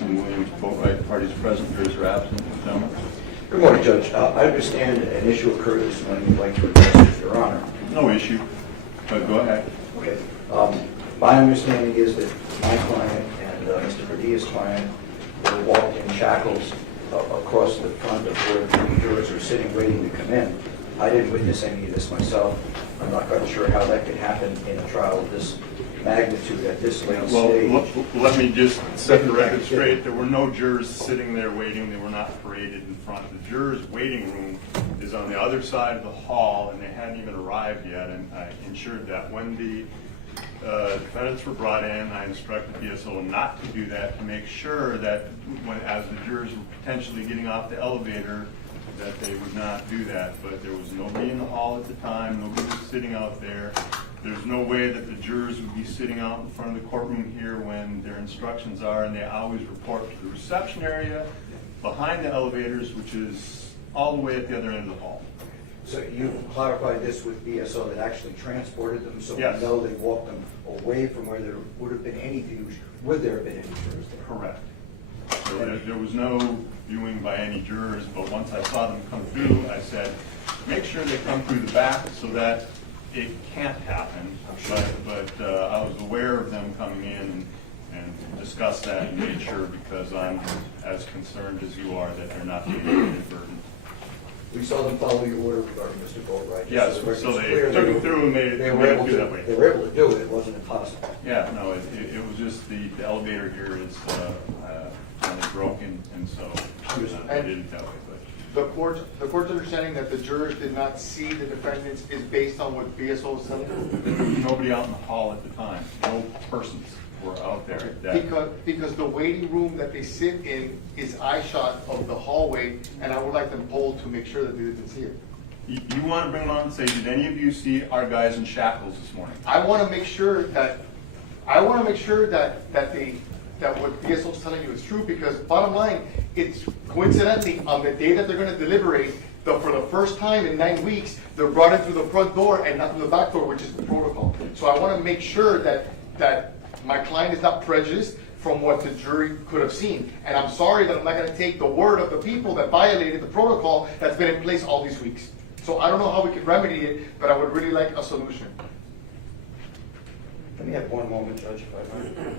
Newsome, Williams, Boatwright, parties present, jurors are absent. Gentlemen. Good morning, Judge. I understand an issue occurred this morning you'd like to address, Your Honor. No issue, but go ahead. Okay. My understanding is that my client and Mr. Padilla's client were walked in shackles across the front of where the jurors are sitting waiting to come in. I didn't witness any of this myself. I'm not quite sure how that could happen in a trial of this magnitude at this late stage. Well, let me just set the record straight. There were no jurors sitting there waiting. They were not paraded in front. The jurors' waiting room is on the other side of the hall, and they hadn't even arrived yet. And I ensured that when the defendants were brought in, I instructed BSO not to do that, to make sure that as the jurors were potentially getting off the elevator, that they would not do that. But there was nobody in the hall at the time. Nobody was sitting out there. There's no way that the jurors would be sitting out in front of the courtroom here when their instructions are, and they always report to the reception area behind the elevators, which is all the way at the other end of the hall. So you clarified this with BSO that actually transported them, so Yes. we know they walked them away from where there would have been any views. Would there have been any jurors there? Correct. So there was no viewing by any jurors, but once I saw them come through, I said, make sure they come through the back so that it can't happen. But I was aware of them coming in and discussed that and made sure, because I'm as concerned as you are that they're not being inadvertent. We saw them follow your order regarding Mr. Boatwright. Yes, so they took him through and made it do that way. They were able to do it. It wasn't impossible. Yeah, no, it was just the elevator here is kind of broken, and so I did it that way. But The court's understanding that the jurors did not see the defendants is based on what BSO was telling them? there was nobody out in the hall at the time. No persons were out there. Because the waiting room that they sit in is eye shot of the hallway, and I would like them polled to make sure that they didn't see it. You want to bring them on and say, did any of you see our guys in shackles this morning? I want to make sure that what BSO is telling you is true, because bottom line, it's coincidentally on the day that they're going to deliberate, for the first time in 9 weeks, they're brought in through the front door and not through the back door, which is the protocol. So I want to make sure that my client is not prejudiced from what the jury could have seen. And I'm sorry that I'm not going to take the word of the people that violated the protocol that's been in place all these weeks. So I don't know how we can remedy it, but I would really like a solution. Let me have one moment, Judge, if I might.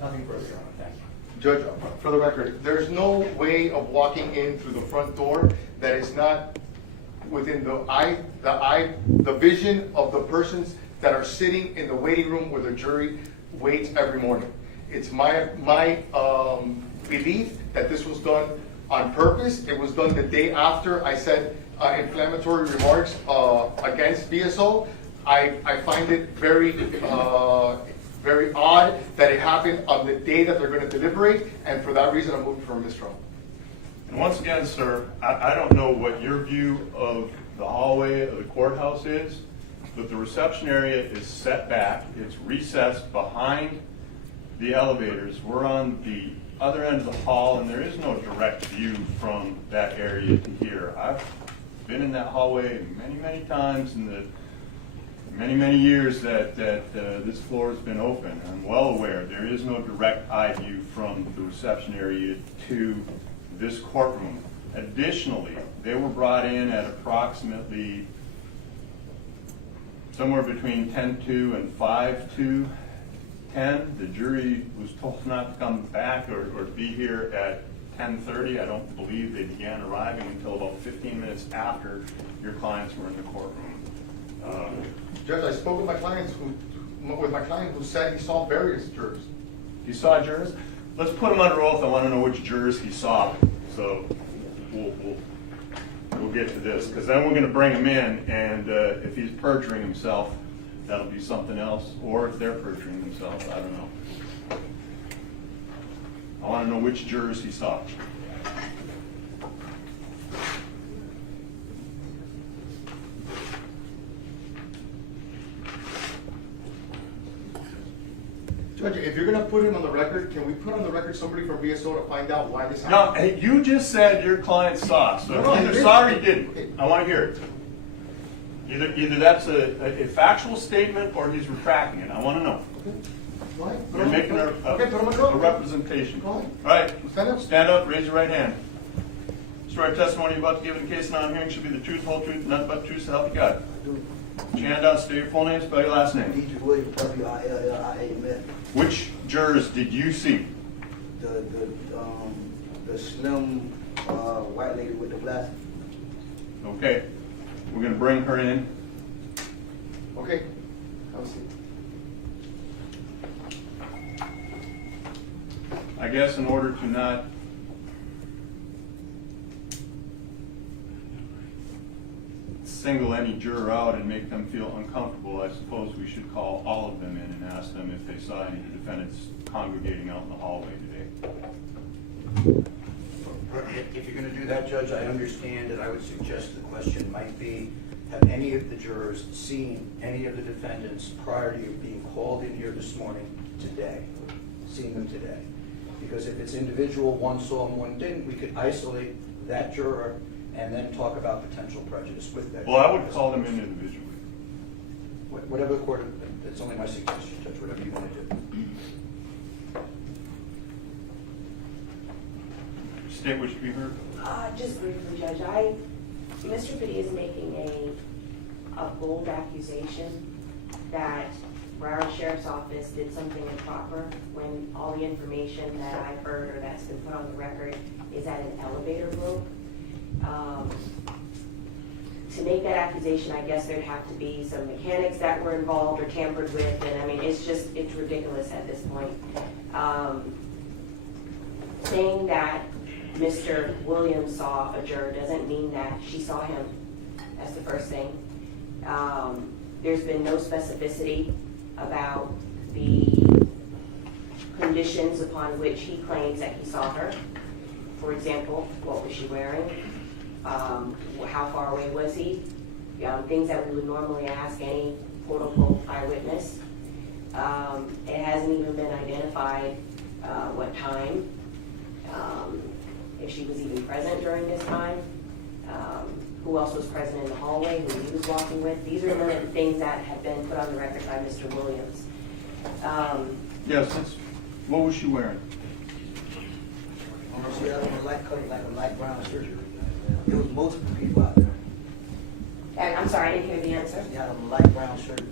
Nothing further, Your Honor. Thank you. Judge, for the record, there's no way of walking in through the front door that is not within the vision of the persons that are sitting in the waiting room where the jury waits every morning. It's my belief that this was done on purpose. It was done the day after I said inflammatory remarks against BSO. I find it very odd that it happened on the day that they're going to deliberate, and for that reason I'm moving for a mistrial. And once again, sir, I don't know what your view of the hallway of the courthouse is, but the reception area is set back. It's recessed behind the elevators. We're on the other end of the hall, and there is no direct view from that area to here. I've been in that hallway many, many times in the many years that this floor has been open. I'm well aware there is no direct eye view from the reception area to this courtroom. Additionally, they were brought in at approximately somewhere between 10-2 and 5-2. 10. The jury was told not to come back or to be here at 10:30. I don't believe they began arriving until about 15 minutes after your clients were in the courtroom. Judge, I spoke with my client who said he saw various jurors. You saw jurors? Let's put him under oath. I want to know which jurors he saw. So we'll get to this, because then we're going to bring him in, and if he's perjuring himself, that'll be something else. Or if they're perjuring themselves, I don't know. I want to know which jurors he saw. put him on the record, can we put on the record somebody from VSO to find out why this No, happened? hey, you just said your client saw, so No, I either didn't. saw or he didn't. I want to hear it. Either that's a factual statement or he's retracting it. I want to know. Go ahead. You're making Okay, put him on a trial. representation. Go All ahead. right, Stand up. stand up, raise your right hand. Swear testimony you're about to give in case non hearing should be the truth, whole truth, nothing but the truth, so help you God. Put your hand down, state your full name, spell your last name. Dedrick Williams, W-I-L-L-I-A-M-S. Which jurors did you see? The slim white lady with the glasses. Okay, we're going to bring her in. Okay. Have a seat. I guess in order to not single any juror out and make them feel uncomfortable, I suppose we should call all of them in and ask them if they saw any of the defendants congregating out in the hallway today. If you're going to do that, Judge, I understand, and I would suggest the question might be, have any of the jurors seen any of the defendants prior to you being called in here this morning today? Seen them today? Because if it's individual, one saw and one didn't, we could isolate that juror and then talk about potential prejudice with that. Well, I would call them in individually. Whatever the court, it's only my suggestion, Judge, whatever you want to do. State what should be heard. Just briefly, Judge, Mr. Fitty is making a bold accusation that Broward Sheriff's Office did something improper when all the information that I've heard or that's been put on the record is at an elevator room. To make that accusation, I guess there'd have to be some mechanics that were involved or tampered with, and I mean, it's ridiculous at this point. Saying that Mr. Williams saw a juror doesn't mean that she saw him. That's the first thing. There's been no specificity about the conditions upon which he claims that he saw her. For example, what was she wearing? How far away was he? Things that we would normally ask any quote-unquote eyewitness. It hasn't even been identified what time, if she was even present during this time, who else was present in the hallway, who he was walking with. These are the things that have been put on the record by Mr. Williams. Yes, what was she wearing? She had on a light color, like a light brown shirt. There was multiple people out there. And I'm sorry, I didn't hear the answer. She had on a light brown shirt.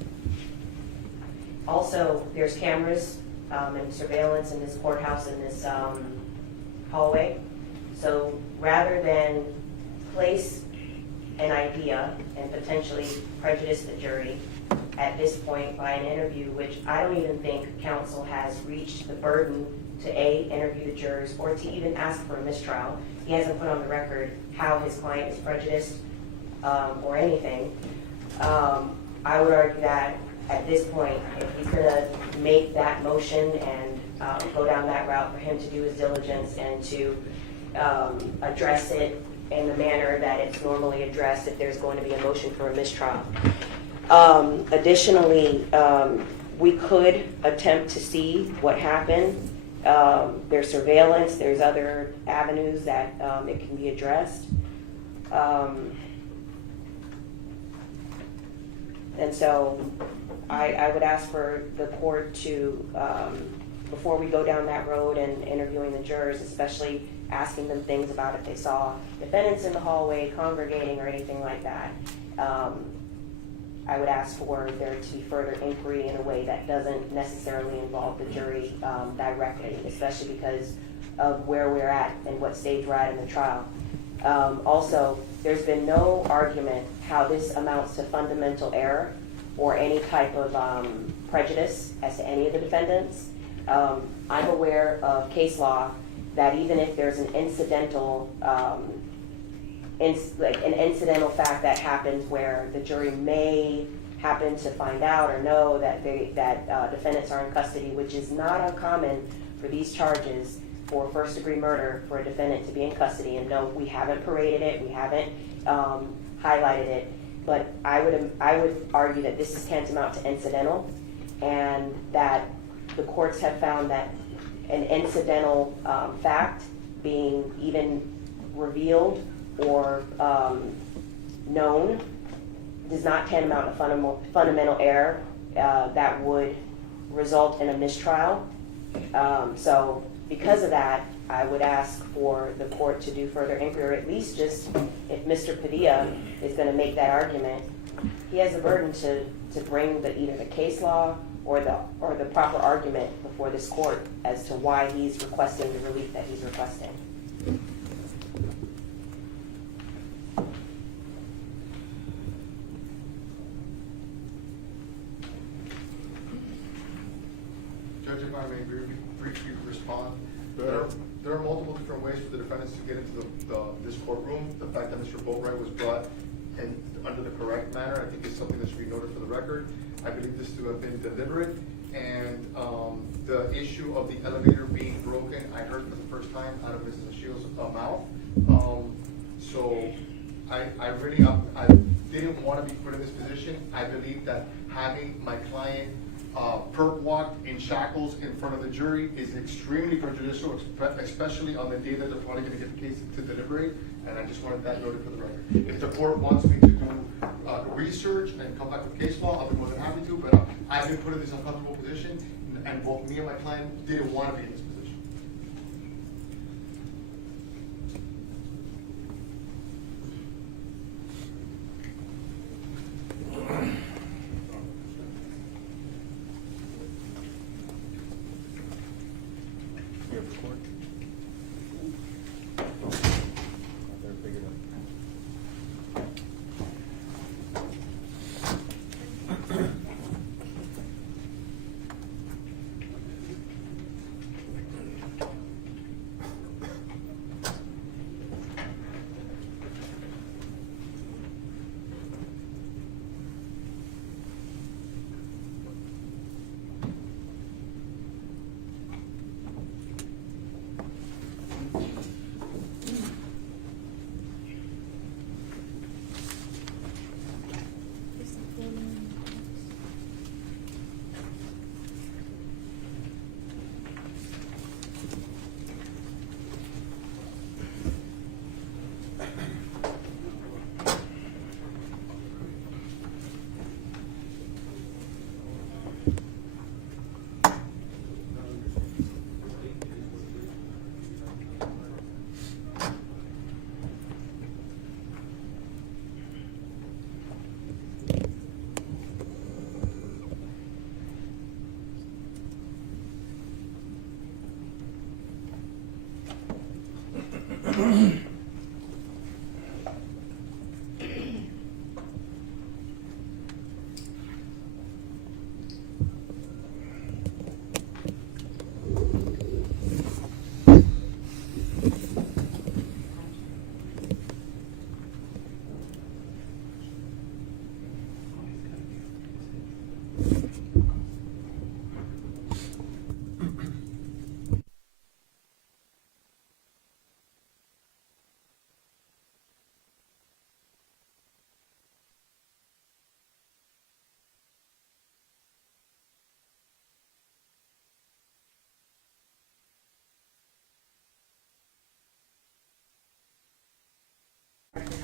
Also, there's cameras and surveillance in this courthouse, in this hallway. So rather than place an idea and potentially prejudice the jury at this point by an interview, which I don't even think counsel has reached the burden to A, interview the jurors, or to even ask for a mistrial. He hasn't put on the record how his client is prejudiced or anything. I would argue that at this point, if he's going to make that motion and go down that route, for him to do his diligence and to address it in the manner that it's normally addressed if there's going to be a motion for a mistrial. Additionally, we could attempt to see what happened. There's surveillance, there's other avenues that it can be addressed. And so I would ask for the court to, before we go down that road and interviewing the jurors, especially asking them things about if they saw defendants in the hallway congregating or anything like that, I would ask for there to be further inquiry in a way that doesn't necessarily involve the jury directly, especially because of where we're at and what stage we're at in the trial. Also, there's been no argument how this amounts to fundamental error or any type of prejudice as to any of the defendants. I'm aware of case law that even if there's an incidental an incidental fact that happens where the jury may happen to find out or know that defendants are in custody, which is not uncommon for these charges for first-degree murder for a defendant to be in custody. And no, we haven't paraded it, we haven't highlighted it, but I would argue that this is tantamount to incidental, and that the courts have found that an incidental fact being even revealed or known does not tantamount to fundamental error that would result in a mistrial. So because of that, I would ask for the court to do further inquiry, or at least just, if Mr. Padilla is going to make that argument, he has a burden to bring either the case law or the proper argument before this court as to why he's requesting the relief that he's requesting. Judge, if I may briefly respond. There are multiple different ways for the defendants to get into this courtroom. The fact that Mr. Boatwright was brought in under the correct manner, I think is something that should be noted for the record. I believe this to have been deliberate, and the issue of the elevator being broken, I heard for the first time out of Mrs. Ashio's mouth. So I really didn't want to be put in this position. I believe that having my client perp walked in shackles in front of the jury is extremely prejudicial, especially on the day that they're probably going to get the case to deliberate, and I just wanted that noted for the record. If the court wants me to do research and come back with case law, I'll be more than happy to, but I've been put in this uncomfortable position, and both me and my client didn't want to be in this position.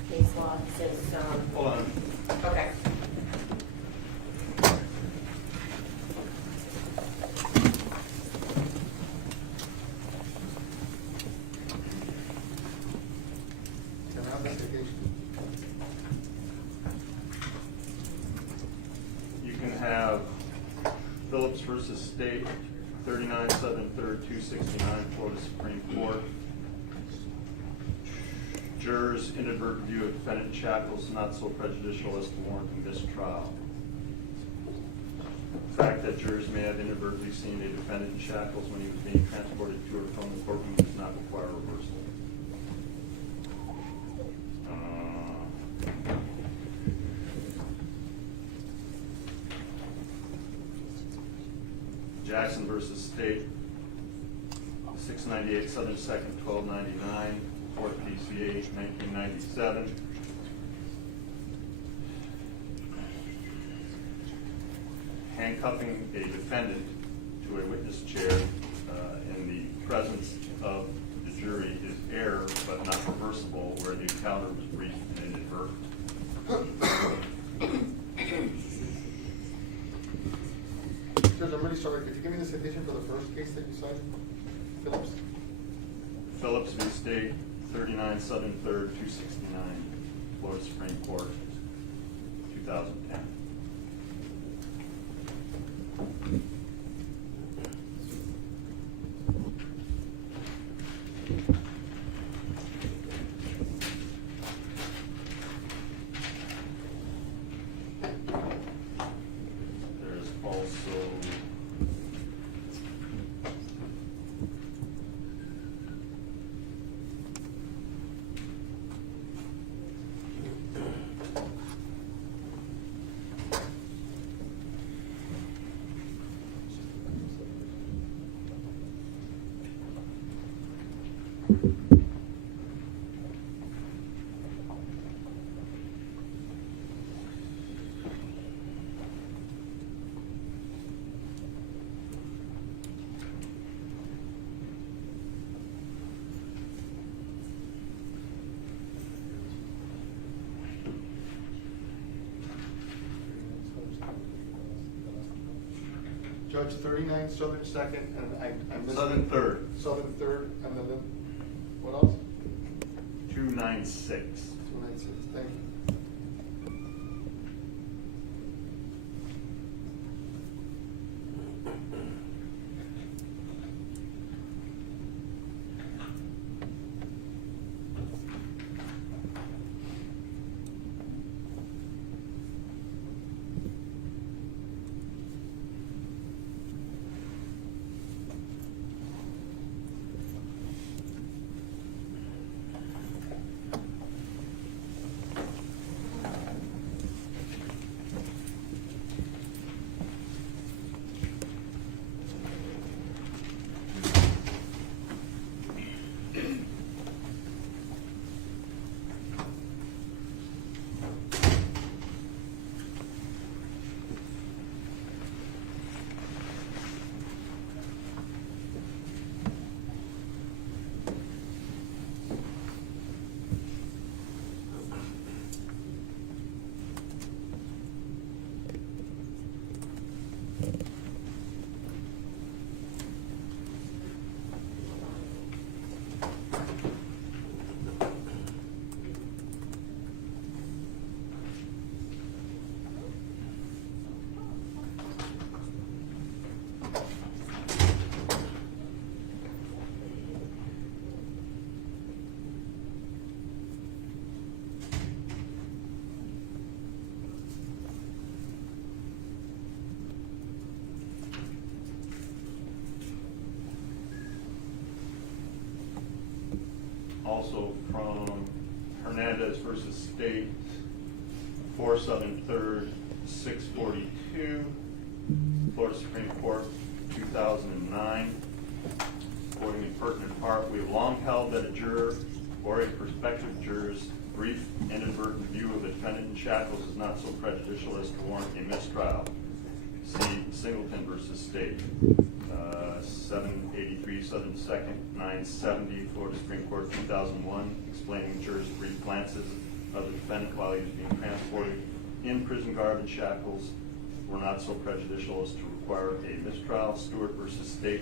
Case law since, Hold on. okay. Can I have this case? You can have Phillips versus State, 39 Southern 3rd, 269, Florida Supreme Court. Jurors inadvertent view of defendant in shackles not so prejudicial as to warrant a mistrial. The fact that jurors may have inadvertently seen a defendant in shackles when he was being transported to or from the courtroom does not require reversal. Jackson versus State, 698 Southern 2nd, 1299, 4th PCH, 1997. Handcuffing a defendant to a this chair, in the presence of the jury is error, but not reversible, where the encounter was brief and inadvertent. Judge, I'm really sorry. Could you give me the citation for the first case that you cited? Phillips? Phillips v. State, 39 Southern 3rd, 269, Florida Supreme Court, 2010. There's also Judge, 39 Southern 2nd, and I'm missing. Southern 3rd, Southern 3rd, and then, what else? 296. 296, thank you. Also from Hernandez versus State, 4 Southern 3rd, 642, Florida Supreme Court, 2009. Quoting the pertinent part, we have long held that a juror or a prospective juror's brief, inadvertent view of the defendant in shackles is not so prejudicial as to warrant a mistrial. See Singleton versus State, 783 Southern 2nd, 970 Florida Supreme Court, 2001, explaining jurors' brief glances of the defendant while he was being transported in prison garb and shackles were not so prejudicial as to require a mistrial. Stewart versus State,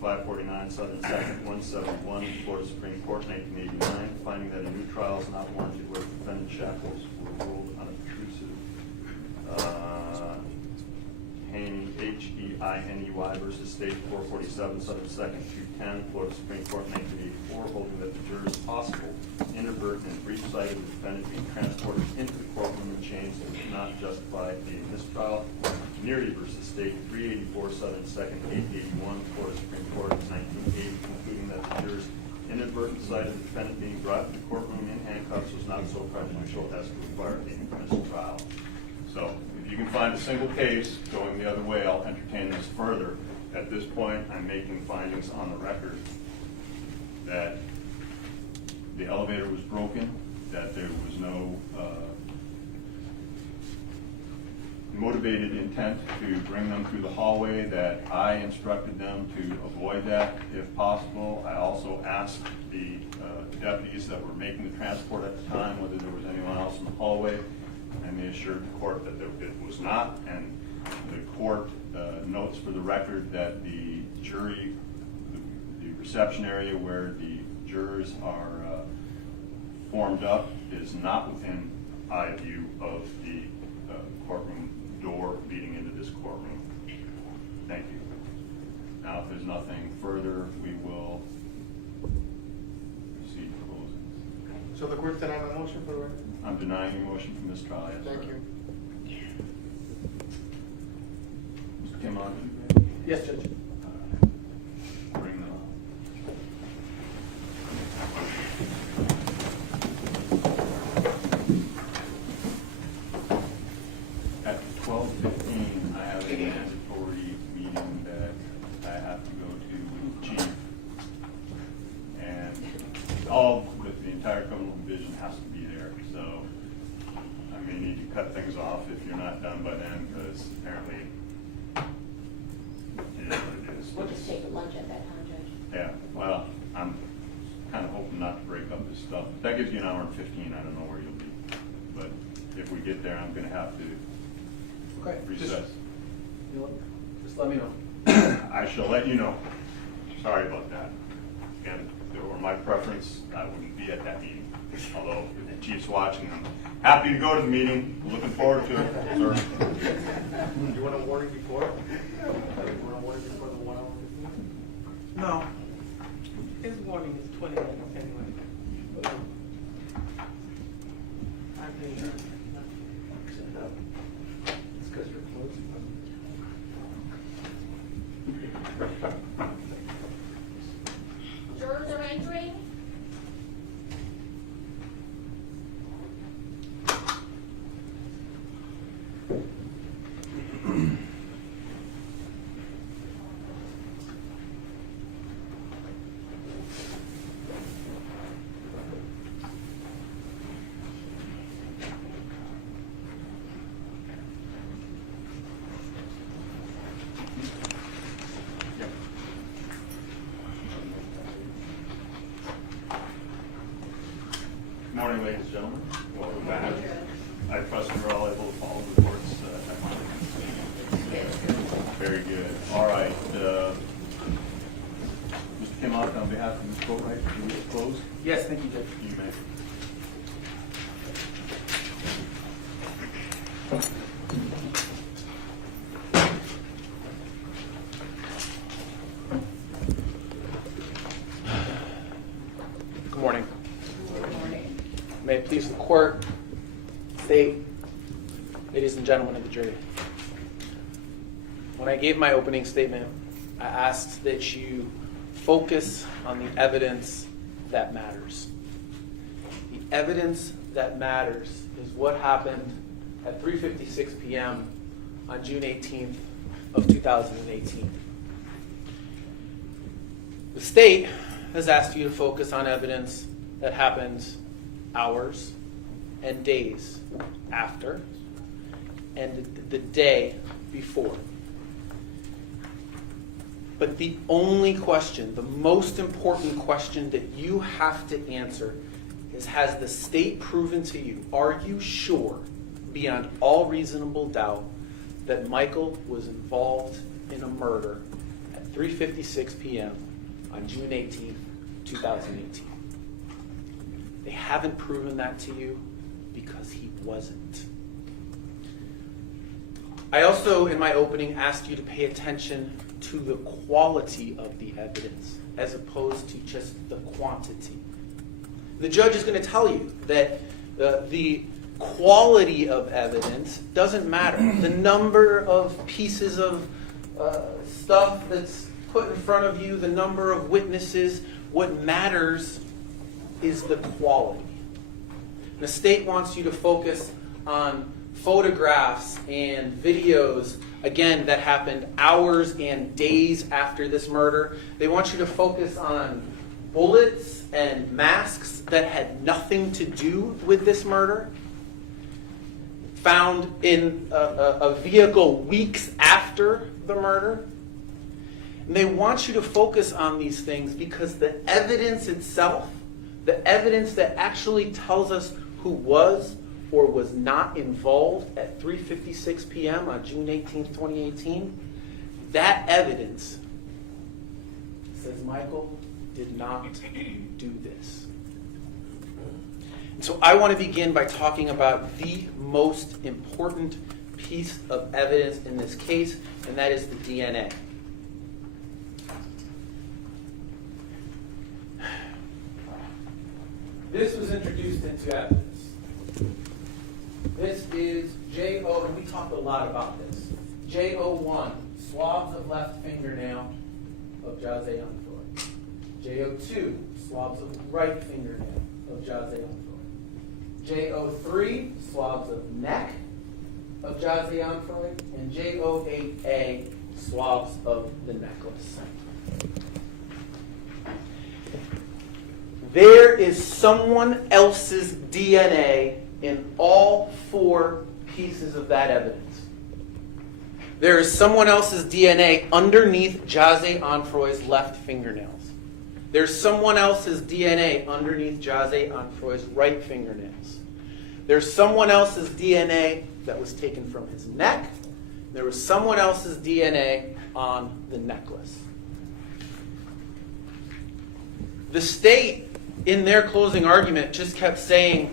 549 Southern 2nd, 171 Florida Supreme Court, 1989, finding that a new trial is not warranted where the defendant's shackles were ruled unobtrusive. Heiney versus State, 447 Southern 2nd, 210 Florida Supreme Court, 1984, holding that the juror's possible inadvertent and brief sight of the defendant being transported into the courtroom in chains did not justify a mistrial. Neary versus State, 384 Southern 2nd, 881 Florida Supreme Court, 1980, concluding that the juror's inadvertent sight of the defendant being brought to the courtroom in handcuffs was not so prejudicial as to require a mistrial. So, if you can find a single case going the other way, I'll entertain this further. At this point, I'm making findings on the record that the elevator was broken, that there was motivated intent to bring them through the hallway, that I instructed them to avoid that if possible. I also asked the deputies that were making the transport at the time whether there was anyone else in the hallway, and they assured the court that it was not. And the court notes for the record that the jury, the reception area where the jurors are formed up is not within eye view of the courtroom door leading into this courtroom. Thank you. Now, if there's nothing further, we will proceed to closing. So the court's denying my motion for the record? I'm denying your motion for mistrial. Yes, Thank sir. you. Mr. Kim, on. Yes, Judge. Bring them. At 12:15, I have a mandatory meeting that I have to go to with the chief. And the entire criminal division has to be there, so I may need to cut things off if you're not done by then, because apparently it is what it is. We'll just take a lunch at that time, Judge. Yeah, well, I'm kind of hoping not to break up this stuff. If that gives you an hour and 15, I don't know where you'll be. But if we get there, I'm gonna have to Okay, recess. just let me know. I shall let you know. Sorry about that. Again, if it were my preference, I wouldn't be at that meeting. Although, if the chief's watching, I'm happy to go to the meeting. Looking forward to it, sir. You want a warning before? You want a warning before the 1 hour? No. His warning is 20 minutes anyway. I think. It's because you're closing. Jurors are entering. Good morning, ladies and gentlemen. Welcome back. I trust you're all able to follow the court's Very good. All right. Mr. Kim, on behalf of Ms. Boatwright, do you wish to close? Yes, thank you, Judge. You may. Good morning. May it please the court, state, ladies and gentlemen of the jury. When I gave my opening statement, I asked that you focus on the evidence that matters. The evidence that matters is what happened at 3:56 p.m. on June 18th of 2018. The state has asked you to focus on evidence that happened hours and days after and the day before. But the only question, the most important question that you have to answer is, has the state proven to you, are you sure beyond all reasonable doubt that Michael was involved in a murder at 3:56 p.m. on June 18th, 2018? They haven't proven that to you because he wasn't. I also, in my opening, asked you to pay attention to the quality of the evidence as opposed to just the quantity. The judge is going to tell you that the quality of evidence doesn't matter. The number of pieces of stuff that's put in front of you, the number of witnesses, what matters is the quality. The state wants you to focus on photographs and videos, again, that happened hours and days after this murder. They want you to focus on bullets and masks that had nothing to do with this murder. found in a vehicle weeks after the murder. And they want you to focus on these things because the evidence itself, the evidence that actually tells us who was or was not involved at 3:56 p.m. on June 18th, 2018, that evidence says Michael did not do this. And so I want to begin by talking about the most important piece of evidence in this case, and that is the DNA. This was introduced into evidence. This is J.O., and we talked a lot about this. J01, swabs of left fingernail of Jahseh Onfroy. J02, swabs of right fingernail of Jahseh Onfroy. J03, swabs of neck of Jahseh Onfroy. And J08A, swabs of the necklace. There is someone else's DNA in all four pieces of that evidence. There is someone else's DNA underneath Jahseh Onfroy's left fingernails. There's someone else's DNA underneath Jahseh Onfroy's right fingernails. There's someone else's DNA that was taken from his neck. There was someone else's DNA on the necklace. The state, in their closing argument, just kept saying,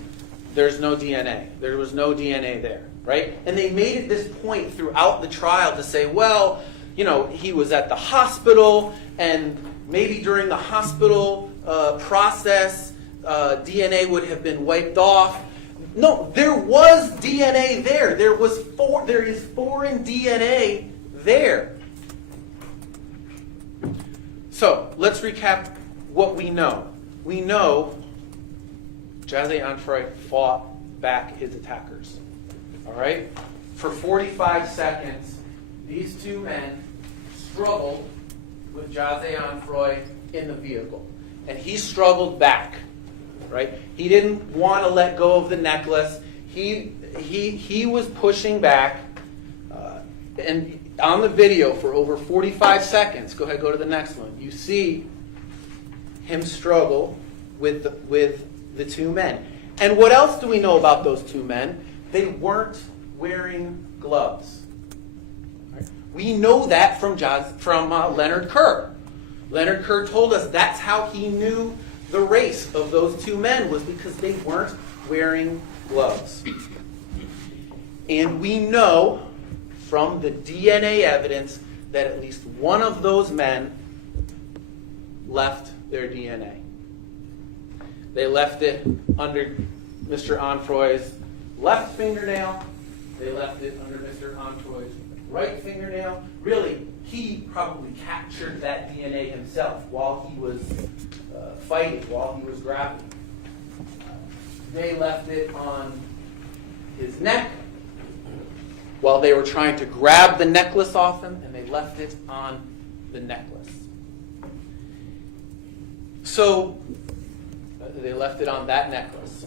there's no DNA. There was no DNA there, right? And they made it this point throughout the trial to say, well, you know, he was at the hospital, and maybe during the hospital process, DNA would have been wiped off. No, there was DNA there. There is foreign DNA there. So let's recap what we know. We know Jahseh Onfroy fought back his attackers. All right? For 45 seconds, these two men struggled with Jahseh Onfroy in the vehicle. And he struggled back. Right? He didn't want to let go of the necklace. He was pushing back. And on the video for over 45 seconds, go ahead, go to the next one. You see him struggle with the two men. And what else do we know about those two men? They weren't wearing gloves. Right? We know that from Leonard Kerr. Leonard Kerr told us that's how he knew the race of those two men was because they weren't wearing gloves. And we know from the DNA evidence that at least one of those men left their DNA. They left it under Mr. Onfroy's left fingernail. They left it under Mr. Onfroy's right fingernail. Really, he probably captured that DNA himself while he was fighting, while he was grappling. They left it on his neck while they were trying to grab the necklace off him, and they left it on the necklace. So they left it on that necklace.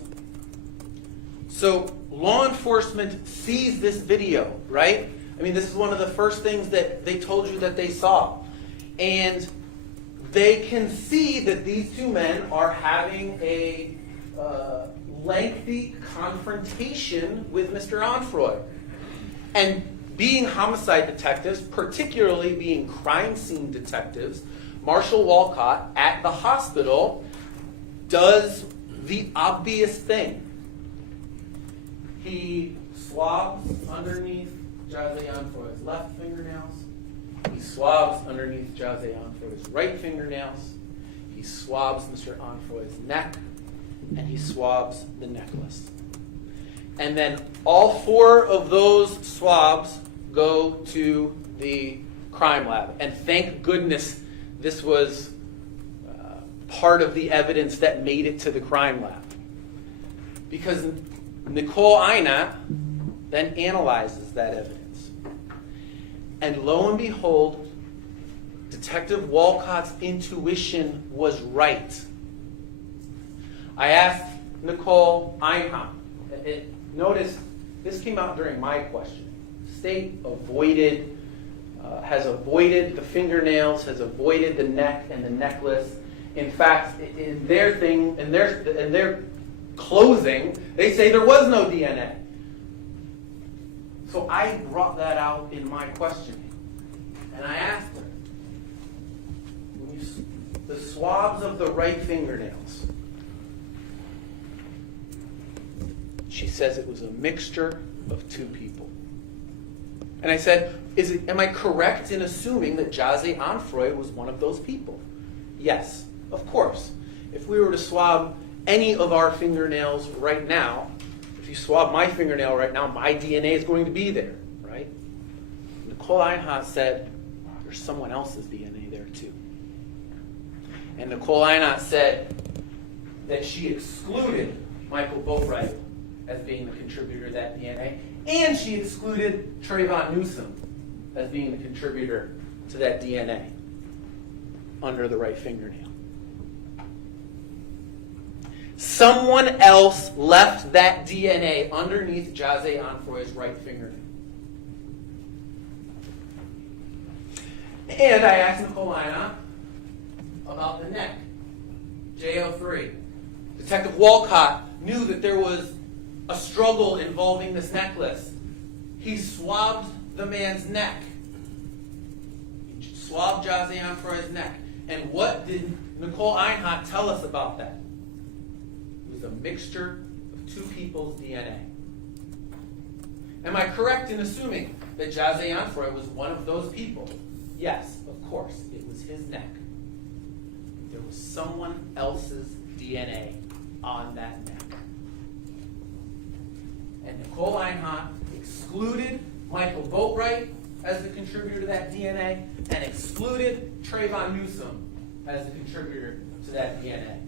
So law enforcement sees this video, right? I mean, this is one of the first things that they told you that they saw. And they can see that these two men are having a lengthy confrontation with Mr. Onfroy. And being homicide detectives, particularly being crime scene detectives, Marshall Walcott at the hospital does the obvious thing. He swabs underneath Jahseh Onfroy's left fingernails. He swabs underneath Jahseh Onfroy's right fingernails. He swabs Mr. Onfroy's neck. And he swabs the necklace. And then all four of those swabs go to the crime lab. And thank goodness this was part of the evidence that made it to the crime lab. Because Nicole Einat then analyzes that evidence. And lo and behold, Detective Walcott's intuition was right. I asked Nicole Einat, notice This came out during my questioning. State has avoided the fingernails, has avoided the neck and the necklace. In fact, in their closing, they say there was no DNA. So I brought that out in my questioning, and I asked her, the swabs of the right fingernails. She says it was a mixture of two people. And I said, am I correct in assuming that Jahseh Onfroy was one of those people? Yes, of course. If we were to swab any of our fingernails right now, if you swab my fingernail right now, my DNA is going to be there, right? Nicole Einhart said, there's someone else's DNA there too. And Nicole Einhart said that she excluded Michael Boatwright as being the contributor to that DNA, and she excluded Trayvon Newsome as being the contributor to that DNA under the right fingernail. Someone else left that DNA underneath Jahseh Onfroy's right fingernail. And I asked Nicole Einhart about the neck. JO3. Detective Walcott knew that there was a struggle involving this necklace. He swabbed the man's neck. He swabbed Jahseh Onfroy's neck. And what did Nicole Einhart tell us about that? It was a mixture of two people's DNA. Am I correct in assuming that Jahseh Onfroy was one of those people? Yes, of course. It was his neck. There was someone else's DNA on that neck. And Nicole Einhart excluded Michael Boatwright as the contributor to that DNA and excluded Trayvon Newsome as the contributor to that DNA.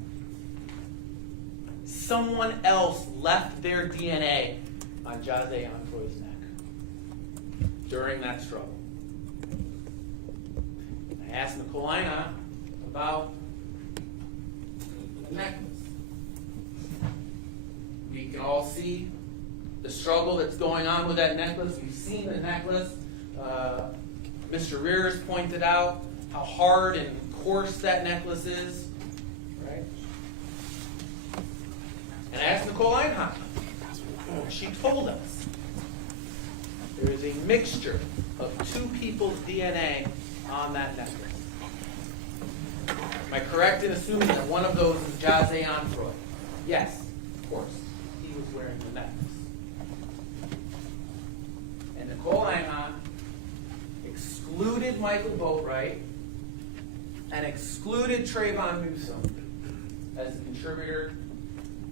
Someone else left their DNA on Jahseh Onfroy's neck during that struggle. I asked Nicole Einhart about the necklace. We can all see the struggle that's going on with that necklace. We've seen the necklace. Mr. Rears pointed out how hard and coarse that necklace is. Right? And I asked Nicole Einhart. She told us there is a mixture of two people's DNA on that necklace. Am I correct in assuming that one of those is Jahseh Onfroy? Yes, of course. He was wearing the necklace. And Nicole Einhart excluded Michael Boatwright and excluded Trayvon Newsome as a contributor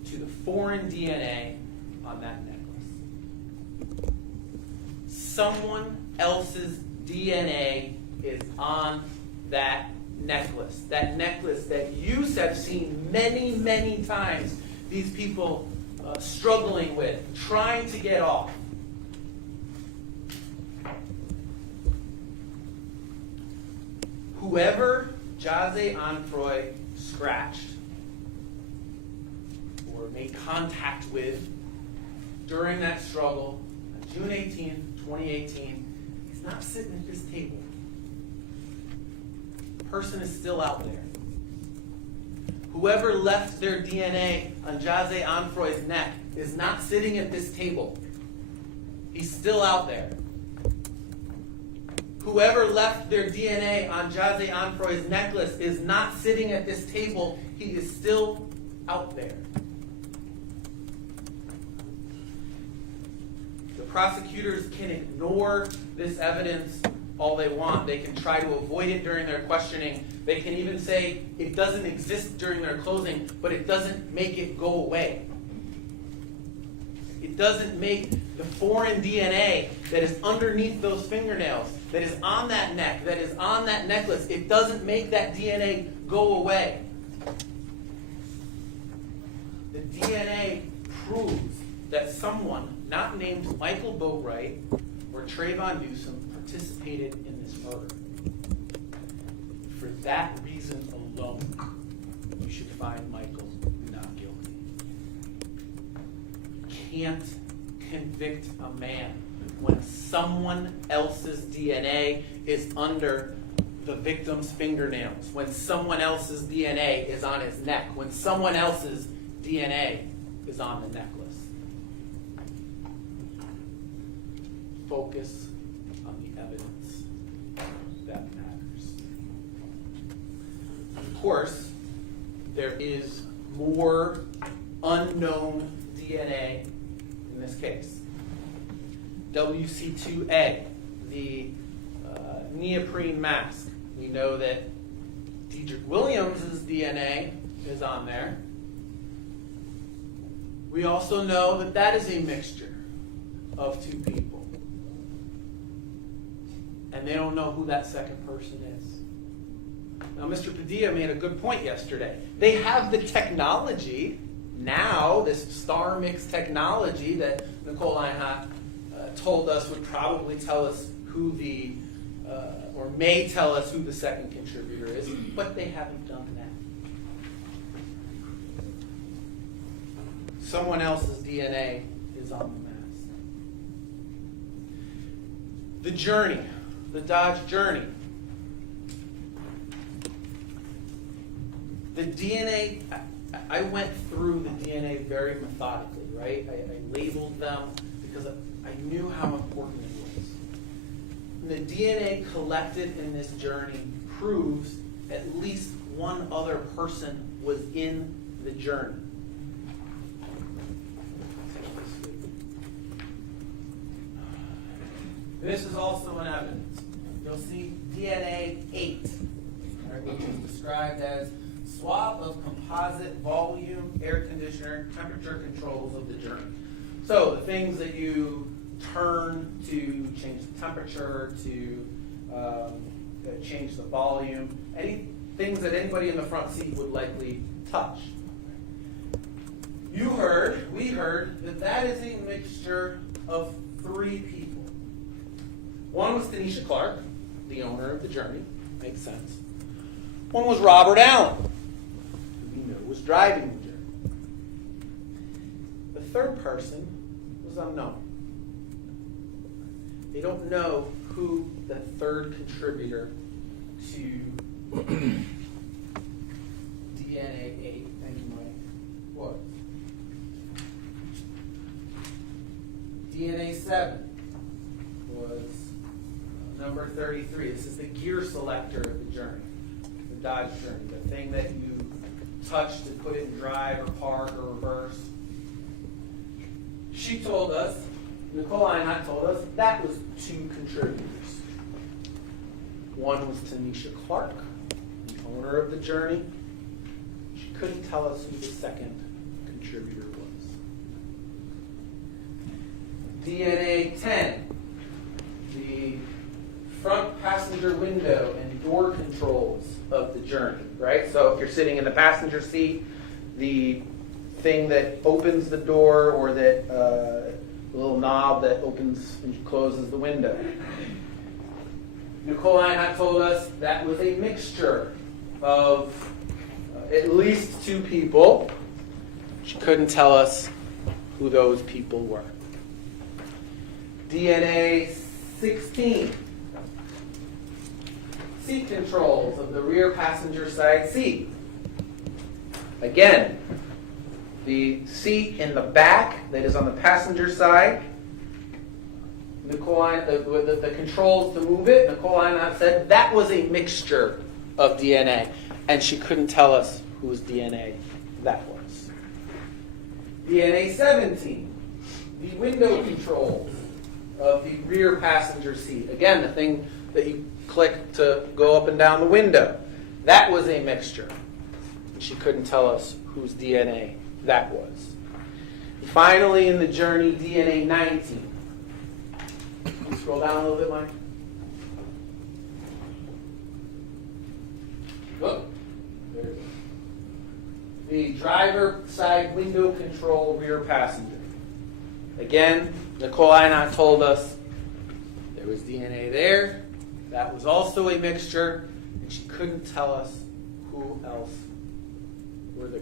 to the foreign DNA on that necklace. Someone else's DNA is on that necklace. That necklace that you have seen many, many times these people struggling with, trying to get off. Whoever Jahseh Onfroy scratched or made contact with during that struggle on June 18, 2018, he's not sitting at this table. The person is still out there. Whoever left their DNA on Jahseh Onfroy's neck is not sitting at this table. He's still out there. Whoever left their DNA on Jahseh Onfroy's necklace is not sitting at this table. He is still out there. The prosecutors can ignore this evidence all they want. They can try to avoid it during their questioning. They can even say it doesn't exist during their closing, but it doesn't make it go away. It doesn't make the foreign DNA that is underneath those fingernails, that is on that neck, that is on that necklace, it doesn't make that DNA go away. The DNA proves that someone not named Michael Boatwright or Trayvon Newsome participated in this murder. For that reason alone, you should find Michael not guilty. You can't convict a man when someone else's DNA is under the victim's fingernails, when someone else's DNA is on his neck, when someone else's DNA is on the necklace? Focus on the evidence that matters. Of course, there is more unknown DNA in this case. WC2A, the neoprene mask. We know that Dedrick Williams' DNA is on there. We also know that that is a mixture of two people. And they don't know who that second person is. Now, Mr. Padilla made a good point yesterday. They have the technology now, this star mix technology that Nicole Einhart told us would probably tell us who the, or may tell us who the second contributor is, but they haven't done that. Someone else's DNA is on the mask. The journey, the Dodge journey. The DNA, I went through the DNA very methodically, right? I labeled them because I knew how important it was. And the DNA collected in this journey proves at least one other person was in the journey. This is also an evidence. You'll see DNA 8, right, which is described as swab of composite volume, air conditioner, temperature controls of the journey. So the things that you turn to change the temperature, to change the volume, any things that anybody in the front seat would likely touch. We heard that that is a mixture of 3 people. One was Tanisha Clark, the owner of the journey. Makes sense. One was Robert Allen, who we know was driving the journey. The third person was unknown. They don't know who the third contributor to DNA 8 anyway was. DNA 7 was number 33. This is the gear selector of the journey, the Dodge journey, the thing that you touch to put it in drive or park or reverse. She told us, Nicole Einhart told us, that was 2 contributors. One was Tanisha Clark, the owner of the journey. She couldn't tell us who the second contributor was. DNA 10, the front passenger window and door controls of the journey, right? So if you're sitting in the passenger seat, the thing that opens the door, or that little knob that opens and closes the window. Nicole Einhart told us that was a mixture of at least 2 people. She couldn't tell us who those people were. DNA 16. Seat controls of the rear passenger side seat. Again, the seat in the back that is on the passenger side, the controls to move it, Nicole Einhart said that was a mixture of DNA, and she couldn't tell us whose DNA that was. DNA 17, the window controls of the rear passenger seat. Again, the thing that you click to go up and down the window. That was a mixture. And she couldn't tell us whose DNA that was. And finally, in the journey, DNA 19. Can you scroll down a little bit, Mike? Look. There it is. The driver side window control rear passenger. Again, Nicole Einhart told us there was DNA there. That was also a mixture, and she couldn't tell us who else were the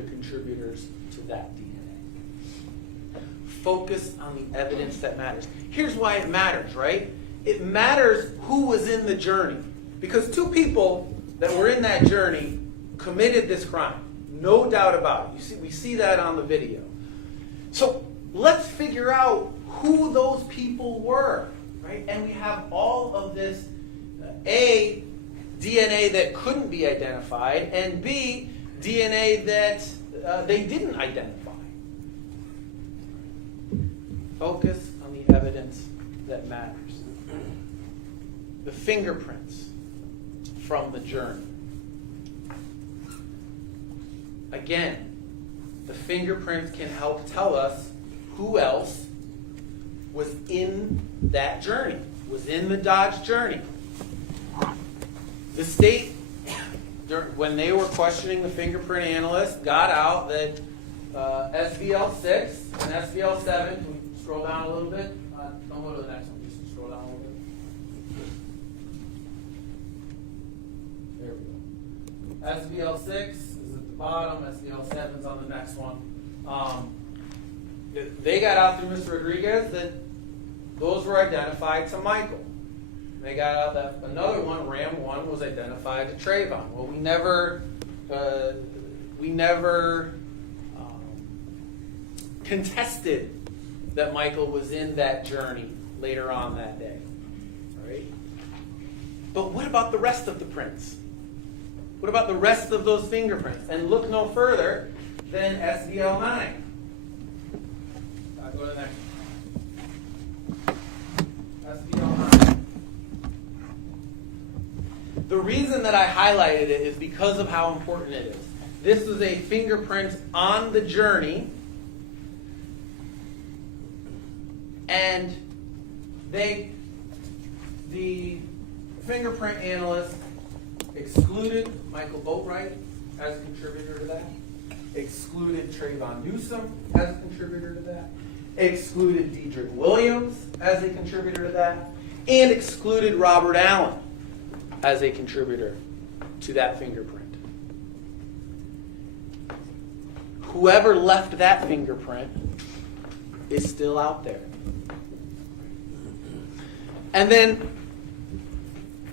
contributors to that DNA. Focus on the evidence that matters. Here's why it matters, right? It matters who was in the journey. Because two people that were in that journey committed this crime. No doubt about it. We see that on the video. So let's figure out who those people were, right? And we have all of this, A, DNA that couldn't be identified, and B, DNA that they didn't identify. Focus on the evidence that matters. The fingerprints from the journey. Again, the fingerprints can help tell us who else was in that journey, was in the Dodge journey. The state, when they were questioning the fingerprint analyst, got out that SVL 6 and SVL 7, can we scroll down a little bit? Don't go to the next one, just scroll down a little bit. There we go. SVL 6 is at the bottom, SVL 7 is on the next one. They got out through Mr. Rodriguez that those were identified to Michael. They got out that another one, Ram 1, was identified to Trayvon. Well, we never contested that Michael was in that journey later on that day. All right? But what about the rest of the prints? What about the rest of those fingerprints? And look no further than SVL 9. Go to the next one. SVL 9. The reason that I highlighted it is because of how important it is. This is a fingerprint on the journey, and the fingerprint analyst excluded Michael Boatwright as a contributor to that, excluded Trayvon Newsome as a contributor to that, excluded Dedrick Williams as a contributor to that, and excluded Robert Allen as a contributor to that fingerprint. Whoever left that fingerprint is still out there. And then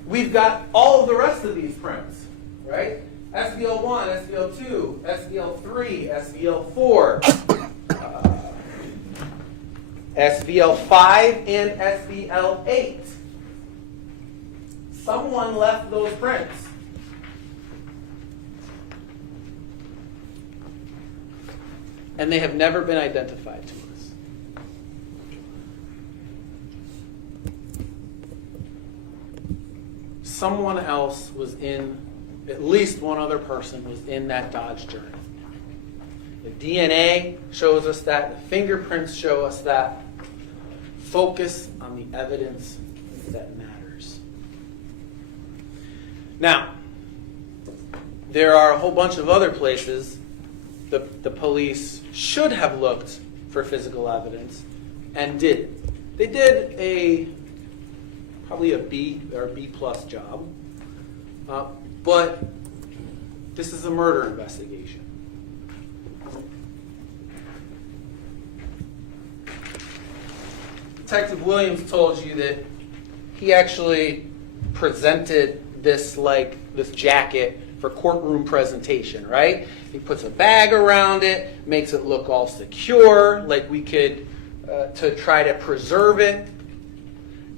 we've got all of the rest of these prints, right? SVL 1, SVL 2, SVL 3, SVL 4, SVL 5, and SVL 8. Someone left those prints. And they have never been identified to us. Someone else was in, at least one other person was in that Dodge journey. The DNA shows us that. The fingerprints show us that. Focus on the evidence that matters. Now, there are a whole bunch of other places the police should have looked for physical evidence and didn't. They did probably a B or B plus job, but this is a murder investigation. Detective Williams told you that he actually presented this jacket for courtroom presentation, right? He puts a bag around it, makes it look all secure, like we could, to try to preserve it.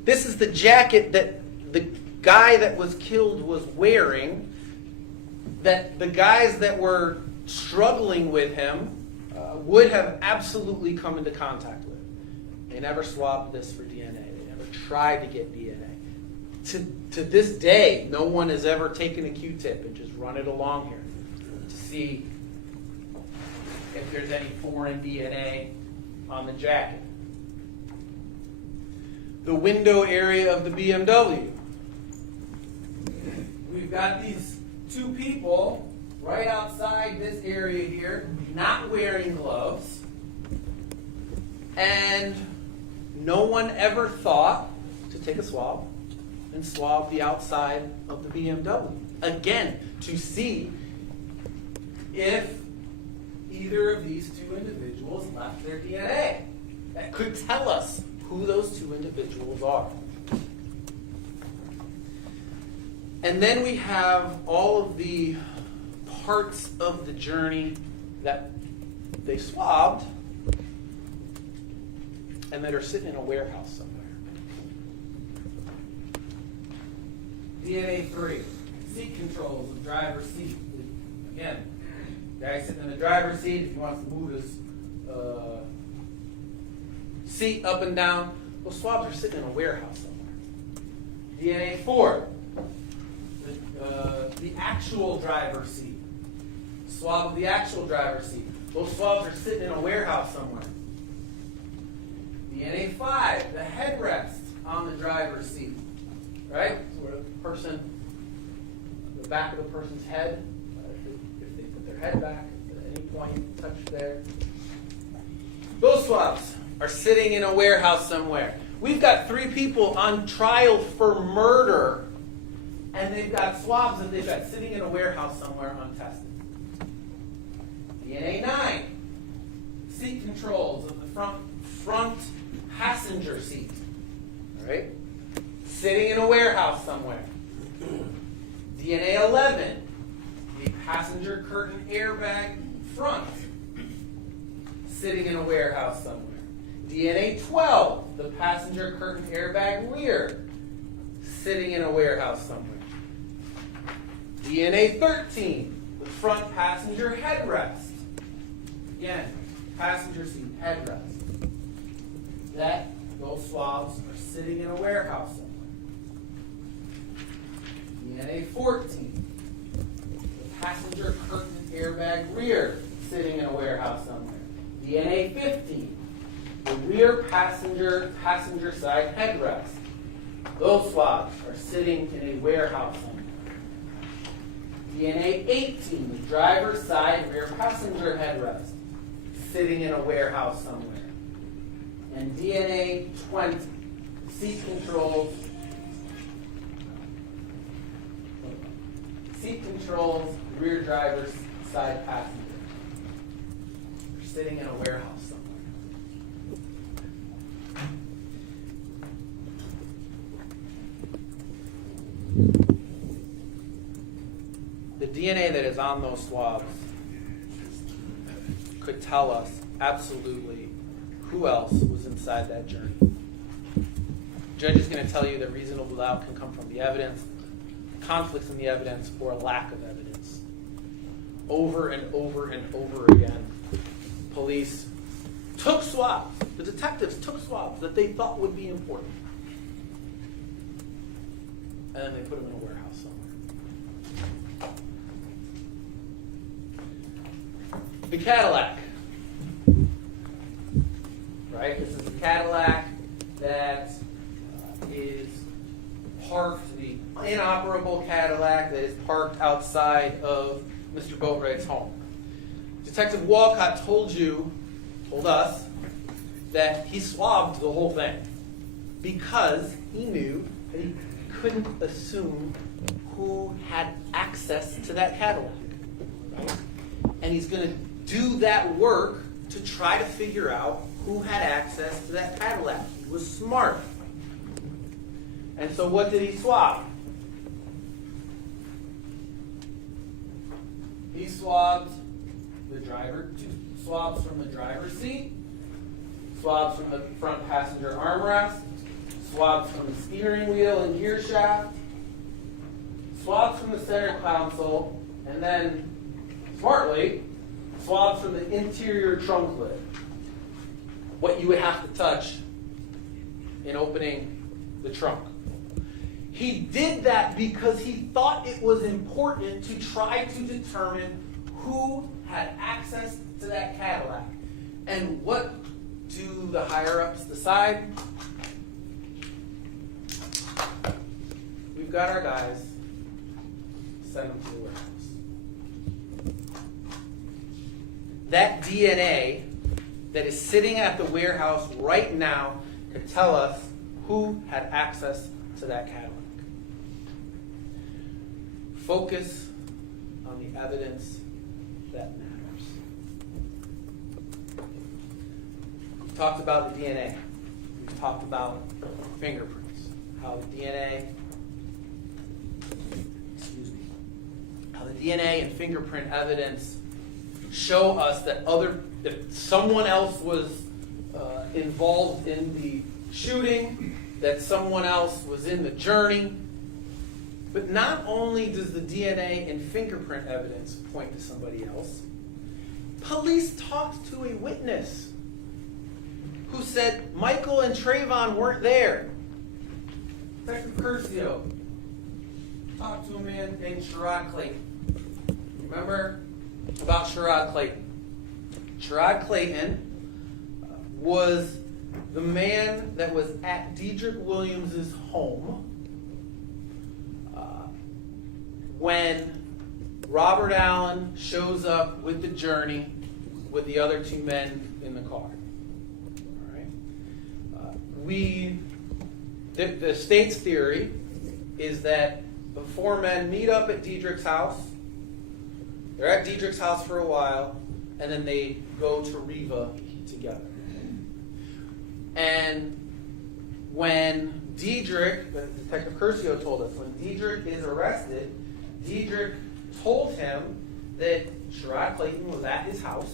This is the jacket that the guy that was killed was wearing, that the guys that were struggling with him would have absolutely come into contact with. They never swabbed this for DNA. They never tried to get DNA. To this day, no one has ever taken a Q-tip and just run it along here to see if there's any foreign DNA on the jacket. The window area of the BMW. We've got these two people right outside this area here, not wearing gloves, and no one ever thought to take a swab and swab the outside of the BMW. Again, to see if either of these two individuals left their DNA. that could tell us who those two individuals are. And then we have all of the parts of the journey that they swabbed and that are sitting in a warehouse somewhere. DNA 3, seat controls of driver's seat. Again, guy sitting in the driver's seat, if he wants to move his seat up and down, those swabs are sitting in a warehouse somewhere. DNA 4, the actual driver's seat. Swab of the actual driver's seat. Those swabs are sitting in a warehouse somewhere. DNA 5, the headrest on the driver's seat. Right? So where the person, the back of the person's head, if they put their head back at any point, touch there. Those swabs are sitting in a warehouse somewhere. We've got 3 people on trial for murder, and they've got swabs that they've got sitting in a warehouse somewhere untested. DNA 9, seat controls of the front passenger seat. All right? Sitting in a warehouse somewhere. DNA 11, the passenger curtain airbag front. Sitting in a warehouse somewhere. DNA 12, the passenger curtain airbag rear. Sitting in a warehouse somewhere. DNA 13, the front passenger headrest. Again, passenger seat headrest. Those swabs are sitting in a warehouse somewhere. DNA 14, the passenger curtain airbag rear, sitting in a warehouse somewhere. DNA 15, the rear passenger side headrest. Those swabs are sitting in a warehouse somewhere. DNA 18, the driver's side rear passenger headrest, sitting in a warehouse somewhere. And DNA 20, seat controls rear driver's side passenger. They're sitting in a warehouse somewhere. The DNA that is on those swabs could tell us absolutely who else was inside that journey. The judge is going to tell you that reasonable doubt can come from the evidence, conflicts in the evidence, or a lack of evidence. Over and over and over again, police took swabs, the detectives took swabs that they thought would be important, and then they put them in a warehouse somewhere. The Cadillac. Right? This is the Cadillac that is parked, the inoperable Cadillac that is parked outside of Mr. Boatwright's home. Detective Walcott told us, that he swabbed the whole thing because he knew that he couldn't assume who had access to that Cadillac. Right? And he's going to do that work to try to figure out who had access to that Cadillac. He was smart. And so what did he swab? He swabbed the driver, 2 swabs from the driver's seat, swabs from the front passenger armrest, swabs from the steering wheel and gear shaft, swabs from the center console, and then, smartly, swabs from the interior trunk lid. What you would have to touch in opening the trunk. He did that because he thought it was important to try to determine who had access to that Cadillac. And what do the higher-ups decide? We've got our guys, send them to the warehouse. That DNA that is sitting at the warehouse right now could tell us who had access to that Cadillac. Focus on the evidence that matters. We've talked about the DNA. We've talked about fingerprints. How the DNA, how the DNA and fingerprint evidence show us that if someone else was involved in the shooting, that someone else was in the journey. But not only does the DNA and fingerprint evidence point to somebody else, police talked to a witness who said Michael and Trayvon weren't there. Detective Curcio talked to a man named Sherrod Clayton. Remember about Sherrod Clayton? Sherrod Clayton was the man that was at Dedrick Williams' home when Robert Allen shows up with the journey with the other two men in the car. All right. The state's theory is that the four men meet up at Dedrick's house. They're at Dedrick's house for a while, and then they go to Riva together. And when Dedrick, Detective Curcio told us, when Dedrick is arrested, Dedrick told him that Sherrod Clayton was at his house,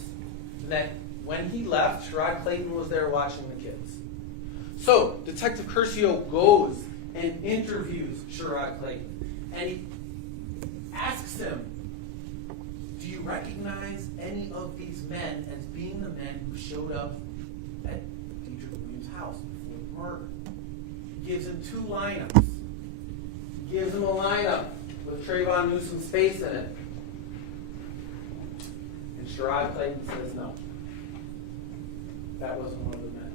and that when he left, Sherrod Clayton was there watching the kids. So Detective Curcio goes and interviews Sherrod Clayton, and he asks him, do you recognize any of these men as being the men who showed up at Dedrick Williams' house before the murder? He gives him two lineups. He gives him a lineup with Trayvon Newsome's face in it. And Sherrod Clayton says no. That wasn't one of the men.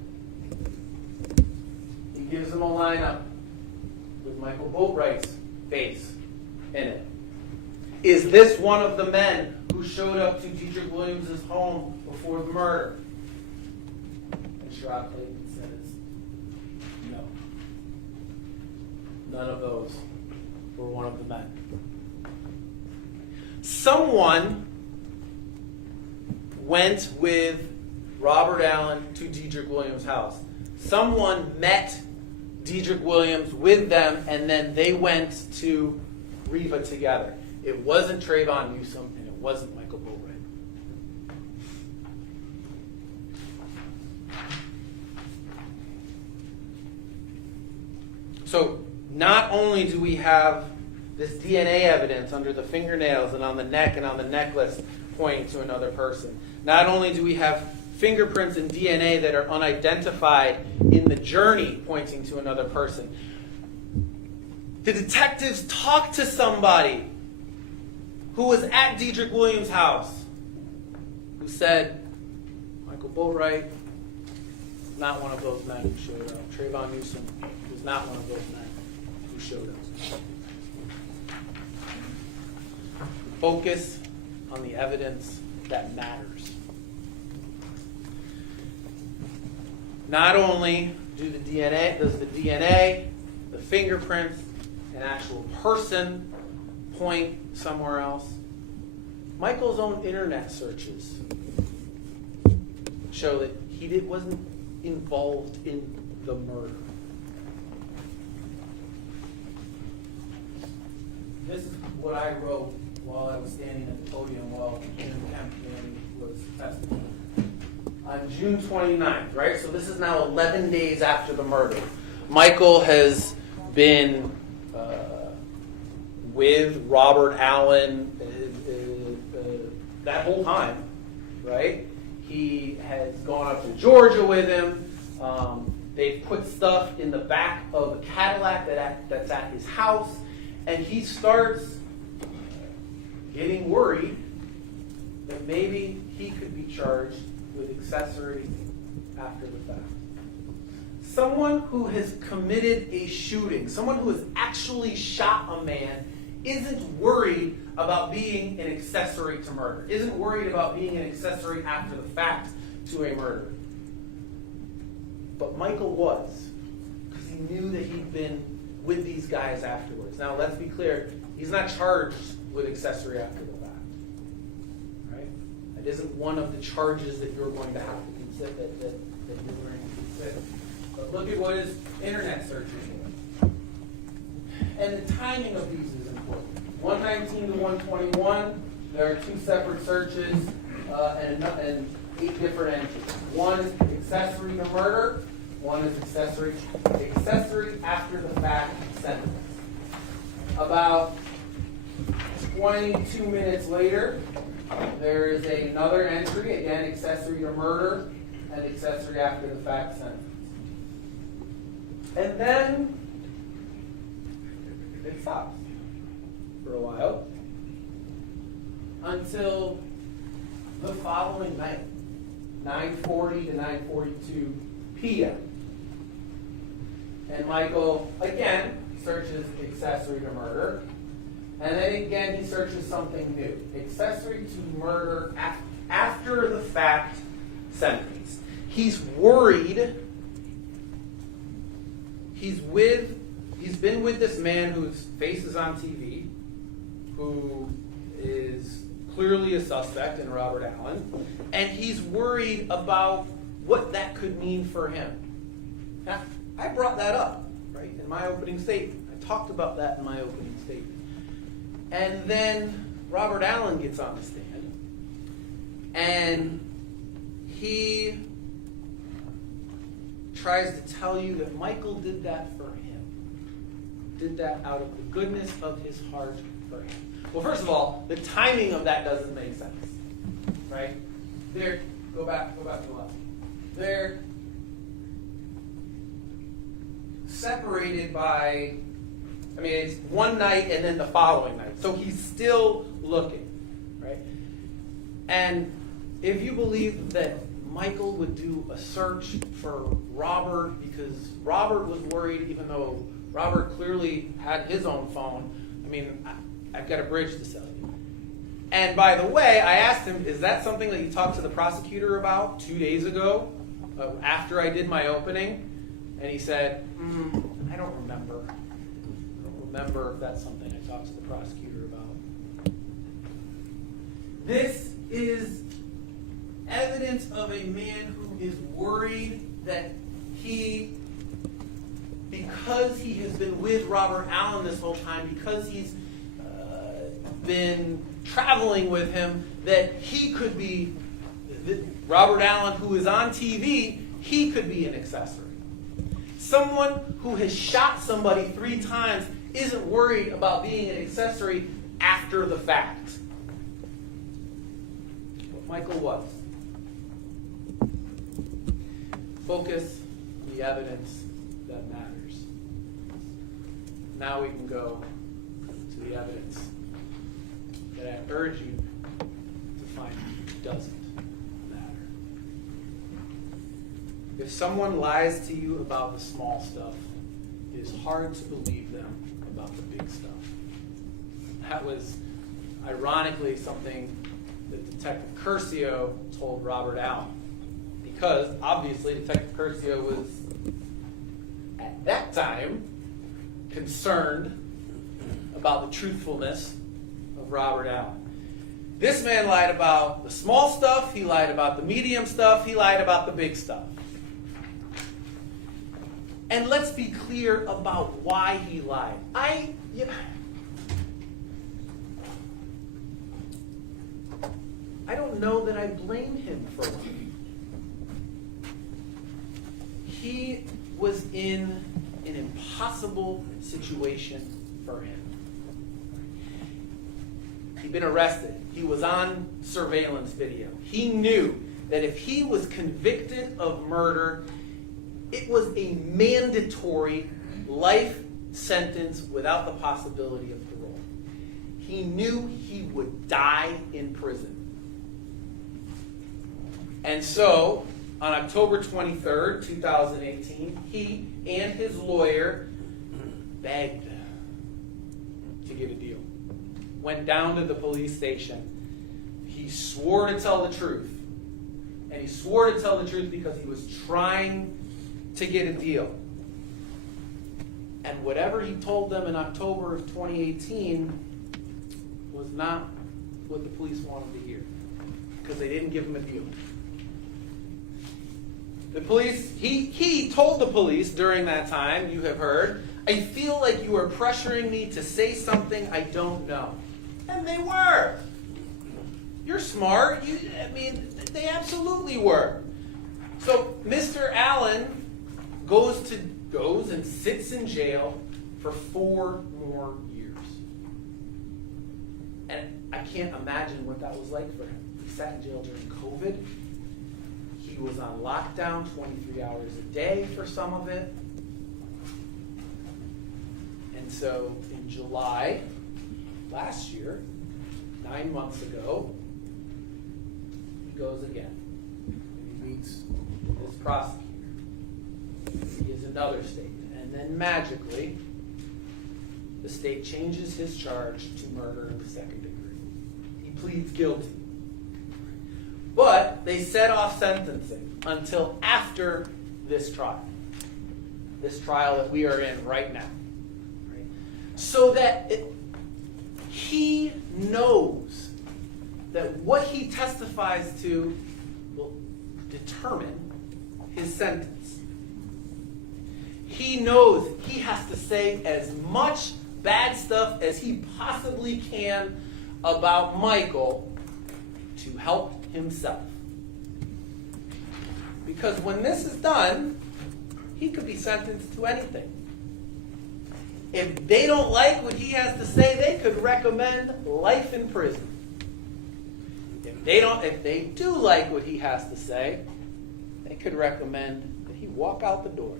He gives him a lineup with Michael Boatwright's face in it. Is this one of the men who showed up to Dedrick Williams' home before the murder? And Sherrod Clayton says no. None of those were one of the men. Someone went with Robert Allen to Dedrick Williams' house. Someone met Dedrick Williams with them, and then they went to Riva together. It wasn't Trayvon Newsome, and it wasn't Michael Boatwright. So not only do we have this DNA evidence under the fingernails and on the neck and on the necklace pointing to another person, not only do we have fingerprints and DNA that are unidentified in the journey pointing to another person, the detectives talked to somebody who was at Dedrick Williams' house who said, Michael Boatwright, not one of those men who showed up. Trayvon Newsome was not one of those men who showed up. Focus on the evidence that matters. Not only does the DNA, the fingerprints, an actual person point somewhere else, Michael's own internet searches show that he wasn't involved in the murder. This is what I wrote while I was standing at the podium while Kim Kemp was testifying. On June 29th, right? So this is now 11 days after the murder. Michael has been with Robert Allen that whole time, right? He has gone up to Georgia with him. They've put stuff in the back of a Cadillac that's at his house, and he starts getting worried that maybe he could be charged with accessory after the fact. Someone who has committed a shooting, someone who has actually shot a man, isn't worried about being an accessory to murder, isn't worried about being an accessory after the fact to a murder. But Michael was, because he knew that he'd been with these guys afterwards. Now, let's be clear, he's not charged with accessory after the fact. Right? That isn't one of the charges that you're going to have to consider, that that you were interested. But look at what his internet search is doing. And the timing of these is important. 119 to 121, there are 2 separate searches and 8 different entries. One is accessory to murder, one is accessory after the fact sentence. About 22 minutes later, there is another entry, again accessory to murder and accessory after the fact sentence. And then it stops for a while until the following night, 9:40 to 9:42 p.m. And Michael, again, searches accessory to murder. And then again, he searches something new. Accessory to murder after the fact sentence. He's worried. He's been with this man whose face is on TV, who is clearly a suspect in Robert Allen, and he's worried about what that could mean for him. Now, I brought that up, right, in my opening statement. I talked about that in my opening statement. And then Robert Allen gets on the stand, and he tries to tell you that Michael did that for him. Did that out of the goodness of his heart for him. Well, first of all, the timing of that doesn't make sense, right? Go back to the left. They're separated by, it's one night and then the following night. So he's still looking, right? And if you believe that Michael would do a search for Robert because Robert was worried, even though Robert clearly had his own phone, I've got a bridge to sell you. And by the way, I asked him, is that something that you talked to the prosecutor about 2 days ago, after I did my opening? And he said, I don't remember. I don't remember if that's something I talked to the prosecutor about. This is evidence of a man who is worried that because he has been with Robert Allen this whole time, because he's been traveling with him, that he could be, Robert Allen, who is on TV, he could be an accessory. Someone who has shot somebody 3 times isn't worried about being an accessory after the fact. But Michael was. Focus on the evidence that matters. Now we can go to the evidence that I urge you to find doesn't matter. If someone lies to you about the small stuff, it is hard to believe them about the big stuff. That was, ironically, something that Detective Curcio told Robert Allen. Because, obviously, Detective Curcio was, at that time, concerned about the truthfulness of Robert Allen. This man lied about the small stuff, he lied about the medium stuff, he lied about the big stuff. And let's be clear about why he lied. I don't know that I blame him for lying. He was in an impossible situation for him. He'd been arrested. He was on surveillance video. He knew that if he was convicted of murder, it was a mandatory life sentence without the possibility of parole. He knew he would die in prison. And so, on October 23rd, 2018, he and his lawyer begged to get a deal. Went down to the police station. He swore to tell the truth. And he swore to tell the truth because he was trying to get a deal. And whatever he told them in October of 2018 was not what the police wanted to hear, because they didn't give him a deal. The police, he told the police during that time, you have heard, I feel like you are pressuring me to say something I don't know. And they were. You're smart. They absolutely were. So Mr. Allen goes and sits in jail for 4 more years. And I can't imagine what that was like for him. He sat in jail during COVID. He was on lockdown 23 hours a day for some of it. And so in July last year, 9 months ago, he goes again. And he meets his prosecutor. He gives another statement. And then magically, the state changes his charge to murder in the 2nd degree. He pleads guilty. But they set off sentencing until after this trial that we are in right now. Right? So that he knows that what he testifies to will determine his sentence. He knows he has to say as much bad stuff as he possibly can about Michael to help himself. Because when this is done, he could be sentenced to anything. If they don't like what he has to say, they could recommend life in prison. If they do like what he has to say, they could recommend that he walk out the door.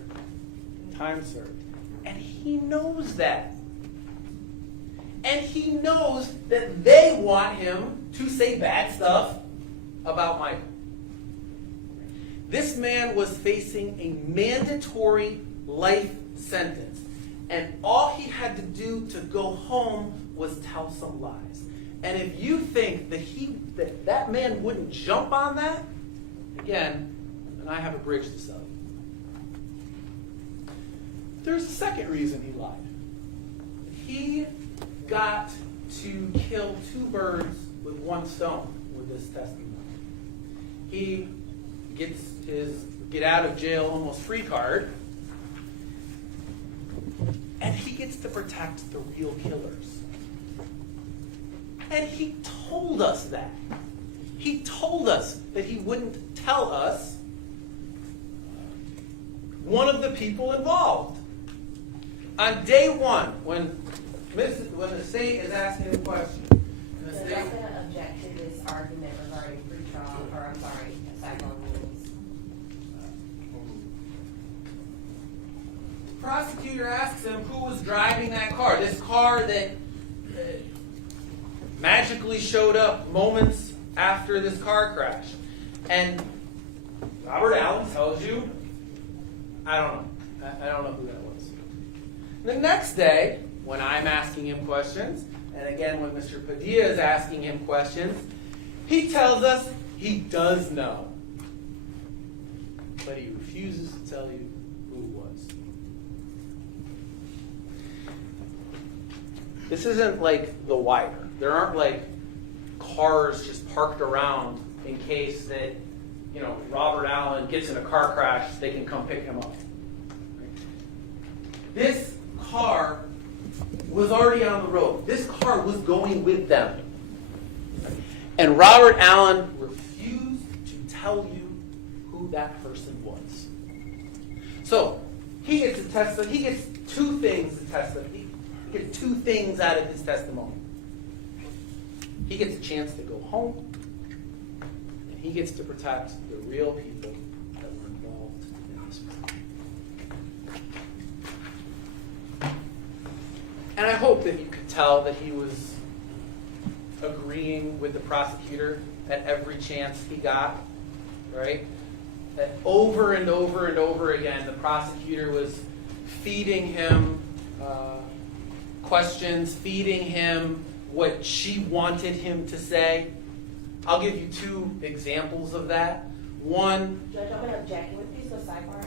Time served. And he knows that. And he knows that they want him to say bad stuff about Michael. This man was facing a mandatory life sentence. And all he had to do to go home was tell some lies. And if you think that that man wouldn't jump on that, again, then I have a bridge to sell you. There's a second reason he lied. He got to kill 2 birds with 1 stone with this testimony. He gets his get out of jail almost free card, and he gets to protect the real killers. And he told us that. He told us that he wouldn't tell us one of the people involved. On day 1, when the state is asking the question, and the So I'm state, going to object to this argument regarding pretrial, or I'm sorry, asylum rules. the prosecutor asks him who was driving that car, this car that magically showed up moments after this car crash. And Robert Allen tells you, I don't know. I don't know who that was. The next day, when I'm asking him questions, and again when Mr. Padilla is asking him questions, he tells us he does know. But he refuses to tell you who it was. This isn't like The Wire. There aren't like cars just parked around in case that, Robert Allen gets in a car crash, they can come pick him up. Right? This car was already on the road. This car was going with them. And Robert Allen refused to tell you who that person was. So he gets to testify. He gets 2 things to testify. He gets 2 things out of his testimony. He gets a chance to go home, and he gets to protect the real people that were involved in this crime. And I hope that you could tell that he was agreeing with the prosecutor at every chance he got, right? That over and over and over again, the prosecutor was feeding him questions, feeding him what she wanted him to say. I'll give you 2 examples of that. One, Judge, I'm going to object. Can we please go sidebar?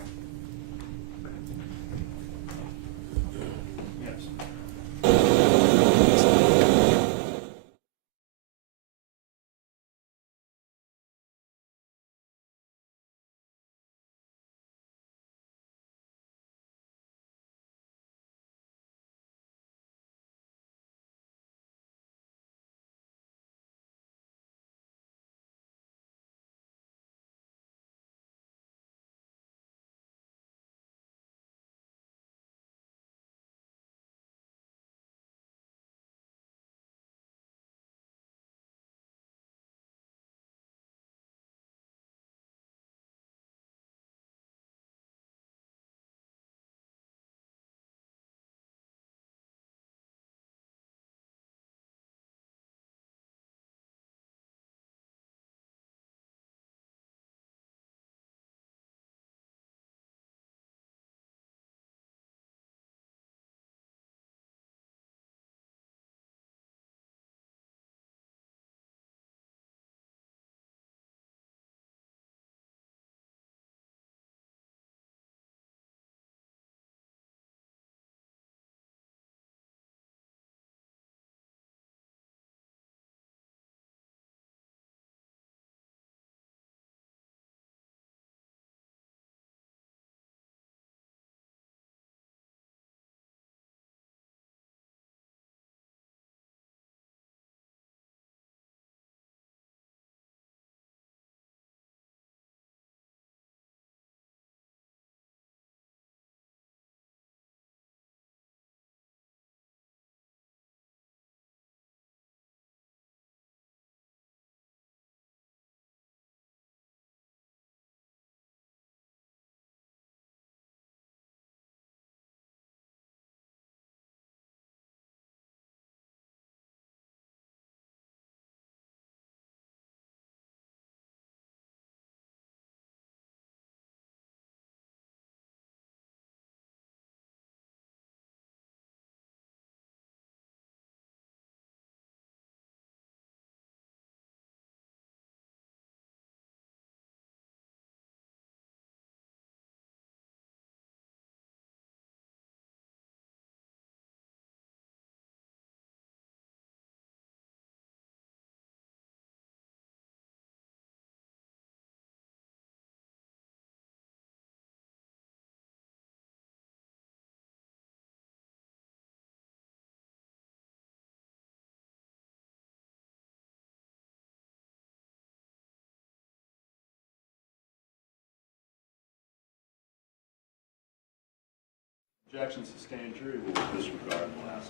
Objection sustained. Jury will disregard the last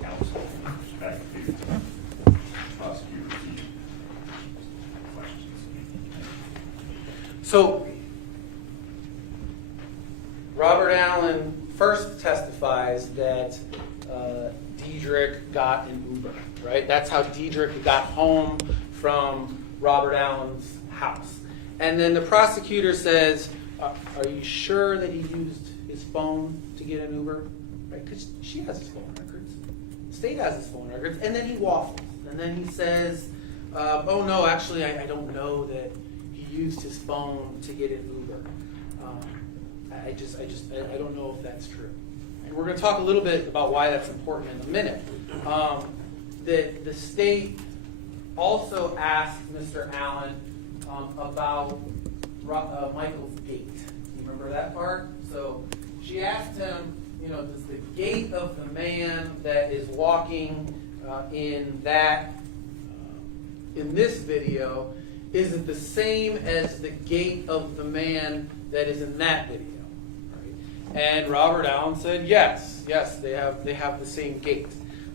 counsel. Back to you. Prosecutor. Questions? So, Robert Allen first testifies that Dedrick got an Uber, right? That's how Dedrick got home from Robert Allen's house. And then the prosecutor says, are you sure that he used his phone to get an Uber? Right? Because she has his phone records. The state has his phone records. And then he waffles. And then he says, oh no, actually I don't know that he used his phone to get an Uber. I don't know if that's true. And we're going to talk a little bit about why that's important in a minute. The state also asked Mr. Allen about Michael's gait. You remember that part? So she asked him, does the gait of the man that is walking in this video, is it the same as the gait of the man that is in that video? And Robert Allen said, yes, they have the same gait.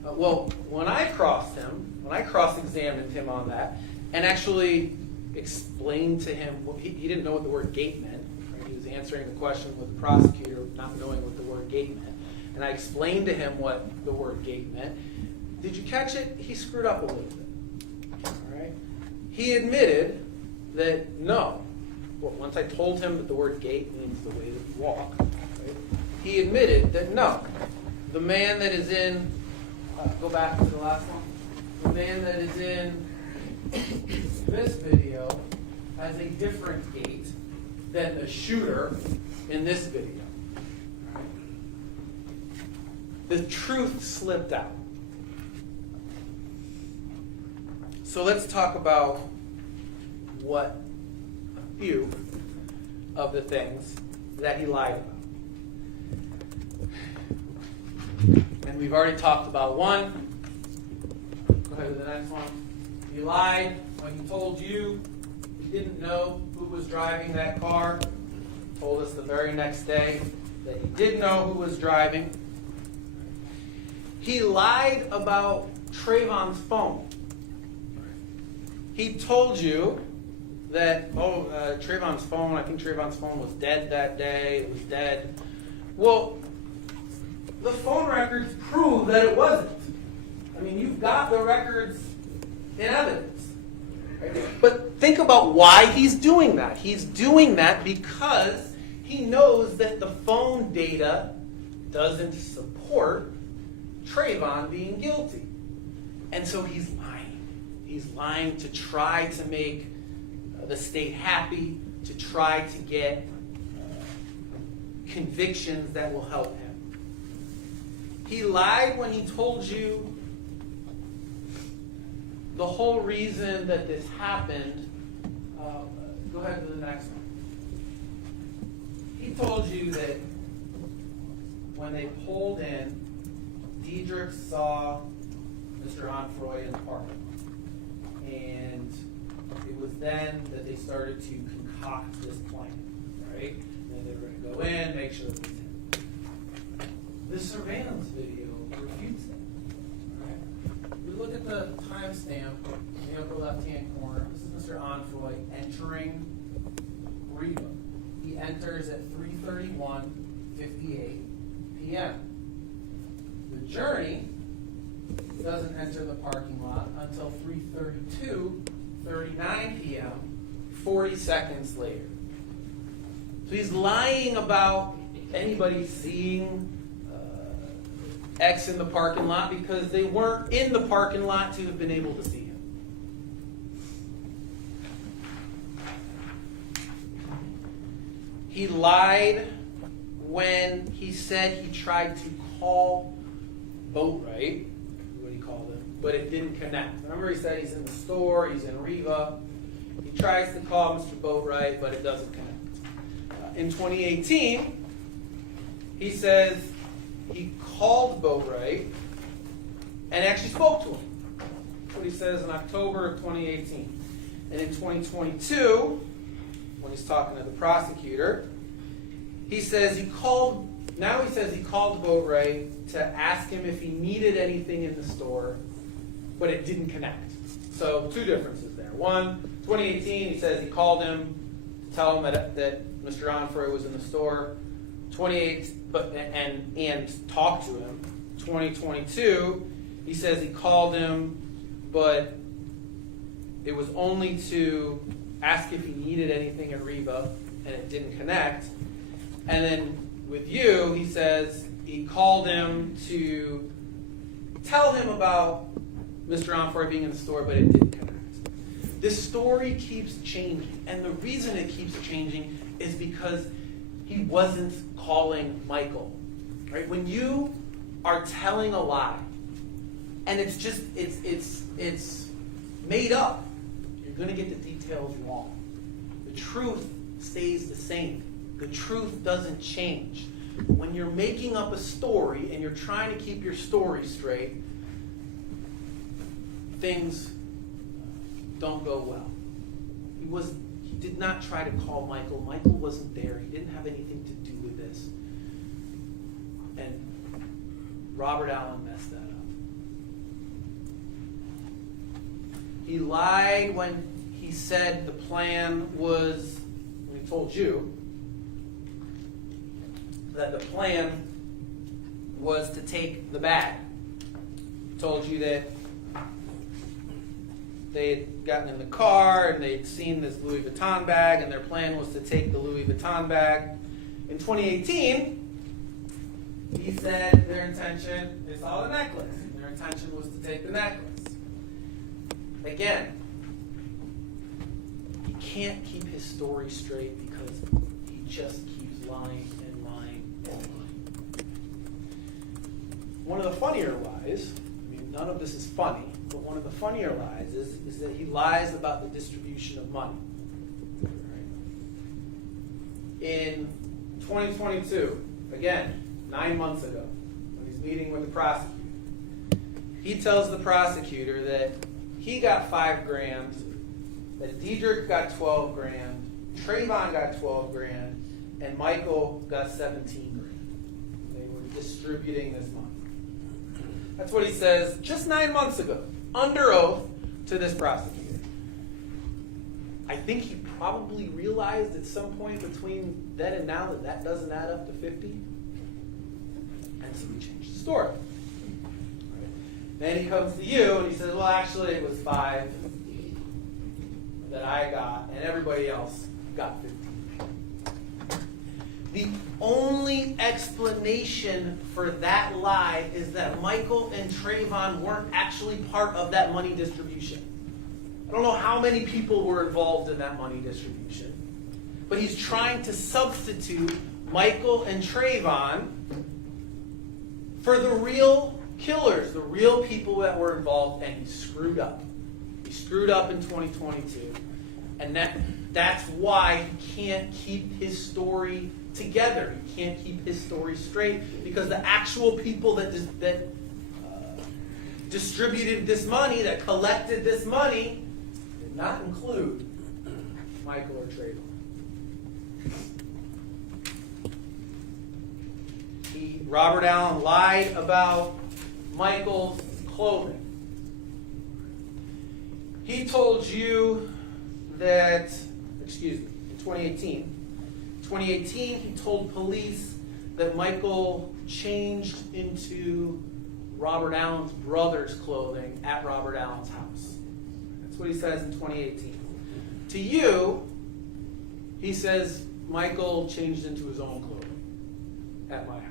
Well, when I cross-examined him on that, and actually explained to him, he didn't know what the word gait meant. Right? He was answering the question with the prosecutor, not knowing what the word gait meant. And I explained to him what the word gait meant. Did you catch it? He screwed up a little bit. All right. He admitted that no. Well, once I told him that the word gait means the way that you walk. He admitted that no, the man that is in, go back to the last one, the man that is in this video has a different gait than the shooter in this video. The truth slipped out. So let's talk about a few of the things that he lied about. And we've already talked about one. Go ahead to the next one. He lied when he told you he didn't know who was driving that car. He told us the very next day that he did know who was driving. He lied about Trayvon's phone. He told you that, Trayvon's phone, I think Trayvon's phone was dead that day. It was dead. Well, the phone records prove that it wasn't. I mean, you've got the records in evidence. Right? But think about why he's doing that. He's doing that because he knows that the phone data doesn't support Trayvon being guilty. And so he's lying. He's lying to try to make the state happy, to try to get convictions that will help him. He lied when he told you the whole reason that this happened. Go ahead to the next one. He told you that when they pulled in, Dedrick saw Mr. Onfroy in the parking lot. And it was then that they started to concoct this plan, right? And then they were going to go in, make sure it was him. The surveillance video refutes that. Right? We look at the timestamp in the upper left-hand corner. This is Mr. Onfroy entering Reba. He enters at 3:31:58 p.m. The journey doesn't enter the parking lot until 3:32:39 p.m., 40 seconds later. So he's lying about anybody seeing X in the parking lot because they weren't in the parking lot to have been able to see him. He lied when he said he tried to call Boatwright, what he called him, but it didn't connect. Remember he said he's in the store, he's in Riva. He tries to call Mr. Boatwright, but it doesn't connect. In 2018, he says he called Boatwright and actually spoke to him. That's what he says in October of 2018. And in 2022, when he's talking to the prosecutor, he says he called Boatwright to ask him if he needed anything in the store, but it didn't connect. So two differences there. One, 2018, he says he called him to tell him that Mr. Onfroy was in the store. And talked to him. 2022, he says he called him, but it was only to ask if he needed anything at Reba, and it didn't connect. And then with you, he says he called him to tell him about Mr. Onfroy being in the store, but it didn't connect. This story keeps changing, and the reason it keeps changing is because he wasn't calling Michael. Right? When you are telling a lie, and it's made up, you're going to get the details wrong. The truth stays the same. The truth doesn't change. When you're making up a story and you're trying to keep your story straight, things don't go well. He did not try to call Michael. Michael wasn't there. He didn't have anything to do with this. And Robert Allen messed that up. He lied when he said the plan was, when he told you that the plan was to take the bag. He told you that they had gotten in the car and they'd seen this Louis Vuitton bag, and their plan was to take the Louis Vuitton bag. In 2018, he said their intention, they saw the necklace, and their intention was to take the necklace. Again, he can't keep his story straight because he just keeps lying and lying and lying. One of the funnier lies, none of this is funny, but one of the funnier lies is that he lies about the distribution of money. Right? In 2022, again, 9 months ago, when he's meeting with the prosecutor, he tells the prosecutor that he got $5,000, that Dedrick got $12,000, Trayvon got $12,000, and Michael got $17,000. They were distributing this money. That's what he says just 9 months ago, under oath to this prosecutor. I think he probably realized at some point between then and now that that doesn't add up to 50. And so he changed the story. Then he comes to you and he says, well, actually it was 5 that I got, and everybody else got 15. The only explanation for that lie is that Michael and Trayvon weren't actually part of that money distribution. I don't know how many people were involved in that money distribution, but he's trying to substitute Michael and Trayvon for the real killers, the real people that were involved, and he screwed up. He screwed up in 2022, and that's why he can't keep his story together. He can't keep his story straight because the actual people that distributed this money, that collected this money, did not include Michael or Trayvon. Robert Allen lied about Michael's clothing. He told you that, in 2018, he told police that Michael changed into Robert Allen's brother's clothing at Robert Allen's house. That's what he says in 2018. To you, he says Michael changed into his own clothing at my house.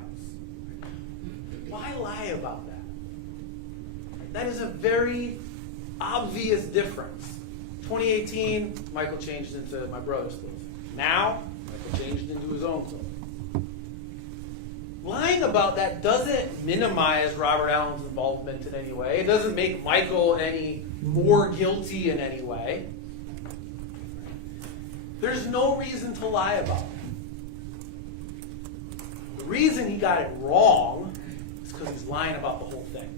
Why lie about that? That is a very obvious difference. 2018, Michael changed into my brother's clothing. Now, Michael changed into his own clothing. Lying about that doesn't minimize Robert Allen's involvement in any way. It doesn't make Michael any more guilty in any way. There's no reason to lie about it. The reason he got it wrong is because he's lying about the whole thing.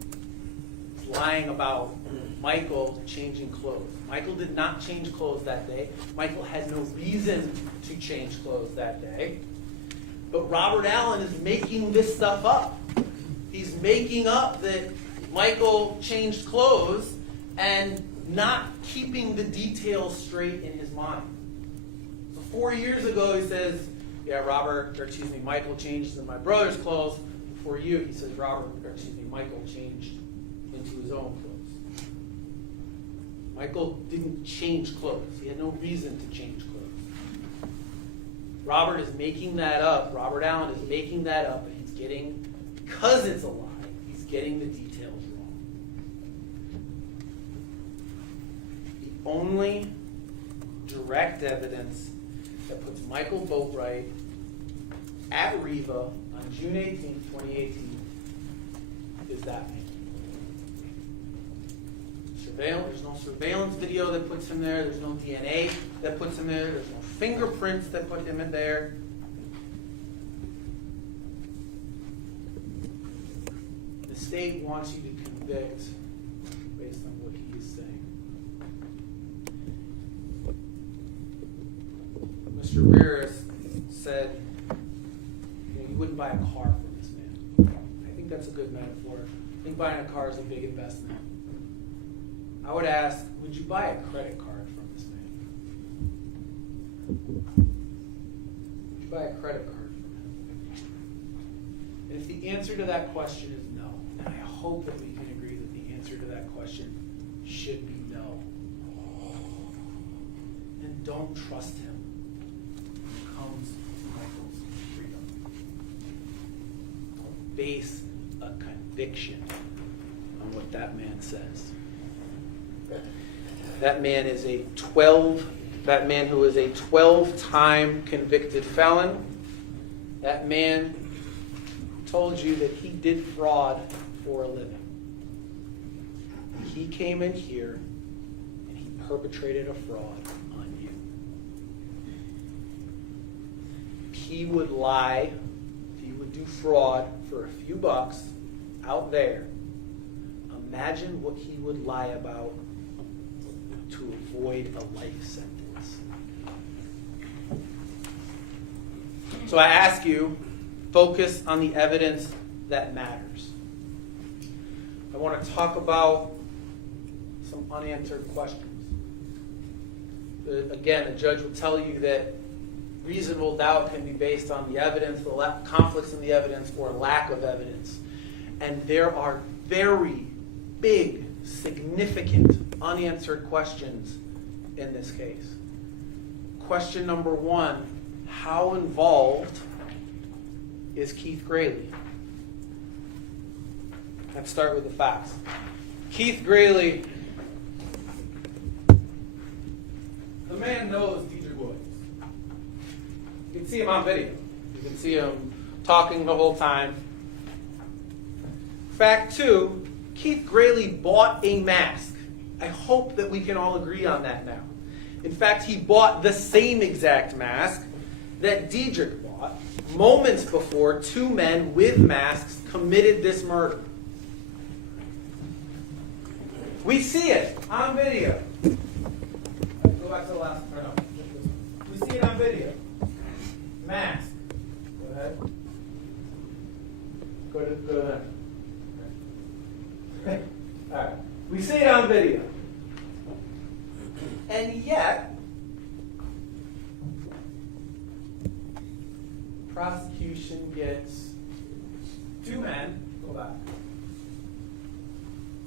He's lying about Michael changing clothes. Michael did not change clothes that day. Michael had no reason to change clothes that day. But Robert Allen is making this stuff up. He's making up that Michael changed clothes and not keeping the details straight in his mind. So 4 years ago, he says, yeah, Michael changed in my brother's clothes. For you, he says, Michael changed into his own clothes. Michael didn't change clothes. He had no reason to change clothes. Robert is making that up. Robert Allen is making that up, and he's getting, because it's a lie, he's getting the details wrong. The only direct evidence that puts Michael Boatwright at Riva on June 18, 2018, is that man. There's no surveillance video that puts him there. There's no DNA that puts him there. There's no fingerprints that put him in there. The state wants you to convict based on what he is saying. Mr. Rares said, you wouldn't buy a car from this man. I think that's a good metaphor. I think buying a car is a big investment. I would ask, would you buy a credit card from this man? Would you buy a credit card from him? And if the answer to that question is no, and I hope that we can agree that the answer to that question should be no, then don't trust him when it comes to Michael's freedom. Base a conviction on what that man says. That man is a 12. That man who is a 12-time convicted felon. That man told you that he did fraud for a living. He came in here and he perpetrated a fraud on you. If he would lie, if he would do fraud for a few bucks out there, imagine what he would lie about to avoid a life sentence. So I ask you, focus on the evidence that matters. I want to talk about some unanswered questions. Again, the judge will tell you that reasonable doubt can be based on the evidence, the conflicts in the evidence, or lack of evidence. And there are very big, significant, unanswered questions in this case. Question number one, how involved is Keith Grayley? Let's start with the facts. Keith Grayley, the man knows Dedrick Williams. You can see him on video. You can see him talking the whole time. Fact two, Keith Grayley bought a mask. I hope that we can all agree on that now. In fact, he bought the same exact mask that Dedrick bought moments before two men with masks committed this murder. We see it on video. Go back to the last one. We see it on video. Mask. Go ahead. Go to that. All right. We see it on video. And yet, prosecution gets two men, go back.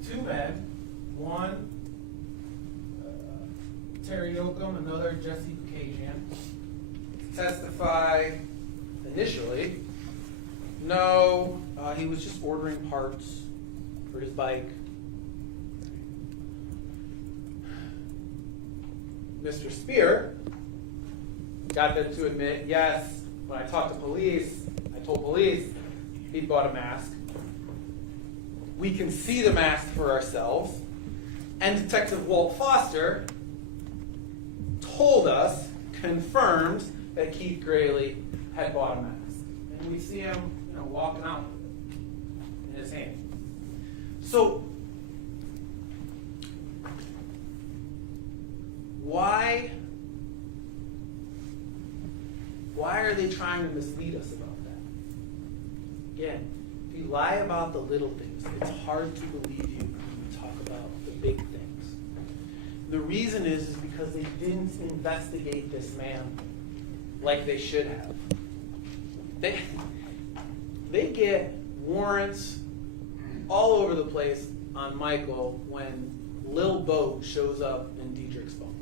Two men, one, Terry Yoakum, another Jahseh Onfroy, testify initially, no, he was just ordering parts for his bike. Mr. Spear got them to admit, yes, when I talked to police, I told police he bought a mask. We can see the mask for ourselves. And Detective Walt Foster told us, confirmed, that Keith Grayley had bought a mask. And we see him, walking out with it in his hand. So, why are they trying to mislead us about Again, if you lie about the little things, it's hard to believe you when you talk about the big things. The reason is because they didn't investigate this man like they should have. They get warrants all over the place on Michael when Lil Boat shows up in Dedrick's phone.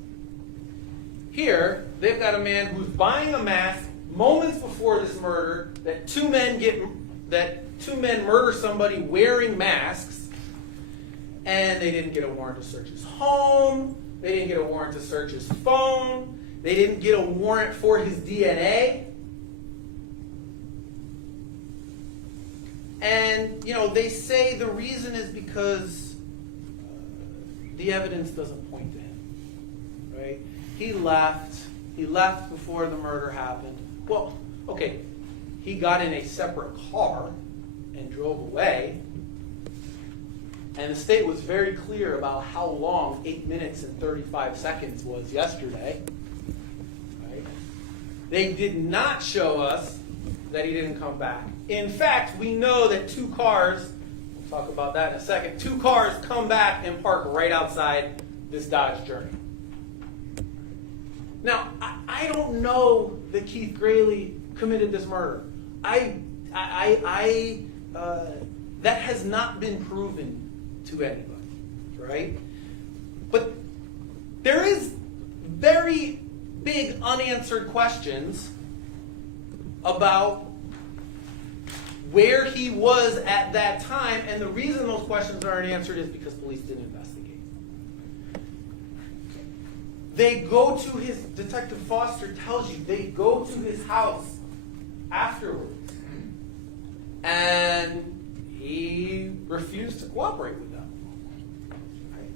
Here, they've got a man who's buying a mask moments before this murder that two men murder somebody wearing masks, and they didn't get a warrant to search his home, they didn't get a warrant to search his phone, they didn't get a warrant for his DNA. And, they say the reason is because the evidence doesn't point to him, right? He left before the murder happened. Well, okay, he got in a separate car and drove away. And the state was very clear about how long 8 minutes and 35 seconds was yesterday. Right? They did not show us that he didn't come back. In fact, we know that two cars, we'll talk about that in a second, two cars come back and park right outside this Dodge Journey. Now, I don't know that Keith Grayley committed this murder. That has not been proven to anybody, right? But there is very big unanswered questions about where he was at that time, and the reason those questions aren't answered is because police didn't investigate. They go to his, Detective Foster tells you, they go to his house afterwards, and he refused to cooperate with them. Right?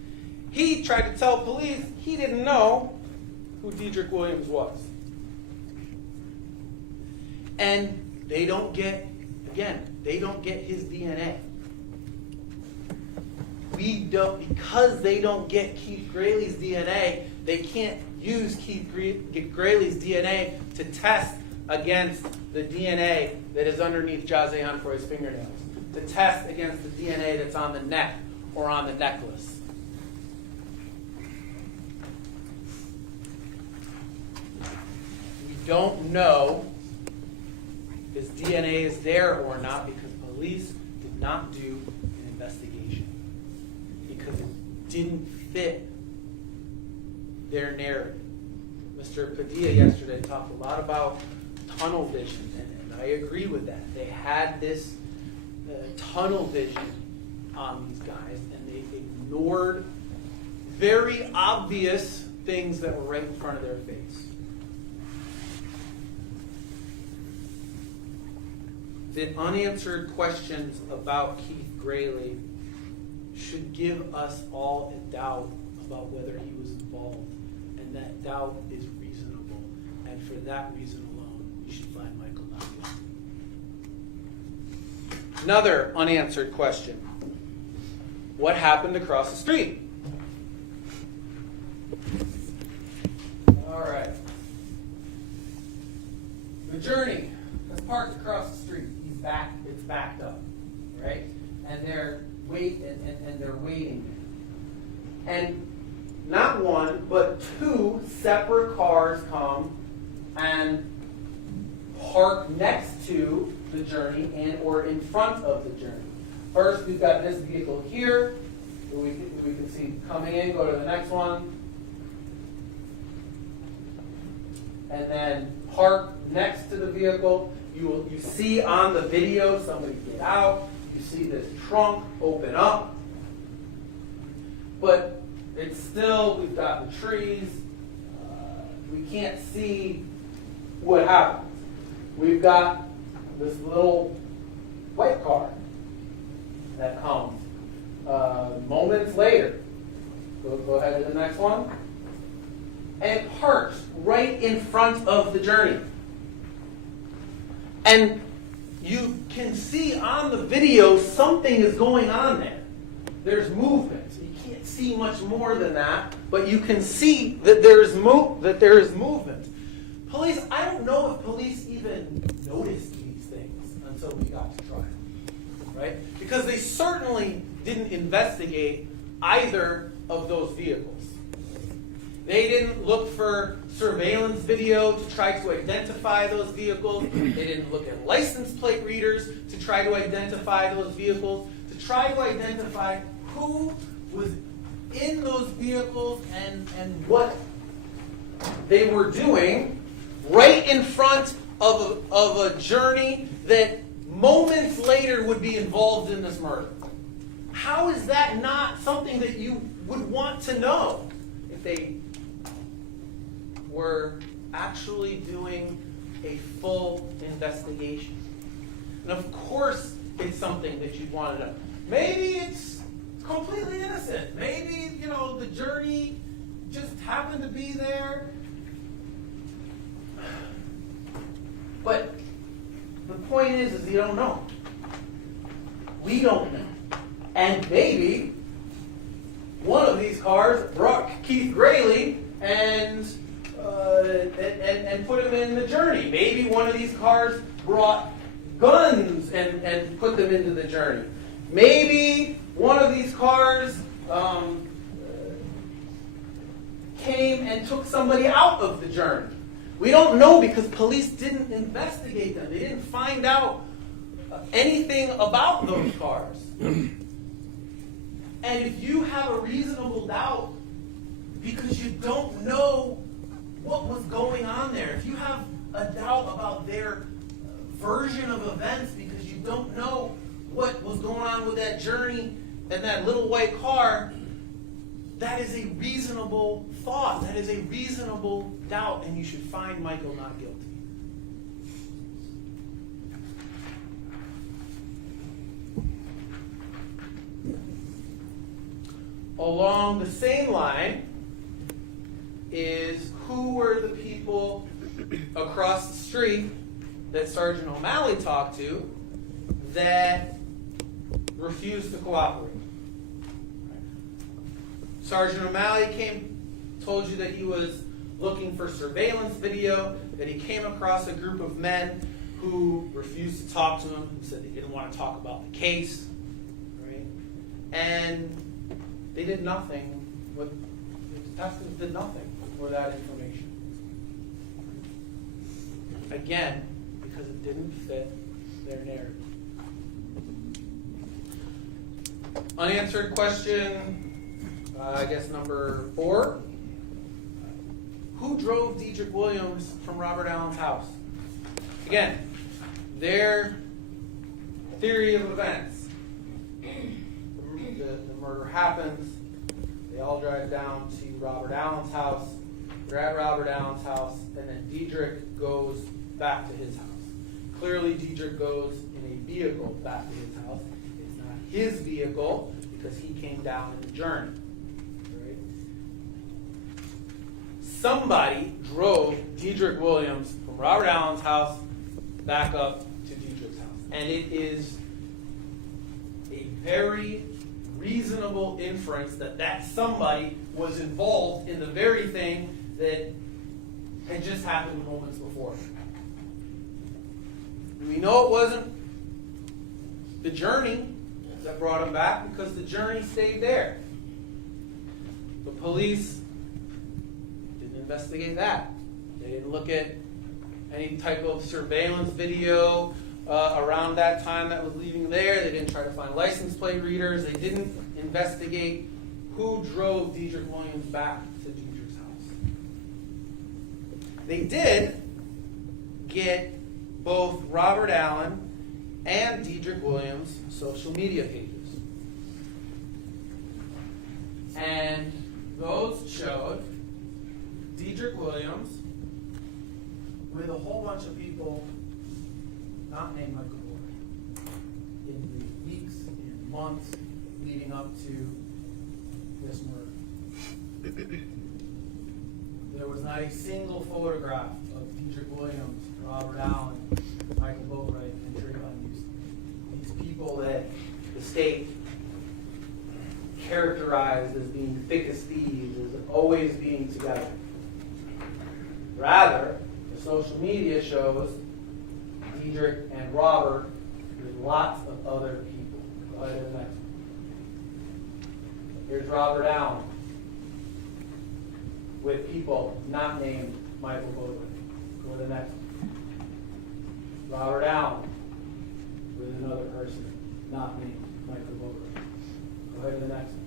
He tried to tell police he didn't know who Dedrick Williams was. And they don't get his DNA. Because they don't get Keith Grayley's DNA, they can't use Keith Grayley's DNA to test against the DNA that is underneath Jahseh Onfroy's fingernails, to test against the DNA that's on the neck or on the necklace. We don't know if his DNA is there or not because police did not do an investigation, because it didn't fit their narrative. Mr. Padilla yesterday talked a lot about tunnel vision, and I agree with that. They had this tunnel vision on these guys, and they ignored very obvious things that were right in front of their face. The unanswered questions about Keith Grayley should give us all a doubt about whether he was involved, and that doubt is reasonable, and for that reason alone, we should find Michael not guilty. Another unanswered question: what happened across the street? All right. The Journey is parked across the street. It's backed up, right? And they're waiting. And not one, but two separate cars come and park next to the Journey or in front of the Journey. First, we've got this vehicle here, who we can see coming in. Go to the next one. And then park next to the vehicle. You see on the video somebody get out. You see this trunk open up. But it's still, we've got the trees. We can't see what happens. We've got this little white car that comes moments later. Go ahead to the next one. And parks right in front of the Journey. And you can see on the video something is going on there. There's movement. You can't see much more than that, but you can see that there is movement. Police, I don't know if police even noticed these things until we got to trial, right? Because they certainly didn't investigate either of those vehicles. They didn't look for surveillance video to try to identify those vehicles. They didn't look at license plate readers to try to identify those vehicles, to try to identify who was in those vehicles and what they were doing right in front of a journey that moments later would be involved in this murder. How is that not something that you would want to know if they were actually doing a full investigation? And of course, it's something that you'd want to know. Maybe it's completely innocent. Maybe, the journey just happened to be there. But the point is you don't know. We don't know. And maybe one of these cars brought Keith Grayley and put him in the journey. Maybe one of these cars brought guns and put them into the journey. Maybe one of these cars came and took somebody out of the journey. We don't know because police didn't investigate them. They didn't find out anything about those cars. And if you have a reasonable doubt because you don't know what was going on there, if you have a doubt about their version of events because you don't know what was going on with that journey and that little white car, that is a reasonable thought. That is a reasonable doubt, and you should find Michael not guilty. Along the same line is who were the people across the street that Sergeant O'Malley talked to that refused to cooperate. Sergeant O'Malley told you that he was looking for surveillance video, that he came across a group of men who refused to talk to him, who said they didn't want to talk about the case, right? And they did nothing. The detectives did nothing for that information. Again, because it didn't fit their narrative. Unanswered question, I guess number 4. Who drove Dedrick Williams from Robert Allen's house? Again, their theory of events. The murder happens. They all drive down to Robert Allen's house. They're at Robert Allen's house, and then Dedrick goes back to his house. Clearly, Dedrick goes in a vehicle back to his house. It's not his vehicle because he came down in the journey. Right? Somebody drove Dedrick Williams from Robert Allen's house back up to Dedrick's house. And it is a very reasonable inference that somebody was involved in the very thing that had just happened moments before. We know it wasn't the journey that brought him back because the journey stayed there. The police didn't investigate that. They didn't look at any type of surveillance video around that time that was leaving there. They didn't try to find license plate readers. They didn't investigate who drove Dedrick Williams back to Dedrick's house. They did get both Robert Allen and Dedrick Williams' social media pages. And those showed Dedrick Williams with a whole bunch of people not named Michael Boatwright in the weeks and months leading up to this murder. There was not a single photograph of Dedrick Williams, Robert Allen, Michael Boatwright, and Trayvon Newsome. These people that the state characterized as being thick as thieves, as always being together. Rather, the social media shows Dedrick and Robert There's lots of other people. Go ahead to the next one. Here's Robert Allen with people not named Michael Boatwright. Go to the next one. Robert Allen with another person not named Michael Boatwright. Go ahead to the next one.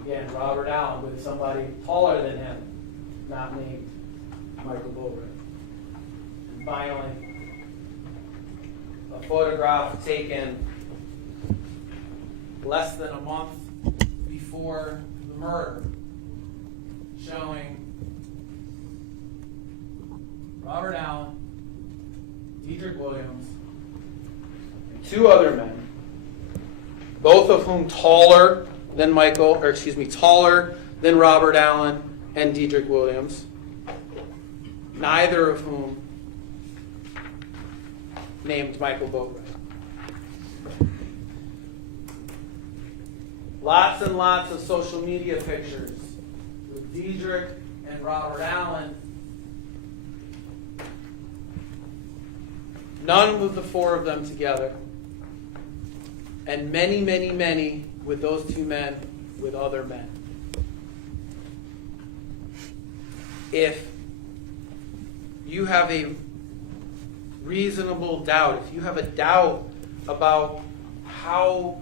Again, Robert Allen with somebody taller than him, not named Michael Boatwright. And finally, a photograph taken less than a month before the murder, showing Robert Allen, Dedrick Williams, and two other men, both of whom taller than taller than Robert Allen and Dedrick Williams, neither of whom named Michael Boatwright. Lots and lots of social media pictures with Dedrick and Robert Allen. None with the four of them together. And many, many, many with those two men with other men. If you have a reasonable doubt, if you have a doubt about how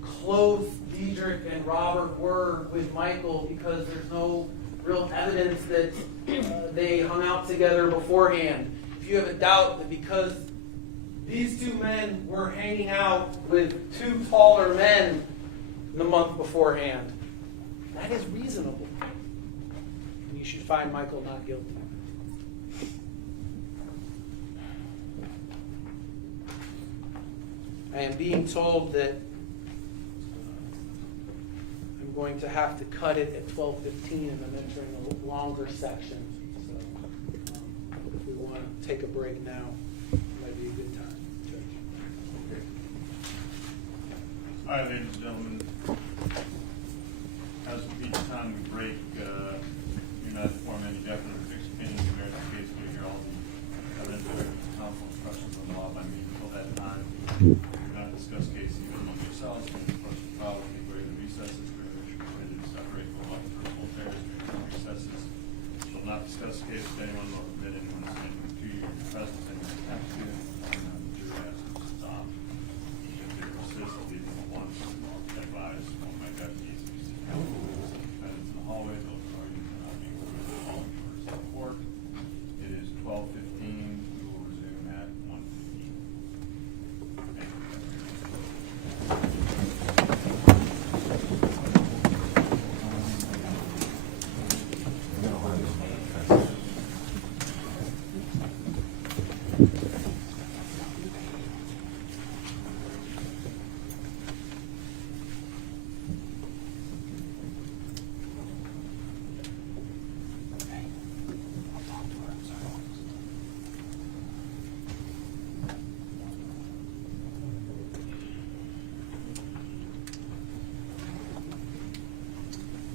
close Dedrick and Robert were with Michael because there's no real evidence that they hung out together beforehand, if you have a doubt that because these two men were hanging out with two taller men the month beforehand, that is reasonable. And you should find Michael not guilty. I am being told that I'm going to have to cut it at 12:15 and I'm entering a longer section. So if we want to take a break now, it might be a good time. Judge. All right, ladies and gentlemen, as with each time we break, you're not form any definite or fixed opinions regarding the case. We hear all the evidence, counsel, instructions on the law by me until that time. We're going to discuss cases even among yourselves. And of course, we'll probably go into recesses. We're going to separate the law and personal affairs during recesses. We'll not discuss the case with anyone nor permit anyone to stand to your presence and attempt to. The jury has to stop. If they persist, leave them once. I'll advise one of my deputies to see defendants in the hallway. Those are not being included in all members of the court. It is 12:15. We will resume at 1:15. Thank you.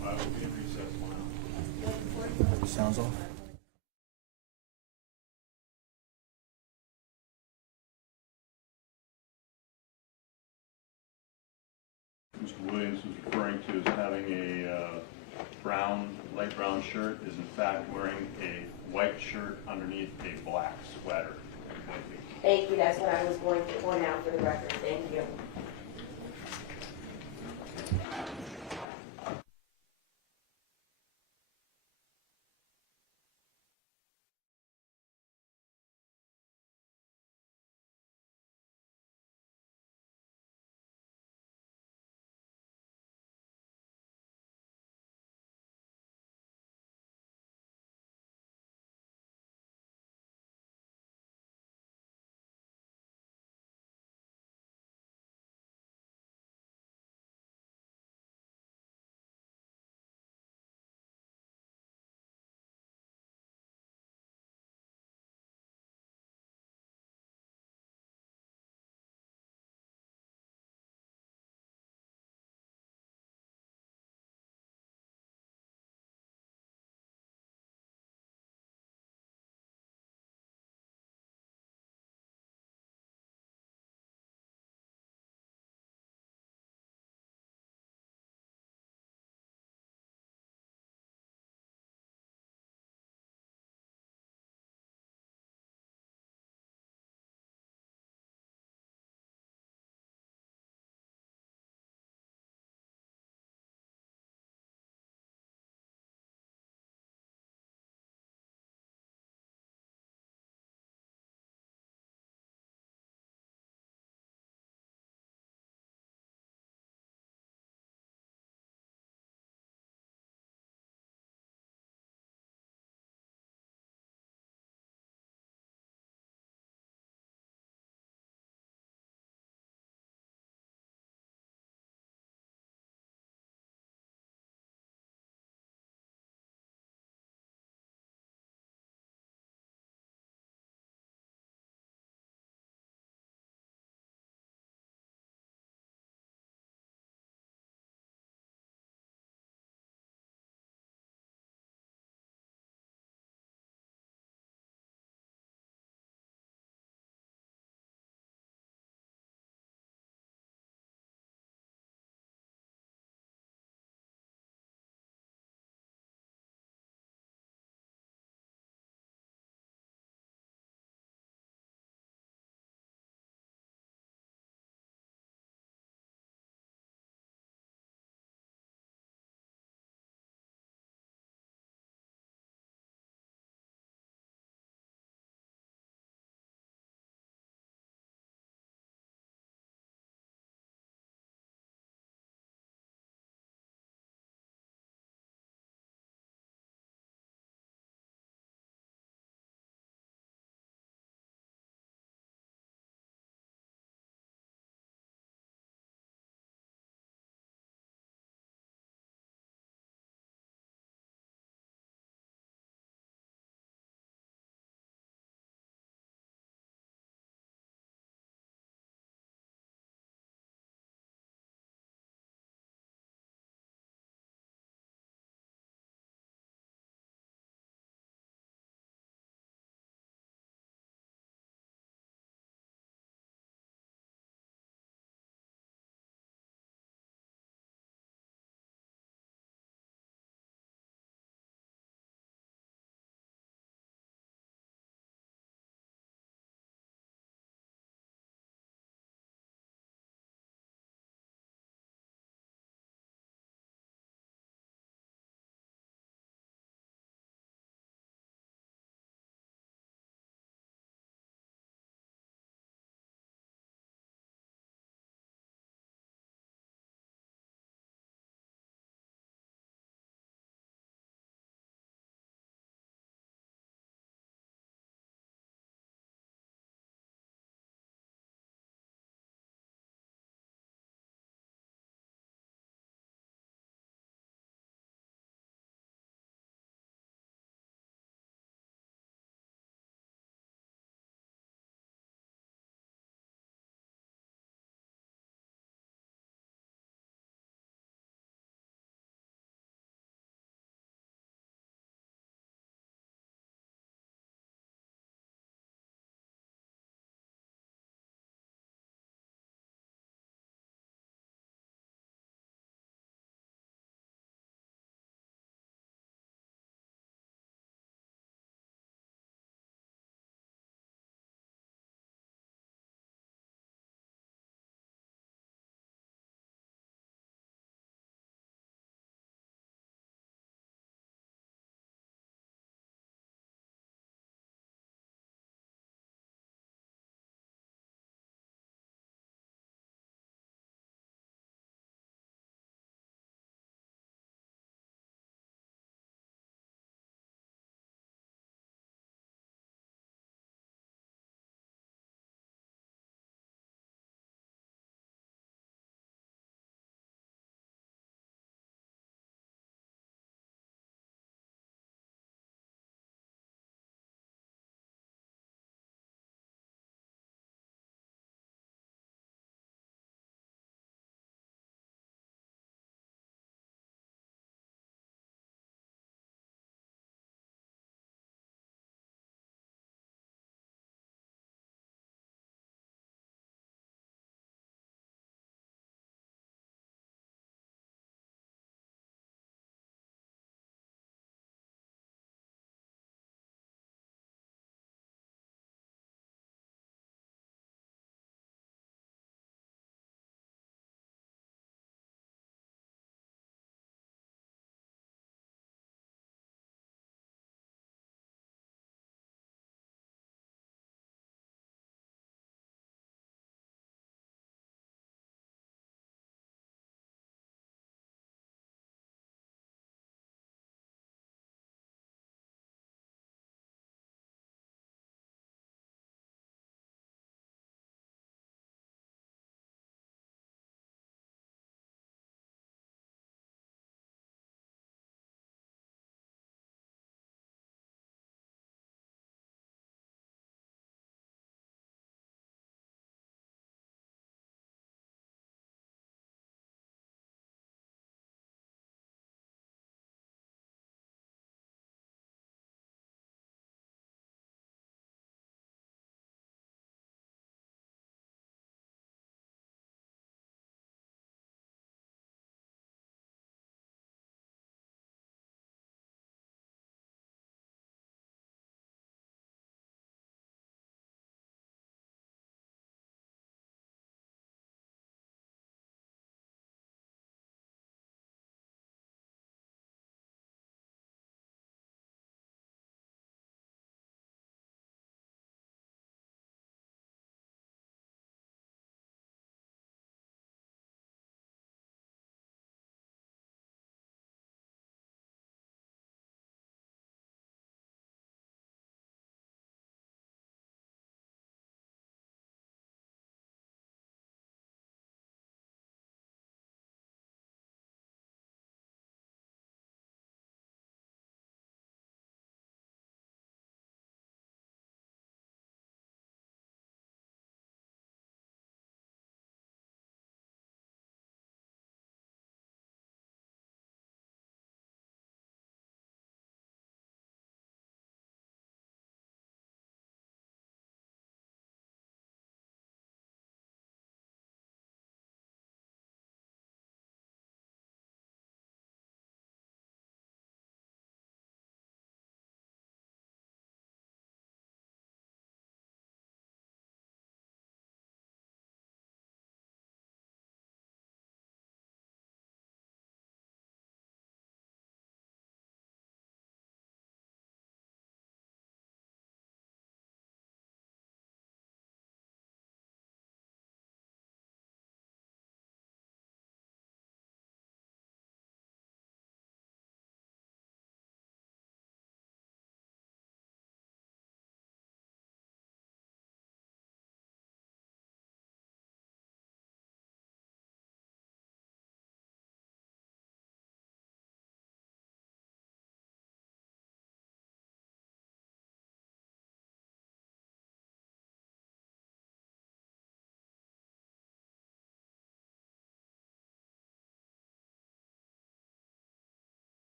Well, we'll be in recess now. Sounds off. Mr. Williams was referring to as having a light brown shirt, is in fact wearing a white shirt underneath a black sweater. Thank you, that's what I was going to point out for the record. Thank you.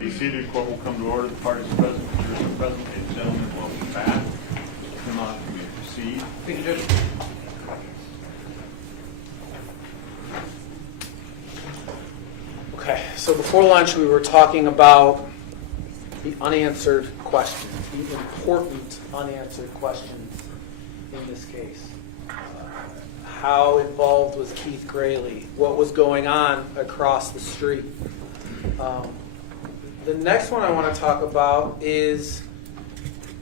be seated. Court will come to order. The parties present, the jurors are present. Ladies and gentlemen, welcome back. Come on, you may proceed. Thank you, Judge. Okay, so before lunch we were talking about the unanswered questions, the important unanswered questions in this case. How involved was Keith Grayley? What was going on across the street? The next one I want to talk about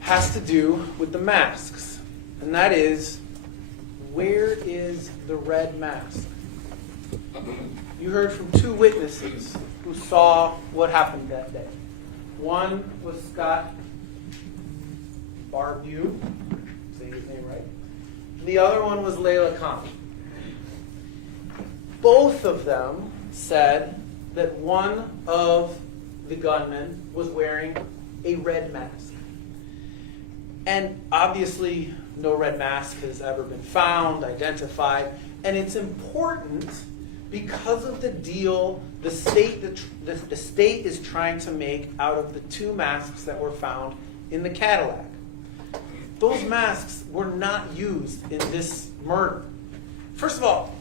has to do with the masks, and that is, where is the red mask? You heard from two witnesses who saw what happened that day. One was Scott Barbeau, say his name right. The other one was Layla Khan. Both of them said that one of the gunmen was wearing a red mask. And obviously, no red mask has ever been found, identified, and it's important because of the deal the state is trying to make out of the two masks that were found in the Cadillac. Those masks were not used in this murder. First of all,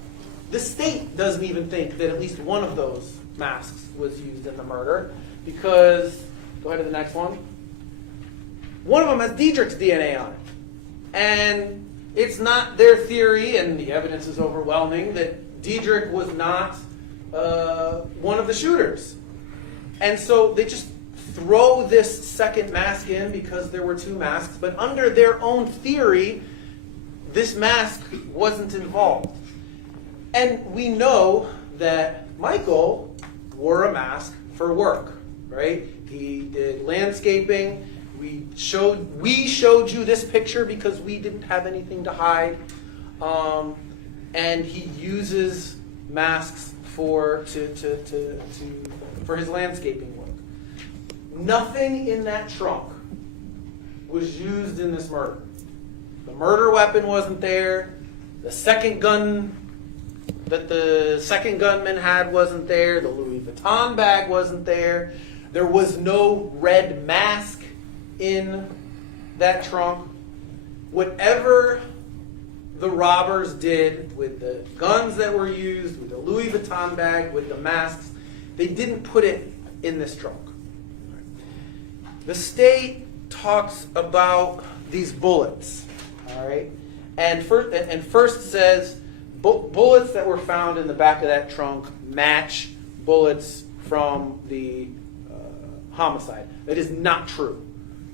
the state doesn't even think that at least one of those masks was used in the murder because, go ahead to the next one. One of them has Dedrick's DNA on it. And it's not their theory, and the evidence is overwhelming, that Dedrick was not one of the shooters. And so they just throw this second mask in because there were two masks, but under their own theory, this mask wasn't involved. And we know that Michael wore a mask for work, right? He did landscaping. We showed you this picture because we didn't have anything to hide. And he uses masks for his landscaping work. Nothing in that trunk was used in this murder. The murder weapon wasn't there. The second gun that the second gunman had wasn't there. The Louis Vuitton bag wasn't there. There was no red mask in that trunk. Whatever the robbers did with the guns that were used, with the Louis Vuitton bag, with the masks, they didn't put it in this trunk. The state talks about these bullets, all right? And first says bullets that were found in the back of that trunk match bullets from the homicide. That is not true.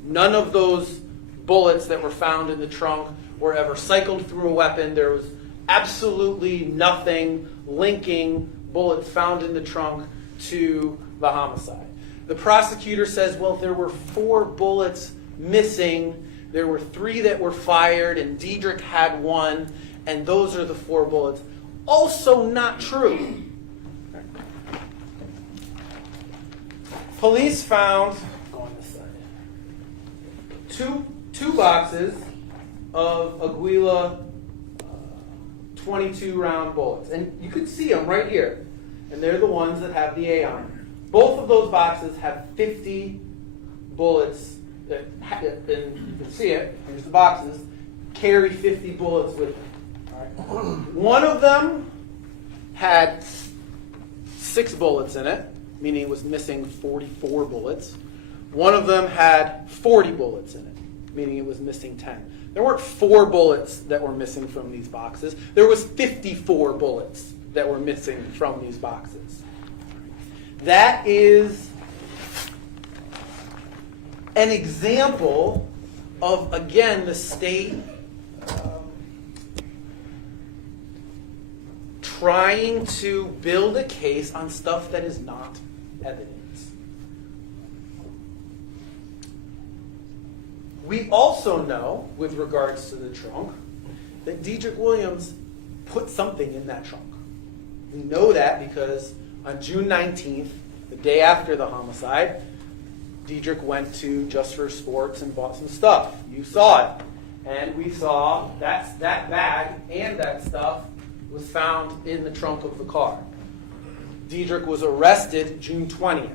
None of those bullets that were found in the trunk were ever cycled through a weapon. There was absolutely nothing linking bullets found in the trunk to the homicide. The prosecutor says, well, there were 4 bullets missing. There were 3 that were fired, and Dedrick had 1, and those are the 4 bullets. Also not true. Police found, go on this side, two boxes of Aguila 22-round bullets. And you can see them right here. And they're the ones that have the A on them. Both of those boxes have 50 bullets, and you can see it, here's the boxes, carry 50 bullets with them. All right. One of them had 6 bullets in it, meaning it was missing 44 bullets. One of them had 40 bullets in it, meaning it was missing 10. There weren't 4 bullets that were missing from these boxes. There was 54 bullets that were missing from these boxes. That is an example of, again, the state trying to build a case on stuff that is not evidence. We also know, with regards to the trunk, that Dedrick Williams put something in that trunk. We know that because on June 19th, the day after the homicide, Dedrick went to Just for Sports and bought some stuff. You saw it. And we saw that bag and that stuff was found in the trunk of the car. Dedrick was arrested June 20th.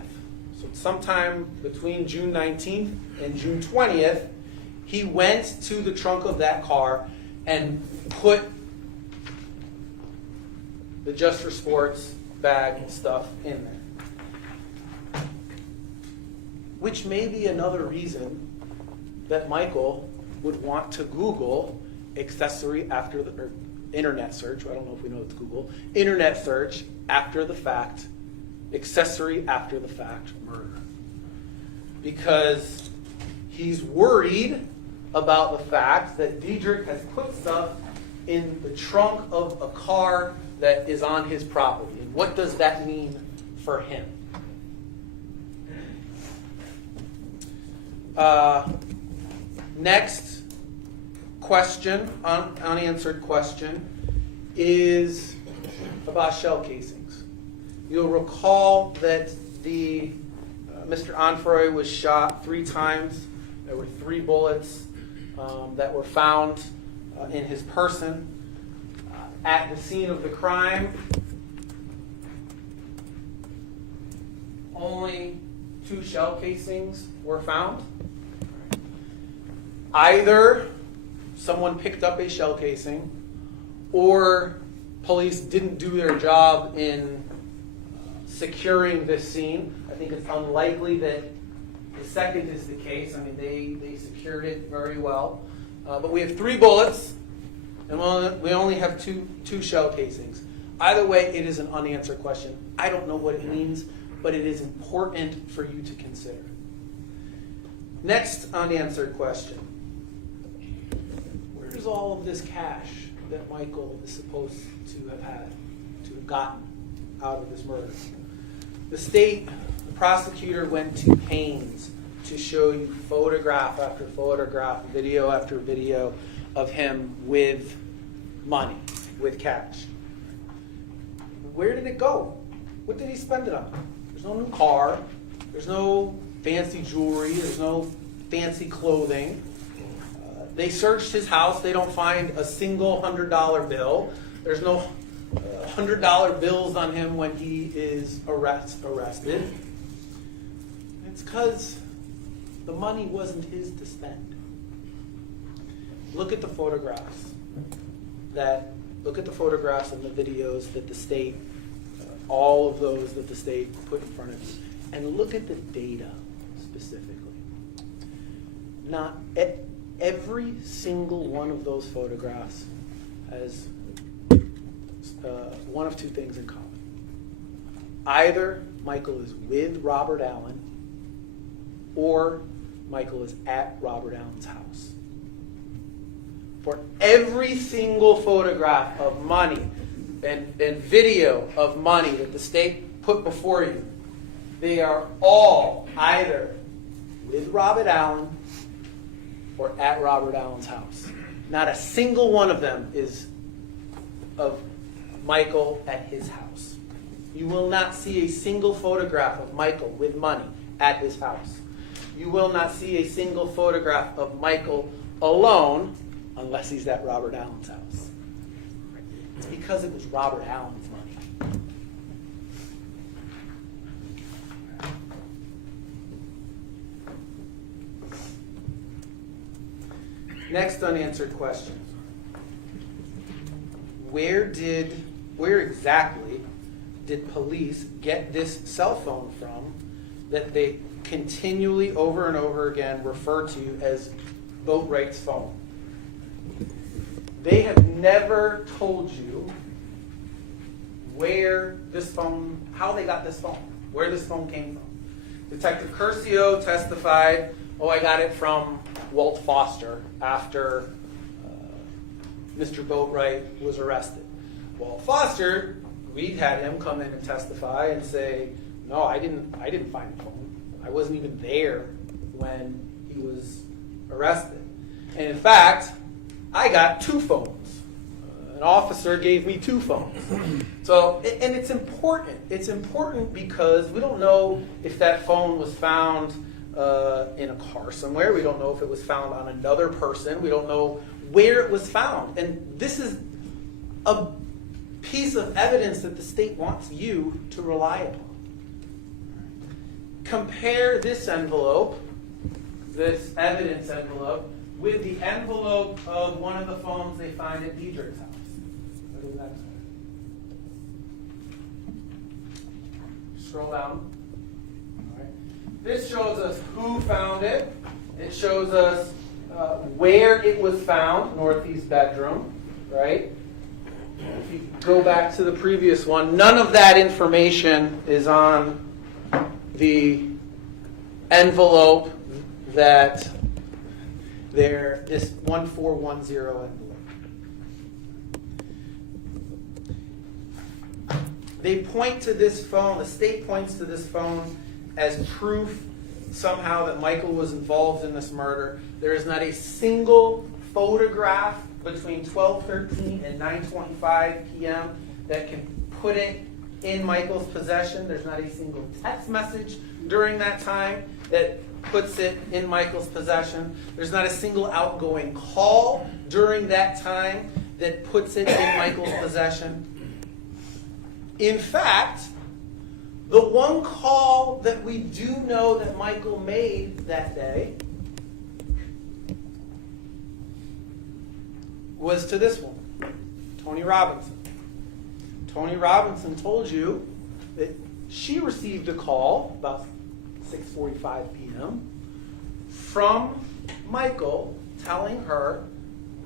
So sometime between June 19th and June 20th, he went to the trunk of that car and put the Just for Sports bag and stuff in there. Which may be another reason that Michael would want to Google accessory after the, or internet search, I don't know if we know it's Google, internet search after the fact, accessory after the fact murder. Because he's worried about the fact that Dedrick has put stuff in the trunk of a car that is on his property. And what does that mean for him? Next question, unanswered question, is about shell casings. You'll recall that the Mr. Onfroy was shot 3 times. There were 3 bullets that were found in his person. At the scene of the crime, only 2 shell casings were found. Either someone picked up a shell casing, or police didn't do their job in securing this scene. I think it's unlikely that the second is the case. I mean, they secured it very well. But we have 3 bullets, and we only have two shell casings. Either way, it is an unanswered question. I don't know what it means, but it is important for you to consider. Next unanswered question. Where's all of this cash that Michael is supposed to have gotten out of this murder? The state prosecutor went to pains to show you photograph after photograph, video after video of him with money, with cash. Where did it go? What did he spend it on? There's no new car. There's no fancy jewelry. There's no fancy clothing. They searched his house. They don't find a single $100 bill. There's no $100 bills on him when he is arrested. It's because the money wasn't his to spend. Look at the photographs and the videos that the state, all of those that the state put in front of you, and look at the data specifically. Not every single one of those photographs has one of 2 things in common. Either Michael is with Robert Allen, or Michael is at Robert Allen's house. For every single photograph of money and video of money that the state put before you, they are all either with Robert Allen or at Robert Allen's house. Not a single one of them is of Michael at his house. You will not see a single photograph of Michael with money at his house. You will not see a single photograph of Michael alone unless he's at Robert Allen's house. It's because it was Robert Allen's money. Next unanswered question. Where exactly did police get this cell phone from that they continually over and over again refer to as Boatwright's phone? They have never told you where this phone, how they got this phone, where this phone came from. Detective Curcio testified, I got it from Walt Foster after Mr. Boatwright was arrested. Walt Foster, we had him come in and testify and say, no, I didn't find the phone. I wasn't even there when he was arrested. And in fact, I got 2 phones. An officer gave me 2 phones. So, and it's important. It's important because we don't know if that phone was found in a car somewhere. We don't know if it was found on another person. We don't know where it was found. And this is a piece of evidence that the state wants you to rely upon. compare this envelope, this evidence envelope, with the envelope of one of the phones they find at Dedrick's house. Look at the next one. Scroll down. All right. This shows us who found it. It shows us where it was found, northeast bedroom, right? If you go back to the previous one, none of that information is on the envelope that this 1410 envelope. They point to this phone, the state points to this phone as proof somehow that Michael was involved in this murder. There is not a single photograph between 12:13 and 9:25 p.m. that can put it in Michael's possession. There's not a single text message during that time that puts it in Michael's possession. There's not a single outgoing call during that time that puts it in Michael's possession. In fact, the one call that we do know that Michael made that day was to this one, Tony Robinson. Tony Robinson told you that she received a call about 6:45 p.m. from Michael telling her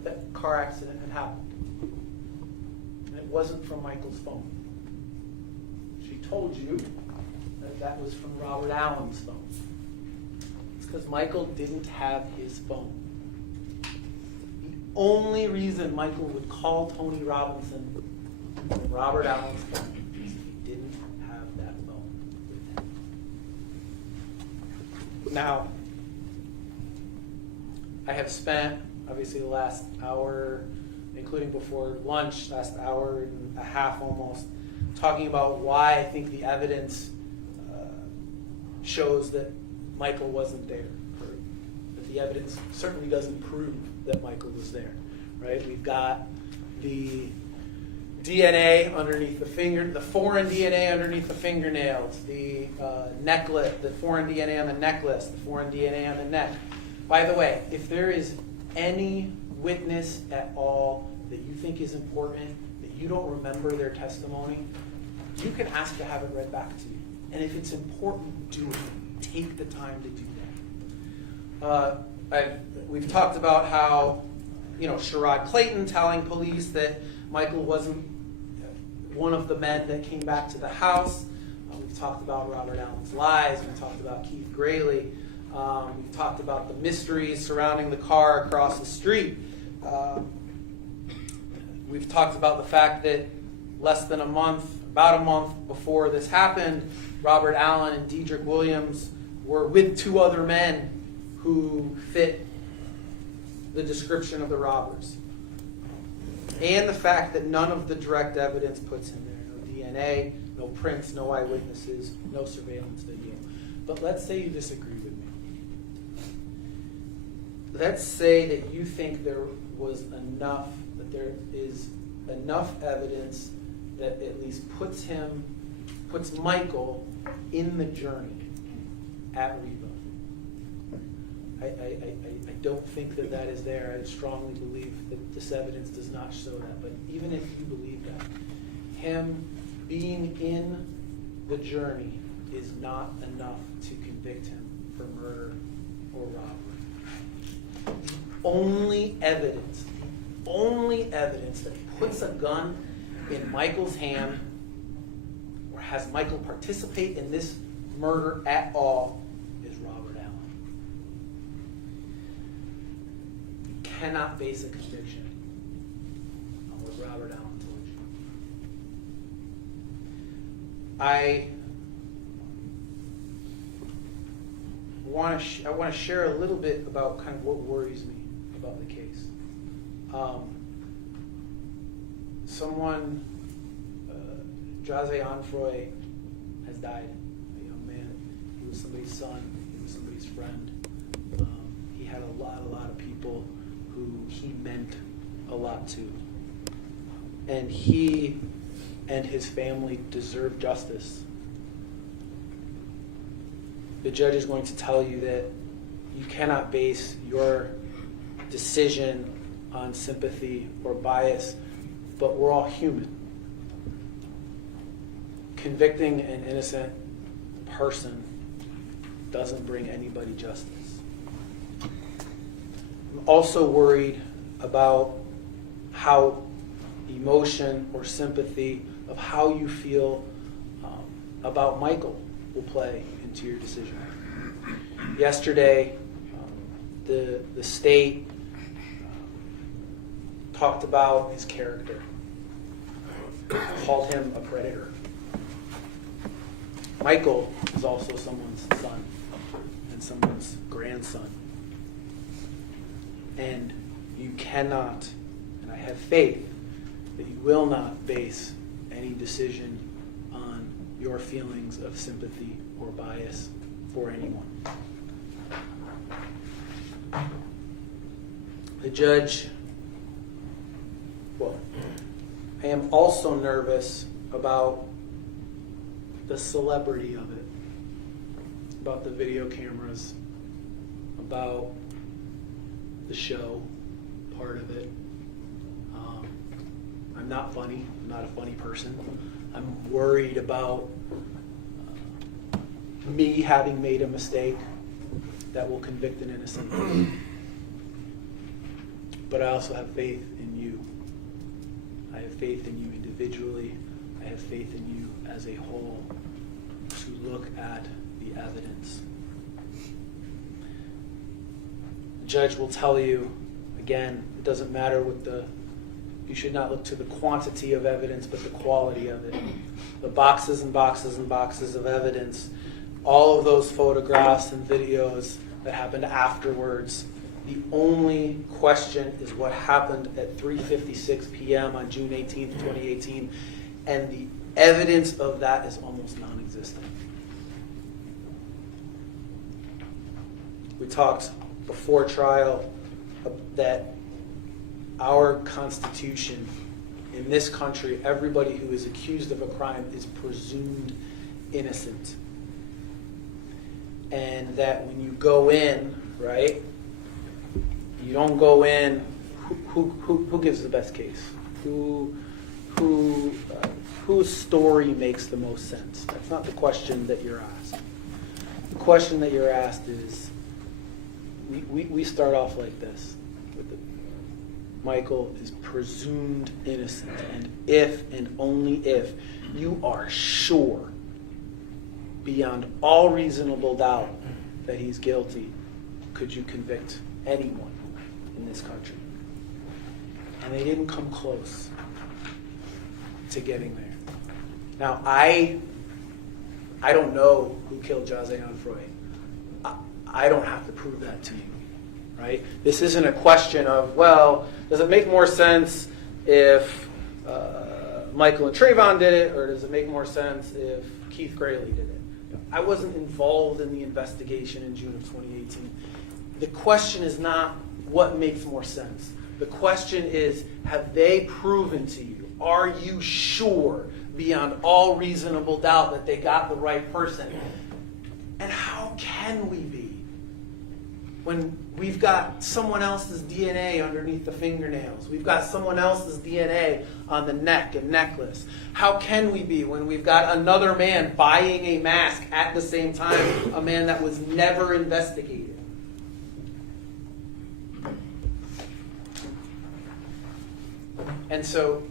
that a car accident had happened. And it wasn't from Michael's phone. She told you that that was from Robert Allen's phone. It's because Michael didn't have his phone. The only reason Michael would call Tony Robinson from Robert Allen's phone is he didn't have that phone with him. Now, I have spent, obviously, the last hour, including before lunch, last hour and a half almost, talking about why I think the evidence shows that Michael wasn't there. That the evidence certainly doesn't prove that Michael was there. Right? We've got the DNA underneath the foreign DNA underneath the fingernails, the necklace, the foreign DNA on the necklace, the foreign DNA on the neck. By the way, if there is any witness at all that you think is important, that you don't remember their testimony, you can ask to have it read back to you. And if it's important, do it. Take the time to do that. We've talked about how, Sherrod Clayton telling police that Michael wasn't one of the men that came back to the house. We've talked about Robert Allen's lies. We've talked about Keith Grayley. We've talked about the mysteries surrounding the car across the street. We've talked about the fact that about a month before this happened, Robert Allen and Dedrick Williams were with two other men who fit the description of the robbers. And the fact that none of the direct evidence puts him there. No DNA, no prints, no eyewitnesses, no surveillance video. But let's say you disagree with me. Let's say that you think there is enough evidence that at least puts Michael in the journey at Reba. I don't think that is there. I strongly believe that this evidence does not show that. But even if you believe that, him being in the journey is not enough to convict him for murder or robbery. The only evidence that puts a gun in Michael's hand or has Michael participate in this murder at all is Robert Allen. You cannot base a conviction on what Robert Allen told you. I want to share a little bit about kind of what worries me about the case. Jahseh Onfroy has died, a young man. He was somebody's son. He was somebody's friend. He had a lot of people who he meant a lot to. And he and his family deserve justice. the judge is going to tell you that you cannot base your decision on sympathy or bias, but we're all human. Convicting an innocent person doesn't bring anybody justice. I'm also worried about how emotion or sympathy of how you feel about Michael will play into your decision. Yesterday, the state talked about his character, called him a predator. Michael is also someone's son and someone's grandson. And you cannot, and I have faith that you will not base any decision on your feelings of sympathy or bias for anyone. The judge, well, I am also nervous about the celebrity of it, about the video cameras, about the show part of it. I'm not funny. I'm not a funny person. I'm worried about me having made a mistake that will convict an innocent person. But I also have faith in you. I have faith in you individually. I have faith in you as a whole to look at the evidence. The judge will tell you, again, it doesn't matter what you should not look to the quantity of evidence, but the quality of it. The boxes and boxes and boxes of evidence, all of those photographs and videos that happened afterwards, the only question is what happened at 3:56 p.m. on June 18th, 2018, and the evidence of that is almost non-existent. We talked before trial that our Constitution in this country, everybody who is accused of a crime is presumed innocent. And that when you go in, right, you don't go in, who gives the best case? Whose story makes the most sense? That's not the question that you're asked. The question that you're asked is, we start off like this. Michael is presumed innocent, and if and only if you are sure, beyond all reasonable doubt, that he's guilty, could you convict anyone in this country? And they didn't come close to getting there. Now, I don't know who killed Jahseh Onfroy. I don't have to prove that to you, right? This isn't a question of, well, does it make more sense if Michael and Trayvon did it, or does it make more sense if Keith Grayley did it? I wasn't involved in the investigation in June of 2018. The question is not what makes more sense. The question is, have they proven to you, are you sure beyond all reasonable doubt that they got the right person? And how can we be when we've got someone else's DNA underneath the fingernails? We've got someone else's DNA on the neck and necklace. How can we be when we've got another man buying a mask at the same time, a man that was never investigated? And so,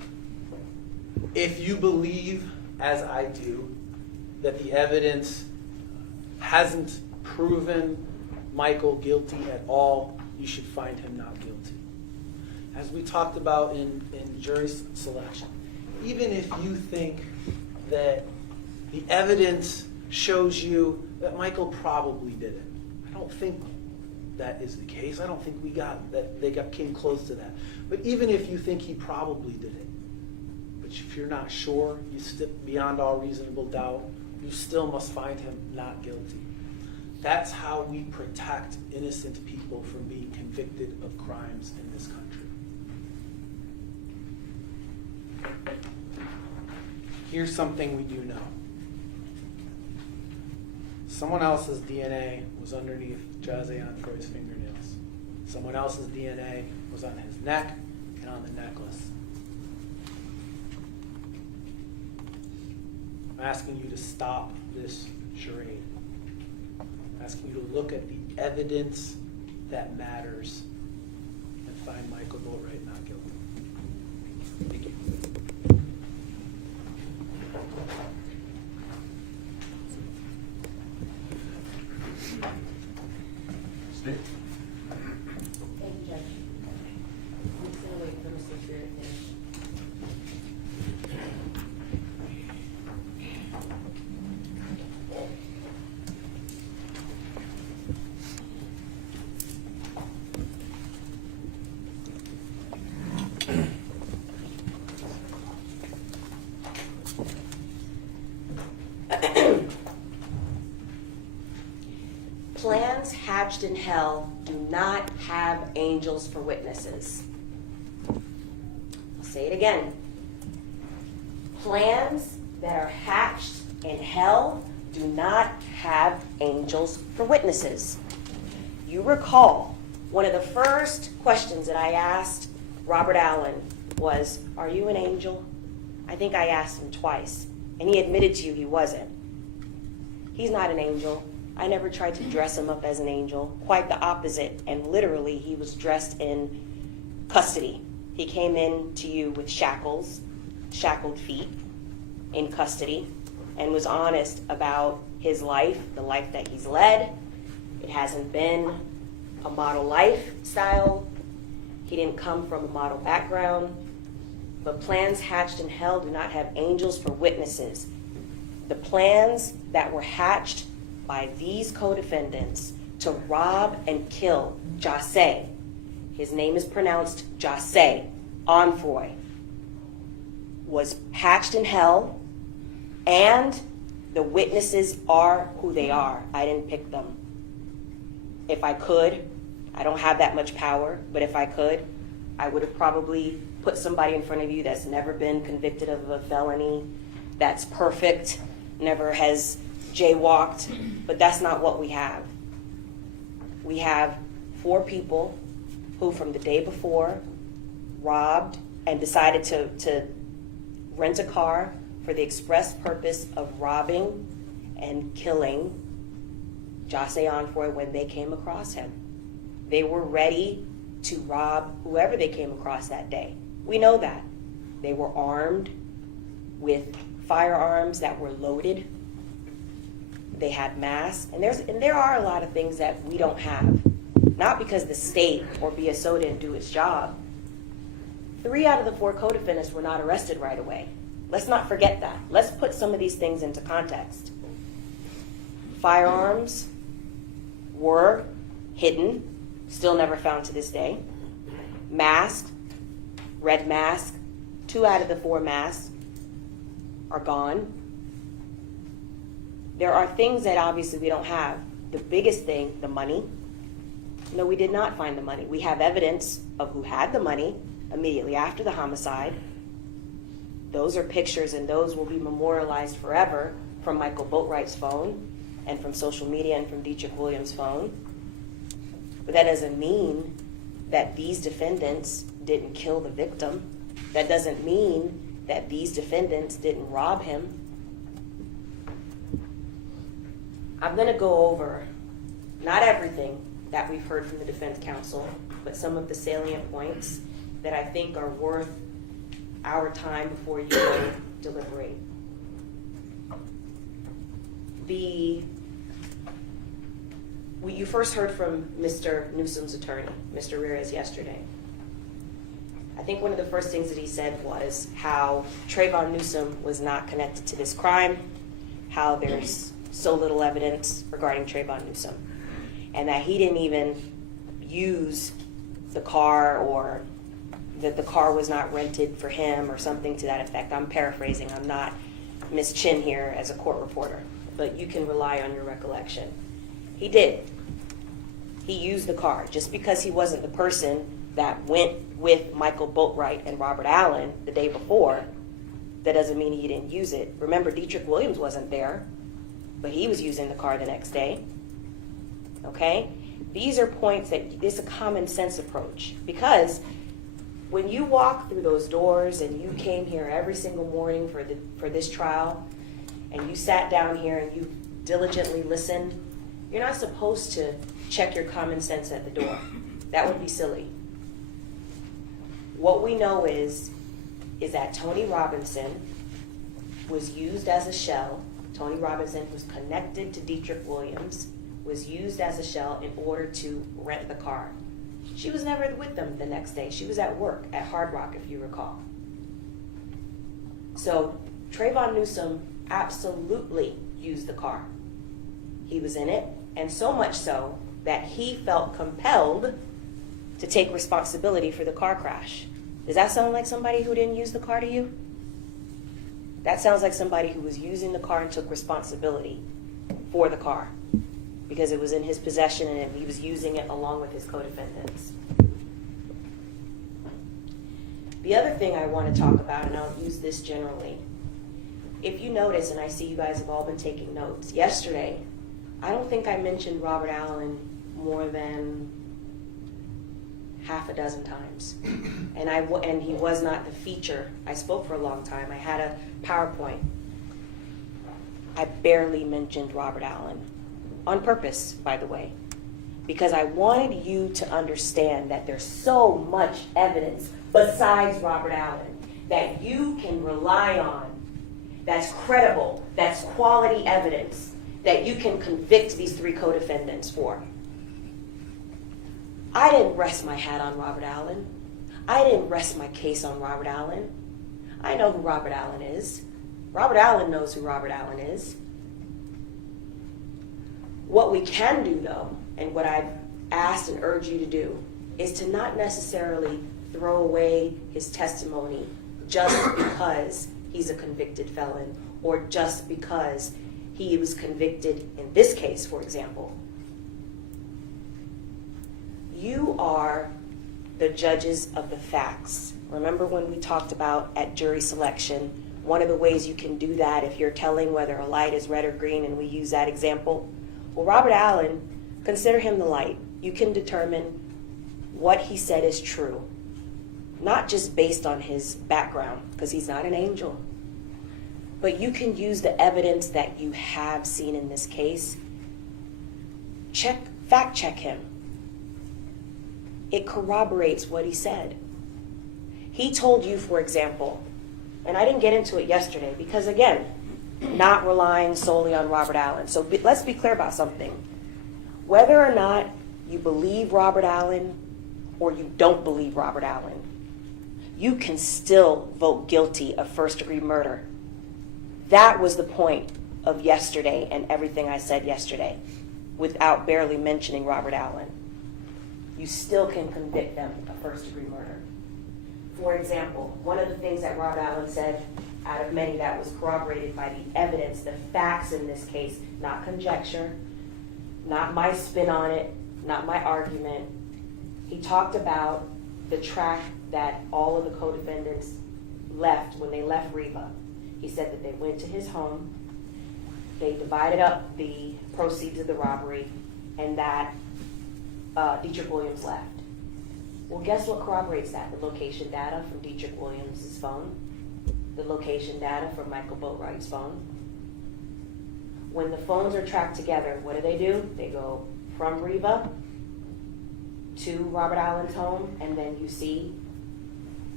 if you believe, as I do, that the evidence hasn't proven Michael guilty at all, you should find him not guilty. As we talked about in jury selection, even if you think that the evidence shows you that Michael probably did it, I don't think that is the case. I don't think came close to that. But even if you think he probably did it, but if you're not sure, you beyond all reasonable doubt, you still must find him not guilty. That's how we protect innocent people from being convicted of crimes in this country. Here's something we do know. Someone else's DNA was underneath Jahseh Onfroy's fingernails. Someone else's DNA was on his neck and on the necklace. I'm asking you to stop this charade. I'm asking you to look at the evidence that matters and find Michael Boatwright not guilty. Thank you. Steve? Thank you, Judge. I'm just gonna wait for Mr. Spirit to finish. Plans hatched in hell do not have angels for witnesses. I'll say it again. Plans that are hatched in hell do not have angels for witnesses. You recall, one of the first questions that I asked Robert Allen was, "Are you an angel?" I think I asked him twice, and he admitted to you he wasn't. He's not an angel. I never tried to dress him up as an angel. Quite the opposite. And literally, he was dressed in custody. He came in to you with shackles, shackled feet, in custody, and was honest about his life, the life that he's led. It hasn't been a model lifestyle. He didn't come from a model background. But plans hatched in hell do not have angels for witnesses. The plans that were hatched by these co-defendants to rob and kill Jahseh, his name is pronounced Jahseh Onfroy, was hatched in hell, and the witnesses are who they are. I didn't pick them. If I could, I don't have that much power, but if I could, I would have probably put somebody in front of you that's never been convicted of a felony, that's perfect, never has jaywalked, but that's not what we have. We have 4 people who from the day before robbed and decided to rent a car for the express purpose of robbing and killing Jahseh Onfroy when they came across him. They were ready to rob whoever they came across that day. We know that. They were armed with firearms that were loaded. They had masks, and there are a lot of things that we don't have. Not because the state or BSO didn't do its job. 3 out of the 4 co-defendants were not arrested right away. Let's not forget that. Let's put some of these things into context. Firearms were hidden, still never found to this day. Masked, red mask, 2 out of the 4 masks are gone. There are things that obviously we don't have. The biggest thing, the money. No, we did not find the money. We have evidence of who had the money immediately after the homicide. Those are pictures, and those will be memorialized forever from Michael Boatwright's phone and from social media and from Dedrick Williams' phone. But that doesn't mean that these defendants didn't kill the victim. That doesn't mean that these defendants didn't rob him. I'm going to go over not everything that we've heard from the defense counsel, but some of the salient points that I think are worth our time before you go deliberate. You first heard from Mr. Newsome's attorney, Mr. Reyes, yesterday. I think one of the first things that he said was how Trayvon Newsome was not connected to this crime, how there's so little evidence regarding Trayvon Newsome, and that he didn't even use the car, or that the car was not rented for him or something to that effect. I'm paraphrasing. I'm not Miss Chin here as a court reporter, but you can rely on your recollection. He did. He used the car. Just because he wasn't the person that went with Michael Boatwright and Robert Allen the day before, that doesn't mean he didn't use it. Remember, Dedrick Williams wasn't there. but he was using the car the next day. Okay? These are points that it's a common sense approach, because when you walk through those doors and you came here every single morning for this trial, and you sat down here and you diligently listened, you're not supposed to check your common sense at the door. That would be silly. What we know is that Tony Robinson was used as a shell. Tony Robinson was connected to Dedrick Williams, was used as a shell in order to rent the car. She was never with them the next day. She was at work at Hard Rock, if you recall. So Trayvon Newsome absolutely used the car. He was in it, and so much so that he felt compelled to take responsibility for the car crash. Does that sound like somebody who didn't use the car to you? That sounds like somebody who was using the car and took responsibility for the car because it was in his possession and he was using it along with his co-defendants. The other thing I want to talk about, and I'll use this generally, if you notice, and I see you guys have all been taking notes, yesterday, I don't think I mentioned Robert Allen more than half a dozen times. And he was not the feature. I spoke for a long time. I had a PowerPoint. I barely mentioned Robert Allen. On purpose, by the way. Because I wanted you to understand that there's so much evidence besides Robert Allen that you can rely on, that's credible, that's quality evidence, that you can convict these 3 co-defendants for. I didn't rest my hat on Robert Allen. I didn't rest my case on Robert Allen. I know who Robert Allen is. Robert Allen knows who Robert Allen is. What we can do, though, and what I've asked and urged you to do, is to not necessarily throw away his testimony just because he's a convicted felon or just because he was convicted in this case, for example. You are the judges of the facts. Remember when we talked about at jury selection, one of the ways you can do that if you're telling whether a light is red or green, and we use that example. Well, Robert Allen, consider him the light. You can determine what he said is true, not just based on his background, because he's not an angel, but you can use the evidence that you have seen in this case. Fact check him. It corroborates what he said. He told you, for example, and I didn't get into it yesterday because, again, not relying solely on Robert Allen. So let's be clear about something. Whether or not you believe Robert Allen or you don't believe Robert Allen, you can still vote guilty of first-degree murder. That was the point of yesterday and everything I said yesterday, without barely mentioning Robert Allen. You still can convict them of first-degree murder. For example, one of the things that Robert Allen said, out of many that was corroborated by the evidence, the facts in this case, not conjecture, not my spin on it, not my argument. He talked about the track that all of the co-defendants left when they left Reba. He said that they went to his home, they divided up the proceeds of the robbery, and that Dedrick Williams left. Well, guess what corroborates that? The location data from Dedrick Williams' phone, the location data from Michael Boatwright's phone. When the phones are tracked together, what do? They go from Reba to Robert Allen's home, and then you see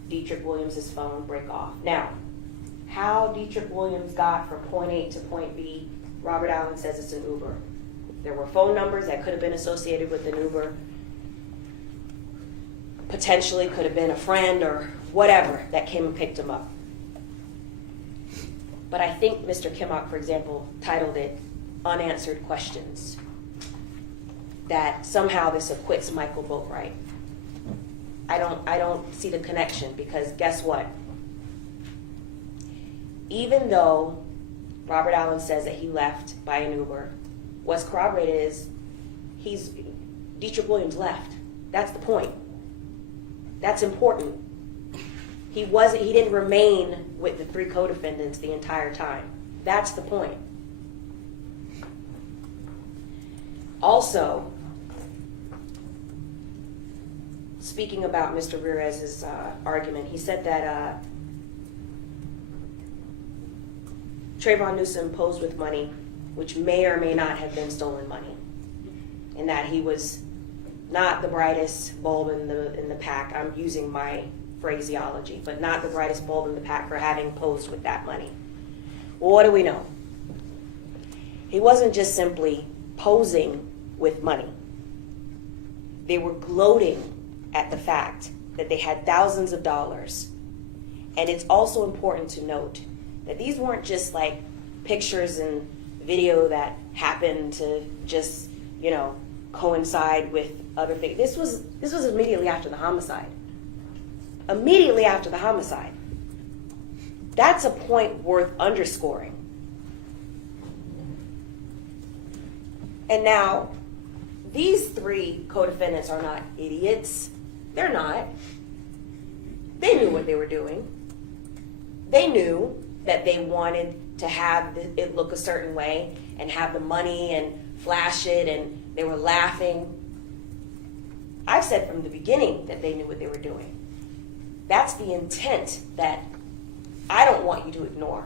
Dedrick Williams' phone break off. Now, how Dedrick Williams got from point A to point B, Robert Allen says it's an Uber. There were phone numbers that could have been associated with an Uber. Potentially could have been a friend or whatever that came and picked him up. But I think Mr. Kimmock, for example, titled it Unanswered Questions. That somehow this acquits Michael Boatwright. I don't see the connection, because guess what? Even though Robert Allen says that he left by an Uber, what's corroborated is Dedrick Williams left. That's the point. That's important. He didn't remain with the 3 co-defendants the entire time. That's the point. Also, speaking about Mr. Ramirez's argument, he said that Trayvon Newsome posed with money, which may or may not have been stolen money, and that he was not the brightest bulb in the pack. I'm using my phraseology, but not the brightest bulb in the pack for having posed with that money. Well, what do we know? He wasn't just simply posing with money. They were gloating at the fact that they had thousands of dollars. And it's also important to note that these weren't just like pictures and video that happened to just, coincide with other things. This was immediately after the homicide. Immediately after the homicide. That's a point worth underscoring. And now, these three co-defendants are not idiots. They're not. They knew what they were doing. They knew that they wanted to have it look a certain way and have the money and flash it, and they were laughing. I've said from the beginning that they knew what they were doing. That's the intent that I don't want you to ignore.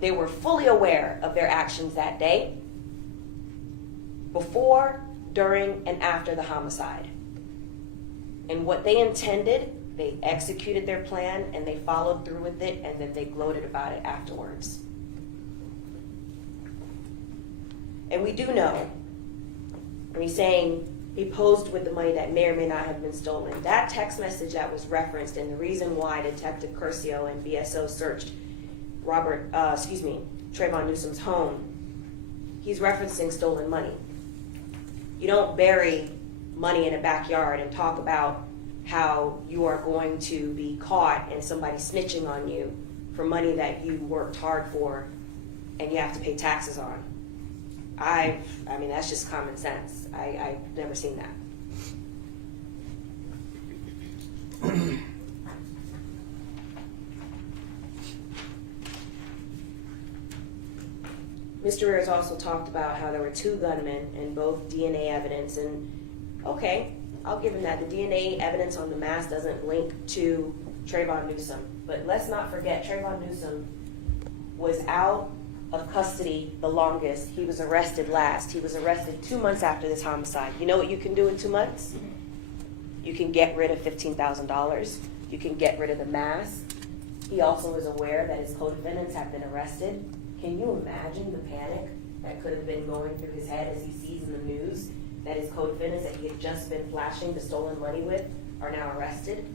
They were fully aware of their actions that day, before, during, and after the homicide. And what they intended, they executed their plan, and they followed through with it, and then they gloated about it afterwards. And we do know, when he's saying he posed with the money that may or may not have been stolen, that text message that was referenced, and the reason why Detective Curcio and BSO searched Trayvon Newsome's home, he's referencing stolen money. You don't bury money in a backyard and talk about how you are going to be caught and somebody snitching on you for money that you worked hard for and you have to pay taxes on. I mean, that's just common sense. I've never seen that. Mr. Ramirez also talked about how there were two gunmen and both DNA evidence, and okay, I'll give him that. The DNA evidence on the mask doesn't link to Trayvon Newsome, but let's not forget Trayvon Newsome was out of custody the longest. He was arrested last. He was arrested 2 months after this homicide. You know what you can do in 2 months? You can get rid of $15,000. You can get rid of the mask. He also is aware that his co-defendants have been arrested. Can you imagine the panic that could have been going through his head as he sees in the news that his co-defendants that he had just been flashing the stolen money with are now arrested?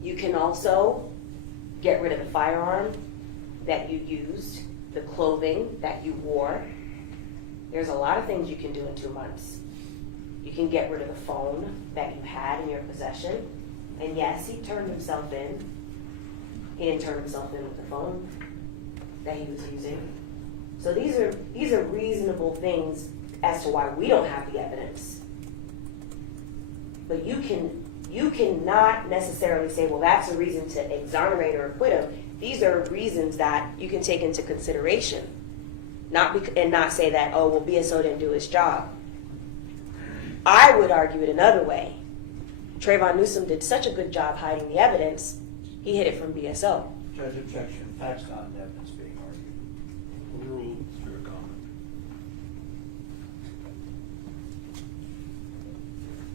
You can also get rid of the firearm that you used, the clothing that you wore. There's a lot of things you can do in 2 months. You can get rid of the phone that you had in your possession. And yes, he turned himself in. He didn't turn himself in with the phone that he was using. So these are reasonable things as to why we don't have the evidence. But you cannot necessarily say, well, that's a reason to exonerate or acquit him. These are reasons that you can take into consideration, and not say that, oh, well, BSO didn't do his job. I would argue it another way. Trayvon Newsome did such a good job hiding the evidence, he hid it from BSO. Judge, objection. Facts not evidence being argued. Rule, fair comment.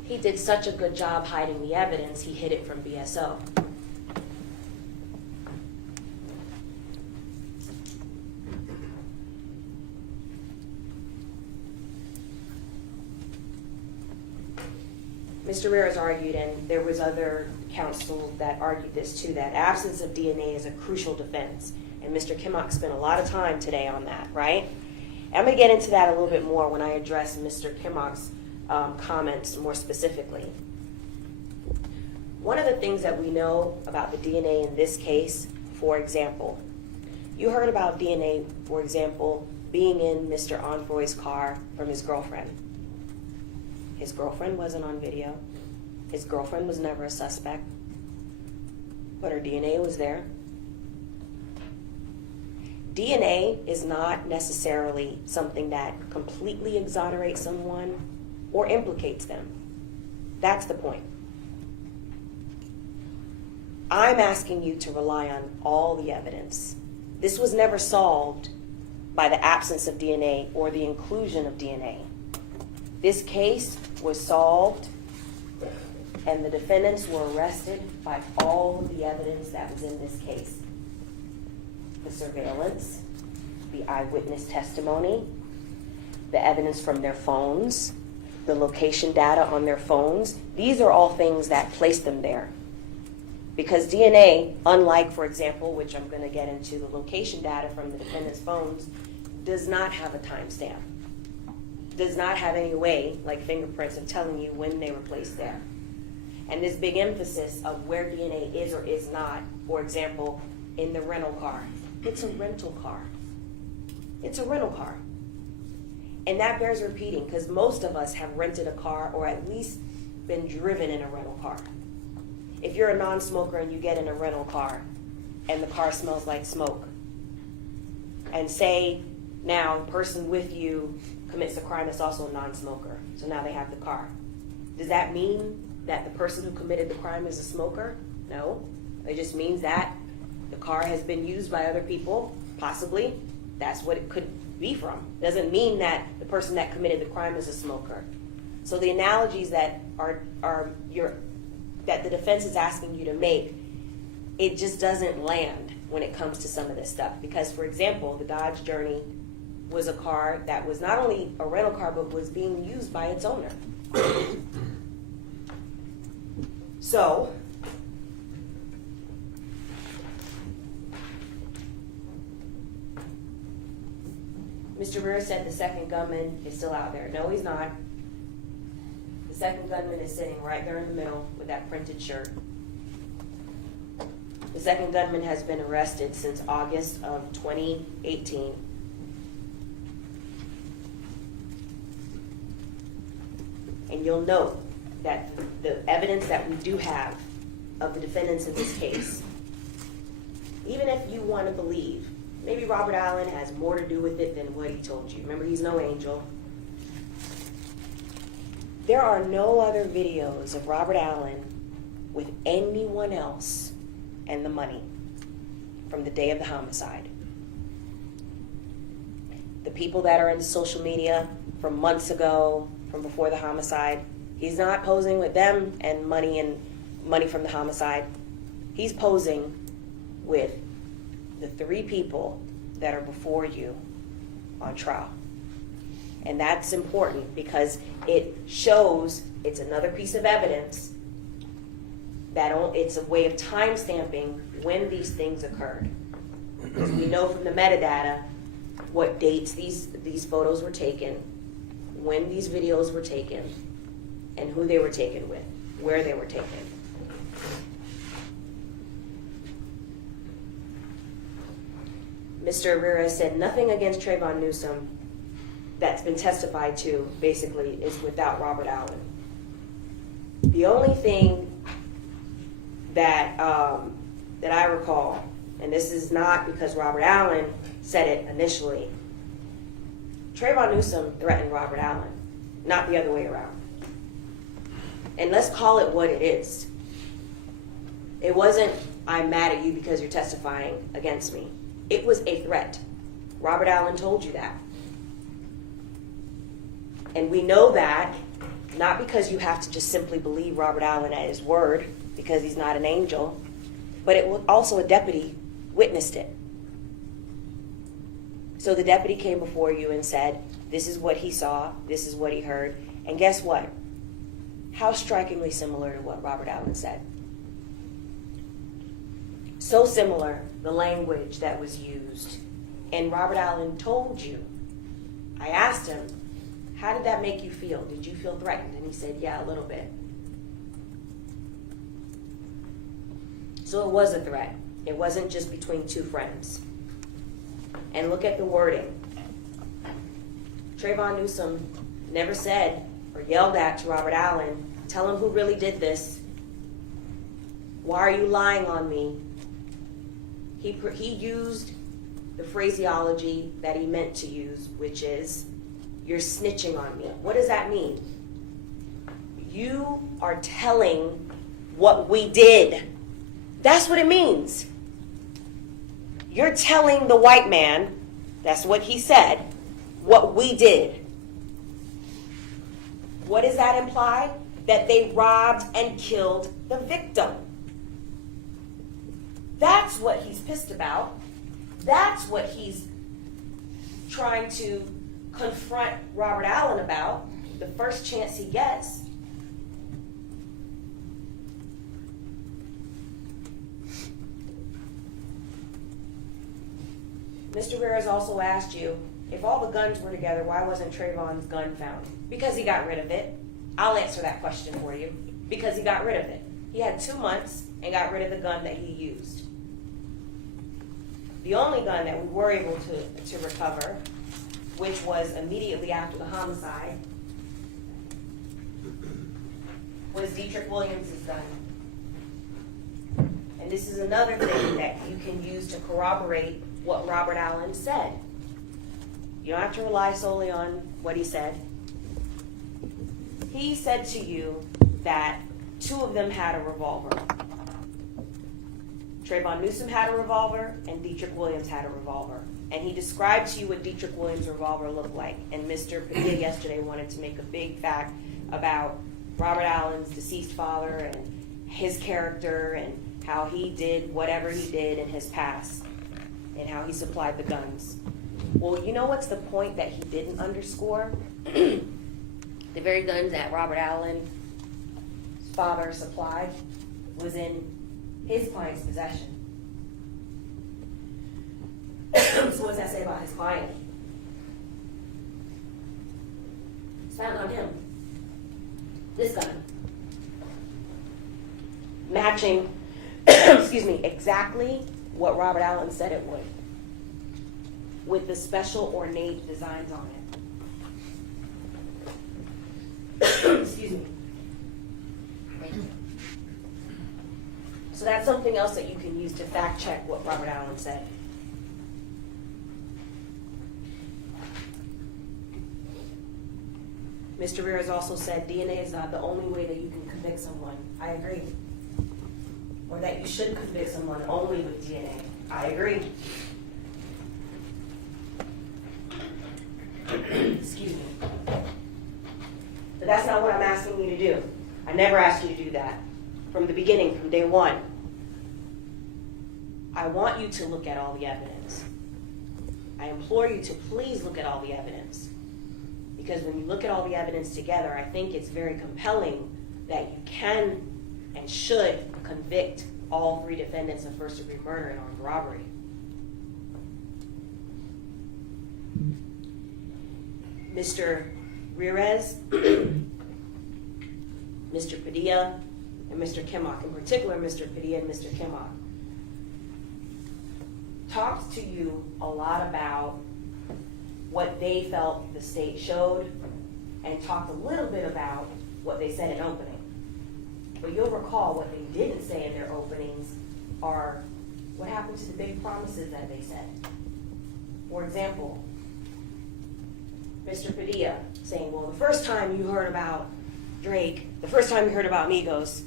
He did such a good job hiding the evidence, he hid it from BSO. Mr. Ramirez argued, and there was other counsel that argued this too, that absence of DNA is a crucial defense. And Mr. Kimmock spent a lot of time today on that, right? I'm going to get into that a little bit more when I address Mr. Kimmock's comments more specifically. One of the things that we know about the DNA in this case, for example, you heard about DNA, for example, being in Mr. Onfroy's car from his girlfriend. His girlfriend wasn't on video. His girlfriend was never a suspect. But her DNA was there. DNA is not necessarily something that completely exonerates someone or implicates them. That's the point. I'm asking you to rely on all the evidence. This was never solved by the absence of DNA or the inclusion of DNA. This case was solved and the defendants were arrested by all of the evidence that was in this case. The surveillance, the eyewitness testimony, the evidence from their phones, the location data on their phones. These are all things that place them there. Because DNA, unlike, for example, which I'm going to get into, the location data from the defendant's phones, does not have a timestamp. Does not have any way, like fingerprints, of telling you when they were placed there. And this big emphasis of where DNA is or is not, for example, in the rental car. It's a rental car. It's a rental car. And that bears repeating because most of us have rented a car or at least been driven in a rental car. If you're a non-smoker and you get in a rental car and the car smells like smoke, and say now the person with you commits a crime that's also a non-smoker, so now they have the car. Does that mean that the person who committed the crime is a smoker? No. It just means that the car has been used by other people, possibly. That's what it could be from. Doesn't mean that the person that committed the crime is a smoker. So the analogies that that the defense is asking you to make, it just doesn't land when it comes to some of this stuff. Because, for example, the Dodge Journey was a car that was not only a rental car, but was being used by its owner. So, Mr. Rivera said the second gunman is still out there. No, he's not. The second gunman is sitting right there in the middle with that printed shirt. The second gunman has been arrested since August of 2018. And you'll note that the evidence that we do have of the defendants in this case, even if you want to believe, maybe Robert Allen has more to do with it than what he told you. Remember, he's no angel. There are no other videos of Robert Allen with anyone else and the money from the day of the homicide. The people that are in social media from months ago, from before the homicide, he's not posing with them and money from the homicide. He's posing with the three people that are before you on trial. And that's important because it shows, it's another piece of evidence that it's a way of time stamping when these things occurred. Because we know from the metadata what dates these photos were taken, when these videos were taken, and who they were taken with, where they were taken. Mr. Herrera said nothing against Trayvon Newsome that's been testified to, basically, is without Robert Allen. The only thing that I recall, and this is not because Robert Allen said it initially, Trayvon Newsome threatened Robert Allen, not the other way around. And let's call it what it is. It wasn't, I'm mad at you because you're testifying against me. It was a threat. Robert Allen told you that. And we know that, not because you have to just simply believe Robert Allen at his word, because he's not an angel, but it was also a deputy witnessed it. So the deputy came before you and said, this is what he saw, this is what he heard, and guess what? How strikingly similar to what Robert Allen said. So similar, the language that was used. And Robert Allen told you, I asked him, how did that make you feel? Did you feel threatened? And he said, yeah, a little bit. So it was a threat. It wasn't just between two friends. And look at the wording. Trayvon Newsome never said or yelled at to Robert Allen, tell him who really did this. Why are you lying on me? He used the phraseology that he meant to use, which is, you're snitching on me. What does that mean? You are telling what we did. That's what it means. You're telling the white man, that's what he said, what we did. What does that imply? That they robbed and killed the victim. That's what he's pissed about. That's what he's trying to confront Robert Allen about the first chance he gets. Mr. Ramirez also asked you, if all the guns were together, why wasn't Trayvon's gun found? Because he got rid of it. I'll answer that question for you. Because he got rid of it. He had 2 months and got rid of the gun that he used. The only gun that we were able to recover, which was immediately after the homicide, was Dedrick Williams' gun. And this is another thing that you can use to corroborate what Robert Allen said. You don't have to rely solely on what he said. He said to you that 2 of them had a revolver. Trayvon Newsome had a revolver and Dedrick Williams had a revolver. And he described to you what Dedrick Williams' revolver looked like. And Mr. Padilla yesterday wanted to make a big fact about Robert Allen's deceased father and his character and how he did whatever he did in his past and how he supplied the guns. Well, you know what's the point that he didn't underscore? The very guns that Robert Allen's father supplied was in his client's possession. So what does that say about his client? It's found on him. This gun. Matching, excuse me, exactly what Robert Allen said it would, with the special ornate designs on it. Excuse me. So that's something else that you can use to fact check what Robert Allen said. Mr. Ramirez also said DNA is not the only way that you can convict someone. I agree. Or that you should convict someone only with DNA. I agree. Excuse me. But that's not what I'm asking you to do. I never asked you to do that. From the beginning, from day one. I want you to look at all the evidence. I implore you to please look at all the evidence. Because when you look at all the evidence together, I think it's very compelling that you can and should convict all 3 defendants of first-degree murder and armed robbery. Mr. Ramirez, Mr. Padilla, and Mr. Kimmock, in particular Mr. Padilla and Mr. Kimmock, talked to you a lot about what they felt the state showed and talked a little bit about what they said in opening. But you'll recall what they didn't say in their openings are what happened to the big promises that they said. For example, Mr. Padilla saying, well, the first time you heard about Drake, the first time you heard about Migos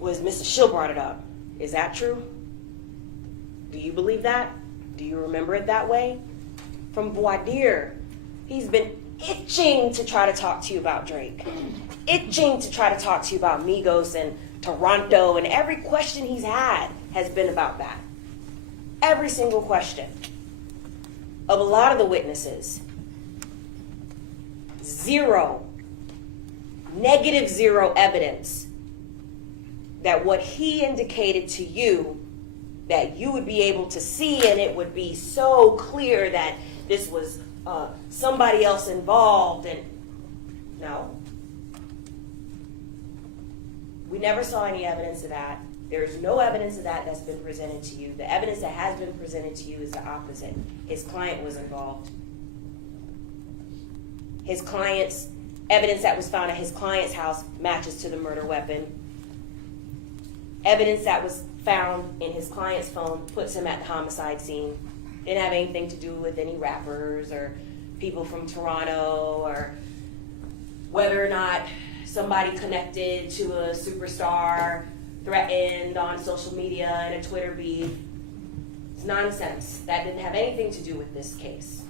was Mr. Schill brought it up. Is that true? Do you believe that? Do you remember it that way? From voir dire, he's been itching to try to talk to you about Drake. Itching to try to talk to you about Migos and Toronto, and every question he's had has been about that. Every single question. Of a lot of the witnesses, -0 evidence that what he indicated to you that you would be able to see, and it would be so clear that this was somebody else involved. And no, we never saw any evidence of that. There's no evidence of that that's been presented to you. The evidence that has been presented to you is the opposite. His client was involved. His client's evidence that was found at his client's house matches to the murder weapon. Evidence that was found in his client's phone puts him at the homicide scene. Didn't have anything to do with any rappers or people from Toronto, or whether or not somebody connected to a superstar threatened on social media in a Twitter beef. It's nonsense. That didn't have anything to do with this case.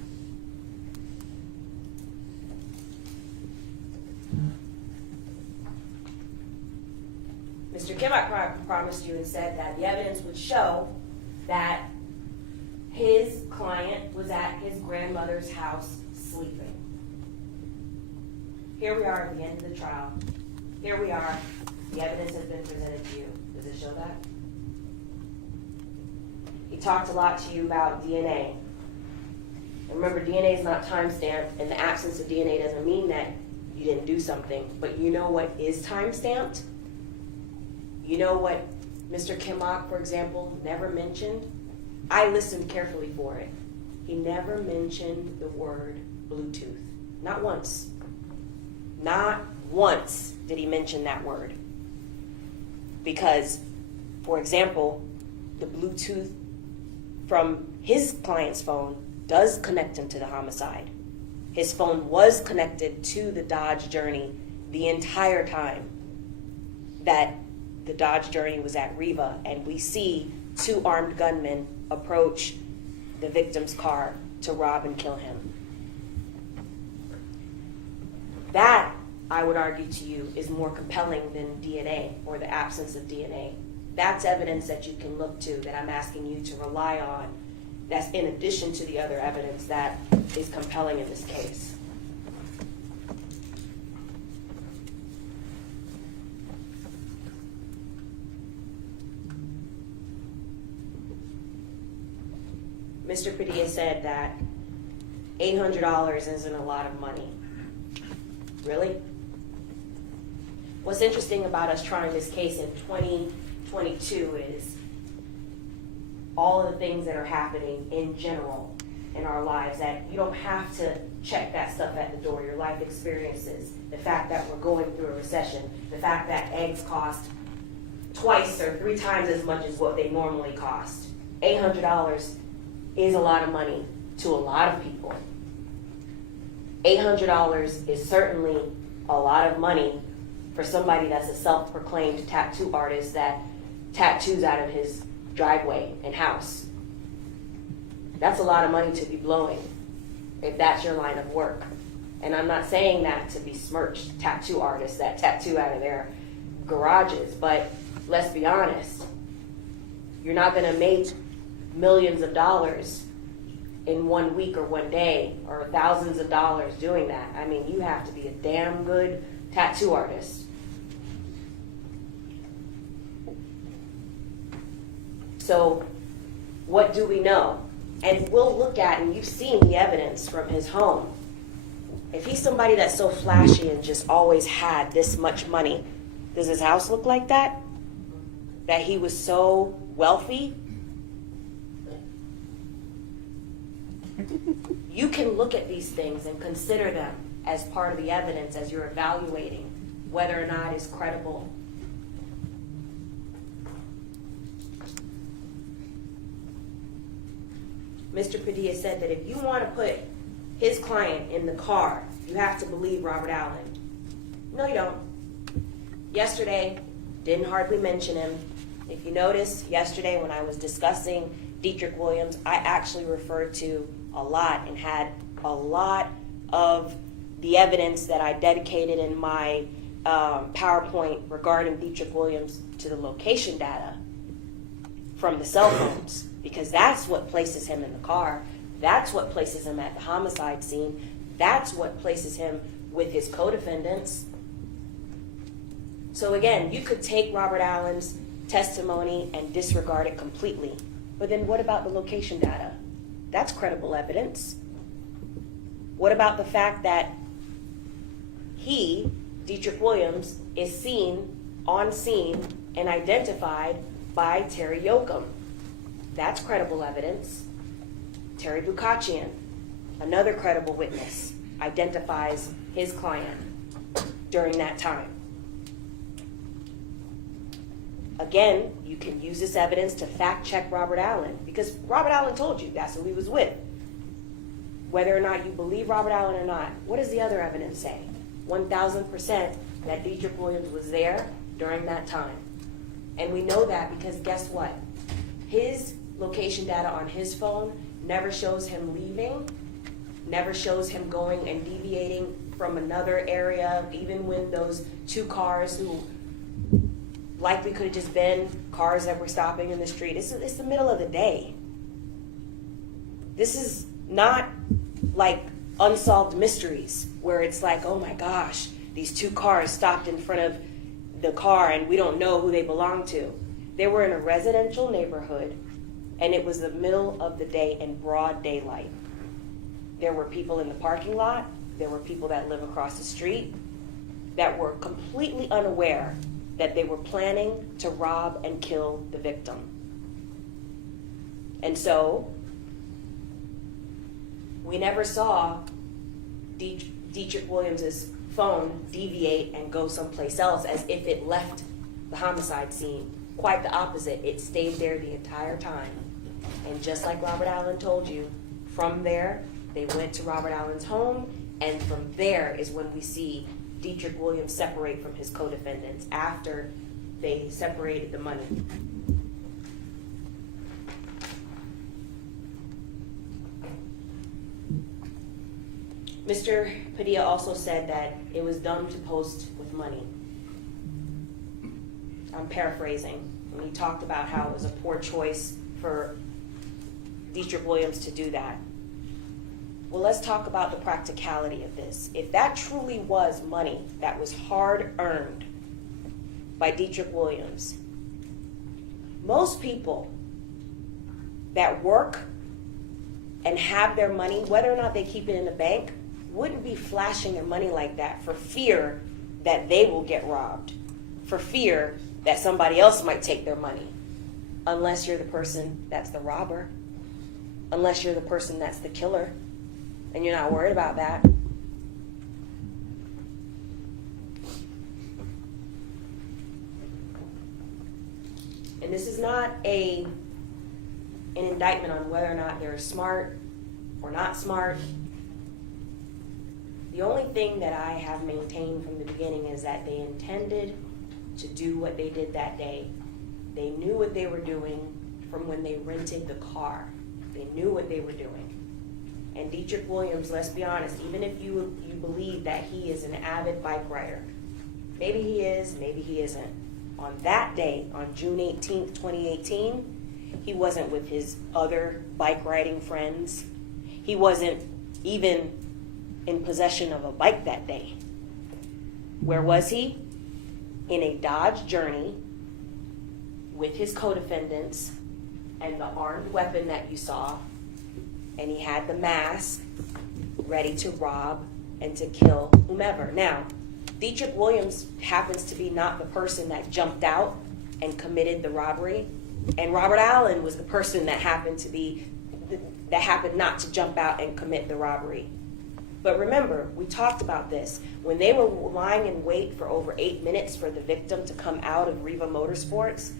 Mr. Kimmock promised you and said that the evidence would show that his client was at his grandmother's house sleeping. Here we are at the end of the trial. Here we are. The evidence has been presented to you. Does it show that? He talked a lot to you about DNA. And remember, DNA is not time-stamped, and the absence of DNA doesn't mean that you didn't do something. But you know what is time-stamped? You know what Mr. Kimmock, for example, never mentioned? I listened carefully for it. He never mentioned the word Bluetooth. Not once. Not once did he mention that word. Because, for example, the Bluetooth from his client's phone does connect him to the homicide. His phone was connected to the Dodge Journey the entire time that the Dodge Journey was at Riva, and we see 2 armed gunmen approach the victim's car to rob and kill him. That, I would argue to you, is more compelling than DNA or the absence of DNA. That's evidence that you can look to, that I'm asking you to rely on. That's in addition to the other evidence that is compelling in this case. Mr. Padilla said that $800 isn't a lot of money. Really? What's interesting about us trying this case in 2022 is all of the things that are happening in general in our lives, that you don't have to check that stuff at the door. Your life experiences, the fact that we're going through a recession, the fact that eggs cost twice or 3 times as much as what they normally cost. $800 is a lot of money to a lot of people. $800 is certainly a lot of money for somebody that's a self-proclaimed tattoo artist that tattoos out of his driveway and house. That's a lot of money to be blowing if that's your line of work. And I'm not saying that to besmirch tattoo artists that tattoo out of their garages, but let's be honest. You're not going to make millions of dollars in 1 week or 1 day, or thousands of dollars doing that. I mean, you have to be a damn good tattoo artist. So what do we know? And we'll look at, and you've seen the evidence from his home. If he's somebody that's so flashy and just always had this much money, does his house look like that? That he was so wealthy? You can look at these things and consider them as part of the evidence as you're evaluating whether or not it's credible. Mr. Padilla said that if you want to put his client in the car, you have to believe Robert Allen. No, you don't. Yesterday, didn't hardly mention him. If you notice, yesterday when I was discussing Dedrick Williams, I actually referred to a lot and had a lot of the evidence that I dedicated in my PowerPoint regarding Dedrick Williams to the location data from the cell phones, because that's what places him in the car. That's what places him at the homicide scene. That's what places him with his co-defendants. So again, you could take Robert Allen's testimony and disregard it completely. But then what about the location data? That's credible evidence. What about the fact that he, Dedrick Williams, is seen on scene and identified by Terry Yoakum? That's credible evidence. Terry Bukachian, another credible witness, identifies his client during that time. Again, you can use this evidence to fact check Robert Allen, because Robert Allen told you that's who he was with. Whether or not you believe Robert Allen or not, what does the other evidence say? 1,000% that Dedrick Williams was there during that time. And we know that because guess what? His location data on his phone never shows him leaving, never shows him going and deviating from another area, even when those two cars who likely could have just been cars that were stopping in the street. It's the middle of the day. This is not like Unsolved Mysteries, where it's like, oh my gosh, these two cars stopped in front of the car and we don't know who they belong to. They were in a residential neighborhood and it was the middle of the day in broad daylight. There were people in the parking lot, there were people that live across the street that were completely unaware that they were planning to rob and kill the victim. And so, we never saw Dedrick Williams' phone deviate and go someplace else as if it left the homicide scene. Quite the opposite. It stayed there the entire time. And just like Robert Allen told you, from there, they went to Robert Allen's home, and from there is when we see Dedrick Williams separate from his co-defendants after they separated the money. Mr. Padilla also said that it was dumb to post with money. I'm paraphrasing. And he talked about how it was a poor choice for Dedrick Williams to do that. Well, let's talk about the practicality of this. If that truly was money that was hard-earned by Dedrick Williams, most people that work and have their money, whether or not they keep it in the bank, wouldn't be flashing their money like that for fear that they will get robbed, for fear that somebody else might take their money, unless you're the person that's the robber, unless you're the person that's the killer, and you're not worried about that. And this is not an indictment on whether or not they're smart or not smart. The only thing that I have maintained from the beginning is that they intended to do what they did that day. They knew what they were doing from when they rented the car. They knew what they were doing. And Dedrick Williams, let's be honest, even if you believe that he is an avid bike rider, maybe he is, maybe he isn't. On that day, on June 18th, 2018, he wasn't with his other bike riding friends. He wasn't even in possession of a bike that day. Where was he? In a Dodge Journey with his co-defendants and the armed weapon that you saw, and he had the mask ready to rob and to kill whomever. Now, Dedrick Williams happens to be not the person that jumped out and committed the robbery, and Robert Allen was the person that happened not to jump out and commit the robbery. But remember, we talked about this. When they were lying in wait for over 8 minutes for the victim to come out of Riva Motorsports,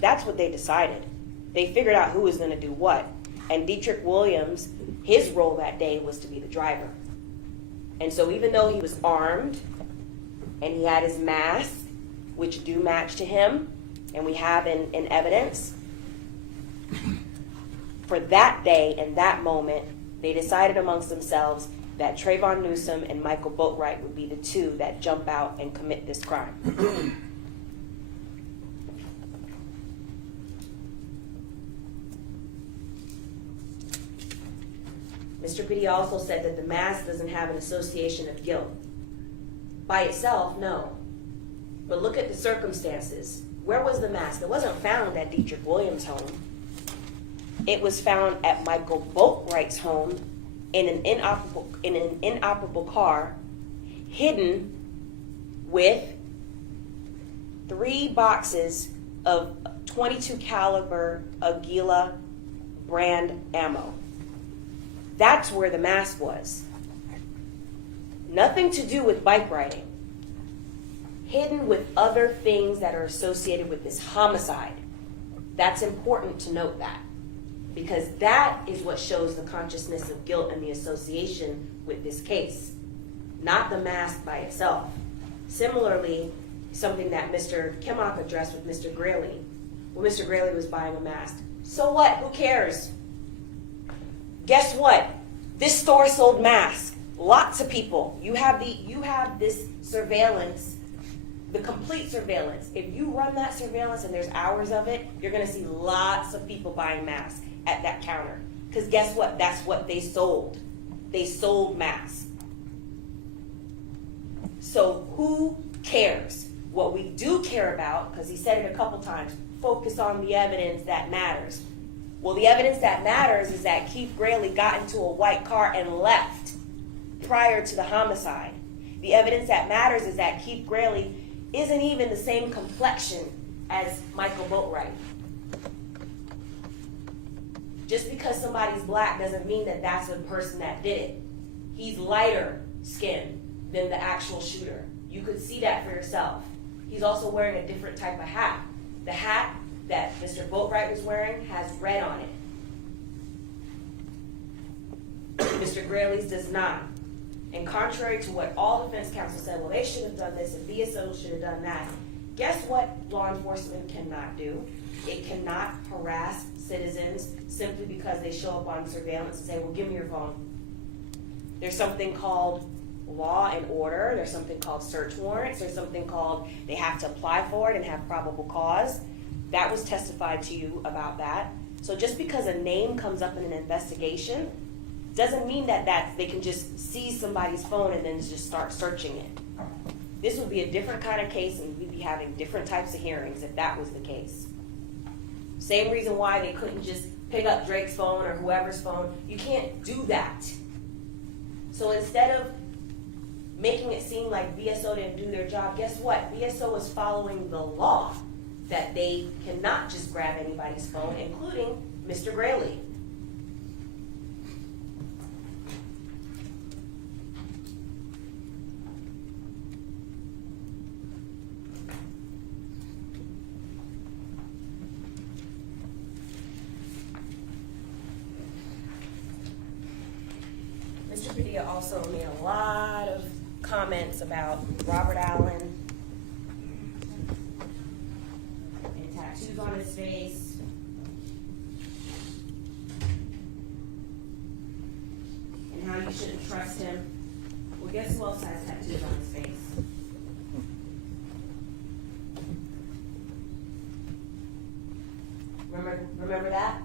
that's what they decided. They figured out who was going to do what. And Dedrick Williams, his role that day was to be the driver. And so even though he was armed and he had his mask, which do match to him, and we have in evidence, for that day and that moment, they decided amongst themselves that Trayvon Newsome and Michael Boatwright would be the two that jump out and commit this crime. Mr. Petty also said that the mask doesn't have an association of guilt. By itself, no. But look at the circumstances. Where was the mask? It wasn't found at Dedrick Williams' home. It was found at Michael Boatwright's home in an inoperable car, hidden with 3 boxes of .22 caliber Aguila brand ammo. That's where the mask was. Nothing to do with bike riding. hidden with other things that are associated with this homicide. That's important to note that, because that is what shows the consciousness of guilt and the association with this case, not the mask by itself. Similarly, something that Mr. Kimmock addressed with Mr. Grayley. Well, Mr. Grayley was buying a mask. So what? Who cares? Guess what? This store sold masks. Lots of people. You have this surveillance, the complete surveillance. If you run that surveillance and there's hours of it, you're going to see lots of people buying masks at that counter. Because guess what? That's what they sold. They sold masks. So who cares? What we do care about, because he said it a couple times, focus on the evidence that matters. Well, the evidence that matters is that Keith Grayley got into a white car and left prior to the homicide. The evidence that matters is that Keith Grayley isn't even the same complexion as Michael Boatwright. Just because somebody's black doesn't mean that that's the person that did it. He's lighter skinned than the actual shooter. You could see that for yourself. He's also wearing a different type of hat. The hat that Mr. Boatwright was wearing has red on it. Mr. Grayley's does not. And contrary to what all defense counsel said, well, they should have done this and VSO should have done that. Guess what law enforcement cannot do? It cannot harass citizens simply because they show up on surveillance and say, well, give me your phone. There's something called law and order. There's something called search warrants. There's something called they have to apply for it and have probable cause. That was testified to you about that. So just because a name comes up in an investigation doesn't mean that they can just seize somebody's phone and then just start searching it. This would be a different kind of case, and we'd be having different types of hearings if that was the case. Same reason why they couldn't just pick up Drake's phone or whoever's phone. You can't do that. So instead of making it seem like VSO didn't do their job, guess what? VSO is following the law that they cannot just grab anybody's phone, including Mr. Grayley. Mr. Padilla also made a lot of comments about Robert Allen and tattoos on his face. And how you shouldn't trust him. Well, guess who else has tattoos on his face? Remember that?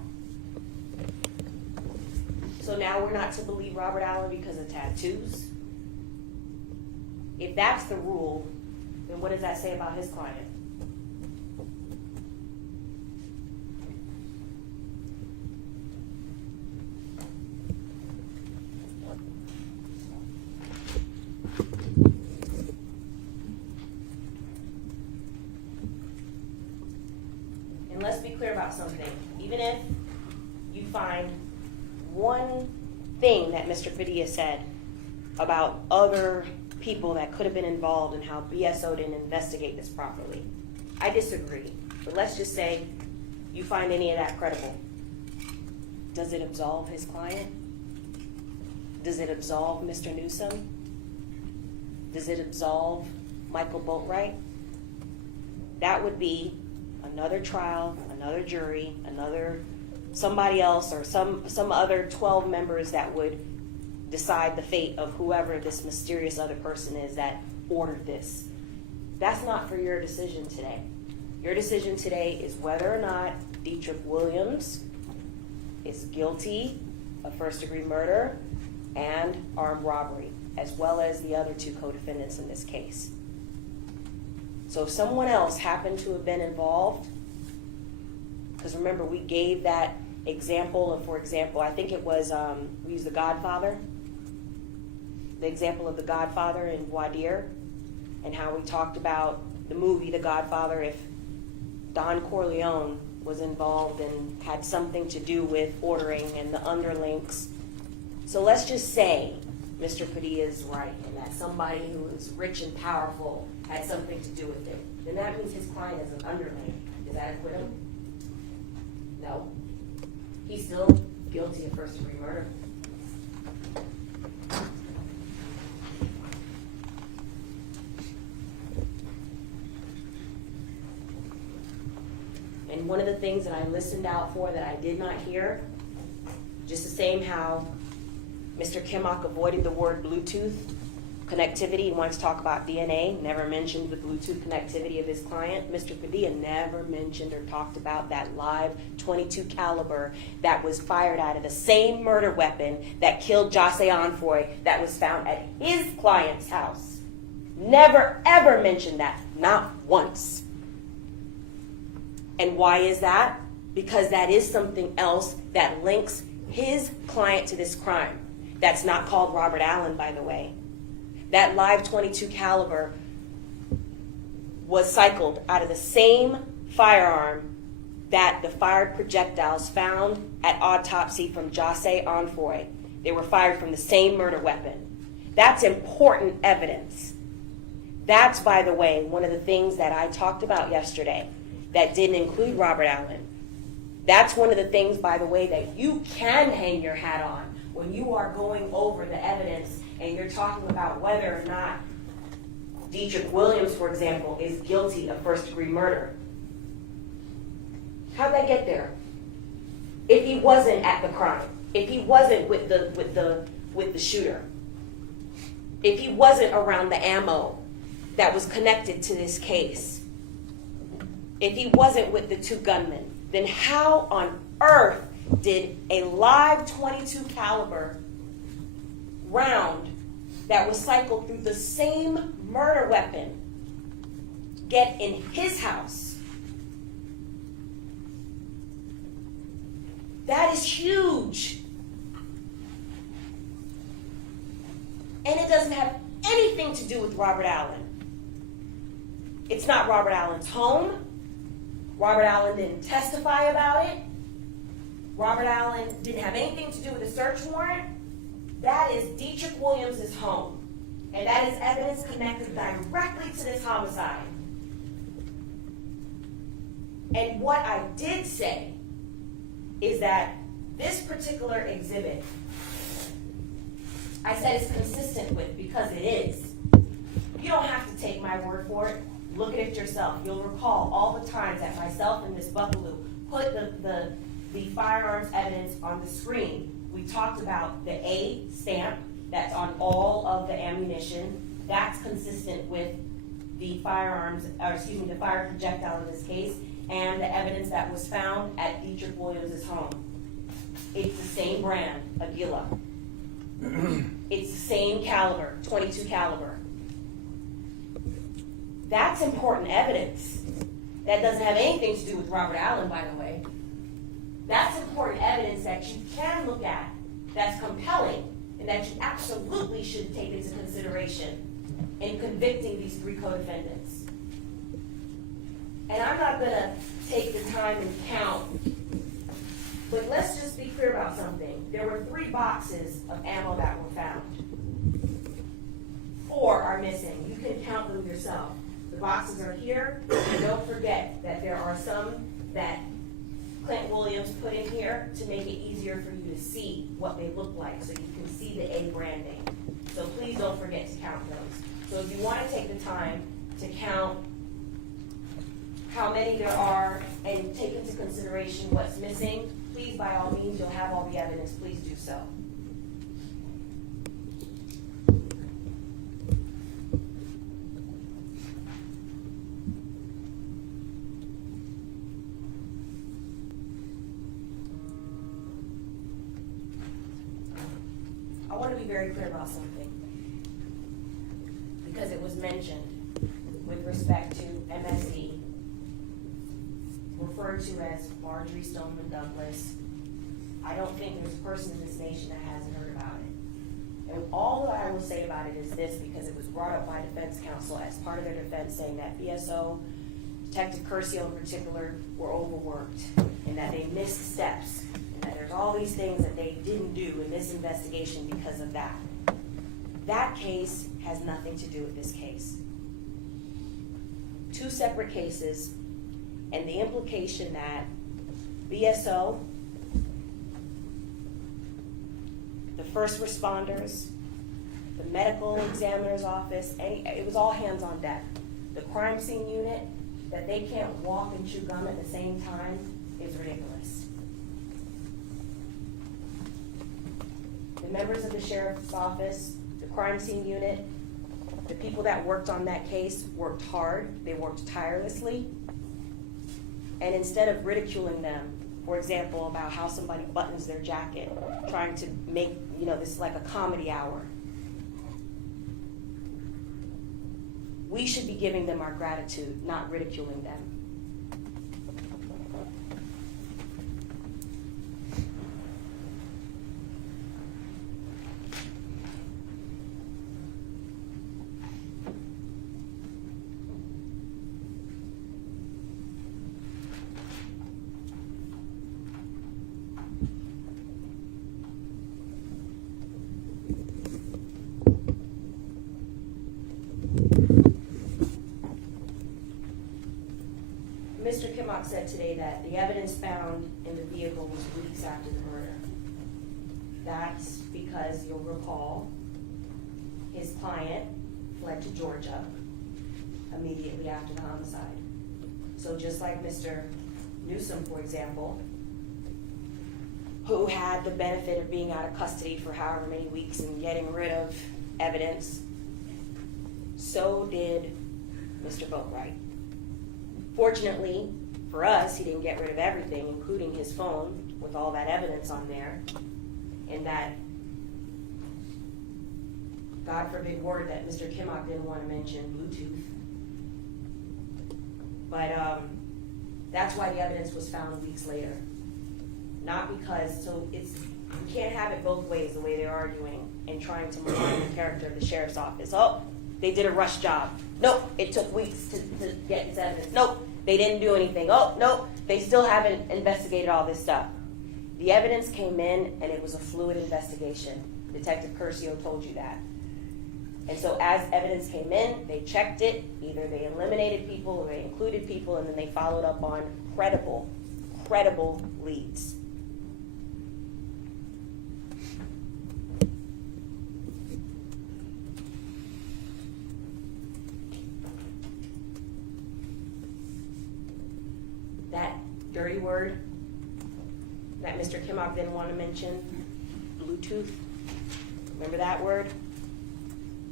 So now we're not to believe Robert Allen because of tattoos? If that's the rule, then what does that say about his client? And let's be clear about something. Even if you find one thing that Mr. Padilla said about other people that could have been involved and how BSO didn't investigate this properly, I disagree. But let's just say you find any of that credible. Does it absolve his client? Does it absolve Mr. Newsome? Does it absolve Michael Boatwright? That would be another trial, another jury, somebody else, or some other 12 members that would decide the fate of whoever this mysterious other person is that ordered this. That's not for your decision today. Your decision today is whether or not Dedrick Williams is guilty of first-degree murder and armed robbery, as well as the other two co-defendants in this case. So if someone else happened to have been involved, because remember, we gave that example of, for example, I think it was, we used The Godfather, the example of The Godfather in voir dire, and how we talked about the movie The Godfather, if Don Corleone was involved and had something to do with ordering and the underlinks. So let's just say Mr. Padilla is right, and that somebody who is rich and powerful had something to do with it, then that means his client is an underling. Does that acquit him? No. He's still guilty of first-degree murder. And one of the things that I listened out for that I did not hear, just the same how Mr. Kimmock avoided the word Bluetooth connectivity, he wants to talk about DNA, never mentioned the Bluetooth connectivity of his client. Mr. Padilla never mentioned or talked about that live .22 caliber that was fired out of the same murder weapon that killed Jahseh Onfroy that was found at his client's house. Never, ever mentioned that, not once. And why is that? Because that is something else that links his client to this crime. That's not called Robert Allen, by the way. That live .22 caliber was cycled out of the same firearm that the fired projectiles found at autopsy from Jahseh Onfroy. They were fired from the same murder weapon. That's important evidence. That's, by the way, one of the things that I talked about yesterday that didn't include Robert Allen. That's one of the things, by the way, that you can hang your hat on when you are going over the evidence and you're talking about whether or not Dedrick Williams, for example, is guilty of first-degree murder. How'd that get there? If he wasn't at the crime, if he wasn't with the shooter, if he wasn't around the ammo that was connected to this case, if he wasn't with the two gunmen, then how on earth did a live .22 caliber round that was cycled through the same murder weapon get in his house? That is huge. And it doesn't have anything to do with Robert Allen. It's not Robert Allen's home. Robert Allen didn't testify about it. Robert Allen didn't have anything to do with the search warrant. That is Dedrick Williams' home. And that is evidence connected directly to this homicide. And what I did say is that this particular exhibit, I said it's consistent with, because it is. You don't have to take my word for it. Look at it yourself. You'll recall all the times that myself and Ms. Buckaloo put the firearms evidence on the screen. We talked about the A stamp that's on all of the ammunition. That's consistent with the firearms, or excuse me, the fire projectile in this case, and the evidence that was found at Dedrick Williams' home. It's the same brand, Aguila. It's the same caliber, .22 caliber. That's important evidence. That doesn't have anything to do with Robert Allen, by the way. That's important evidence that you can look at, that's compelling, and that you absolutely should take into consideration in convicting these three co-defendants. And I'm not going to take the time and count, but let's just be clear about something. There were 3 boxes of ammo that were found. 4 are missing. You can count them yourself. The boxes are here, and don't forget that there are some that Clint Williams put in here to make it easier for you to see what they look like, so you can see the A branding. So please don't forget to count those. So if you want to take the time to count how many there are and take into consideration what's missing, please, by all means, you'll have all the evidence, please do so. I want to be very clear about something, because it was mentioned with respect to MSD, referred to as Marjorie Stoneman Douglas. I don't think there's a person in this nation that hasn't heard about it. And all that I will say about it is this, because it was brought up by defense counsel as part of their defense, saying that BSO, Detective Curcio in particular, were overworked, and that they missed steps, and that there's all these things that they didn't do in this investigation because of that. That case has nothing to do with this case. two separate cases, and the implication that BSO, the first responders, the medical examiner's office, it was all hands on deck. The crime scene unit, that they can't walk and chew gum at the same time is ridiculous. The members of the sheriff's office, the crime scene unit, the people that worked on that case worked hard, they worked tirelessly, and instead of ridiculing them, for example, about how somebody buttons their jacket, trying to make, this like a comedy hour, we should be giving them our gratitude, not ridiculing them. Mr. Kimmock said today that the evidence found in the vehicle was weeks after the murder. That's because you'll recall his client fled to Georgia immediately after the homicide. So just like Mr. Newsome, for example, who had the benefit of being out of custody for however many weeks and getting rid of evidence, so did Mr. Boatwright. Fortunately for us, he didn't get rid of everything, including his phone with all that evidence on there, and that, God forbid, word that Mr. Kimmock didn't want to mention, Bluetooth. But that's why the evidence was found weeks later. Not because, you can't have it both ways, the way they're arguing and trying to malign the character of the sheriff's office. Oh, they did a rush job. Nope, it took weeks to get this evidence. Nope, they didn't do anything. Oh, nope, they still haven't investigated all this stuff. The evidence came in and it was a fluid investigation. Detective Curcio told you that. And so as evidence came in, they checked it. Either they eliminated people or they included people, and then they followed up on credible leads. That dirty word that Mr. Kimmock didn't want to mention, Bluetooth. Remember that word?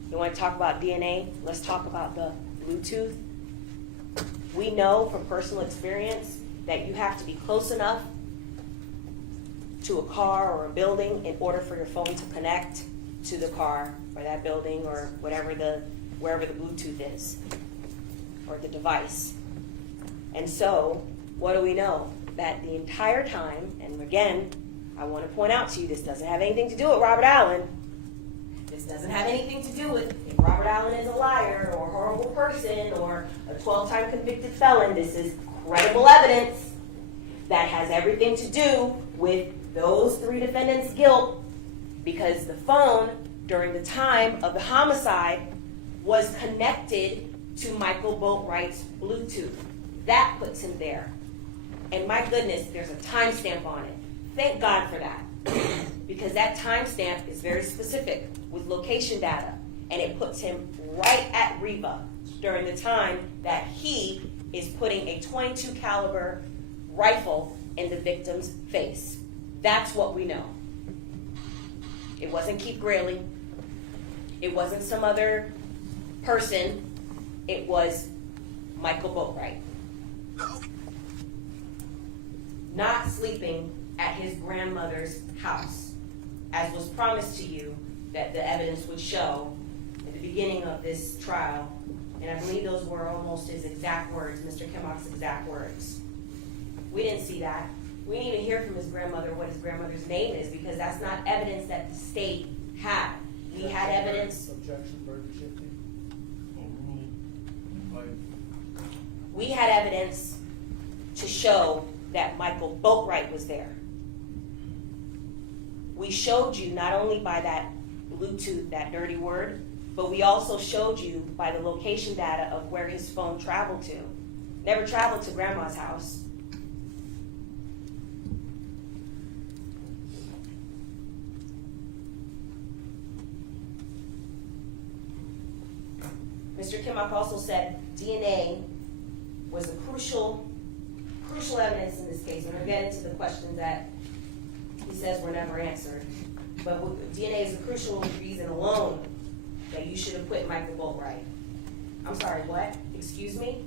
You want to talk about DNA? Let's talk about the Bluetooth. We know from personal experience that you have to be close enough to a car or a building in order for your phone to connect to the car or that building or wherever the Bluetooth is, or the device. And so, what do we know? That the entire time, and again, I want to point out to you, this doesn't have anything to do with Robert Allen. This doesn't have anything to do with if Robert Allen is a liar or a horrible person or a 12-time convicted felon. This is credible evidence that has everything to do with those three defendants' guilt, because the phone during the time of the homicide was connected to Michael Boatwright's Bluetooth. That puts him there. And my goodness, there's a timestamp on it. Thank God for that. Because that timestamp is very specific with location data. And it puts him right at Reba during the time that he is putting a .22 caliber rifle in the victim's face. That's what we know. It wasn't Keith Graley. It wasn't some other person. It was Michael Boatwright. Not sleeping at his grandmother's house, as was promised to you that the evidence would show at the beginning of this trial. And I believe those were almost his exact words, Mr. Kimmock's exact words. We didn't see that. We didn't even hear from his grandmother what his grandmother's name is, because that's not evidence that the state had. We had evidence. Objection, burden shifting. Overruled. We had evidence to show that Michael Boatwright was there. We showed you not only by that Bluetooth, that dirty word, But we also showed you by the location data of where his phone traveled to. Never traveled to grandma's house. Mr. Kimmock also said DNA was a crucial evidence in this case, and we'll get into the questions that he says were never answered. But DNA is a crucial reason alone that you should have put Michael Boatwright. I'm sorry, what? Excuse me?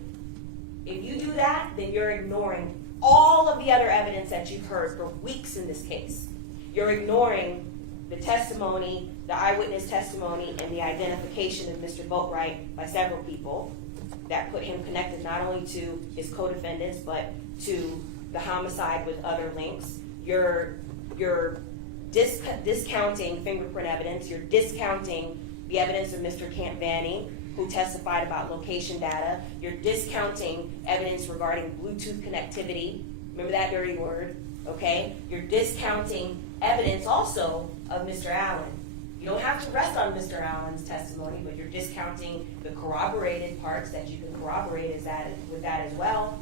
If you do that, then you're ignoring all of the other evidence that you've heard for weeks in this case. You're ignoring the testimony, the eyewitness testimony, and the identification of Mr. Boatwright by several people that put him connected not only to his co-defendants, but to the homicide with other links. You're discounting fingerprint evidence. You're discounting the evidence of Mr. Campbani, who testified about location data. You're discounting evidence regarding Bluetooth connectivity. Remember that dirty word, okay? You're discounting evidence also of Mr. Allen. You don't have to rest on Mr. Allen's testimony, but you're discounting the corroborated parts that you can corroborate with that as well.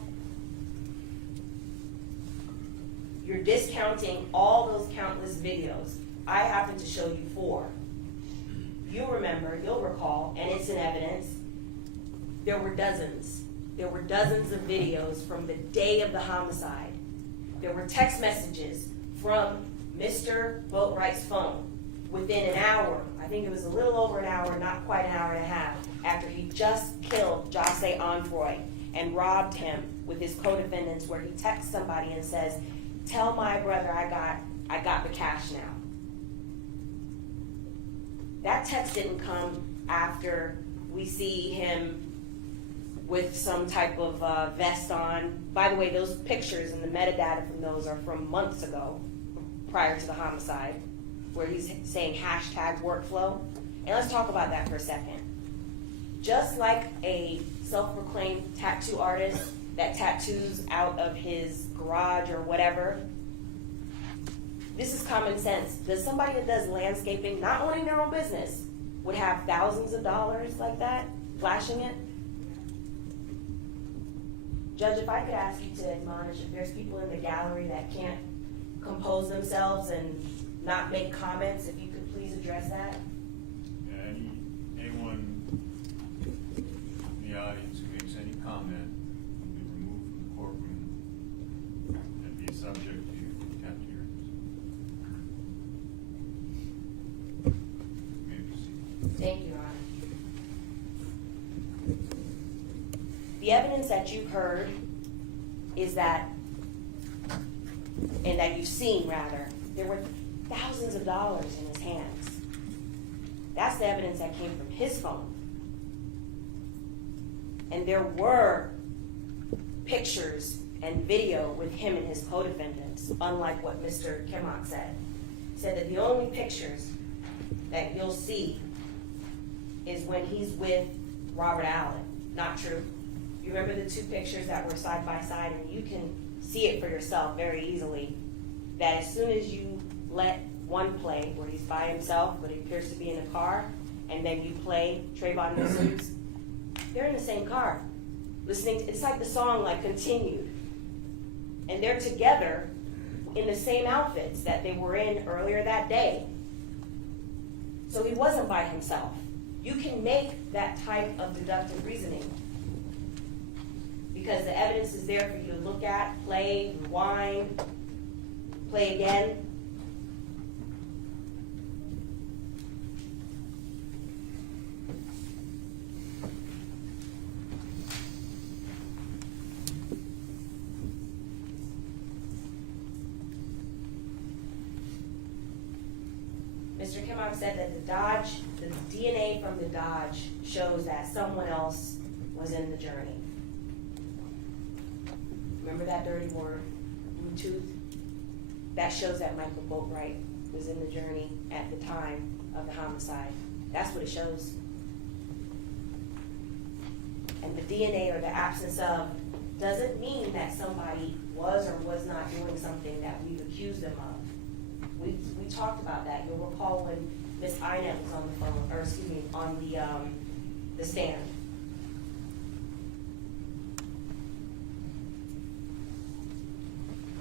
You're discounting all those countless videos. I happen to show you 4. You'll recall, and it's in evidence, there were dozens. There were dozens of videos from the day of the homicide. There were text messages from Mr. Boatwright's phone within an hour. I think it was a little over an hour, not quite an hour and a half, after he just killed Jahseh Onfroy and robbed him with his co-defendants, where he texts somebody and says, "Tell my brother I got the cash now." That text didn't come after we see him with some type of vest on. By the way, those pictures and the metadata from those are from months ago, prior to the homicide, where he's saying hashtag workflow. And let's talk about that for a second. Just like a self-proclaimed tattoo artist that tattoos out of his garage or whatever, this is common sense. Does somebody that does landscaping, not owning their own business, would have thousands of dollars like that, flashing it? Judge, if I could ask you to admonish, if there's people in the gallery that can't compose themselves and not make comments, if you could please address that. Yeah, anyone in the audience who makes any comment will be removed from the courtroom and be subject to contempt hearings. You may proceed. Thank you, Your Honor. The evidence that you've heard is that, and that you've seen rather, there were thousands of dollars in his hands. That's the evidence that came from his phone. And there were pictures and video with him and his co-defendants, unlike what Mr. Kimmock said. He said that the only pictures that you'll see is when he's with Robert Allen. Not true. You remember the 2 pictures that were side by side, and you can see it for yourself very easily, that as soon as you let one play where he's by himself, but he appears to be in a car, and then you play Trayvon Newsome's, they're in the same car, listening to, it's like the song like Continued. And they're together in the same outfits that they were in earlier that day. So he wasn't by himself. You can make that type of deductive reasoning because the evidence is there for you to look at, play, rewind, play again. Mr. Kimmock said that the DNA from the Dodge shows that someone else was in the journey. Remember that dirty word, Bluetooth? That shows that Michael Boatwright was in the journey at the time of the homicide. That's what it shows. And the DNA, or the absence of, doesn't mean that somebody was or was not doing something that we've accused them of. We talked about that. You'll recall when Miss Inett was on the phone, or excuse me, on the stand.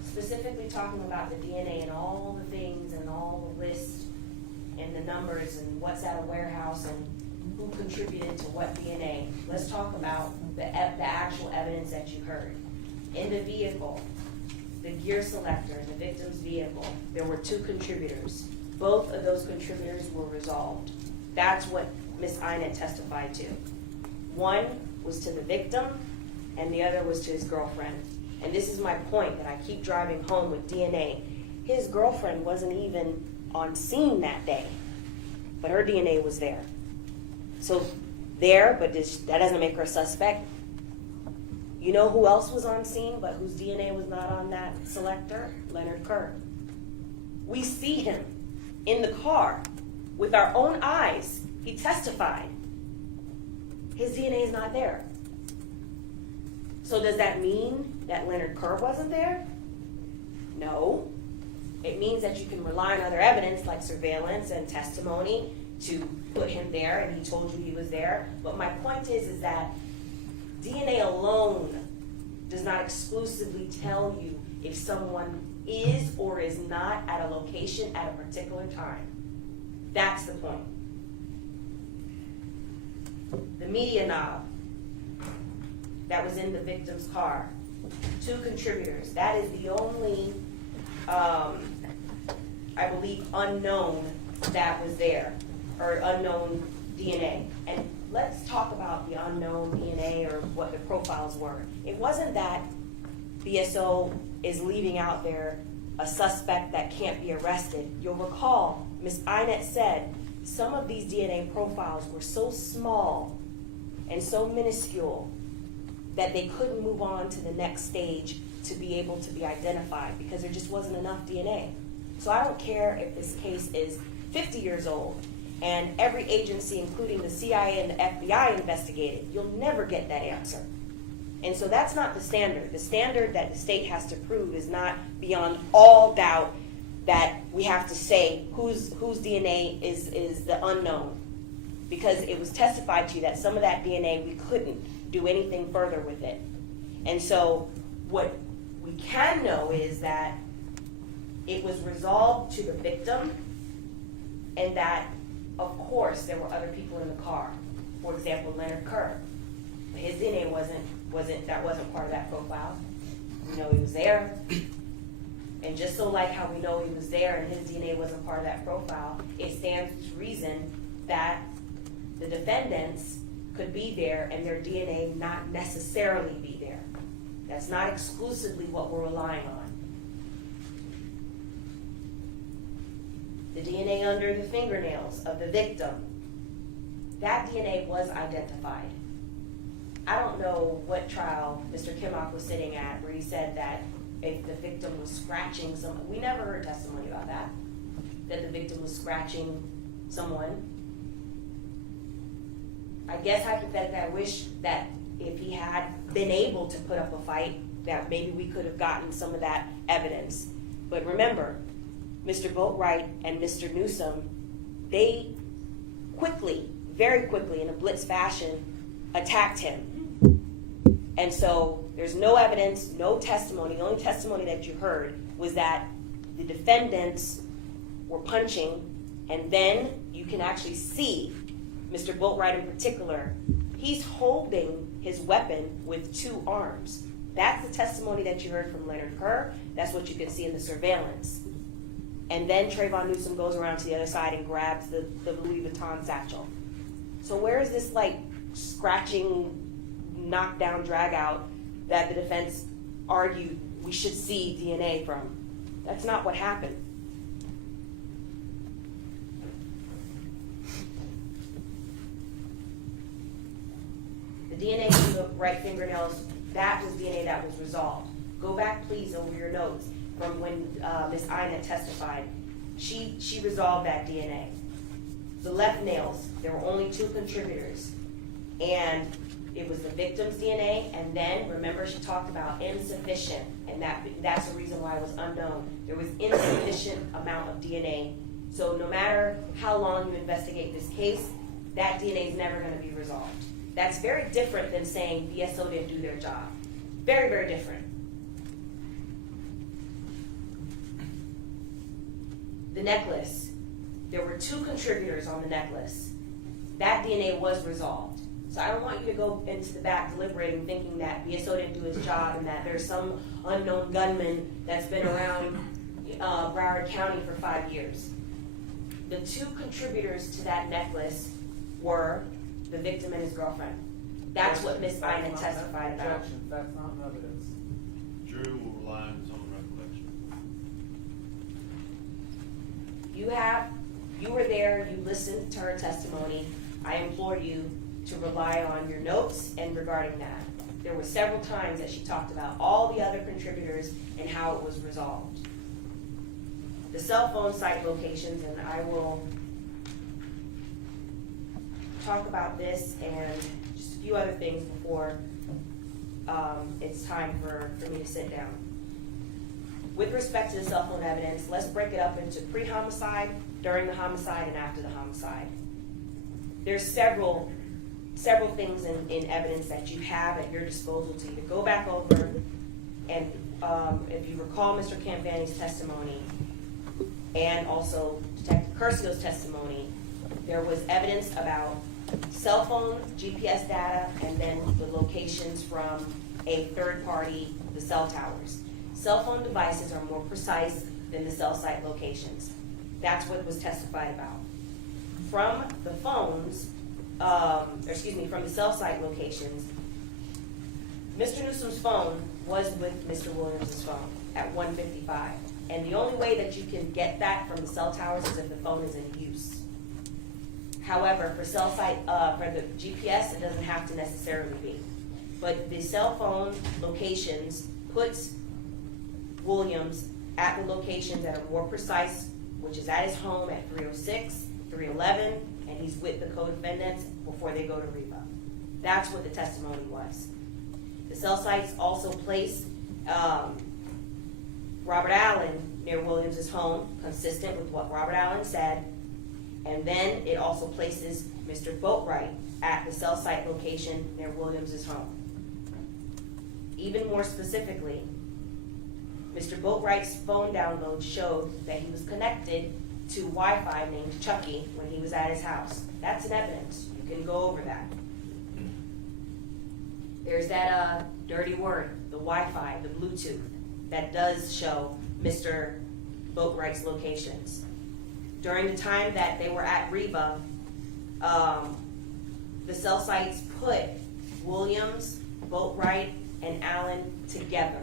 Specifically talking about the DNA and all the things and all the lists and the numbers and what's at a warehouse and who contributed to what DNA. Let's talk about the actual evidence that you heard. In the vehicle, the gear selector in the victim's vehicle, there were 2 contributors. Both of those contributors were resolved. That's what Ms. Inett testified to. One was to the victim and the other was to his girlfriend. And this is my point that I keep driving home with DNA. His girlfriend wasn't even on scene that day, but her DNA was there. So there, but that doesn't make her a suspect. You know who else was on scene but whose DNA was not on that selector? Leonard Kerr. We see him in the car with our own eyes. He testified. His DNA is not there. So does that mean that Leonard Kerr wasn't there? No. It means that you can rely on other evidence like surveillance and testimony to put him there, and he told you he was there. But my point is that DNA alone does not exclusively tell you if someone is or is not at a location at a particular time. That's the point. The media knob that was in the victim's car, 2 contributors. That is the only, I believe, unknown that was there, or unknown DNA. And let's talk about the unknown DNA or what the profiles were. It wasn't that BSO is leaving out there a suspect that can't be arrested. You'll recall, Ms. Inett said some of these DNA profiles were so small and so minuscule that they couldn't move on to the next stage to be able to be identified because there just wasn't enough DNA. So I don't care if this case is 50 years old and every agency, including the CIA and the FBI, investigated. You'll never get that answer. And so that's not the standard. The standard that the state has to prove is not beyond all doubt that we have to say whose DNA is the unknown. Because it was testified to you that some of that DNA, we couldn't do anything further with it. And so what we can know is that it was resolved to the victim and that, of course, there were other people in the car. For example, Leonard Kerr. His DNA wasn't part of that profile. We know he was there. And just so like how we know he was there and his DNA wasn't part of that profile, it stands to reason that the defendants could be there and their DNA not necessarily be there. That's not exclusively what we're relying on. The DNA under the fingernails of the victim, that DNA was identified. I don't know what trial Mr. Kimmock was sitting at where he said that if the victim was scratching someone. We never heard testimony about that the victim was scratching someone. I guess hypothetically, I wish that if he had been able to put up a fight, that maybe we could have gotten some of that evidence. But remember, Mr. Boatwright and Mr. Newsome, they quickly, very quickly, in a blitz fashion, attacked him. And so there's no evidence, no testimony. The only testimony that you heard was that the defendants were punching, and then you can actually see Mr. Boatwright in particular, he's holding his weapon with 2 arms. That's the testimony that you heard from Leonard Kerr. That's what you can see in the surveillance. And then Trayvon Newsome goes around to the other side and grabs the Louis Vuitton satchel. So where is this like scratching, knockdown, drag out that the defense argued we should see DNA from? That's not what happened. The DNA from the right fingernails, that was DNA that was resolved. Go back, please, over your notes from when Ms. Inett testified. She resolved that DNA. The left nails, there were only 2 contributors. And it was the victim's DNA, and then, remember, she talked about insufficient, and that's the reason why it was unknown. There was insufficient amount of DNA, So no matter how long you investigate this case, that DNA is never going to be resolved. That's very different than saying VSO didn't do their job. Very, very different. The necklace. There were 2 contributors on the necklace. That DNA was resolved. So I don't want you to go into the back deliberating thinking that VSO didn't do his job and that there's some unknown gunman that's been around Broward County for 5 years. The 2 contributors to that necklace were the victim and his girlfriend. That's what Ms. Ina testified about. Objection, that's not evidence. Jury will rely on its own recollection. You were there, you listened to her testimony. I implore you to rely on your notes and regarding that. There were several times that she talked about all the other contributors and how it was resolved. The cell phone site locations, and I will talk about this and just a few other things before it's time for me to sit down. With respect to the cell phone evidence, let's break it up into pre-homicide, during the homicide, and after the homicide. There's several things in evidence that you have at your disposal to either go back over, and if you recall Mr. Campani's testimony, and also Detective Curcio's testimony, there was evidence about cell phone, GPS data, and then the locations from a third party, the cell towers. Cell phone devices are more precise than the cell site locations. That's what was testified about. From the phones, from the cell site locations, Mr. Newsome's phone was with Mr. Williams' phone at 1:55. And the only way that you can get that from the cell towers is if the phone is in use. However, for cell site, for the GPS, it doesn't have to necessarily be. But the cell phone locations puts Williams at the locations that are more precise, which is at his home at 306, 311, and he's with the co-defendants before they go to Reba. That's what the testimony was. The cell sites also place Robert Allen near Williams' home, consistent with what Robert Allen said, and then it also places Mr. Boatwright at the cell site location near Williams' home. Even more specifically, Mr. Boatwright's phone download showed that he was connected to Wi-Fi named Chucky when he was at his house. That's an evidence. You can go over that. There's that dirty word, the Wi-Fi, the Bluetooth, that does show Mr. Boatwright's locations. During the time that they were at Reba, the cell sites put Williams, Boatwright, and Allen together.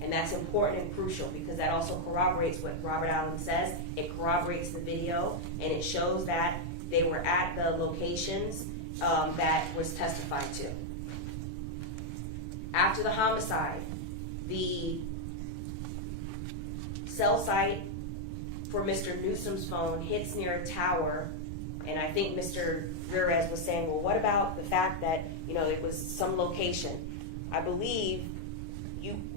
And that's important and crucial because that also corroborates what Robert Allen says. It corroborates the video, and it shows that they were at the locations that was testified to. After the homicide, the cell site for Mr. Newsome's phone hits near a tower, and I think Mr. Ramirez was saying, well, what about the fact that, it was some location? I believe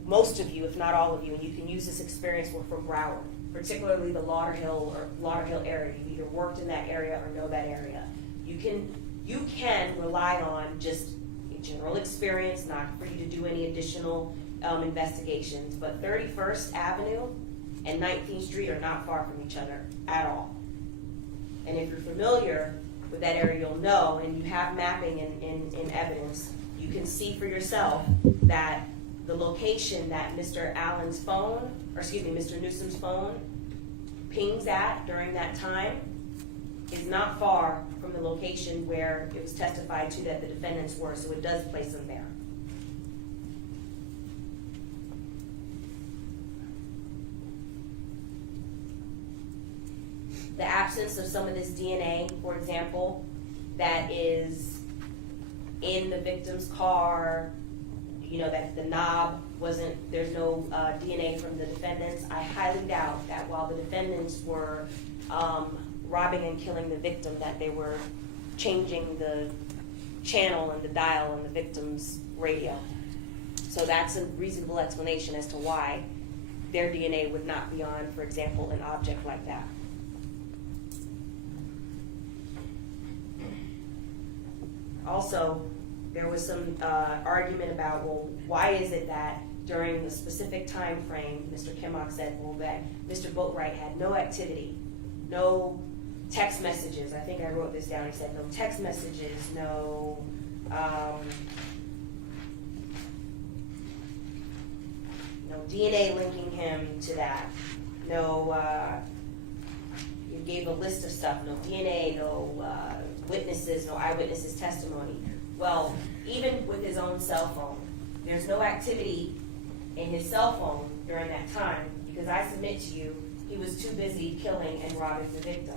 most of you, if not all of you, and you can use this experience, were from Broward, particularly the Lauderhill area. You either worked in that area or know that area. You can rely on just a general experience, not for you to do any additional investigations, but 31st Avenue and 19th Street are not far from each other at all. And if you're familiar with that area, you'll know, and you have mapping in evidence, you can see for yourself that the location that Mr. Newsome's phone pings at during that time is not far from the location where it was testified to that the defendants were, so it does place them there. The absence of some of this DNA, for example, that is in the victim's car, that the knob there's no DNA from the defendants. I highly doubt that while the defendants were robbing and killing the victim, that they were changing the channel and the dial in the victim's radio. So that's a reasonable explanation as to why their DNA would not be on, for example, an object like that. Also, there was some argument about, well, why is it that during the specific time frame, Mr. Kimmock said, well, that Mr. Boatwright had no activity, no text messages. I think I wrote this down. He said no text messages, no DNA linking him to that. No, you gave a list of stuff. No DNA, no witnesses, no eyewitnesses testimony. Well, even with his own cell phone, there's no activity in his cell phone during that time because I submit to you, he was too busy killing and robbing the victim.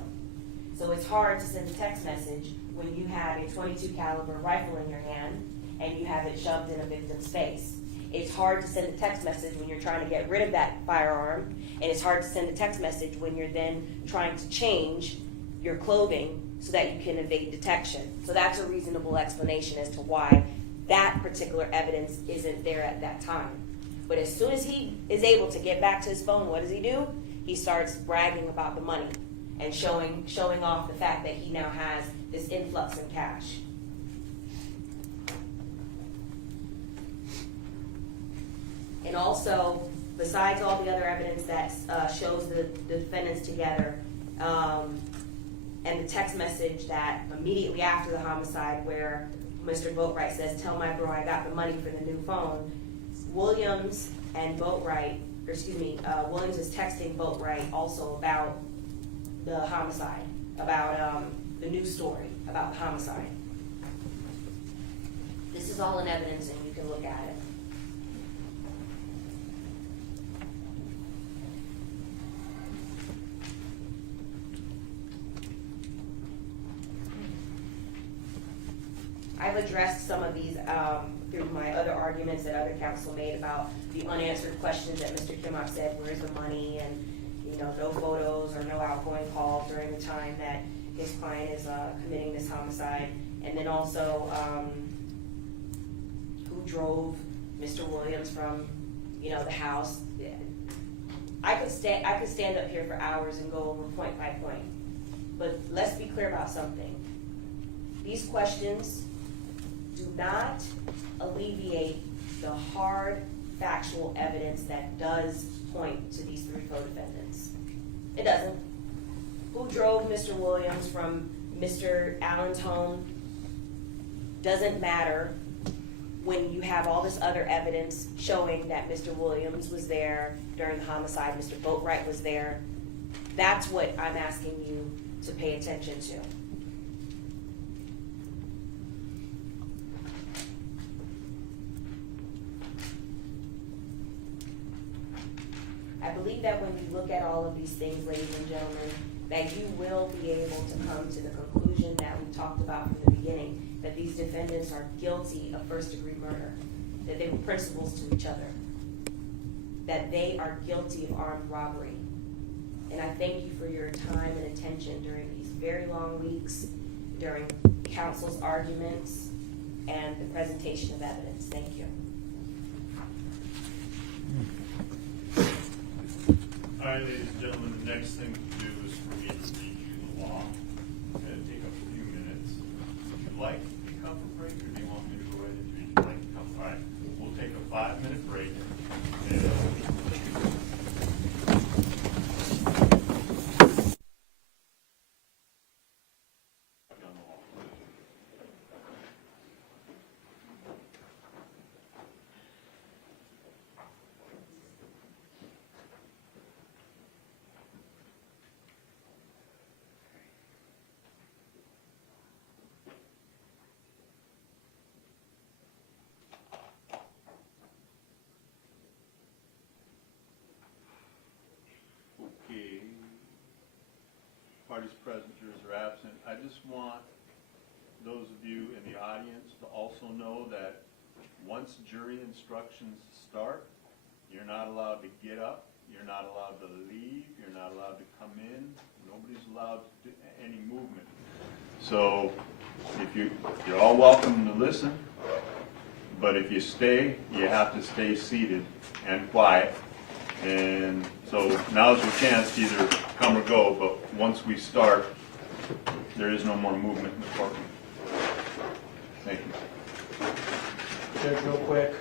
So it's hard to send a text message when you have a .22 caliber rifle in your hand and you have it shoved in a victim's face. It's hard to send a text message when you're trying to get rid of that firearm, and it's hard to send a text message when you're then trying to change your clothing so that you can evade detection. So that's a reasonable explanation as to why that particular evidence isn't there at that time. But as soon as he is able to get back to his phone, what does he do? He starts bragging about the money and showing off the fact that he now has this influx in cash. And also, besides all the other evidence that shows the defendants together, and the text message that immediately after the homicide where Mr. Boatwright says, "Tell my bro I got the money for the new phone," Williams and Boatwright, Williams is texting Boatwright also about the homicide, about the news story about the homicide. This is all in evidence and you can look at it. I've addressed some of these through my other arguments that other counsel made about the unanswered questions that Mr. Kimmock said, where's the money, and no photos or no outgoing calls during the time that his client is committing this homicide. And then also who drove Mr. Williams from the house. I could stand up here for hours and go over point by point. But let's be clear about something. These questions do not alleviate the hard factual evidence that does point to these three co-defendants. It doesn't. Who drove Mr. Williams from Mr. Allen's home doesn't matter when you have all this other evidence showing that Mr. Williams was there during the homicide, Mr. Boatwright was there. That's what I'm asking you to pay attention to. I believe that when you look at all of these things, ladies and gentlemen, that you will be able to come to the conclusion that we talked about from the beginning, that these defendants are guilty of first-degree murder, that they were principals to each other, that they are guilty of armed robbery. And I thank you for your time and attention during these very long weeks, during counsel's arguments, and the presentation of evidence. Thank you. All right, ladies and gentlemen, the next thing to do is for me to read you the law. It'll take a few minutes. Would you like to come for break, or do you want me to go ahead and read? You'd like to come? All right, we'll take a 5-minute break. Okay. Parties present, jurors are absent. I just want those of you in the audience to also know that once jury instructions start, you're not allowed to get up, you're not allowed to leave, you're not allowed to come in, nobody's allowed to do any movement. So if you're all welcome to listen, but if you stay, you have to stay seated and quiet. And so now's your chance to either come or go, but once we start, there is no more movement in the courtroom. Thank you. Judge, real quick.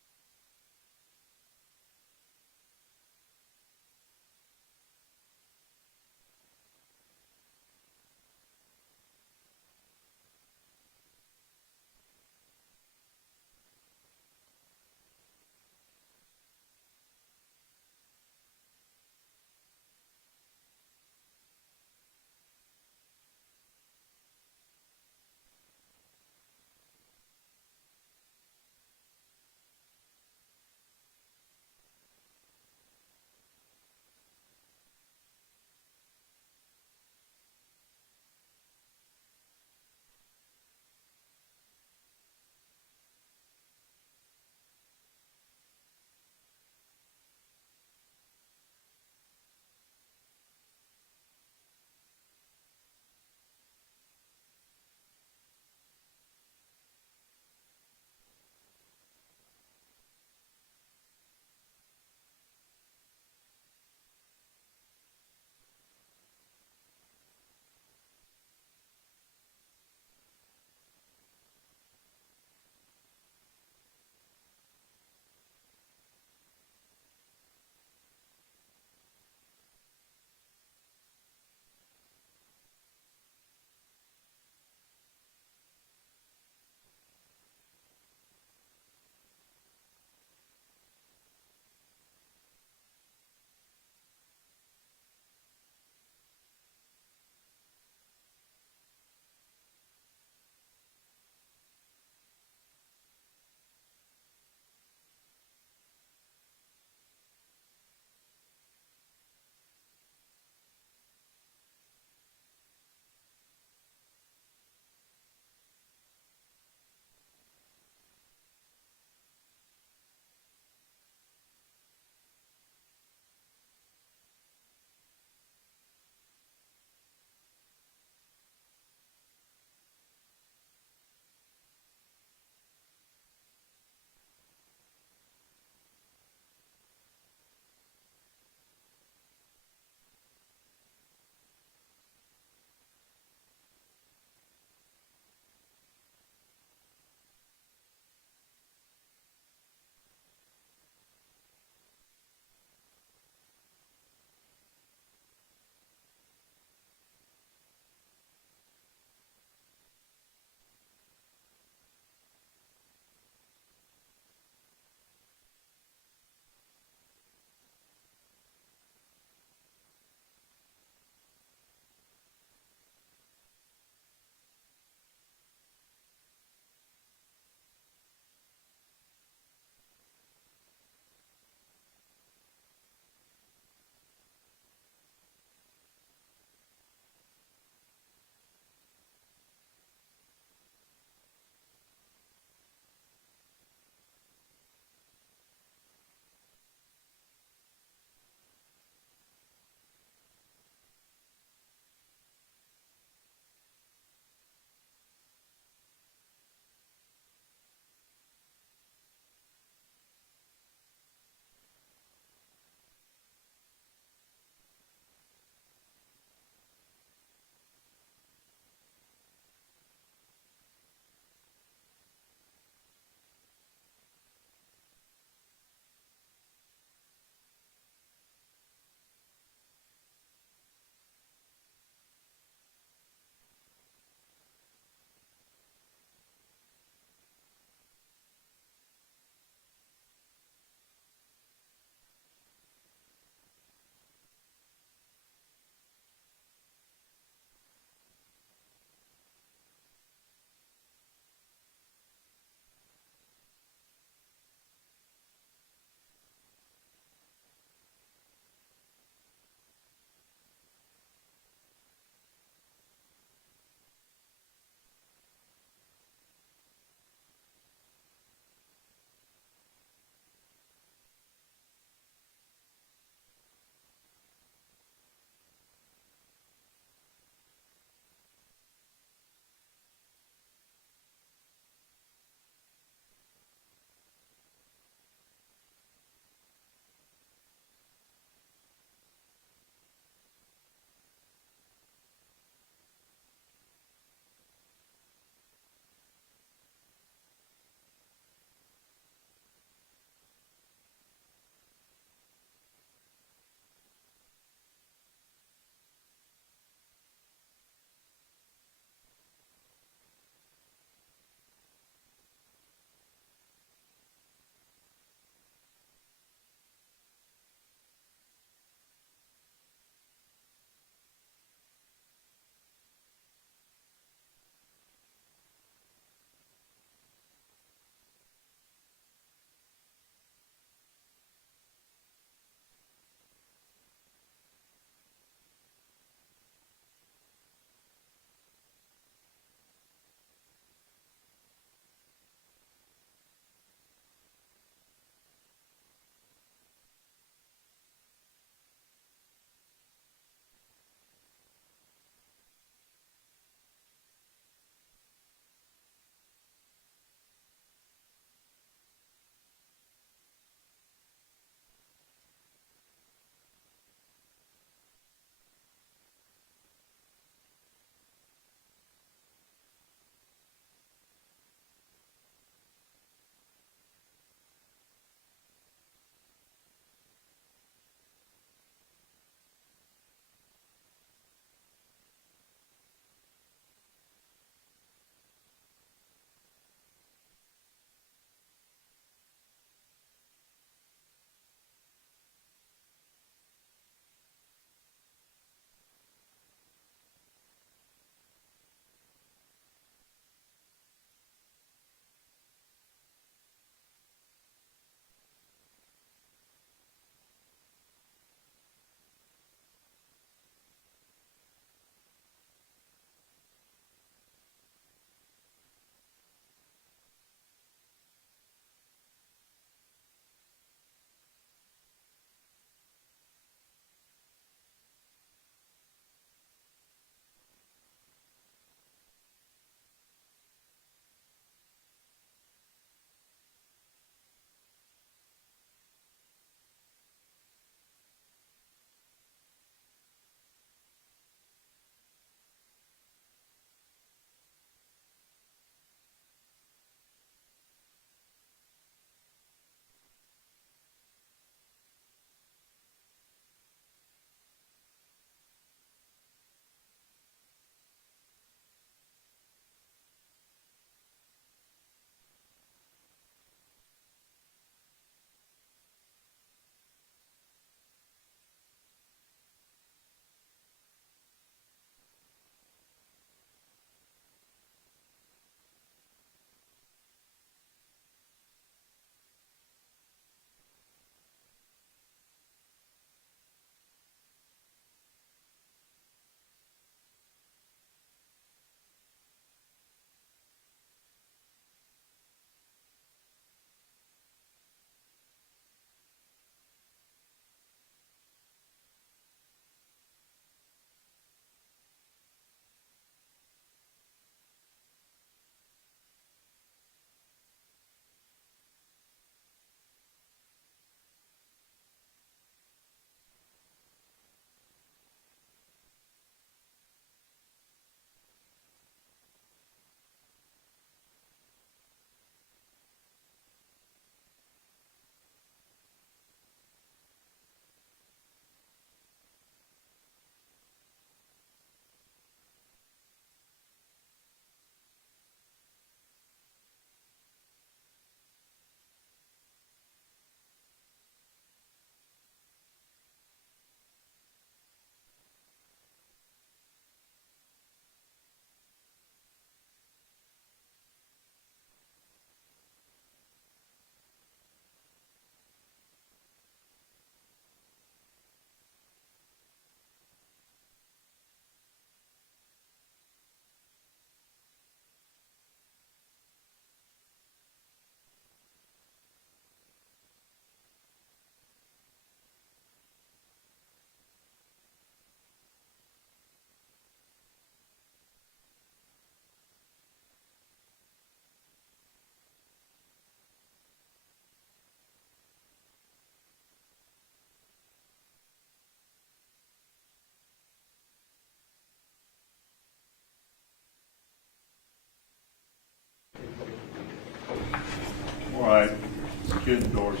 good, doors.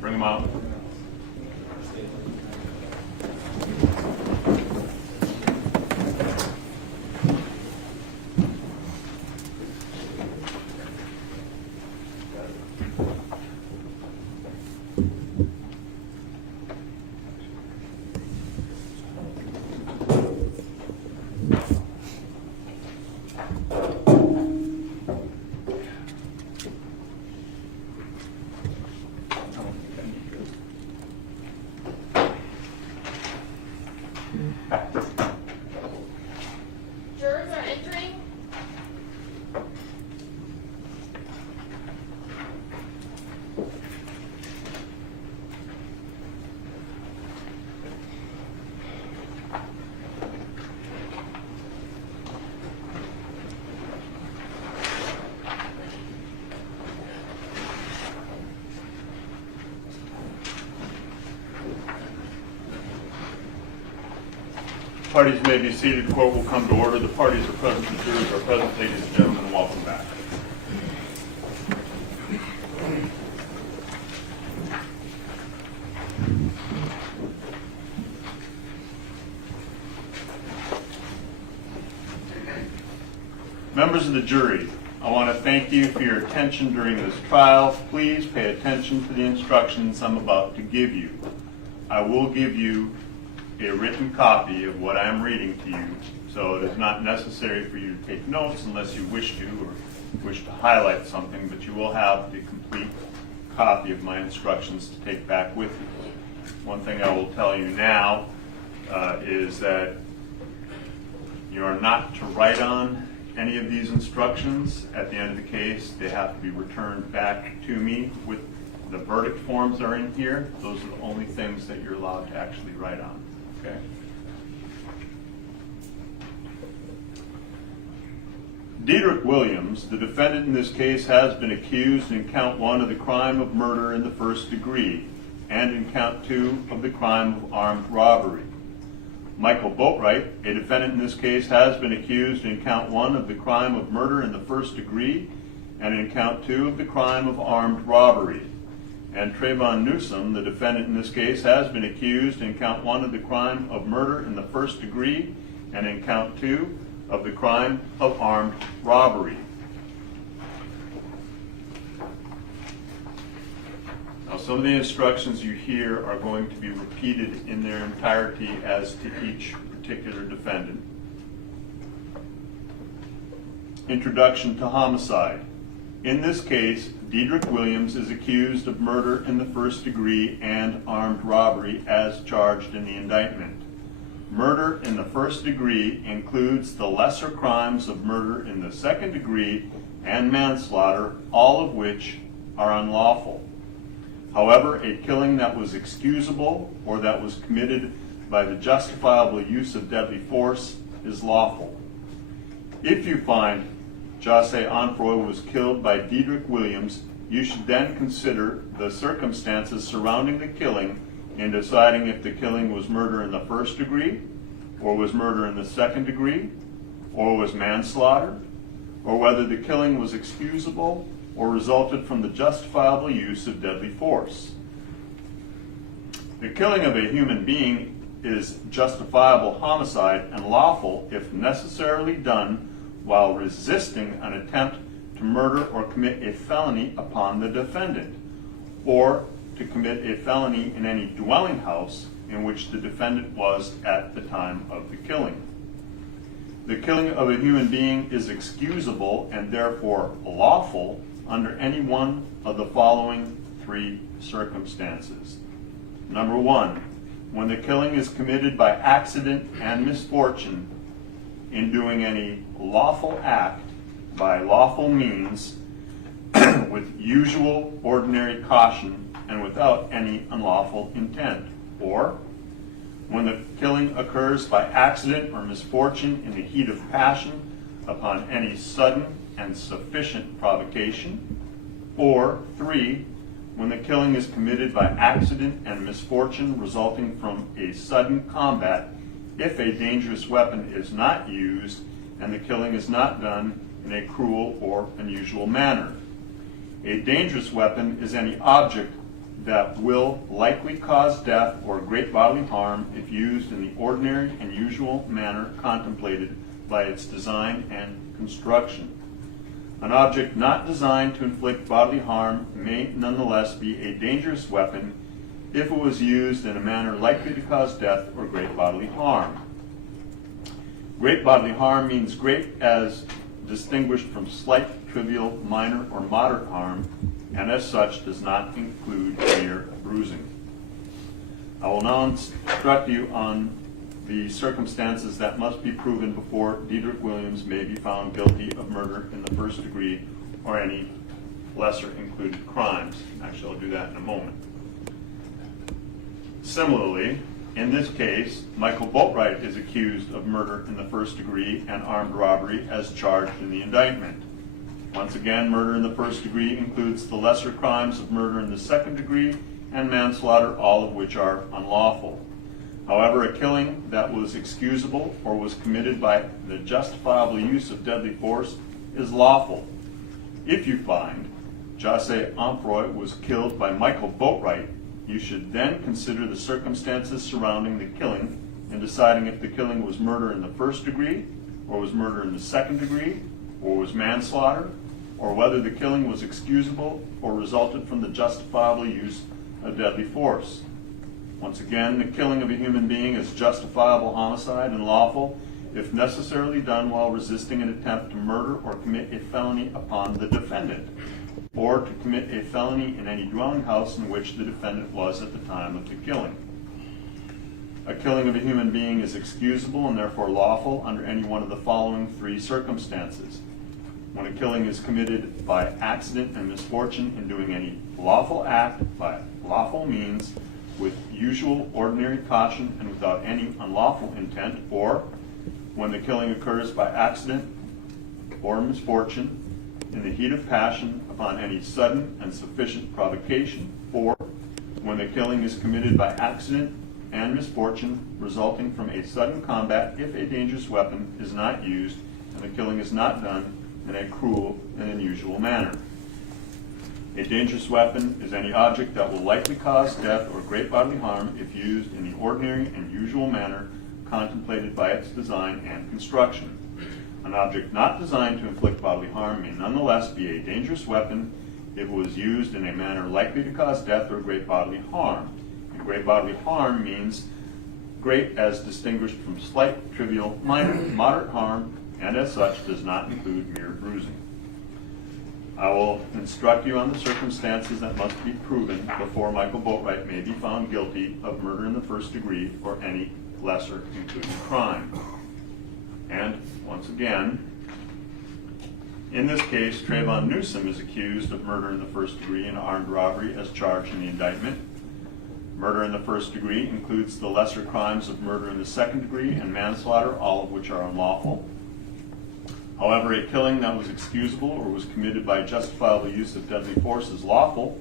Bring them out. Jurors are entering. Parties may be seated. Court will come to order. The parties are present. The jurors are present. Ladies and gentlemen, welcome back. Members of the jury, I want to thank you for your attention during this trial. Please pay attention to the instructions I'm about to give you. I will give you a written copy of what I am reading to you, so it is not necessary for you to take notes unless you wish to or wish to highlight something, but you will have the complete copy of my instructions to take back with you. One thing I will tell you now is that you are not to write on any of these instructions at the end of the case. They have to be returned back to me with the verdict forms are in here. Those are the only things that you're allowed to actually write on. Okay. Dedrick Williams, the defendant in this case, has been accused in count 1 of the crime of murder in the first degree and in count 2 of the crime of armed robbery. Michael Boatwright, a defendant in this case, has been accused in count 1 of the crime of murder in the first degree and in count 2 of the crime of armed robbery. And Trayvon Newsome, the defendant in this case, has been accused in count 1 of the crime of murder in the first degree and in count 2 of the crime of armed robbery. Now, some of the instructions you hear are going to be repeated in their entirety as to each particular defendant. Introduction to homicide. In this case, Dedrick Williams is accused of murder in the first degree and armed robbery as charged in the indictment. Murder in the first degree includes the lesser crimes of murder in the second degree and manslaughter, all of which are unlawful. However, a killing that was excusable or that was committed by the justifiable use of deadly force is lawful. If you find Jahseh Onfroy was killed by Dedrick Williams, you should then consider the circumstances surrounding the killing in deciding if the killing was murder in the first degree, or was murder in the second degree, or was manslaughter, or whether the killing was excusable or resulted from the justifiable use of deadly force. The killing of a human being is justifiable homicide and lawful if necessarily done while resisting an attempt to murder or commit a felony upon the defendant, or to commit a felony in any dwelling house in which the defendant was at the time of the killing. The killing of a human being is excusable and therefore lawful under any one of the following 3 circumstances. Number 1, when the killing is committed by accident and misfortune in doing any lawful act by lawful means with usual ordinary caution and without any unlawful intent. Or when the killing occurs by accident or misfortune in the heat of passion upon any sudden and sufficient provocation. Or 3, when the killing is committed by accident and misfortune resulting from a sudden combat if a dangerous weapon is not used and the killing is not done in a cruel or unusual manner. A dangerous weapon is any object that will likely cause death or great bodily harm if used in the ordinary and usual manner contemplated by its design and construction. An object not designed to inflict bodily harm may nonetheless be a dangerous weapon if it was used in a manner likely to cause death or great bodily harm. Great bodily harm means great as distinguished from slight, trivial, minor, or moderate harm, and as such does not include mere bruising. I will now instruct you on the circumstances that must be proven before Dedrick Williams may be found guilty of murder in the first degree or any lesser included crimes. Actually, I'll do that in a moment. Similarly, in this case, Michael Boatwright is accused of murder in the first degree and armed robbery as charged in the indictment. Once again, murder in the first degree includes the lesser crimes of murder in the second degree and manslaughter, all of which are unlawful. However, a killing that was excusable or was committed by the justifiable use of deadly force is lawful. If you find Jahseh Onfroy was killed by Michael Boatwright, you should then consider the circumstances surrounding the killing in deciding if the killing was murder in the first degree, or was murder in the second degree, or was manslaughter, or whether the killing was excusable or resulted from the justifiable use of deadly force. Once again, the killing of a human being is justifiable homicide and lawful if necessarily done while resisting an attempt to murder or commit a felony upon the defendant, or to commit a felony in any dwelling house in which the defendant was at the time of the killing. A killing of a human being is excusable and therefore lawful under any one of the following three circumstances. When a killing is committed by accident and misfortune in doing any lawful act by lawful means with usual ordinary caution and without any unlawful intent, or when the killing occurs by accident or misfortune in the heat of passion upon any sudden and sufficient provocation, or when the killing is committed by accident and misfortune resulting from a sudden combat if a dangerous weapon is not used and the killing is not done in a cruel and unusual manner. A dangerous weapon is any object that will likely cause death or great bodily harm if used in the ordinary and usual manner contemplated by its design and construction. An object not designed to inflict bodily harm may nonetheless be a dangerous weapon if it was used in a manner likely to cause death or great bodily harm. And great bodily harm means great as distinguished from slight, trivial, minor, moderate harm, and as such does not include mere bruising. I will instruct you on the circumstances that must be proven before Michael Boatwright may be found guilty of murder in the first degree or any lesser included crime. And once again, in this case, Trayvon Newsome is accused of murder in the first degree and armed robbery as charged in the indictment. Murder in the first degree includes the lesser crimes of murder in the second degree and manslaughter, all of which are unlawful. However, a killing that was excusable or was committed by justifiable use of deadly force is lawful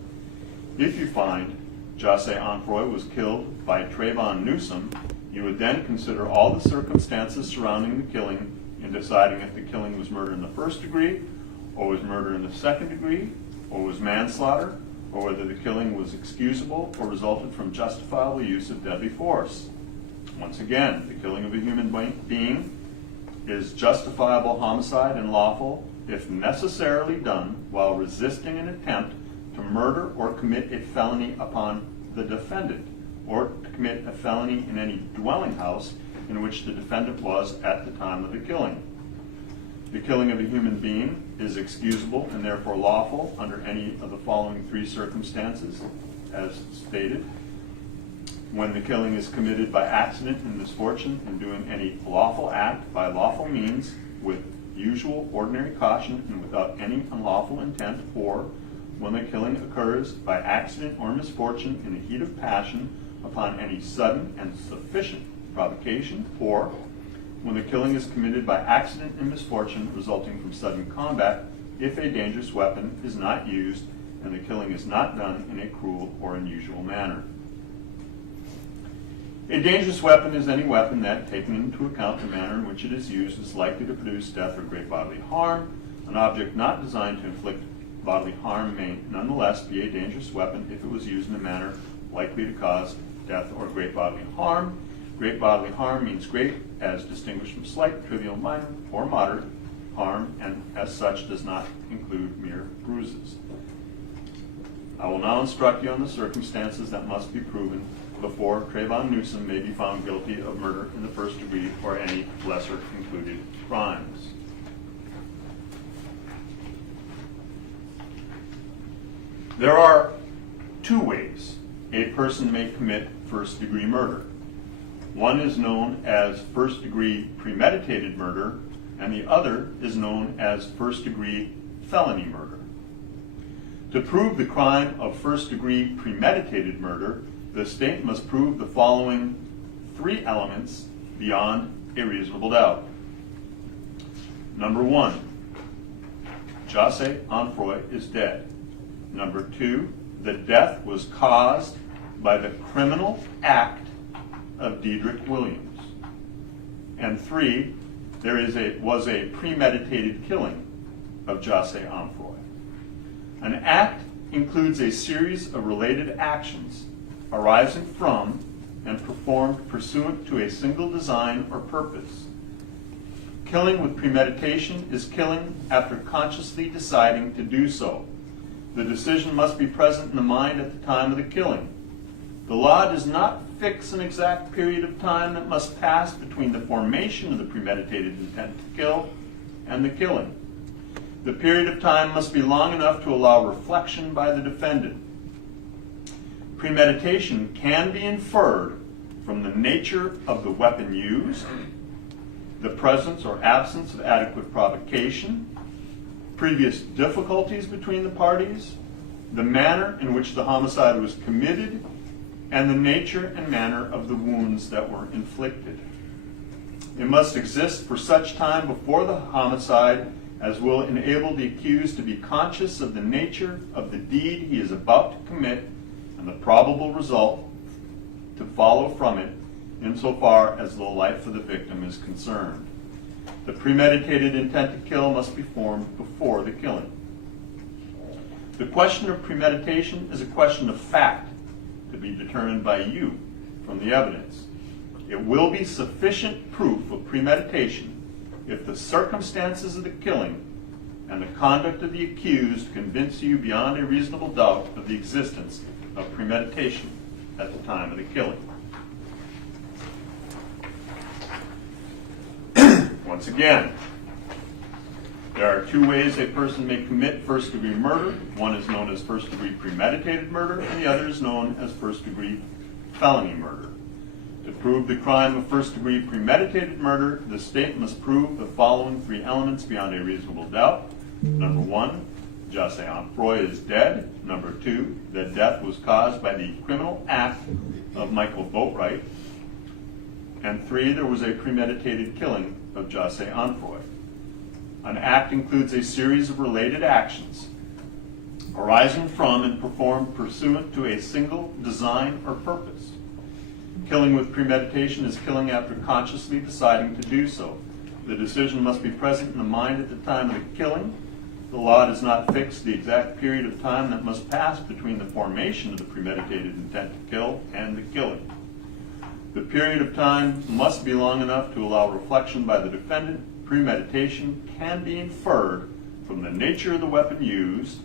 if you find Jahseh Onfroy was killed by Trayvon Newsome. You would then consider all the circumstances surrounding the killing in deciding if the killing was murder in the first degree, or was murder in the second degree, or was manslaughter, or whether the killing was excusable or resulted from justifiable use of deadly force. Once again, the killing of a human being is justifiable homicide and lawful if necessarily done while resisting an attempt to murder or commit a felony upon the defendant, or to commit a felony in any dwelling house in which the defendant was at the time of the killing. The killing of a human being is excusable and therefore lawful under any of the following three circumstances, as stated. When the killing is committed by accident and misfortune in doing any lawful act by lawful means with usual ordinary caution and without any unlawful intent, or when the killing occurs by accident or misfortune in the heat of passion upon any sudden and sufficient provocation, or when the killing is committed by accident and misfortune resulting from sudden combat if a dangerous weapon is not used and the killing is not done in a cruel or unusual manner. A dangerous weapon is any weapon that, taking into account the manner in which it is used, is likely to produce death or great bodily harm. An object not designed to inflict bodily harm may nonetheless be a dangerous weapon if it was used in a manner likely to cause death or great bodily harm. Great bodily harm means great as distinguished from slight, trivial, minor, or moderate harm, and as such does not include mere bruises. I will now instruct you on the circumstances that must be proven before Trayvon Newsome may be found guilty of murder in the first degree or any lesser included crimes. There are two ways a person may commit first-degree murder. One is known as first-degree premeditated murder, and the other is known as first-degree felony murder. To prove the crime of first-degree premeditated murder, the state must prove the following three elements beyond a reasonable doubt. Number one, Jahseh Onfroy is dead. Number two, the death was caused by the criminal act of Dedrick Williams. And three, there was a premeditated killing of Jahseh Onfroy. An act includes a series of related actions arising from and performed pursuant to a single design or purpose. Killing with premeditation is killing after consciously deciding to do so. The decision must be present in the mind at the time of the killing. The law does not fix an exact period of time that must pass between the formation of the premeditated intent to kill and the killing. The period of time must be long enough to allow reflection by the defendant. Premeditation can be inferred from the nature of the weapon used, the presence or absence of adequate provocation, previous difficulties between the parties, the manner in which the homicide was committed, and the nature and manner of the wounds that were inflicted. It must exist for such time before the homicide as will enable the accused to be conscious of the nature of the deed he is about to commit and the probable result to follow from it insofar as the life of the victim is concerned. The premeditated intent to kill must be formed before the killing. The question of premeditation is a question of fact to be determined by you from the evidence. It will be sufficient proof of premeditation if the circumstances of the killing and the conduct of the accused convince you beyond a reasonable doubt of the existence of premeditation at the time of the killing. Once again, there are two ways a person may commit first-degree murder. One is known as first-degree premeditated murder, and the other is known as first-degree felony murder. To prove the crime of first-degree premeditated murder, the state must prove the following three elements beyond a reasonable doubt. Number one, Jahseh Onfroy is dead. Number two, the death was caused by the criminal act of Michael Boatwright. And three, there was a premeditated killing of Jahseh Onfroy. An act includes a series of related actions arising from and performed pursuant to a single design or purpose. Killing with premeditation is killing after consciously deciding to do so. The decision must be present in the mind at the time of the killing. The law does not fix the exact period of time that must pass between the formation of the premeditated intent to kill and the killing. The period of time must be long enough to allow reflection by the defendant. Premeditation can be inferred from the nature of the weapon used,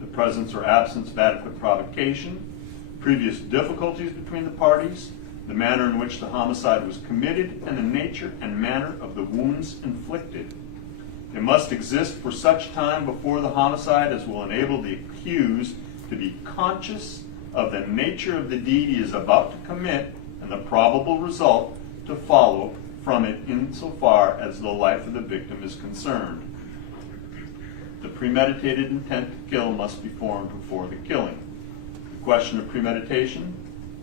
the presence or absence of adequate provocation, previous difficulties between the parties, the manner in which the homicide was committed, and the nature and manner of the wounds inflicted. It must exist for such time before the homicide as will enable the accused to be conscious of the nature of the deed he is about to commit and the probable result to follow from it insofar as the life of the victim is concerned. The premeditated intent to kill must be formed before the killing. The question of premeditation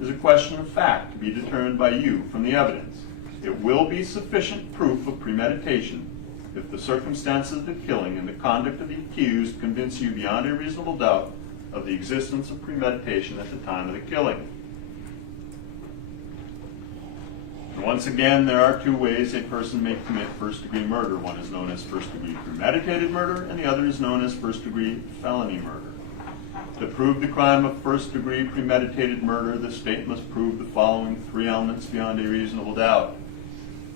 is a question of fact to be determined by you from the evidence. It will be sufficient proof of premeditation if the circumstances of the killing and the conduct of the accused convince you beyond a reasonable doubt of the existence of premeditation at the time of the killing. Once again, there are two ways a person may commit first-degree murder. One is known as first-degree premeditated murder, and the other is known as first-degree felony murder. To prove the crime of first-degree premeditated murder, the state must prove the following three elements beyond a reasonable doubt.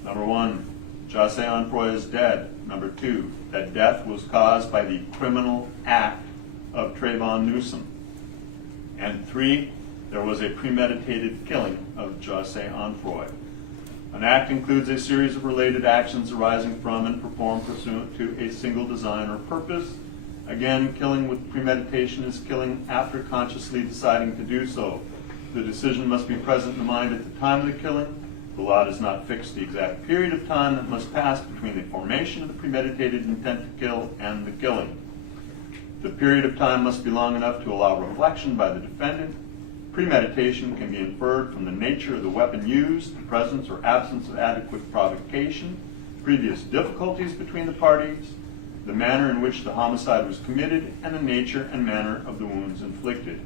Number one, Jahseh Onfroy is dead. Number two, that death was caused by the criminal act of Trayvon Newsome. And three, there was a premeditated killing of Jahseh Onfroy. An act includes a series of related actions arising from and performed pursuant to a single design or purpose. Again, killing with premeditation is killing after consciously deciding to do so. The decision must be present in the mind at the time of the killing. The law does not fix the exact period of time that must pass between the formation of the premeditated intent to kill and the killing. The period of time must be long enough to allow reflection by the defendant. Premeditation can be inferred from the nature of the weapon used, the presence or absence of adequate provocation, previous difficulties between the parties, the manner in which the homicide was committed, and the nature and manner of the wounds inflicted.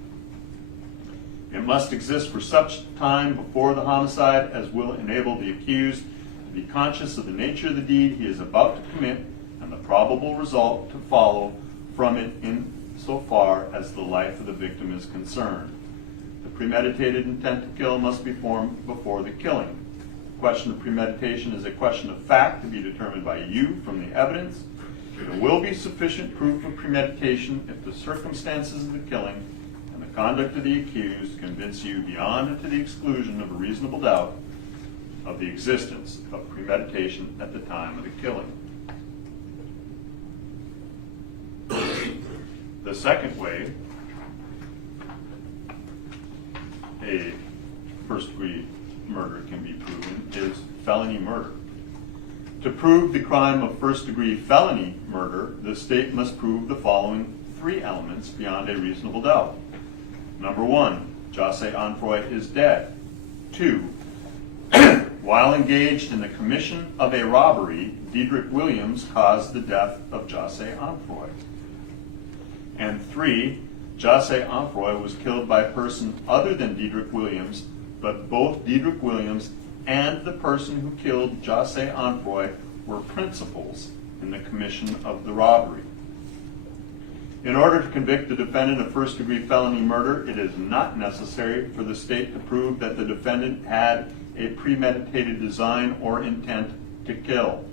It must exist for such time before the homicide as will enable the accused to be conscious of the nature of the deed he is about to commit and the probable result to follow from it in so far as the life of the victim is concerned. The premeditated intent to kill must be formed before the killing. The question of premeditation is a question of fact to be determined by you from the evidence. There will be sufficient proof of premeditation if the circumstances of the killing and the conduct of the accused convince you beyond and to the exclusion of a reasonable doubt of the existence of premeditation at the time of the killing. The second way a first-degree murder can be proven is felony murder. To prove the crime of first-degree felony murder, the state must prove the following three elements beyond a reasonable doubt. Number one, Jahseh Onfroy is dead. Two, while engaged in the commission of a robbery, Dedrick Williams caused the death of Jahseh Onfroy. And three, Jahseh Onfroy was killed by a person other than Dedrick Williams, but both Dedrick Williams and the person who killed Jahseh Onfroy were principals in the commission of the robbery. In order to convict the defendant of first-degree felony murder, it is not necessary for the state to prove that the defendant had a premeditated design or intent to kill.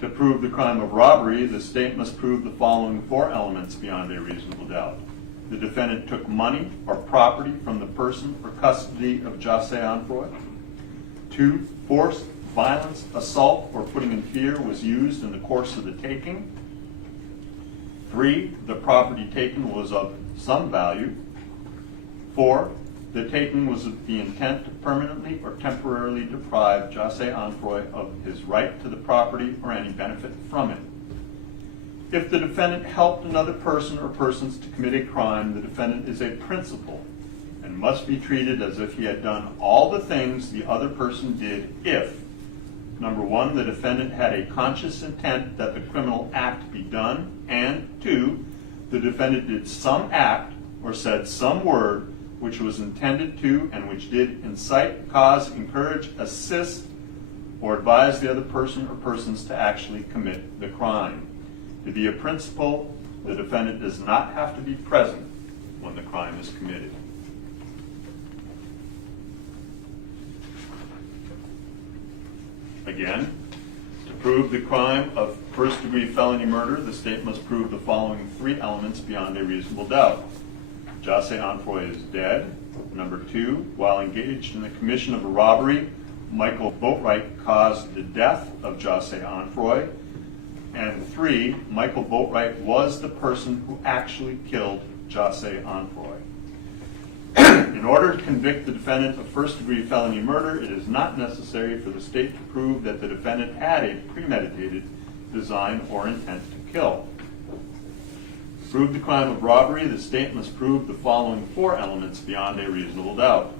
To prove the crime of robbery, the state must prove the following four elements beyond a reasonable doubt. The defendant took money or property from the person or custody of Jahseh Onfroy. 2, force, violence, assault, or putting in fear was used in the course of the taking. 3, the property taken was of some value. 4, the taking was with the intent to permanently or temporarily deprive Jahseh Onfroy of his right to the property or any benefit from it. If the defendant helped another person or persons to commit a crime, the defendant is a principal and must be treated as if he had done all the things the other person did if, number one, the defendant had a conscious intent that the criminal act be done, and 2, the defendant did some act or said some word which was intended to and which did incite, cause, encourage, assist, or advise the other person or persons to actually commit the crime. To be a principal, the defendant does not have to be present when the crime is committed. Again, to prove the crime of first-degree felony murder, the state must prove the following three elements beyond a reasonable doubt. Jahseh Onfroy is dead. Number 2, while engaged in the commission of a robbery, Michael Boatwright caused the death of Jahseh Onfroy. And 3, Michael Boatwright was the person who actually killed Jahseh Onfroy. In order to convict the defendant of first-degree felony murder, it is not necessary for the state to prove that the defendant had a premeditated design or intent to kill. To prove the crime of robbery, the state must prove the following 4 elements beyond a reasonable doubt.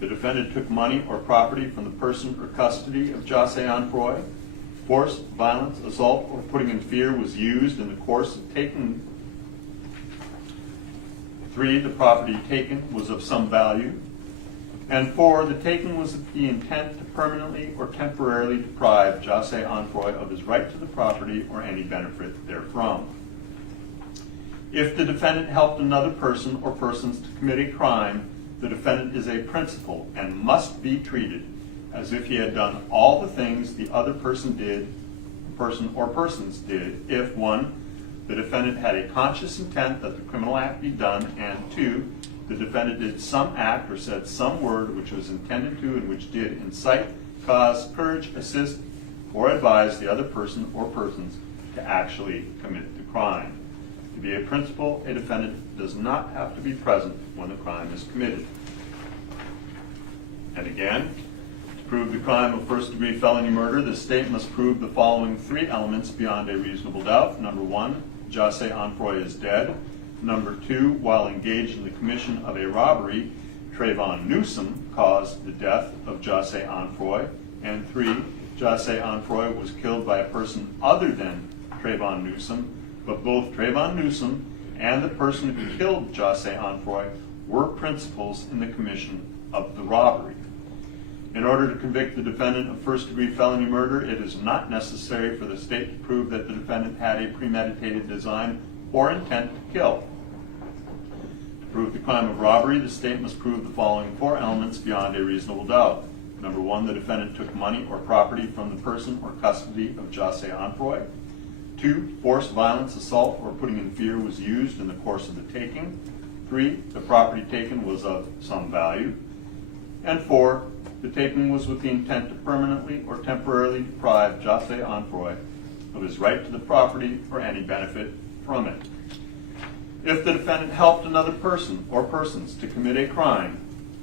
The defendant took money or property from the person or custody of Jahseh Onfroy. Force, violence, assault, or putting in fear was used in the course of taking. 3, the property taken was of some value. And 4, the taking was with the intent to permanently or temporarily deprive Jahseh Onfroy of his right to the property or any benefit therefrom. If the defendant helped another person or persons to commit a crime, the defendant is a principal and must be treated as if he had done all the things the other person or persons did if 1, the defendant had a conscious intent that the criminal act be done, and 2, the defendant did some act or said some word which was intended to and which did incite, cause, encourage, assist, or advise the other person or persons to actually commit the crime. To be a principal, a defendant does not have to be present when the crime is committed. And again, to prove the crime of first-degree felony murder, the state must prove the following 3 elements beyond a reasonable doubt. Number 1, Jahseh Onfroy is dead. Number 2, while engaged in the commission of a robbery, Trayvon Newsome caused the death of Jahseh Onfroy. And 3, Jahseh Onfroy was killed by a person other than Trayvon Newsome, but both Trayvon Newsome and the person who killed Jahseh Onfroy were principals in the commission of the robbery. In order to convict the defendant of first-degree felony murder, it is not necessary for the state to prove that the defendant had a premeditated design or intent to kill. To prove the crime of robbery, the state must prove the following 4 elements beyond a reasonable doubt. Number 1, the defendant took money or property from the person or custody of Jahseh Onfroy. 2, force, violence, assault, or putting in fear was used in the course of the taking. 3, the property taken was of some value. And 4, the taking was with the intent to permanently or temporarily deprive Jahseh Onfroy of his right to the property or any benefit from it. If the defendant helped another person or persons to commit a crime,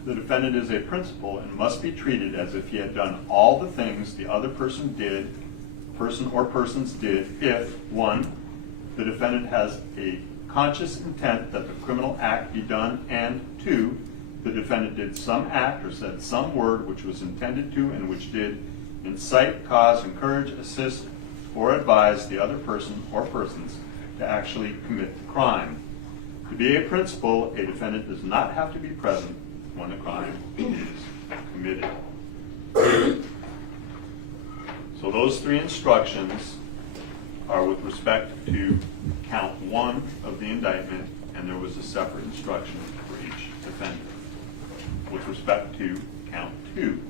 the defendant is a principal and must be treated as if he had done all the things the other person or persons did if 1, the defendant has a conscious intent that the criminal act be done, and 2, the defendant did some act or said some word which was intended to and which did incite, cause, encourage, assist, or advise the other person or persons to actually commit the crime. To be a principal, a defendant does not have to be present when the crime is committed. So those 3 instructions are with respect to count 1 of the indictment, and there was a separate instruction for each defendant. With respect to count 2.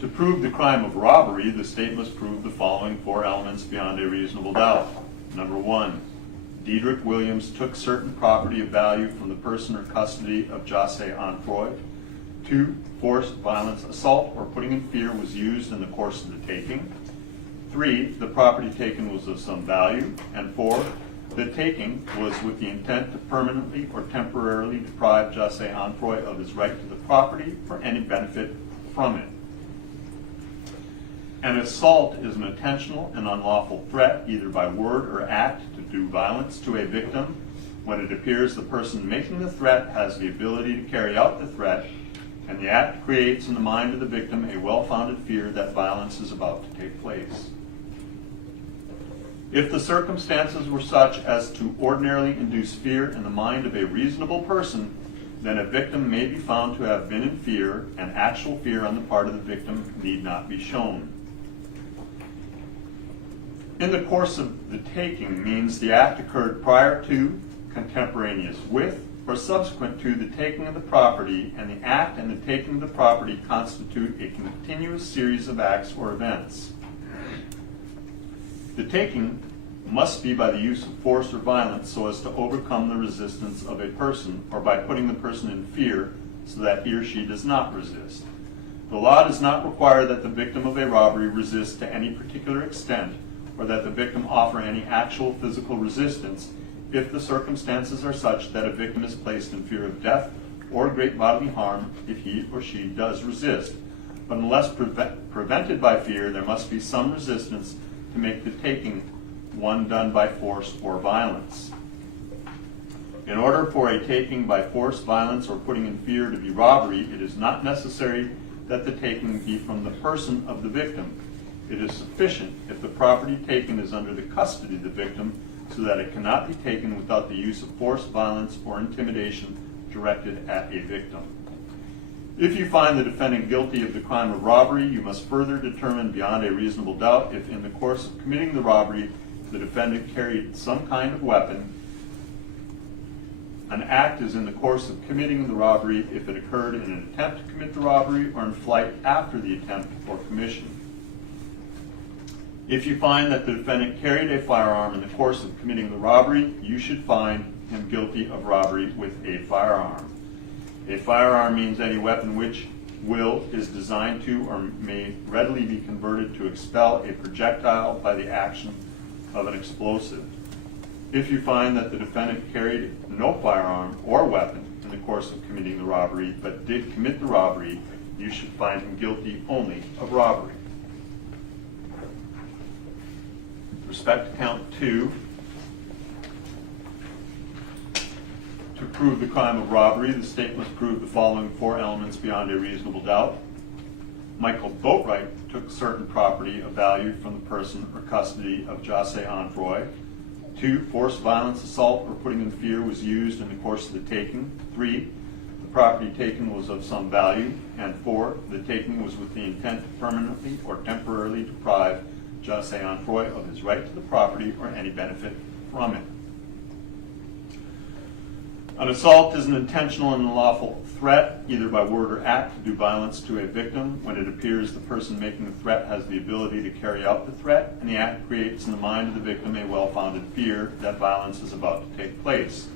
To prove the crime of robbery, the state must prove the following 4 elements beyond a reasonable doubt. Number 1, Dedrick Williams took certain property of value from the person or custody of Jahseh Onfroy. 2, force, violence, assault, or putting in fear was used in the course of the taking. 3, the property taken was of some value. And 4, the taking was with the intent to permanently or temporarily deprive Jahseh Onfroy of his right to the property or any benefit from it. An assault is an intentional and unlawful threat, either by word or act, to do violence to a victim when it appears the person making the threat has the ability to carry out the threat, and the act creates in the mind of the victim a well-founded fear that violence is about to take place. If the circumstances were such as to ordinarily induce fear in the mind of a reasonable person, then a victim may be found to have been in fear, and actual fear on the part of the victim need not be shown. In the course of the taking means the act occurred prior to, contemporaneous with, or subsequent to the taking of the property, and the act and the taking of the property constitute a continuous series of acts or events. The taking must be by the use of force or violence so as to overcome the resistance of a person, or by putting the person in fear so that he or she does not resist. The law does not require that the victim of a robbery resist to any particular extent, or that the victim offer any actual physical resistance if the circumstances are such that a victim is placed in fear of death or great bodily harm if he or she does resist. But unless prevented by fear, there must be some resistance to make the taking one done by force or violence. In order for a taking by force, violence, or putting in fear to be robbery, it is not necessary that the taking be from the person of the victim. It is sufficient if the property taken is under the custody of the victim, so that it cannot be taken without the use of force, violence, or intimidation directed at a victim. If you find the defendant guilty of the crime of robbery, you must further determine beyond a reasonable doubt if in the course of committing the robbery, the defendant carried some kind of weapon. An act is in the course of committing the robbery if it occurred in an attempt to commit the robbery or in flight after the attempt or commission. If you find that the defendant carried a firearm in the course of committing the robbery, you should find him guilty of robbery with a firearm. A firearm means any weapon which is designed to or may readily be converted to expel a projectile by the action of an explosive. If you find that the defendant carried no firearm or weapon in the course of committing the robbery but did commit the robbery, you should find him guilty only of robbery. With respect to count 2, to prove the crime of robbery, the state must prove the following 4 elements beyond a reasonable doubt. Michael Boatwright took certain property of value from the person or custody of Jahseh Onfroy. 2, force, violence, assault, or putting in fear was used in the course of the taking. 3, the property taken was of some value. And 4, the taking was with the intent to permanently or temporarily deprive Jahseh Onfroy of his right to the property or any benefit from it. An assault is an intentional and unlawful threat, either by word or act, to do violence to a victim when it appears the person making the threat has the ability to carry out the threat, and the act creates in the mind of the victim a well-founded fear that violence is about to take place.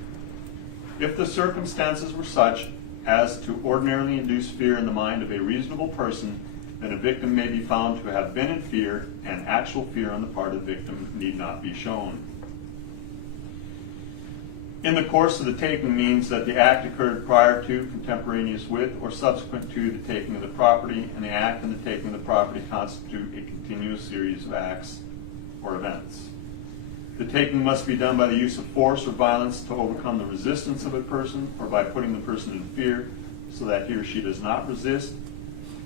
If the circumstances were such as to ordinarily induce fear in the mind of a reasonable person, then a victim may be found to have been in fear, and actual fear on the part of the victim need not be shown. In the course of the taking means that the act occurred prior to, contemporaneous with, or subsequent to the taking of the property, and the act and the taking of the property constitute a continuous series of acts or events. The taking must be done by the use of force or violence to overcome the resistance of a person, or by putting the person in fear so that he or she does not resist.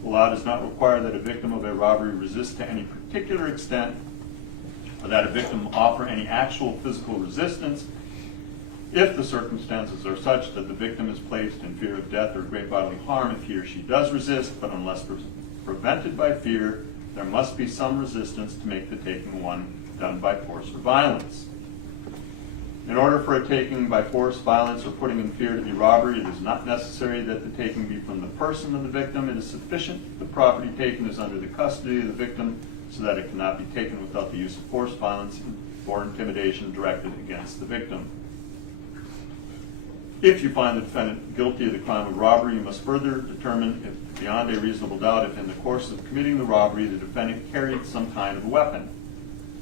The law does not require that a victim of a robbery resist to any particular extent, or that a victim offer any actual physical resistance, if the circumstances are such that the victim is placed in fear of death or great bodily harm if he or she does resist, but unless prevented by fear, there must be some resistance to make the taking one done by force or violence. In order for a taking by force, violence, or putting in fear to be robbery, it is not necessary that the taking be from the person of the victim. It is sufficient the property taken is under the custody of the victim so that it cannot be taken without the use of force, violence, or intimidation directed against the victim. If you find the defendant guilty of the crime of robbery, you must further determine, if beyond a reasonable doubt, if in the course of committing the robbery, the defendant carried some kind of weapon.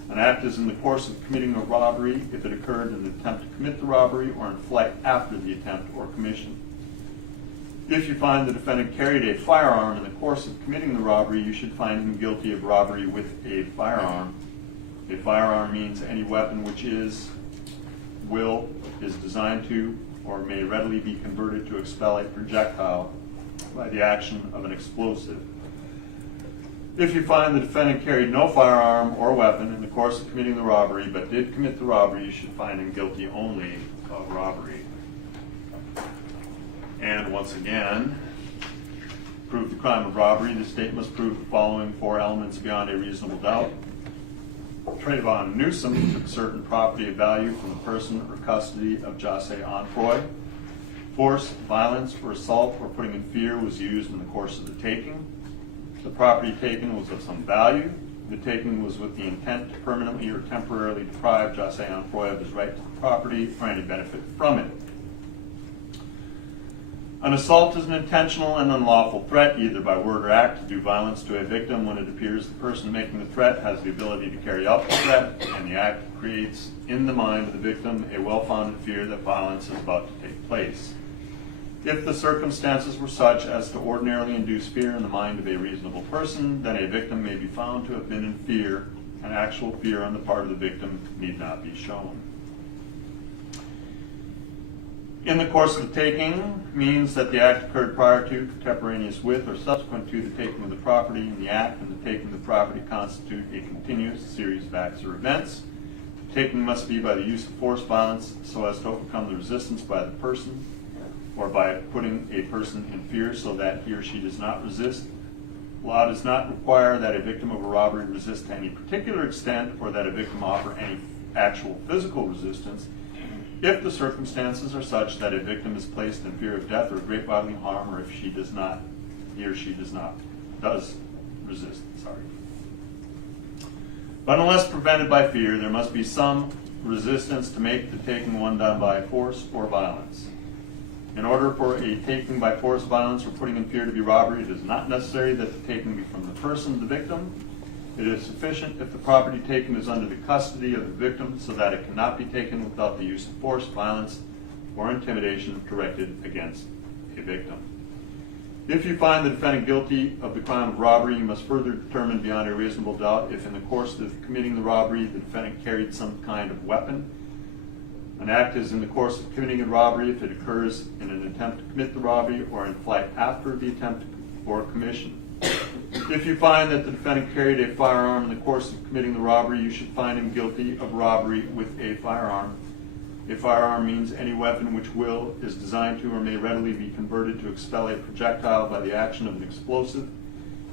An act is in the course of committing a robbery if it occurred in an attempt to commit the robbery or in flight after the attempt or commission. If you find the defendant carried a firearm in the course of committing the robbery, you should find him guilty of robbery with a firearm. A firearm means any weapon which is designed to, or may readily be converted to expel a projectile by the action of an explosive. If you find the defendant carried no firearm or weapon in the course of committing the robbery, but did commit the robbery, you should find him guilty only of robbery. And once again, prove the crime of robbery, the state must prove the following 4 elements beyond a reasonable doubt. Trayvon Newsome took certain property of value from the person or custody of Jahseh Onfroy. Force, violence, or assault, or putting in fear was used in the course of the taking. The property taken was of some value. The taking was with the intent to permanently or temporarily deprive Jahseh Onfroy of his right to the property or any benefit from it. An assault is an intentional and unlawful threat, either by word or act, to do violence to a victim when it appears the person making the threat has the ability to carry out the threat, and the act creates in the mind of the victim a well-founded fear that violence is about to take place. If the circumstances were such as to ordinarily induce fear in the mind of a reasonable person, then a victim may be found to have been in fear, and actual fear on the part of the victim need not be shown. In the course of the taking means that the act occurred prior to, contemporaneous with, or subsequent to the taking of the property, and the act and the taking of the property constitute a continuous series of acts or events. The taking must be by the use of force, violence, so as to overcome the resistance by the person. or by putting a person in fear so that he or she does not resist. Law does not require that a victim of a robbery resist to any particular extent or that a victim offer any actual physical resistance if the circumstances are such that a victim is placed in fear of death or great bodily harm, or if he or she does resist. But unless prevented by fear, there must be some resistance to make the taking one done by force or violence. In order for a taking by force, violence, or putting in fear to be robbery, it is not necessary that the taking be from the person, the victim. It is sufficient if the property taken is under the custody of the victim so that it cannot be taken without the use of force, violence, or intimidation directed against a victim. If you find the defendant guilty of the crime of robbery, you must further determine beyond a reasonable doubt if in the course of committing the robbery the defendant carried some kind of weapon. An act is in the course of committing a robbery if it occurs in an attempt to commit the robbery or in flight after the attempt or commission. If you find that the defendant carried a firearm in the course of committing the robbery, you should find him guilty of robbery with a firearm. A firearm means any weapon which is designed to or may readily be converted to expel a projectile by the action of an explosive.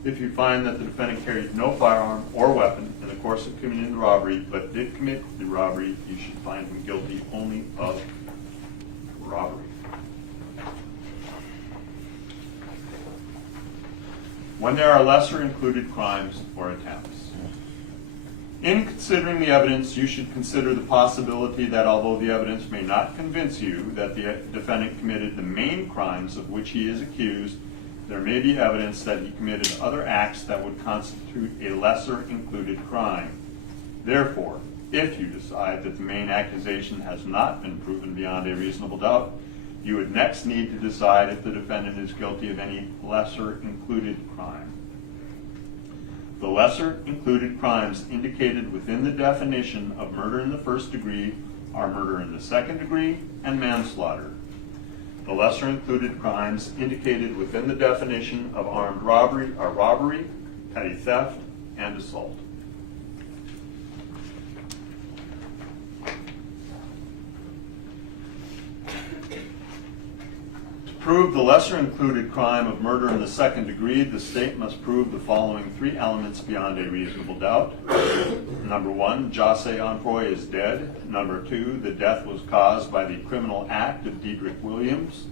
If you find that the defendant carried no firearm or weapon in the course of committing the robbery but did commit the robbery, you should find him guilty only of robbery. When there are lesser included crimes or attempts. In considering the evidence, you should consider the possibility that although the evidence may not convince you that the defendant committed the main crimes of which he is accused, there may be evidence that he committed other acts that would constitute a lesser included crime. Therefore, if you decide that the main accusation has not been proven beyond a reasonable doubt, you would next need to decide if the defendant is guilty of any lesser included crime. The lesser included crimes indicated within the definition of murder in the first degree are murder in the second degree and manslaughter. The lesser included crimes indicated within the definition of armed robbery are robbery, petty theft, and assault. To prove the lesser included crime of murder in the second degree, the state must prove the following three elements beyond a reasonable doubt. Number one, Jahseh Onfroy is dead. Number two, the death was caused by the criminal act of Dedrick Williams.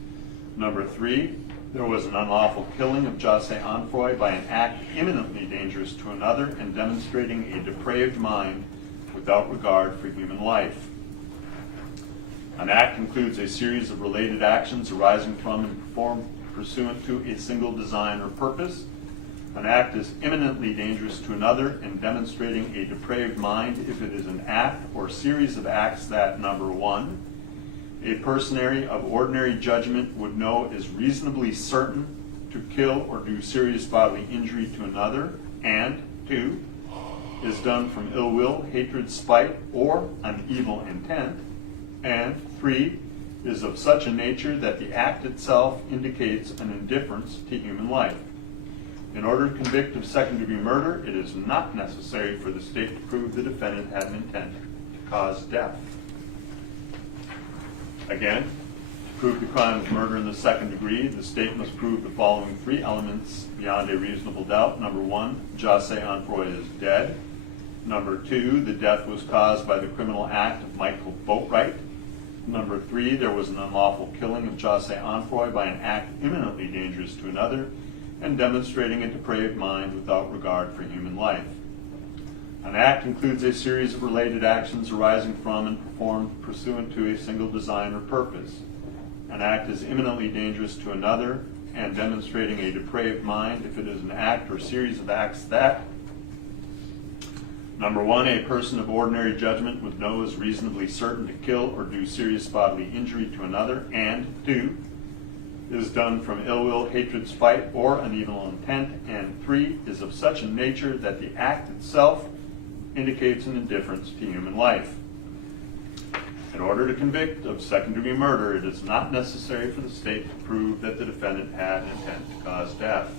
Number three, there was an unlawful killing of Jahseh Onfroy by an act imminently dangerous to another and demonstrating a depraved mind without regard for human life. An act includes a series of related actions arising from and performed pursuant to a single design or purpose. An act is imminently dangerous to another and demonstrating a depraved mind if it is an act or series of acts that, number one, a personary of ordinary judgment would know is reasonably certain to kill or do serious bodily injury to another, and two, is done from ill will, hatred, spite, or an evil intent, and three, is of such a nature that the act itself indicates an indifference to human life. In order to convict of second-degree murder, it is not necessary for the state to prove the defendant had an intent to cause death. Again, to prove the crime of murder in the second degree, the state must prove the following three elements beyond a reasonable doubt. Number one, Jahseh Onfroy is dead. Number two, the death was caused by the criminal act of Michael Boatwright. Number three, there was an unlawful killing of Jahseh Onfroy by an act imminently dangerous to another and demonstrating a depraved mind without regard for human life. An act includes a series of related actions arising from and performed pursuant to a single design or purpose. An act is imminently dangerous to another and demonstrating a depraved mind if it is an act or series of acts that, number one, a person of ordinary judgment would know is reasonably certain to kill or do serious bodily injury to another, and two, is done from ill will, hatred, spite, or an evil intent, and three, is of such a nature that the act itself indicates an indifference to human life. In order to convict of second-degree murder, it is not necessary for the state to prove that the defendant had an intent to cause death.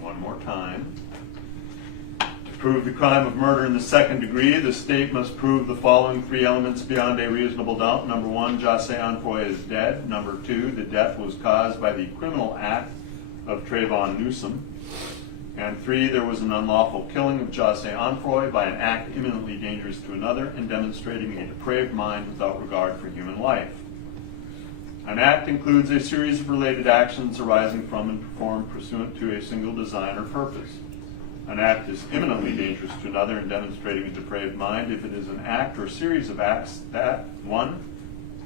One more time. To prove the crime of murder in the second degree, the state must prove the following three elements beyond a reasonable doubt. Number one, Jahseh Onfroy is dead. Number two, the death was caused by the criminal act of Trayvon Newsome. And three, there was an unlawful killing of Jahseh Onfroy by an act imminently dangerous to another and demonstrating a depraved mind without regard for human life. An act includes a series of related actions arising from and performed pursuant to a single design or purpose. An act is imminently dangerous to another and demonstrating a depraved mind if it is an act or series of acts that, 1,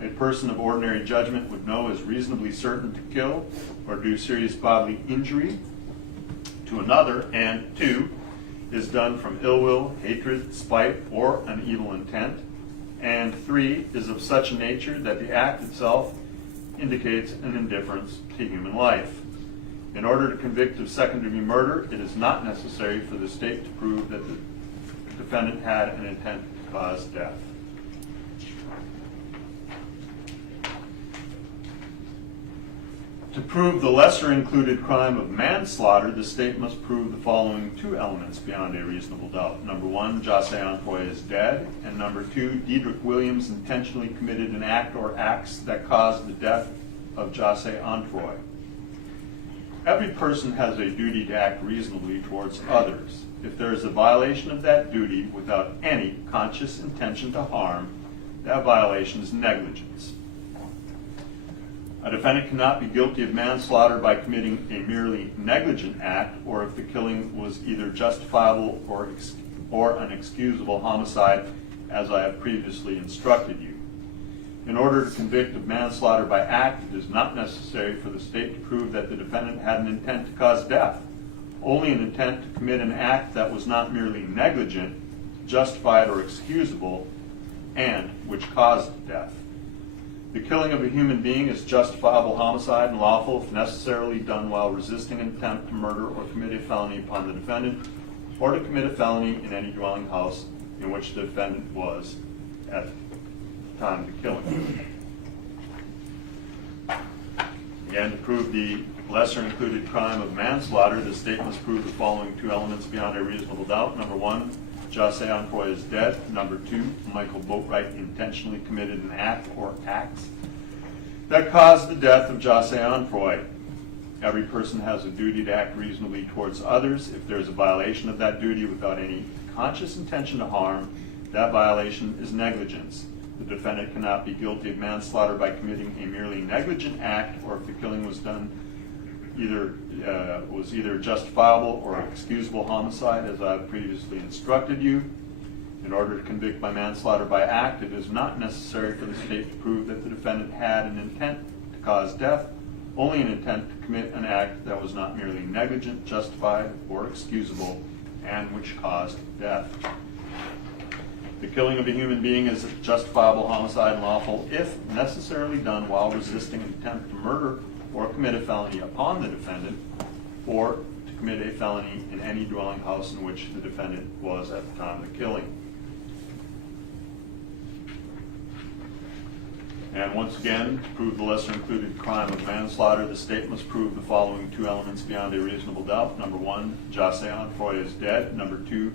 a person of ordinary judgment would know is reasonably certain to kill or do serious bodily injury to another, and 2, is done from ill will, hatred, spite, or an evil intent, and 3, is of such a nature that the act itself indicates an indifference to human life. In order to convict of second-degree murder, it is not necessary for the state to prove that the defendant had an intent to cause death. To prove the lesser included crime of manslaughter, the state must prove the following two elements beyond a reasonable doubt. Number one, Jahseh Onfroy is dead. And number two, Dedrick Williams intentionally committed an act or acts that caused the death of Jahseh Onfroy. Every person has a duty to act reasonably towards others. If there is a violation of that duty without any conscious intention to harm, that violation is negligence. A defendant cannot be guilty of manslaughter by committing a merely negligent act, or if the killing was either justifiable or an excusable homicide, as I have previously instructed you. In order to convict of manslaughter by act, it is not necessary for the state to prove that the defendant had an intent to cause death, only an intent to commit an act that was not merely negligent, justified, or excusable, and which caused death. The killing of a human being is justifiable homicide and lawful if necessarily done while resisting an attempt to murder or commit a felony upon the defendant, or to commit a felony in any dwelling house in which the defendant was at the time of the killing. Again, to prove the lesser included crime of manslaughter, the state must prove the following two elements beyond a reasonable doubt. Number one, Jahseh Onfroy is dead. Number two, Michael Boatwright intentionally committed an act or acts that caused the death of Jahseh Onfroy. Every person has a duty to act reasonably towards others. If there is a violation of that duty without any conscious intention to harm, that violation is negligence. The defendant cannot be guilty of manslaughter by committing a merely negligent act, or if the killing was done either justifiable or excusable homicide, as I have previously instructed you. In order to convict by manslaughter by act, it is not necessary for the state to prove that the defendant had an intent to cause death, only an intent to commit an act that was not merely negligent, justified, or excusable, and which caused death. The killing of a human being is a justifiable homicide and lawful if necessarily done while resisting an attempt to murder or commit a felony upon the defendant, or to commit a felony in any dwelling house in which the defendant was at the time of the killing. And once again, to prove the lesser included crime of manslaughter, the state must prove the following two elements beyond a reasonable doubt. Number one, Jahseh Onfroy is dead. Number two,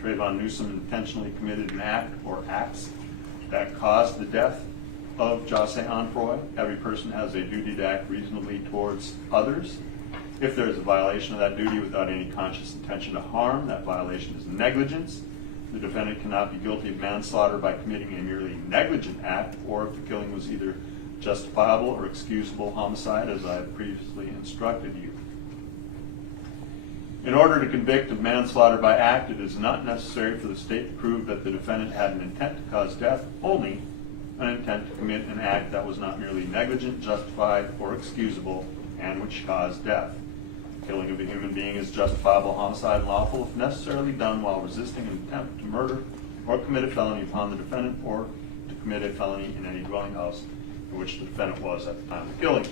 Trayvon Newsome intentionally committed an act or acts that caused the death of Jahseh Onfroy. Every person has a duty to act reasonably towards others. If there is a violation of that duty without any conscious intention to harm, that violation is negligence. The defendant cannot be guilty of manslaughter by committing a merely negligent act, or if the killing was either justifiable or excusable homicide, as I have previously instructed you. In order to convict of manslaughter by act, it is not necessary for the state to prove that the defendant had an intent to cause death, only an intent to commit an act that was not merely negligent, justified, or excusable, and which caused death. Killing of a human being is justifiable homicide and lawful if necessarily done while resisting an attempt to murder or commit a felony upon the defendant, or to commit a felony in any dwelling house in which the defendant was at the time of the killing.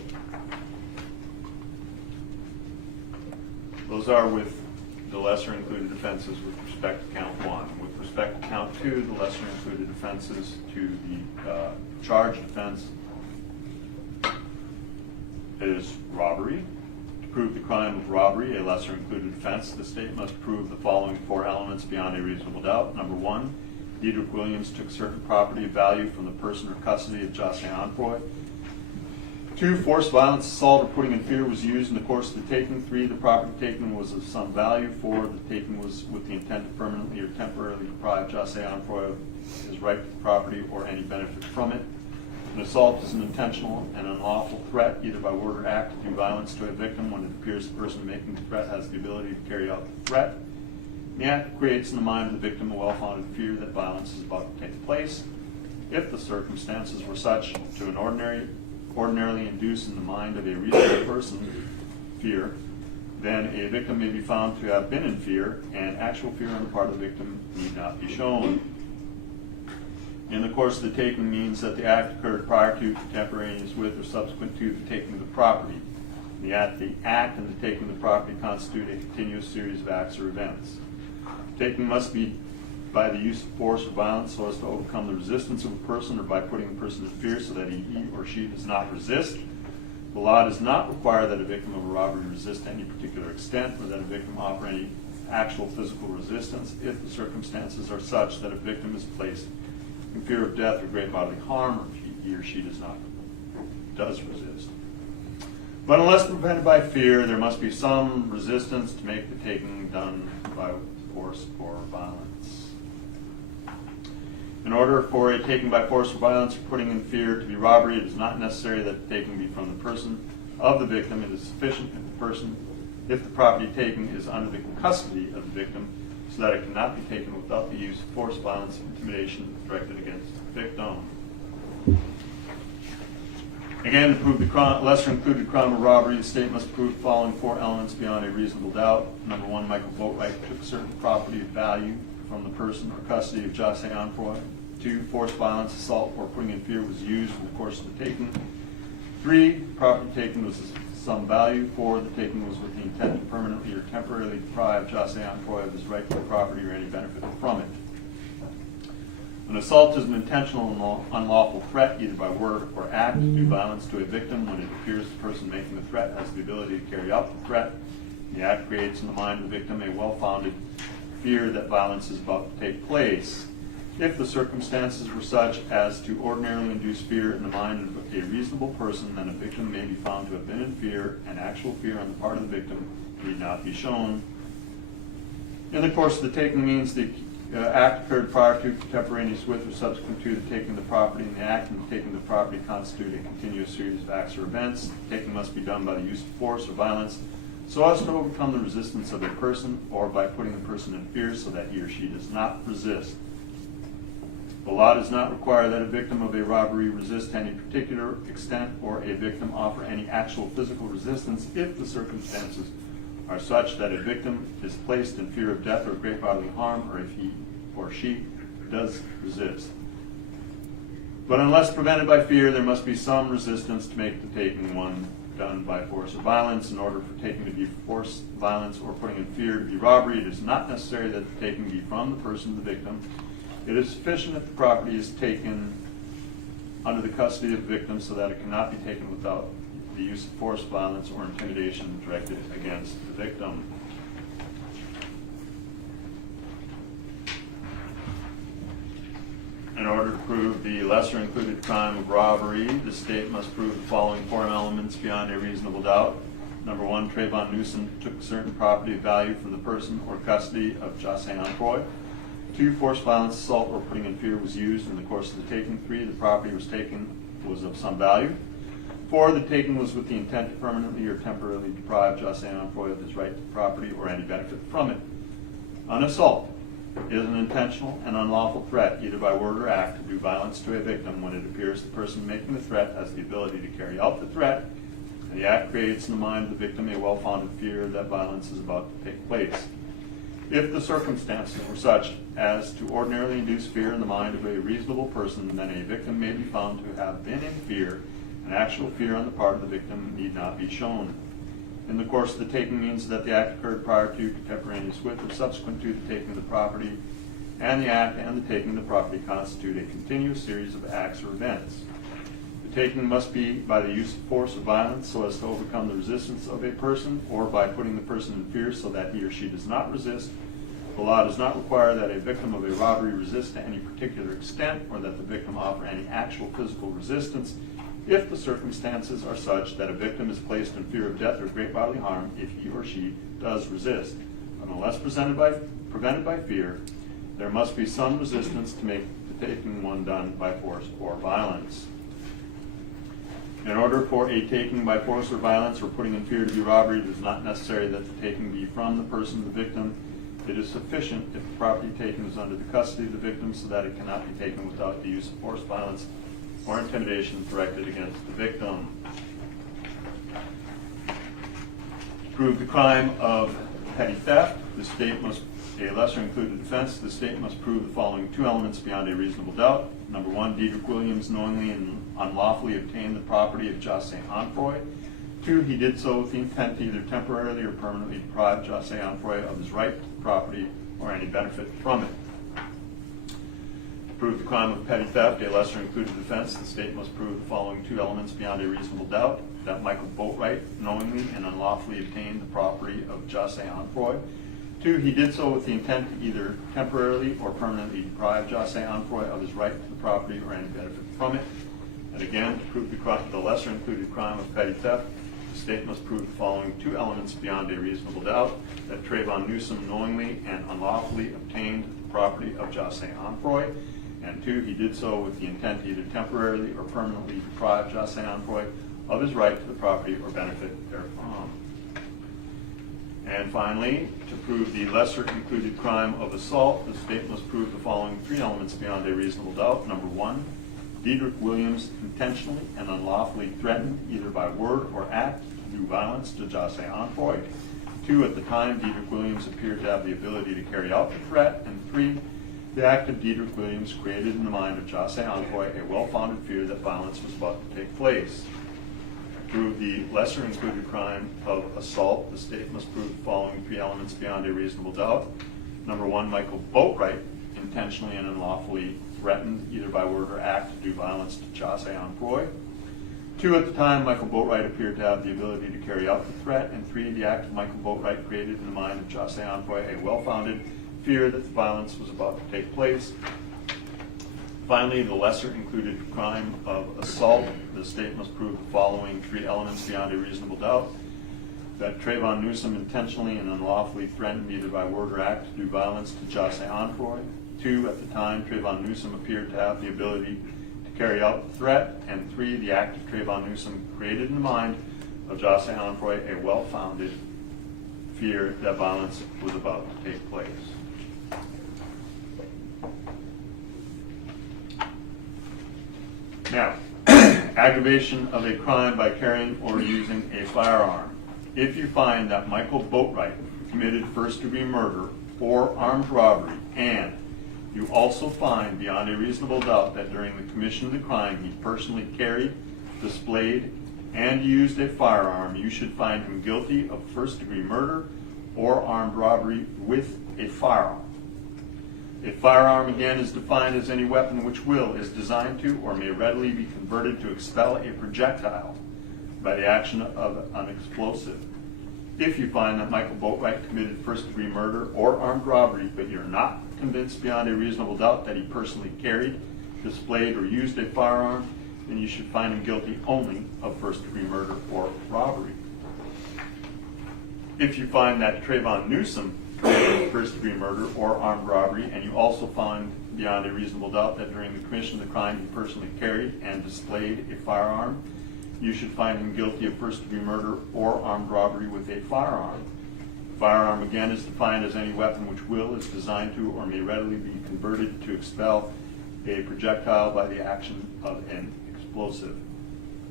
Those are with the lesser included offenses with respect to count one. With respect to count two, the lesser included offenses to the charged offense is robbery, prove the crime of robbery, a lesser included offense, the state must prove the following 4 elements beyond a reasonable doubt. Number 1, Dedrick Williams took certain property of value from the person or custody of Jahseh Onfroy. 2, force, violence, assault, or putting in fear was used in the course of the taking. 3, the property taken was of some value. 4, the taking was with the intent to permanently or temporarily deprive Jahseh Onfroy of his right to the property or any benefit from it. An assault is an intentional and unlawful threat, either by word or act, to do violence to a victim when it appears the person making the threat has the ability to carry out the threat. The act creates in the mind of the victim a well-founded fear that violence is about to take place. If the circumstances were such to an ordinarily induce in the mind of a reasonable person fear, then a victim may be found to have been in fear, and actual fear on the part of the victim need not be shown. In the course of the taking means that the act occurred prior to, contemporaneous with, or subsequent to the taking of the property. The act and the taking of the property constitute a continuous series of acts or events. Taking must be by the use of force or violence so as to overcome the resistance of a person, or by putting a person in fear so that he or she does not resist. The law does not require that a victim of a robbery resist to any particular extent, or that a victim offer any actual physical resistance if the circumstances are such that a victim is placed in fear of death or great bodily harm, or if he or she does resist. But unless prevented by fear, there must be some resistance to make the taking done by force or violence. In order for a taking by force or violence or putting in fear to be robbery, it is not necessary that the taking be from the person of the victim. It is sufficient if the property taken is under the custody of the victim, so that it cannot be taken without the use of force, violence, and intimidation directed against the victim. Again, to prove the lesser included crime of robbery, the state must prove the following 4 elements beyond a reasonable doubt. Number 1, Michael Boatwright took certain property of value from the person or custody of Jahseh Onfroy. 2, force, violence, assault, or putting in fear was used in the course of the taking. 3, property taken was of some value. 4, the taking was with the intent to permanently or temporarily deprive Jahseh Onfroy of his right to the property or any benefit from it. An assault is an intentional and unlawful threat, either by word or act, to do violence to a victim when it appears the person making the threat has the ability to carry out the threat. The act creates in the mind of the victim a well-founded fear that violence is about to take place. If the circumstances were such as to ordinarily induce fear in the mind of a reasonable person, then a victim may be found to have been in fear, and actual fear on the part of the victim need not be shown. In the course of the taking means the act occurred prior to, contemporaneous with, or subsequent to the taking of the property, and the act and the taking of the property constitute a continuous series of acts or events. The taking must be done by the use of force or violence so as to overcome the resistance of a person, or by putting the person in fear so that he or she does not resist. The law does not require that a victim of a robbery resist to any particular extent, or a victim offer any actual physical resistance if the circumstances are such that a victim is placed in fear of death or great bodily harm, or if he or she does resist. But unless prevented by fear, there must be some resistance to make the taking one done by force or violence. In order for taking to be force, violence, or putting in fear to be robbery, it is not necessary that the taking be from the person of the victim. It is sufficient if the property is taken under the custody of the victim so that it cannot be taken without the use of force, violence, or intimidation directed against the victim. In order to prove the lesser included crime of robbery, the state must prove the following 4 elements beyond a reasonable doubt. Number 1, Trayvon Newsome took certain property of value from the person or custody of Jahseh Onfroy. 2, force, violence, assault, or putting in fear was used in the course of the taking. 3, the property was taken was of some value. 4, the taking was with the intent to permanently or temporarily deprive Jahseh Onfroy of his right to property or any benefit from it. An assault is an intentional and unlawful threat, either by word or act, to do violence to a victim when it appears the person making the threat has the ability to carry out the threat, and the act creates in the mind of the victim a well-founded fear that violence is about to take place. If the circumstances were such as to ordinarily induce fear in the mind of a reasonable person, then a victim may be found to have been in fear, and actual fear on the part of the victim need not be shown. In the course of the taking means that the act occurred prior to, contemporaneous with, or subsequent to the taking of the property, and the act and the taking of the property constitute a continuous series of acts or events. The taking must be by the use of force or violence so as to overcome the resistance of a person, or by putting the person in fear so that he or she does not resist. The law does not require that a victim of a robbery resist to any particular extent, or that the victim offer any actual physical resistance if the circumstances are such that a victim is placed in fear of death or great bodily harm if he or she does resist. But unless prevented by fear, there must be some resistance to make the taking one done by force or violence. In order for a taking by force or violence or putting in fear to be robbery, it is not necessary that the taking be from the person, the victim. It is sufficient if the property taken is under the custody of the victim so that it cannot be taken without the use of force, violence, or intimidation directed against the victim. To prove the crime of petty theft, the state must, a lesser included offense, the state must prove the following two elements beyond a reasonable doubt. Number one, Dedrick Williams knowingly and unlawfully obtained the property of Jahseh Onfroy. Two, he did so with the intent to either temporarily or permanently deprive Jahseh Onfroy of his right to the property or any benefit from it. To prove the crime of petty theft, a lesser included offense, the state must prove the following two elements beyond a reasonable doubt. That Michael Boatwright knowingly and unlawfully obtained the property of Jahseh Onfroy. Two, he did so with the intent to either temporarily or permanently deprive Jahseh Onfroy of his right to the property or any benefit from it. And again, to prove the lesser included crime of petty theft, the state must prove the following two elements beyond a reasonable doubt. That Trayvon Newsome knowingly and unlawfully obtained the property of Jahseh Onfroy. And two, he did so with the intent to either temporarily or permanently deprive Jahseh Onfroy of his right to the property or benefit therefrom. And finally, to prove the lesser included crime of assault, the state must prove the following three elements beyond a reasonable doubt. Number one, Dedrick Williams intentionally and unlawfully threatened, either by word or act, to do violence to Jahseh Onfroy. Two, at the time, Dedrick Williams appeared to have the ability to carry out the threat. And three, the act of Dedrick Williams created in the mind of Jahseh Onfroy a well-founded fear that violence was about to take place. To prove the lesser included crime of assault, the state must prove the following three elements beyond a reasonable doubt. Number one, Michael Boatwright intentionally and unlawfully threatened, either by word or act, to do violence to Jahseh Onfroy. Two, at the time, Michael Boatwright appeared to have the ability to carry out the threat. And three, the act of Michael Boatwright created in the mind of Jahseh Onfroy a well-founded fear that the violence was about to take place. Finally, the lesser included crime of assault, the state must prove the following three elements beyond a reasonable doubt. That Trayvon Newsome intentionally and unlawfully threatened, either by word or act, to do violence to Jahseh Onfroy. Two, at the time, Trayvon Newsome appeared to have the ability to carry out the threat. And three, the act of Trayvon Newsome created in the mind of Jahseh Onfroy a well-founded fear that violence was about to take place. Now, aggravation of a crime by carrying or using a firearm. If you find that Michael Boatwright committed first-degree murder or armed robbery, and you also find beyond a reasonable doubt that during the commission of the crime he personally carried, displayed, and used a firearm, you should find him guilty of first-degree murder or armed robbery with a firearm. A firearm, again, is defined as any weapon which is designed to or may readily be converted to expel a projectile by the action of an explosive. If you find that Michael Boatwright committed first-degree murder or armed robbery, but you're not convinced beyond a reasonable doubt that he personally carried, displayed, or used a firearm, then you should find him guilty only of first-degree murder or robbery. If you find that Trayvon Newsome committed first-degree murder or armed robbery, and you also find beyond a reasonable doubt that during the commission of the crime he personally carried and displayed a firearm, you should find him guilty of first-degree murder or armed robbery with a firearm. The firearm, again, is defined as any weapon which is designed to or may readily be converted to expel a projectile by the action of an explosive.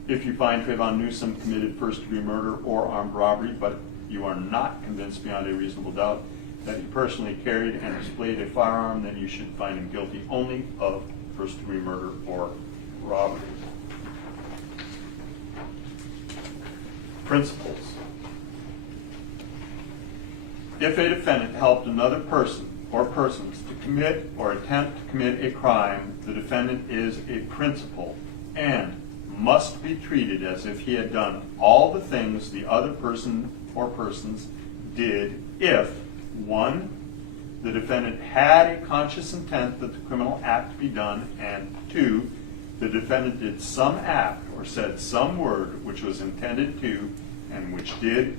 If you find Trayvon Newsome committed first-degree murder or armed robbery, but you are not convinced beyond a reasonable doubt that he personally carried and displayed a firearm, then you should find him guilty only of first-degree murder or robbery. Principles. If a defendant helped another person or persons to commit or attempt to commit a crime, the defendant is a principal and must be treated as if he had done all the things the other person or persons did if, 1, the defendant had a conscious intent that the criminal act be done, and 2, the defendant did some act or said some word which was intended to and which did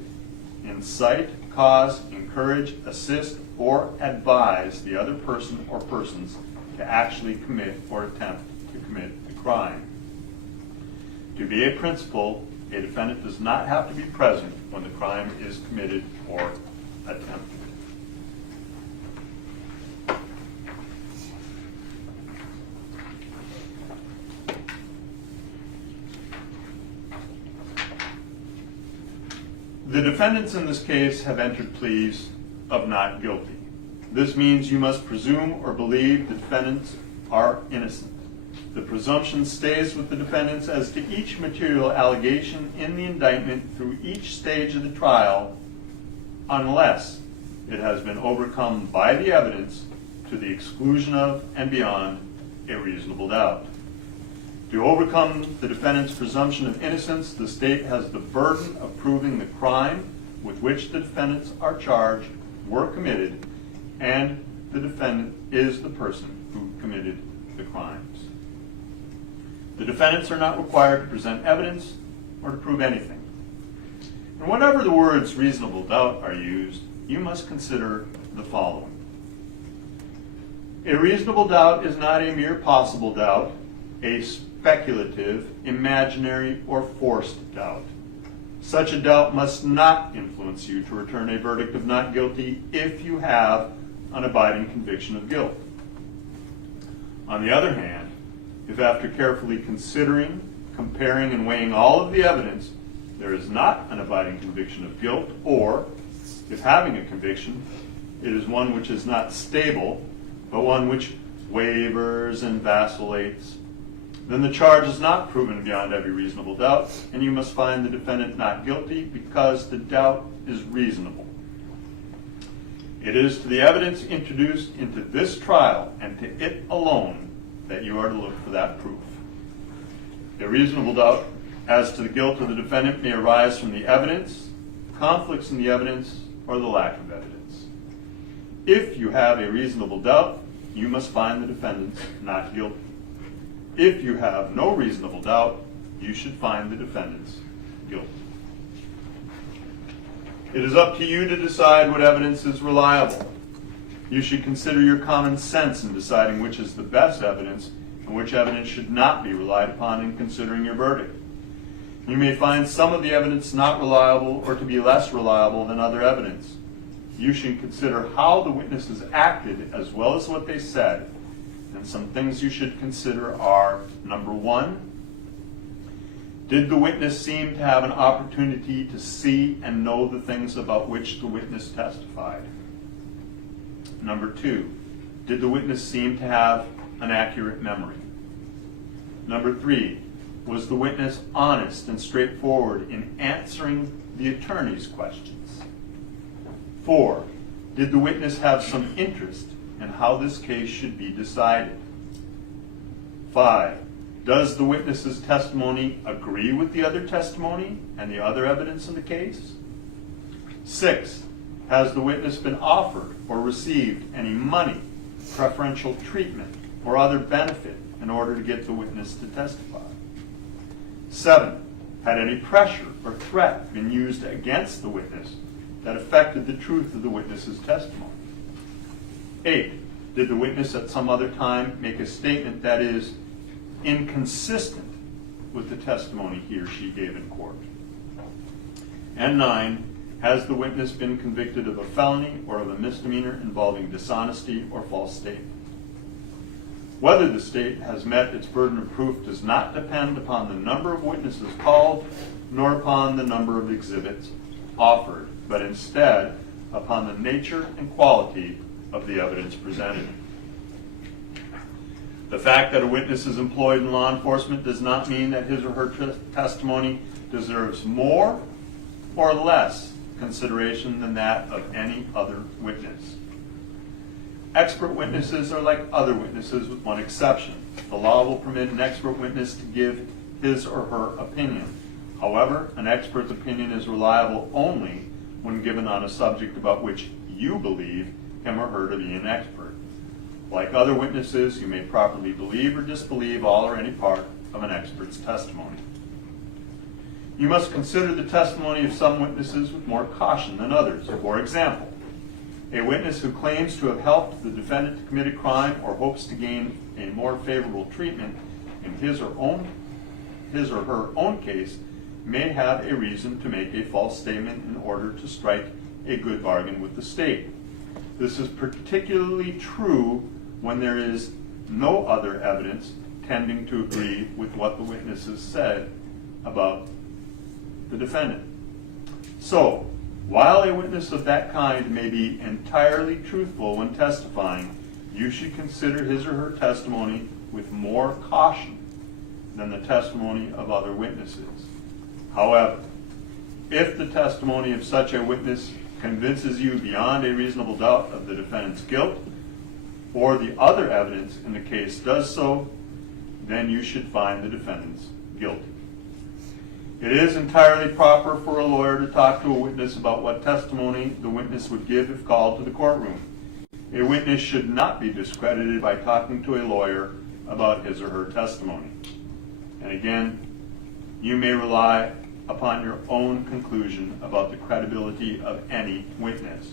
incite, cause, encourage, assist, or advise the other person or persons to actually commit or attempt to commit the crime. To be a principal, a defendant does not have to be present when the crime is committed or attempted. The defendants in this case have entered pleas of not guilty. This means you must presume or believe the defendants are innocent. The presumption stays with the defendants as to each material allegation in the indictment through each stage of the trial, unless it has been overcome by the evidence to the exclusion of and beyond a reasonable doubt. To overcome the defendant's presumption of innocence, the state has the burden of proving the crime with which the defendants are charged were committed, and the defendant is the person who committed the crimes. The defendants are not required to present evidence or to prove anything. And whenever the words reasonable doubt are used, you must consider the following. A reasonable doubt is not a mere possible doubt, a speculative, imaginary, or forced doubt. Such a doubt must not influence you to return a verdict of not guilty if you have an abiding conviction of guilt. On the other hand, if after carefully considering, comparing, and weighing all of the evidence, there is not an abiding conviction of guilt, or if having a conviction, it is one which is not stable, but one which wavers and vacillates, then the charge is not proven beyond every reasonable doubt, and you must find the defendant not guilty because the doubt is reasonable. It is to the evidence introduced into this trial and to it alone that you are to look for that proof. A reasonable doubt as to the guilt of the defendant may arise from the evidence, conflicts in the evidence, or the lack of evidence. If you have a reasonable doubt, you must find the defendant not guilty. If you have no reasonable doubt, you should find the defendants guilty. It is up to you to decide what evidence is reliable. You should consider your common sense in deciding which is the best evidence and which evidence should not be relied upon in considering your verdict. You may find some of the evidence not reliable or to be less reliable than other evidence. You should consider how the witnesses acted as well as what they said. And some things you should consider are, number 1, did the witness seem to have an opportunity to see and know the things about which the witness testified? Number 2, did the witness seem to have an accurate memory? Number 3, was the witness honest and straightforward in answering the attorney's questions? 4, did the witness have some interest in how this case should be decided? 5, does the witness's testimony agree with the other testimony and the other evidence in the case? 6, has the witness been offered or received any money, preferential treatment, or other benefit in order to get the witness to testify? 7, had any pressure or threat been used against the witness that affected the truth of the witness's testimony? 8, did the witness at some other time make a statement that is inconsistent with the testimony he or she gave in court? And 9, has the witness been convicted of a felony or of a misdemeanor involving dishonesty or false statement? Whether the state has met its burden of proof does not depend upon the number of witnesses called, nor upon the number of exhibits offered, but instead upon the nature and quality of the evidence presented. The fact that a witness is employed in law enforcement does not mean that his or her testimony deserves more or less consideration than that of any other witness. Expert witnesses are like other witnesses with one exception. The law will permit an expert witness to give his or her opinion. However, an expert's opinion is reliable only when given on a subject about which you believe him or her to be an expert. Like other witnesses, you may properly believe or disbelieve all or any part of an expert's testimony. You must consider the testimony of some witnesses with more caution than others. For example, a witness who claims to have helped the defendant to commit a crime or hopes to gain a more favorable treatment in his or her own case may have a reason to make a false statement in order to strike a good bargain with the state. This is particularly true when there is no other evidence tending to agree with what the witness has said about the defendant. So, while a witness of that kind may be entirely truthful when testifying, you should consider his or her testimony with more caution than the testimony of other witnesses. However, if the testimony of such a witness convinces you beyond a reasonable doubt of the defendant's guilt, or the other evidence in the case does so, then you should find the defendants guilty. It is entirely proper for a lawyer to talk to a witness about what testimony the witness would give if called to the courtroom. A witness should not be discredited by talking to a lawyer about his or her testimony. And again, you may rely upon your own conclusion about the credibility of any witness.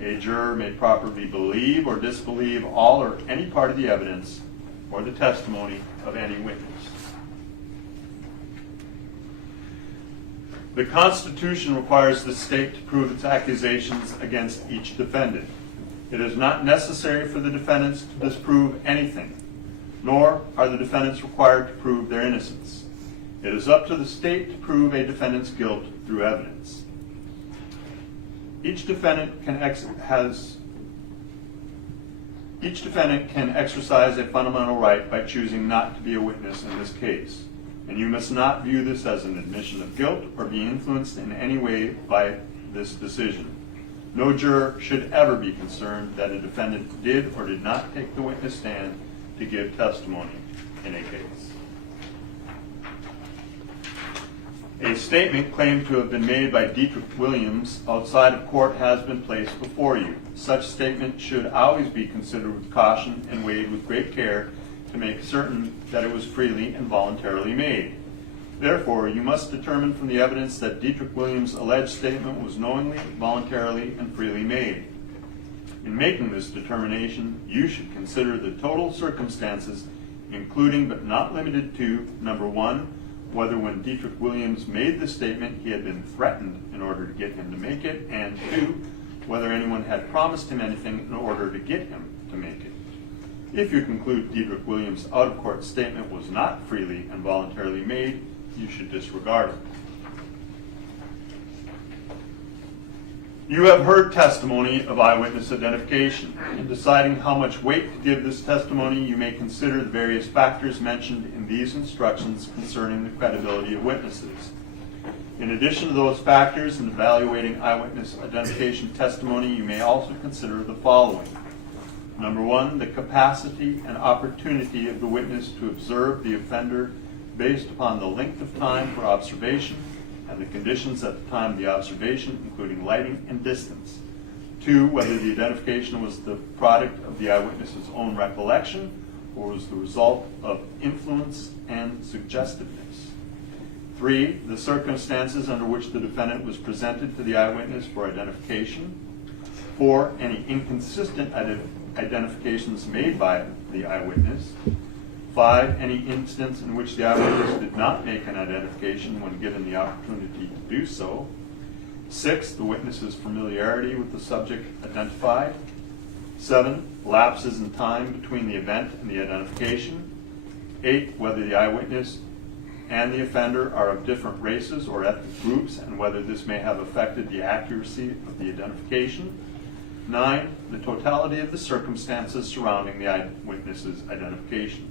A juror may properly believe or disbelieve all or any part of the evidence or the testimony of any witness. The Constitution requires the state to prove its accusations against each defendant. It is not necessary for the defendants to disprove anything, nor are the defendants required to prove their innocence. It is up to the state to prove a defendant's guilt through evidence. Each defendant can exercise a fundamental right by choosing not to be a witness in this case, and you must not view this as an admission of guilt or be influenced in any way by this decision. No juror should ever be concerned that a defendant did or did not take the witness stand to give testimony in a case. A statement claimed to have been made by Dedrick Williams outside of court has been placed before you. Such statement should always be considered with caution and weighed with great care to make certain that it was freely and voluntarily made. Therefore, you must determine from the evidence that Dedrick Williams' alleged statement was knowingly, voluntarily, and freely made. In making this determination, you should consider the total circumstances, including but not limited to, number one, whether when Dedrick Williams made the statement he had been threatened in order to get him to make it, and two, whether anyone had promised him anything in order to get him to make it. If you conclude Dedrick Williams' out-of-court statement was not freely and voluntarily made, you should disregard it. You have heard testimony of eyewitness identification. In deciding how much weight to give this testimony, you may consider the various factors mentioned in these instructions concerning the credibility of witnesses. In addition to those factors in evaluating eyewitness identification testimony, you may also consider the following. Number one, the capacity and opportunity of the witness to observe the offender based upon the length of time for observation and the conditions at the time of the observation, including lighting and distance. Two, whether the identification was the product of the eyewitness's own recollection or was the result of influence and suggestiveness. Three, the circumstances under which the defendant was presented to the eyewitness for identification. Four, any inconsistent identifications made by the eyewitness. Five, any instance in which the eyewitness did not make an identification when given the opportunity to do so. Six, the witness's familiarity with the subject identified. Seven, lapses in time between the event and the identification. Eight, whether the eyewitness and the offender are of different races or ethnic groups and whether this may have affected the accuracy of the identification. 9, the totality of the circumstances surrounding the eyewitness's identification.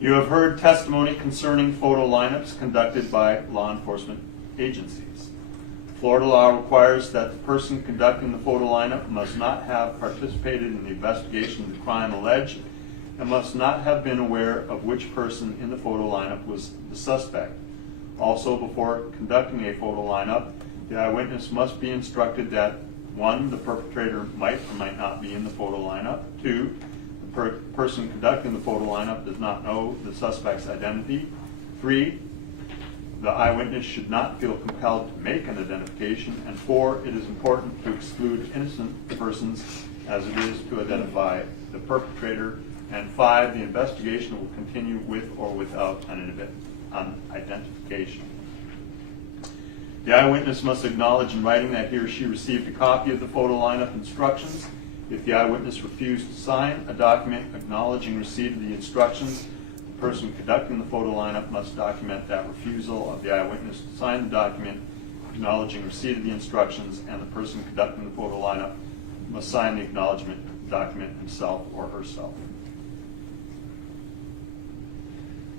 You have heard testimony concerning photo lineups conducted by law enforcement agencies. Florida law requires that the person conducting the photo lineup must not have participated in the investigation of the crime alleged and must not have been aware of which person in the photo lineup was the suspect. Also, before conducting a photo lineup, the eyewitness must be instructed that 1, the perpetrator might or might not be in the photo lineup. 2, the person conducting the photo lineup does not know the suspect's identity. 3, the eyewitness should not feel compelled to make an identification. And 4, it is important to exclude innocent persons as it is to identify the perpetrator. And 5, the investigation will continue with or without an identification. The eyewitness must acknowledge in writing that he or she received a copy of the photo lineup instructions. If the eyewitness refused to sign a document acknowledging receipt of the instructions, the person conducting the photo lineup must document that refusal of the eyewitness to sign the document acknowledging receipt of the instructions, and the person conducting the photo lineup must sign the acknowledgement document himself or herself.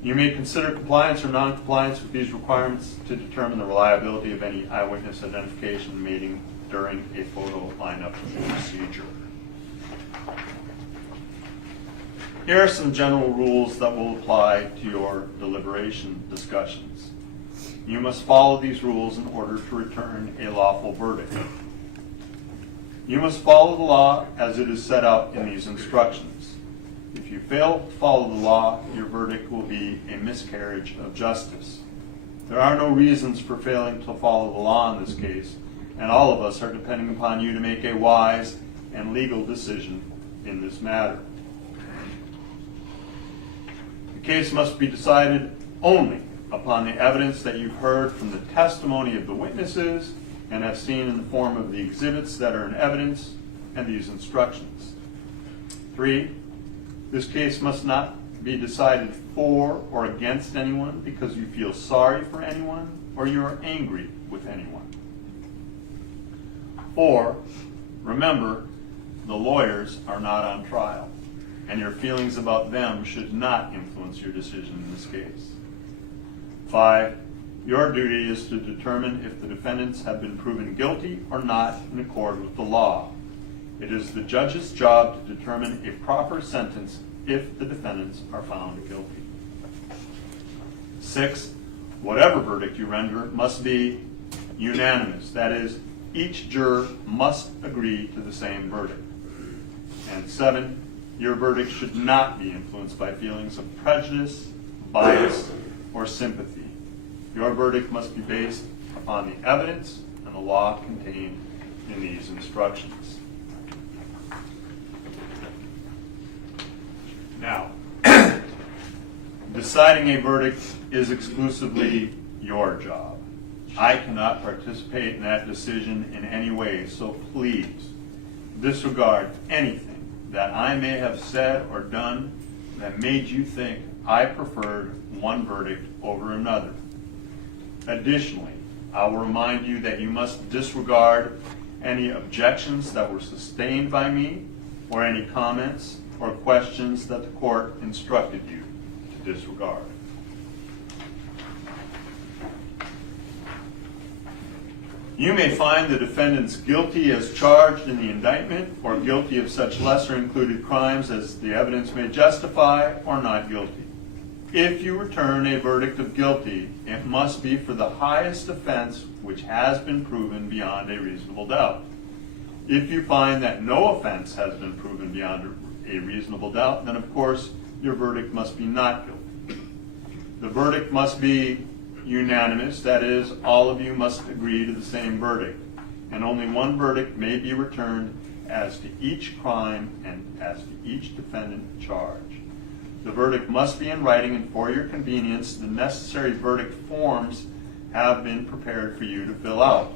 You may consider compliance or non-compliance with these requirements to determine the reliability of any eyewitness identification made during a photo lineup procedure. Here are some general rules that will apply to your deliberation discussions. You must follow these rules in order to return a lawful verdict. You must follow the law as it is set out in these instructions. If you fail to follow the law, your verdict will be a miscarriage of justice. There are no reasons for failing to follow the law in this case, and all of us are depending upon you to make a wise and legal decision in this matter. The case must be decided only upon the evidence that you've heard from the testimony of the witnesses and have seen in the form of the exhibits that are in evidence and these instructions. 3, this case must not be decided for or against anyone because you feel sorry for anyone or you are angry with anyone. 4, remember, the lawyers are not on trial, and your feelings about them should not influence your decision in this case. 5, your duty is to determine if the defendants have been proven guilty or not in accord with the law. It is the judge's job to determine a proper sentence if the defendants are found guilty. 6, whatever verdict you render must be unanimous. That is, each juror must agree to the same verdict. And 7, your verdict should not be influenced by feelings of prejudice, bias, or sympathy. Your verdict must be based upon the evidence and the law contained in these instructions. Now, deciding a verdict is exclusively your job. I cannot participate in that decision in any way, so please disregard anything that I may have said or done that made you think I preferred one verdict over another. Additionally, I will remind you that you must disregard any objections that were sustained by me or any comments or questions that the court instructed you to disregard. You may find the defendants guilty as charged in the indictment or guilty of such lesser included crimes as the evidence may justify or not guilty. If you return a verdict of guilty, it must be for the highest offense which has been proven beyond a reasonable doubt. If you find that no offense has been proven beyond a reasonable doubt, then of course your verdict must be not guilty. The verdict must be unanimous, that is, all of you must agree to the same verdict, and only one verdict may be returned as to each crime and as to each defendant charged. The verdict must be in writing, and for your convenience, the necessary verdict forms have been prepared for you to fill out.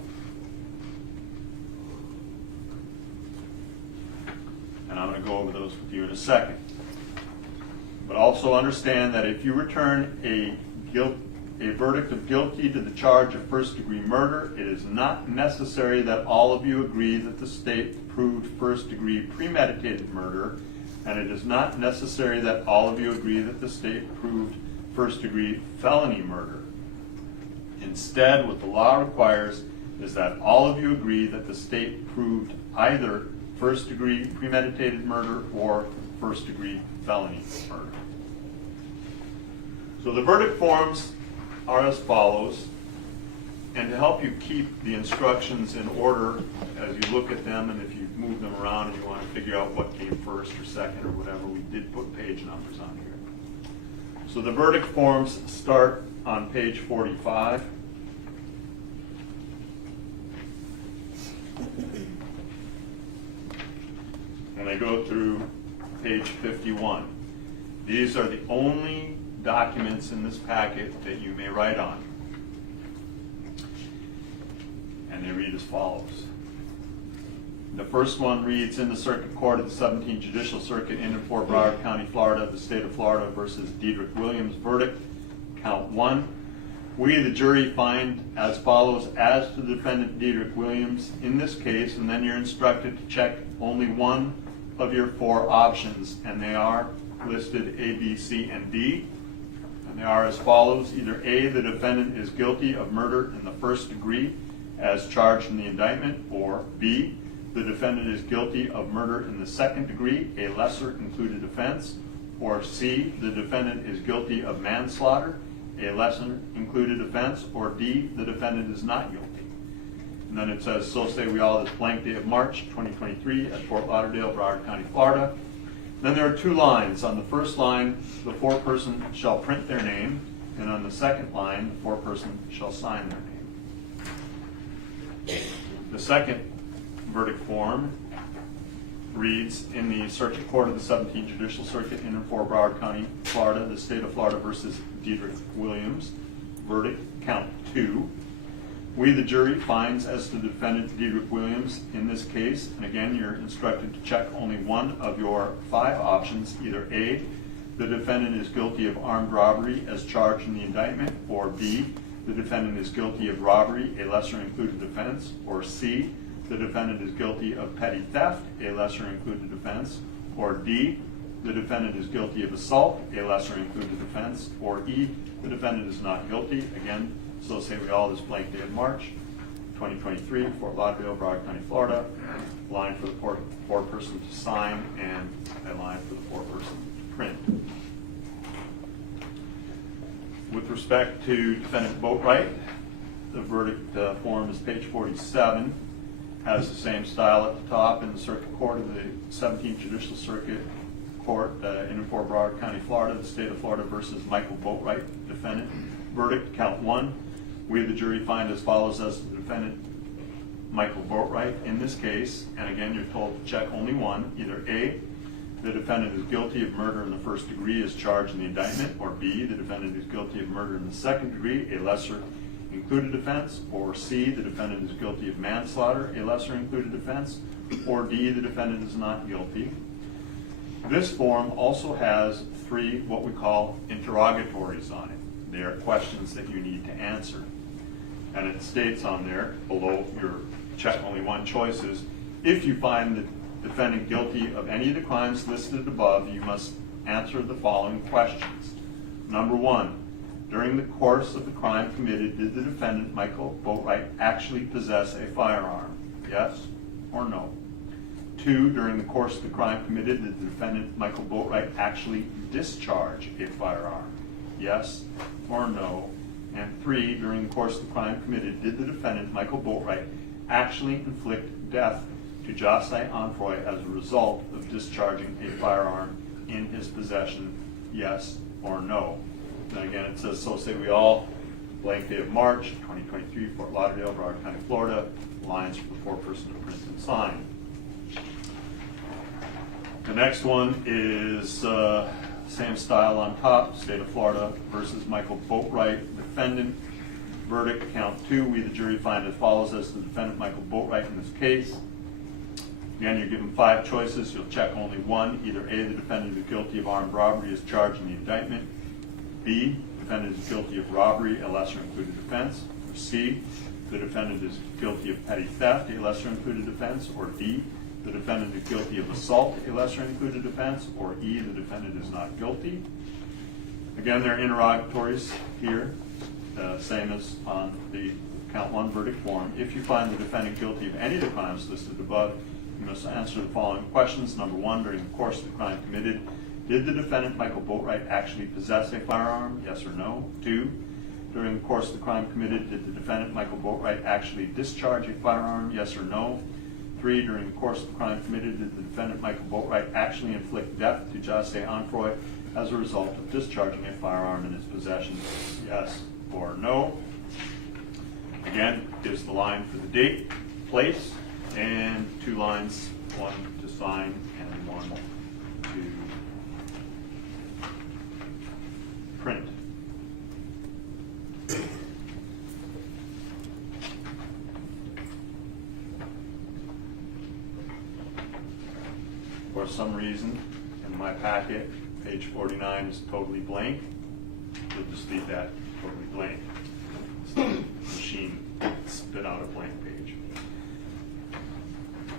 And I'm going to go over those with you in a second. But also understand that if you return a verdict of guilty to the charge of first-degree murder, it is not necessary that all of you agree that the state proved first-degree premeditated murder, and it is not necessary that all of you agree that the state proved first-degree felony murder. Instead, what the law requires is that all of you agree that the state proved either first-degree premeditated murder or first-degree felony murder. So the verdict forms are as follows, and to help you keep the instructions in order as you look at them, and if you move them around and you want to figure out what came first or second or whatever, we did put page numbers on here. So the verdict forms start on page 45. And they go through page 51. These are the only documents in this packet that you may write on. And they read as follows. The first one reads, in the Circuit Court of the 17th Judicial Circuit in and for Broward County, Florida, the state of Florida versus Dedrick Williams, verdict, count 1. We, the jury, find as follows as to the defendant Dedrick Williams in this case, and then you're instructed to check only one of your 4 options, and they are listed A, B, C, and D. And they are as follows. Either A, the defendant is guilty of murder in the first degree as charged in the indictment, or B, the defendant is guilty of murder in the second degree, a lesser included offense, or C, the defendant is guilty of manslaughter, a lesser included offense, or D, the defendant is not guilty. And then it says, so say we all this blank day of March 2023 at Fort Lauderdale, Broward County, Florida. Then there are 2 lines. On the first line, the foreperson shall print their name, and on the second line, the foreperson shall sign their name. The second verdict form reads, in the Circuit Court of the 17th Judicial Circuit in and for Broward County, Florida, the state of Florida versus Dedrick Williams, verdict, count 2. We, the jury, finds as to the defendant Dedrick Williams in this case, and again, you're instructed to check only one of your 5 options, either A, the defendant is guilty of armed robbery as charged in the indictment, or B, the defendant is guilty of robbery, a lesser included offense, or C, the defendant is guilty of petty theft, a lesser included offense, or D, the defendant is guilty of assault, a lesser included offense, or E, the defendant is not guilty. Again, so say we all this blank day of March 2023, Fort Lauderdale, Broward County, Florida. Line for the foreperson to sign and a line for the foreperson to print. With respect to defendant Boatwright, the verdict form is page 47. Has the same style at the top in the Circuit Court of the 17th Judicial Circuit Court in and for Broward County, Florida, the state of Florida versus Michael Boatwright, defendant. Verdict, count 1. We, the jury, find as follows as the defendant Michael Boatwright in this case, and again, you're told to check only one, either A, the defendant is guilty of murder in the first degree as charged in the indictment, or B, the defendant is guilty of murder in the second degree, a lesser included offense, or C, the defendant is guilty of manslaughter, a lesser included offense, or D, the defendant is not guilty. This form also has 3 what we call interrogatories on it. They are questions that you need to answer. And it states on there, below your check only one choices, if you find the defendant guilty of any of the crimes listed above, you must answer the following questions. Number 1, during the course of the crime committed, did the defendant, Michael Boatwright, actually possess a firearm? Yes or no? 2, during the course of the crime committed, did the defendant, Michael Boatwright, actually discharge a firearm? Yes or no? And 3, during the course of the crime committed, did the defendant, Michael Boatwright, actually inflict death to Jahseh Onfroy as a result of discharging a firearm in his possession? Yes or no? And again, it says, so say we all, blank day of March 2023, Fort Lauderdale, Broward County, Florida, lines for the foreperson to print and sign. The next one is same style on top, state of Florida versus Michael Boatwright, defendant. Verdict, count 2. We, the jury, find as follows as the defendant, Michael Boatwright, in this case. Again, you're given 5 choices. You'll check only one. Either A, the defendant is guilty of armed robbery as charged in the indictment. B, the defendant is guilty of robbery, a lesser included offense. Or C, the defendant is guilty of petty theft, a lesser included offense. Or D, the defendant is guilty of assault, a lesser included offense. Or E, the defendant is not guilty. Again, there are interrogatories here, same as on the count 1 verdict form. If you find the defendant guilty of any of the crimes listed above, You must answer the following questions. Number one, during the course of the crime committed, did the defendant, Michael Boatwright, actually possess a firearm? Yes or no? 2, during the course of the crime committed, did the defendant, Michael Boatwright, actually discharge a firearm? Yes or no? 3, during the course of the crime committed, did the defendant, Michael Boatwright, actually inflict death to Jahseh Onfroy as a result of discharging a firearm in his possession? Yes or no? Again, gives the line for the date, place, and 2 lines, 1 to sign and 1 to print. For some reason, in my packet, page 49 is totally blank. We'll just leave that totally blank. The machine spit out a blank page.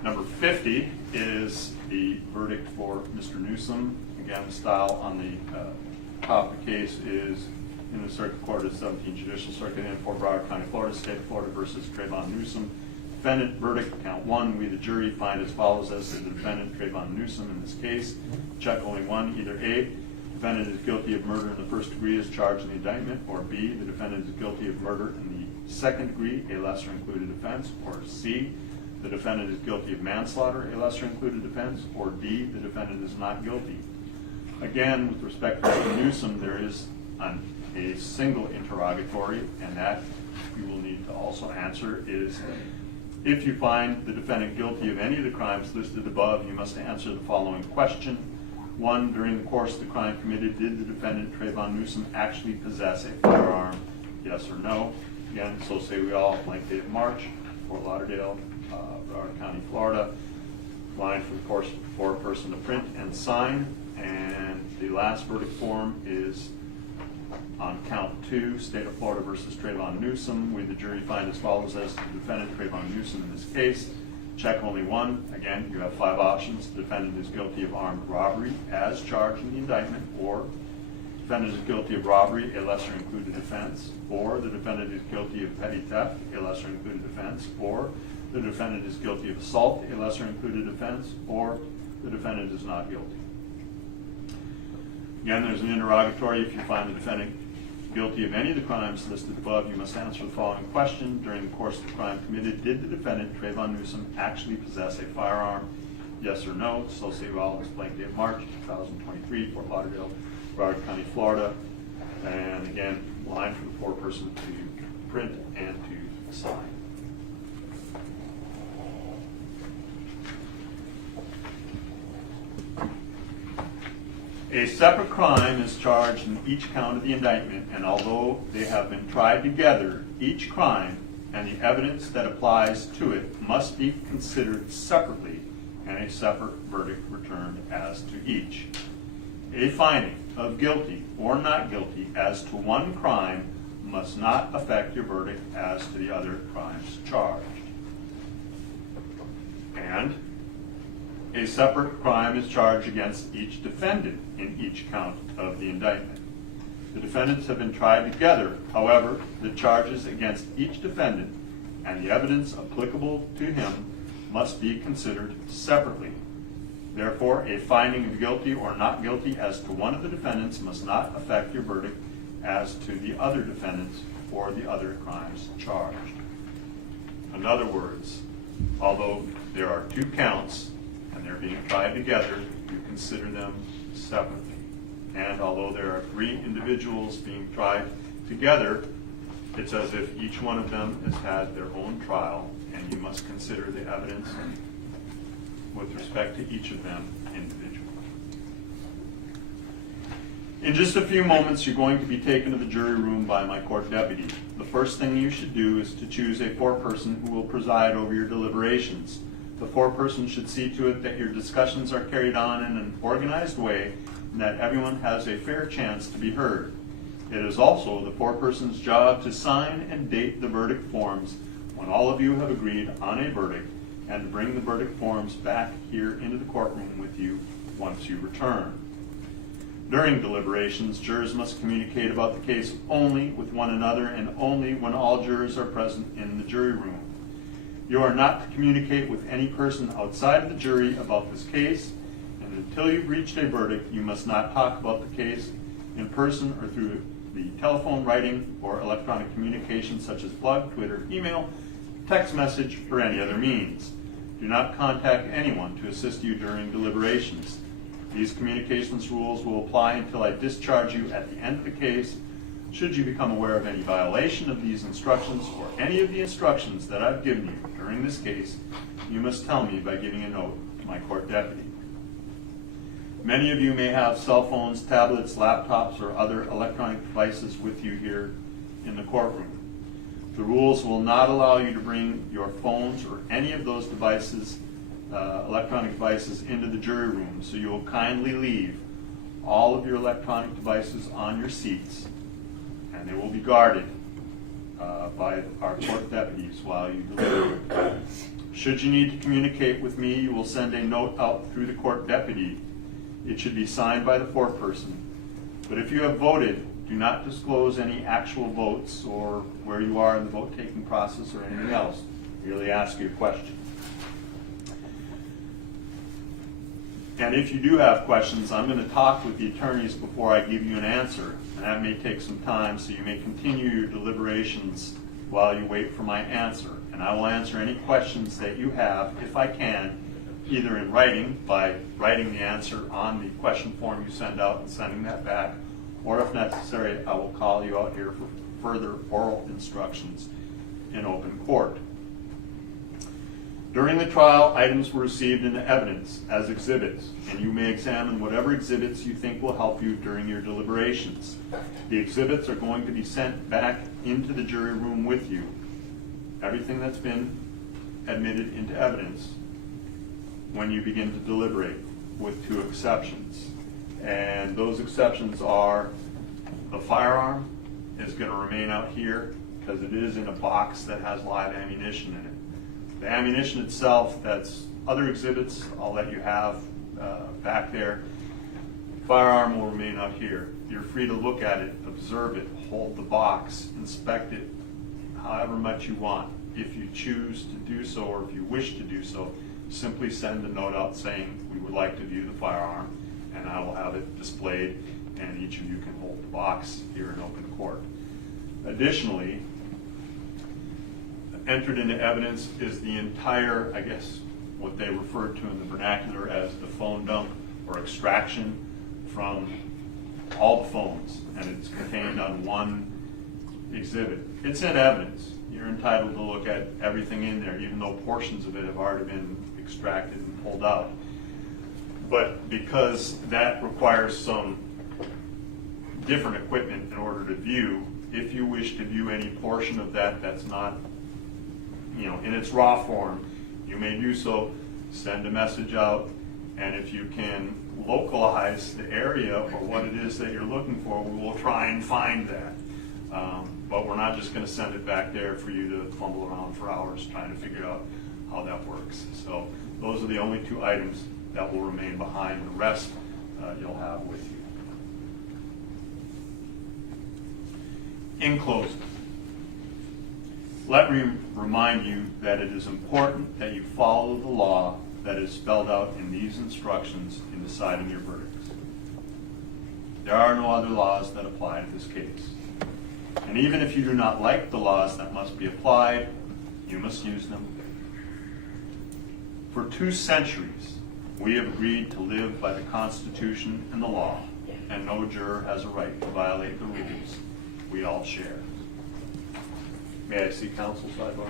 Number 50 is the verdict for Mr. Newsome. Again, the style on the top of the case is in the Circuit Court of 17th Judicial Circuit in Fort Broward County, Florida, State of Florida versus Trayvon Newsome. Defendant verdict, count 1, we the jury find as follows as to the defendant, Trayvon Newsome, in this case. Check only 1, either A, defendant is guilty of murder in the first degree as charged in the indictment, or B, the defendant is guilty of murder in the second degree, a lesser included offense, or C, the defendant is guilty of manslaughter, a lesser included offense, or D, the defendant is not guilty. Again, with respect to Mr. Newsome, there is a single interrogatory, and that you will need to also answer is, if you find the defendant guilty of any of the crimes listed above, you must answer the following question. 1, during the course of the crime committed, did the defendant, Trayvon Newsome, actually possess a firearm? Yes or no? Again, so say we all, blank date of March, Fort Lauderdale, Broward County, Florida. Line for the course for a person to print and sign. And the last verdict form is on count 2, State of Florida versus Trayvon Newsome. We, the jury, find as follows as to the defendant, Trayvon Newsome, in this case. Check only 1. Again, you have 5 options. The defendant is guilty of armed robbery as charged in the indictment, or defendant is guilty of robbery, a lesser included offense, or the defendant is guilty of petty theft, a lesser included offense, or the defendant is guilty of assault, a lesser included offense, or the defendant is not guilty. Again, there's an interrogatory. If you find the defendant guilty of any of the crimes listed above, you must answer the following question. During the course of the crime committed, did the defendant, Trayvon Newsome, actually possess a firearm? Yes or no? So say well, it's blank date March 2023, Fort Lauderdale, Broward County, Florida. And again, line for the foreperson to print and to sign. A separate crime is charged in each count of the indictment, and although they have been tried together, each crime and the evidence that applies to it must be considered separately and a separate verdict returned as to each. A finding of guilty or not guilty as to one crime must not affect your verdict as to the other crimes charged. And a separate crime is charged against each defendant in each count of the indictment. The defendants have been tried together. However, the charges against each defendant and the evidence applicable to him must be considered separately. Therefore, a finding of guilty or not guilty as to one of the defendants must not affect your verdict as to the other defendants or the other crimes charged. In other words, although there are 2 counts, and they're being tried together, you consider them separately. And although there are 3 individuals being tried together, it's as if each one of them has had their own trial, and you must consider the evidence with respect to each of them individually. In just a few moments, you're going to be taken to the jury room by my court deputy. The first thing you should do is to choose a foreperson who will preside over your deliberations. The foreperson should see to it that your discussions are carried on in an organized way and that everyone has a fair chance to be heard. It is also the foreperson's job to sign and date the verdict forms when all of you have agreed on a verdict, and to bring the verdict forms back here into the courtroom with you once you return. During deliberations, jurors must communicate about the case only with one another and only when all jurors are present in the jury room. You are not to communicate with any person outside of the jury about this case, and until you've reached a verdict, you must not talk about the case in person or through the telephone, writing, or electronic communication such as blog, Twitter, email, text message, or any other means. Do not contact anyone to assist you during deliberations. These communications rules will apply until I discharge you at the end of the case. Should you become aware of any violation of these instructions or any of the instructions that I've given you during this case, you must tell me by giving a note to my court deputy. Many of you may have cell phones, tablets, laptops, or other electronic devices with you here in the courtroom. The rules will not allow you to bring your phones or any of those devices, electronic devices, into the jury room, so you will kindly leave all of your electronic devices on your seats, and they will be guarded by our court deputies while you deliberate. Should you need to communicate with me, you will send a note out through the court deputy. It should be signed by the foreperson. But if you have voted, do not disclose any actual votes or where you are in the vote-taking process or anything else. Merely ask you a question. And if you do have questions, I'm going to talk with the attorneys before I give you an answer. And that may take some time, so you may continue your deliberations while you wait for my answer. And I will answer any questions that you have, if I can, either in writing, by writing the answer on the question form you send out and sending that back, or if necessary, I will call you out here for further oral instructions in open court. During the trial, items were received into evidence as exhibits, and you may examine whatever exhibits you think will help you during your deliberations. The exhibits are going to be sent back into the jury room with you. Everything that's been admitted into evidence when you begin to deliberate, with two exceptions. And those exceptions are the firearm is going to remain out here because it is in a box that has live ammunition in it. The ammunition itself, that's other exhibits, I'll let you have back there. Firearm will remain out here. You're free to look at it, observe it, hold the box, inspect it however much you want. If you choose to do so, or if you wish to do so, simply send a note out saying we would like to view the firearm, and I will have it displayed, and each of you can hold the box here in open court. Additionally, entered into evidence is the entire, I guess, what they referred to in the vernacular as the phone dump or extraction from all the phones, and it's contained on one exhibit. It's in evidence. You're entitled to look at everything in there, even though portions of it have already been extracted and pulled out. But because that requires some different equipment in order to view, if you wish to view any portion of that that's not, in its raw form, you may do so. Send a message out, and if you can localize the area or what it is that you're looking for, we will try and find that. But we're not just going to send it back there for you to fumble around for hours trying to figure out how that works. So those are the only two items that will remain behind. The rest you'll have with you. In closing, let me remind you that it is important that you follow the law that is spelled out in these instructions in deciding your verdicts. There are no other laws that apply to this case. And even if you do not like the laws that must be applied, you must use them. For 2 centuries, we have agreed to live by the Constitution and the law, and no juror has a right to violate the rules we all share. May I see counsel sidebar?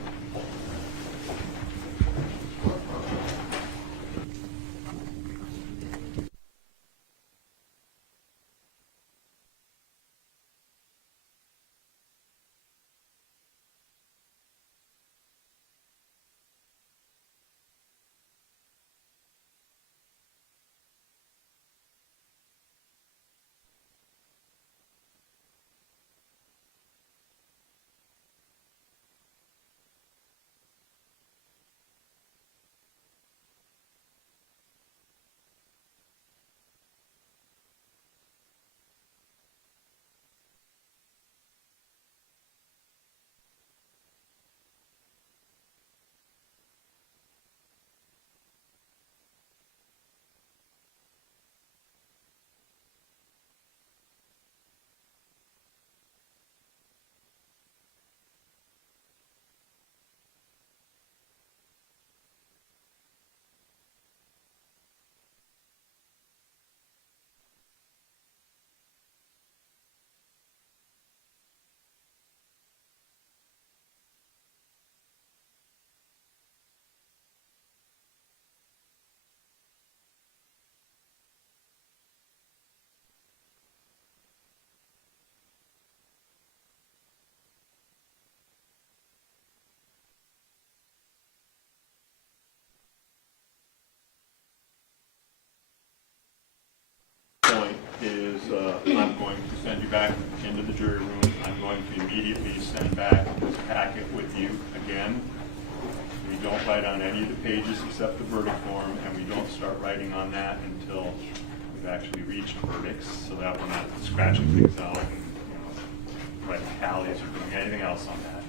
going to immediately send back this packet with you again. We don't write on any of the pages except the verdict form, and we don't start writing on that until we've actually reached verdicts, so that we're not scratching things out and, writing tallies or doing anything else on that.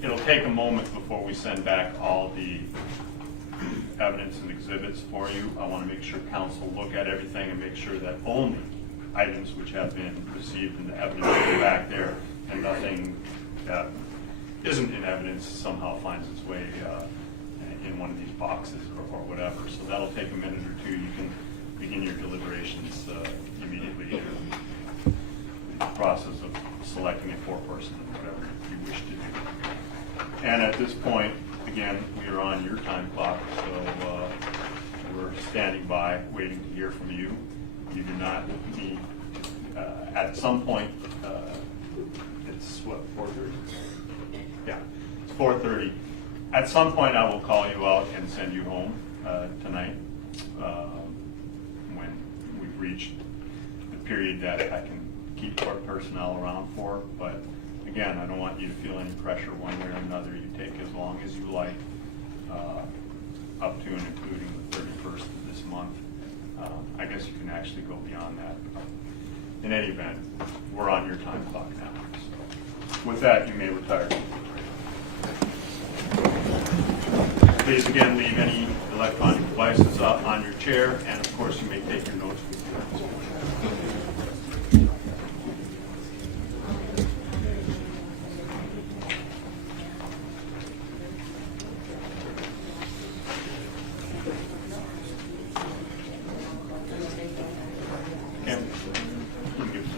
It'll take a moment before we send back all the evidence and exhibits for you. I want to make sure counsel look at everything and make sure that only items which have been received in the evidence go back there, and nothing that isn't in evidence somehow finds its way in one of these boxes or whatever. So that'll take a minute or two. You can begin your deliberations immediately. The process of selecting a foreperson or whatever you wish to do. And at this point, again, we are on your time clock, so we're standing by, waiting to hear from you. You do not need, at some point, it's what, 4:30? Yeah, it's 4:30. At some point, I will call you out and send you home tonight when we've reached the period that I can keep court personnel around for. But again, I don't want you to feel any pressure one way or another. You take as long as you like, up to and including the 31st of this month. I guess you can actually go beyond that. In any event, we're on your time clock now. So with that, you may retire. Please again leave any electronic devices up on your chair, and of course you may take your notes with you. Kim, you can give this.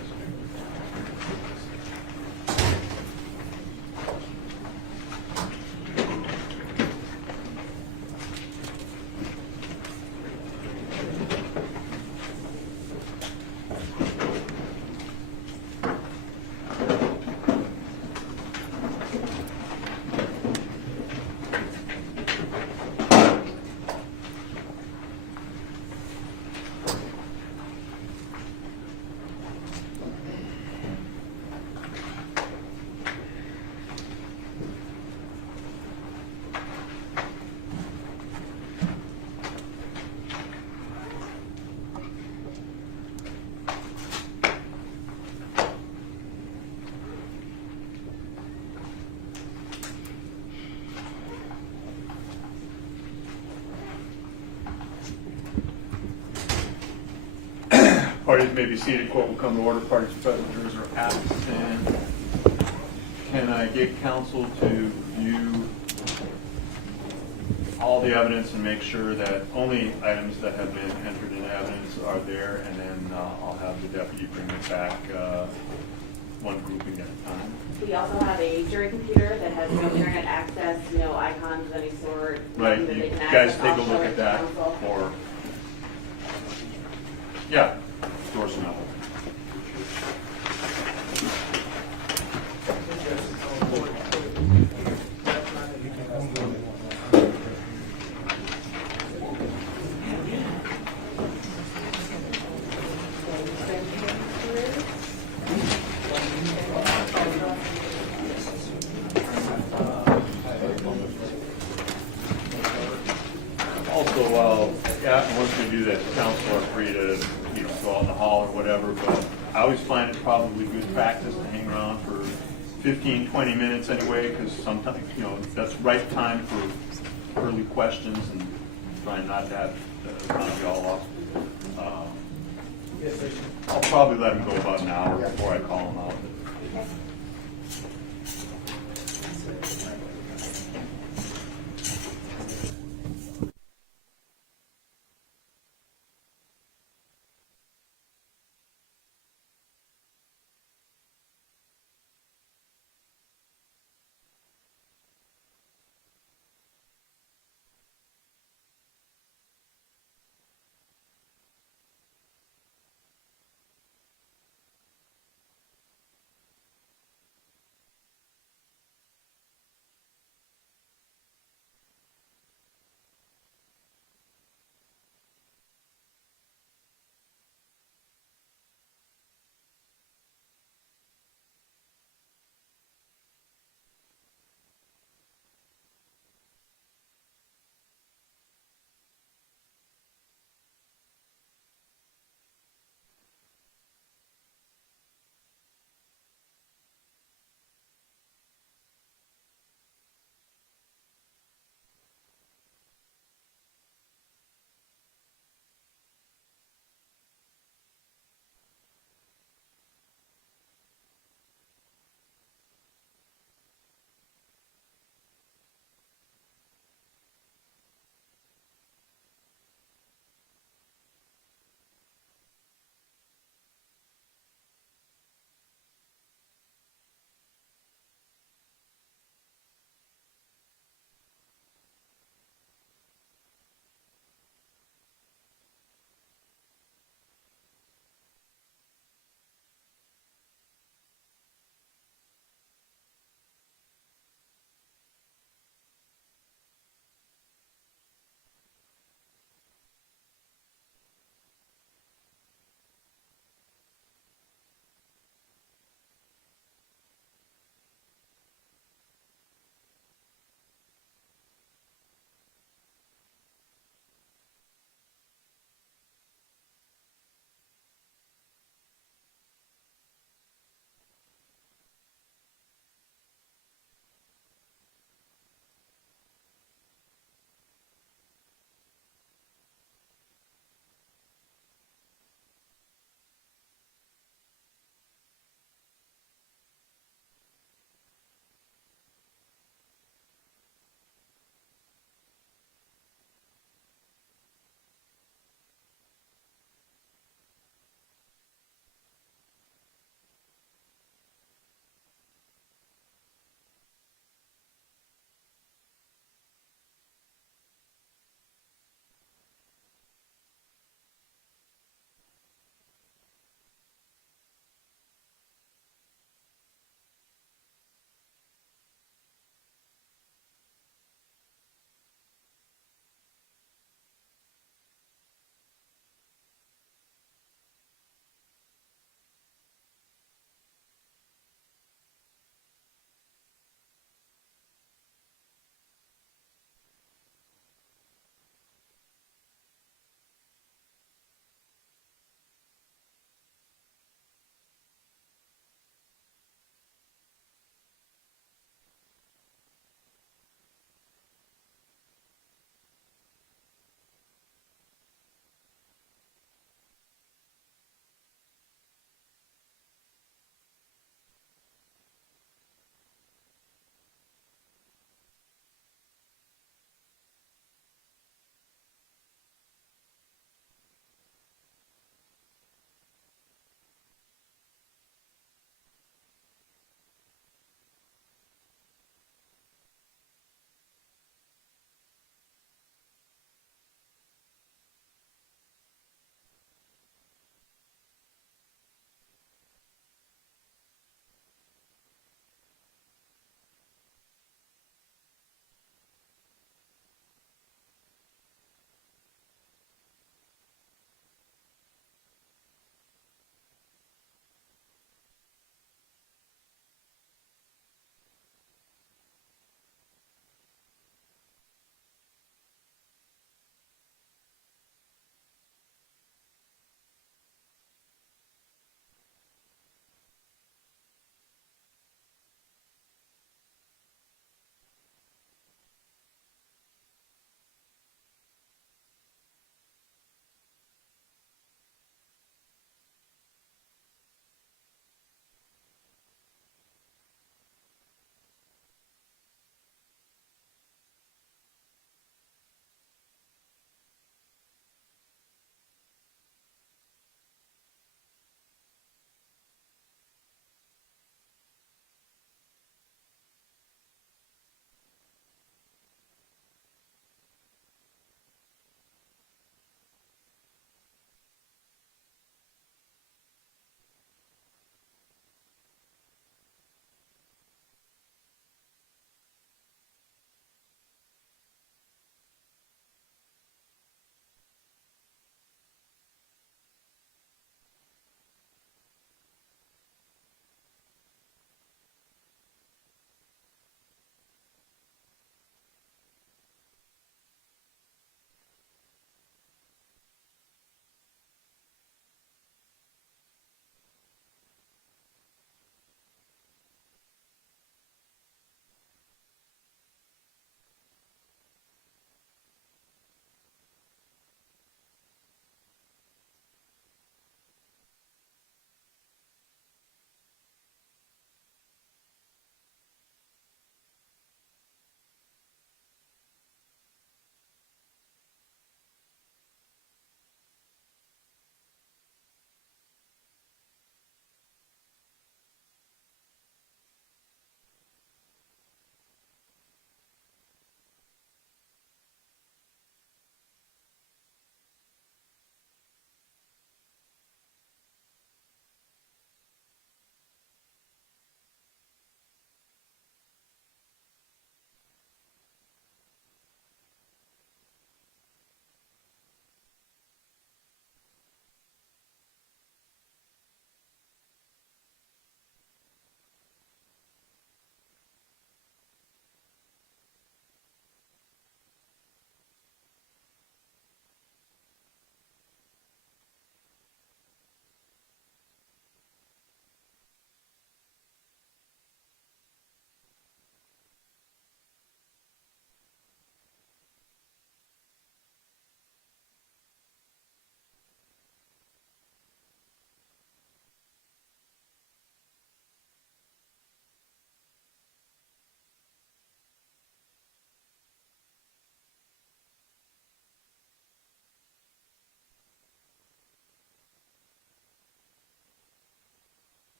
Parties may be seated. Court will come to order. Parties present, jurors are absent. Can I get counsel to view all the evidence and make sure that only items that have been entered in evidence are there, and then I'll have the deputy bring it back one grouping at a time. We also have a jury computer that has no internet access, no icons of any sort. Right, nothing that you they can guys access. take a I'll look show it at to that, counsel. or, yeah, Dorsey Melville. Also, once we do that, counsel are free to, go out in the hall or whatever, but I always find it probably good practice to hang around for 15, 20 minutes anyway, because sometimes, that's right time for early questions and trying not to have be all off. I'll probably let him go about an hour before I call him out.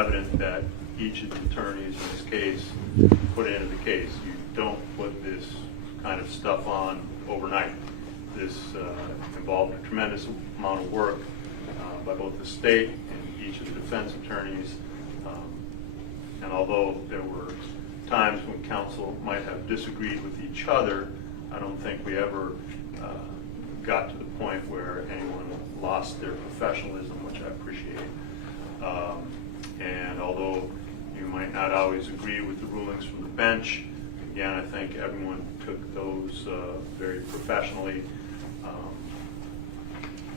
evident that each of the attorneys in this case put into the case. You don't put this kind of stuff on overnight. This involved a tremendous amount of work by both the state and each of the defense attorneys. And although there were times when counsel might have disagreed with each other, I don't think we ever got to the point where anyone lost their professionalism, which I appreciate. And although you might not always agree with the rulings from the bench, again, I think everyone took those very professionally.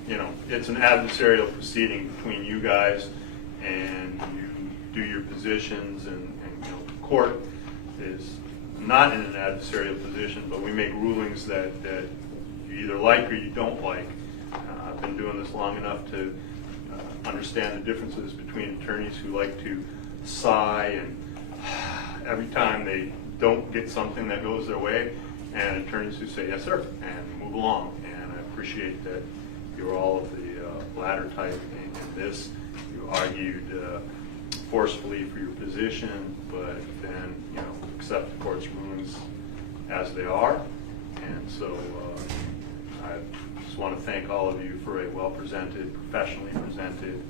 You know, it's an adversarial proceeding between you guys, and you do your positions, and you know, the court is not in an adversarial position, but we make rulings that you either like or you don't like. I've been doing this long enough to understand the differences between attorneys who like to sigh and every time they don't get something that goes their way, and attorneys who say yes sir and move along. And I appreciate that you're all of the latter type in this. You argued forcefully for your position, but then, you know, accept the court's rulings as they are. And so I just want to thank all of you for a well-presented, professionally presented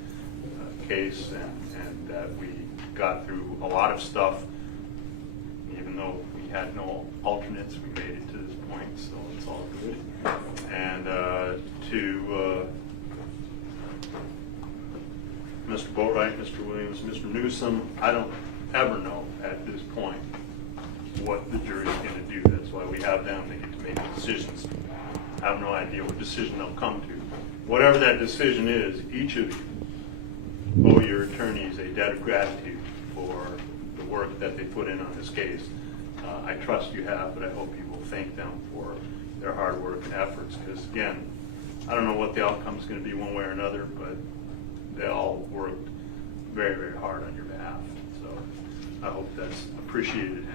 case, and that we got through a lot of stuff. Even though we had no alternates, we made it to this point, so it's all good. And to Mr. Boatwright, Mr. Williams, Mr. Newsome, I don't ever know at this point what the jury's going to do. That's why we have them. They get to make decisions. I have no idea what decision they'll come to. Whatever that decision is, each of you owe your attorneys a debt of gratitude for the work that they put in on this case. I trust you have, but I hope you will thank them for their hard work and efforts, because again, I don't know what the outcome is going to be one way or another, but they all worked very, very hard on your behalf. So I hope that's appreciated.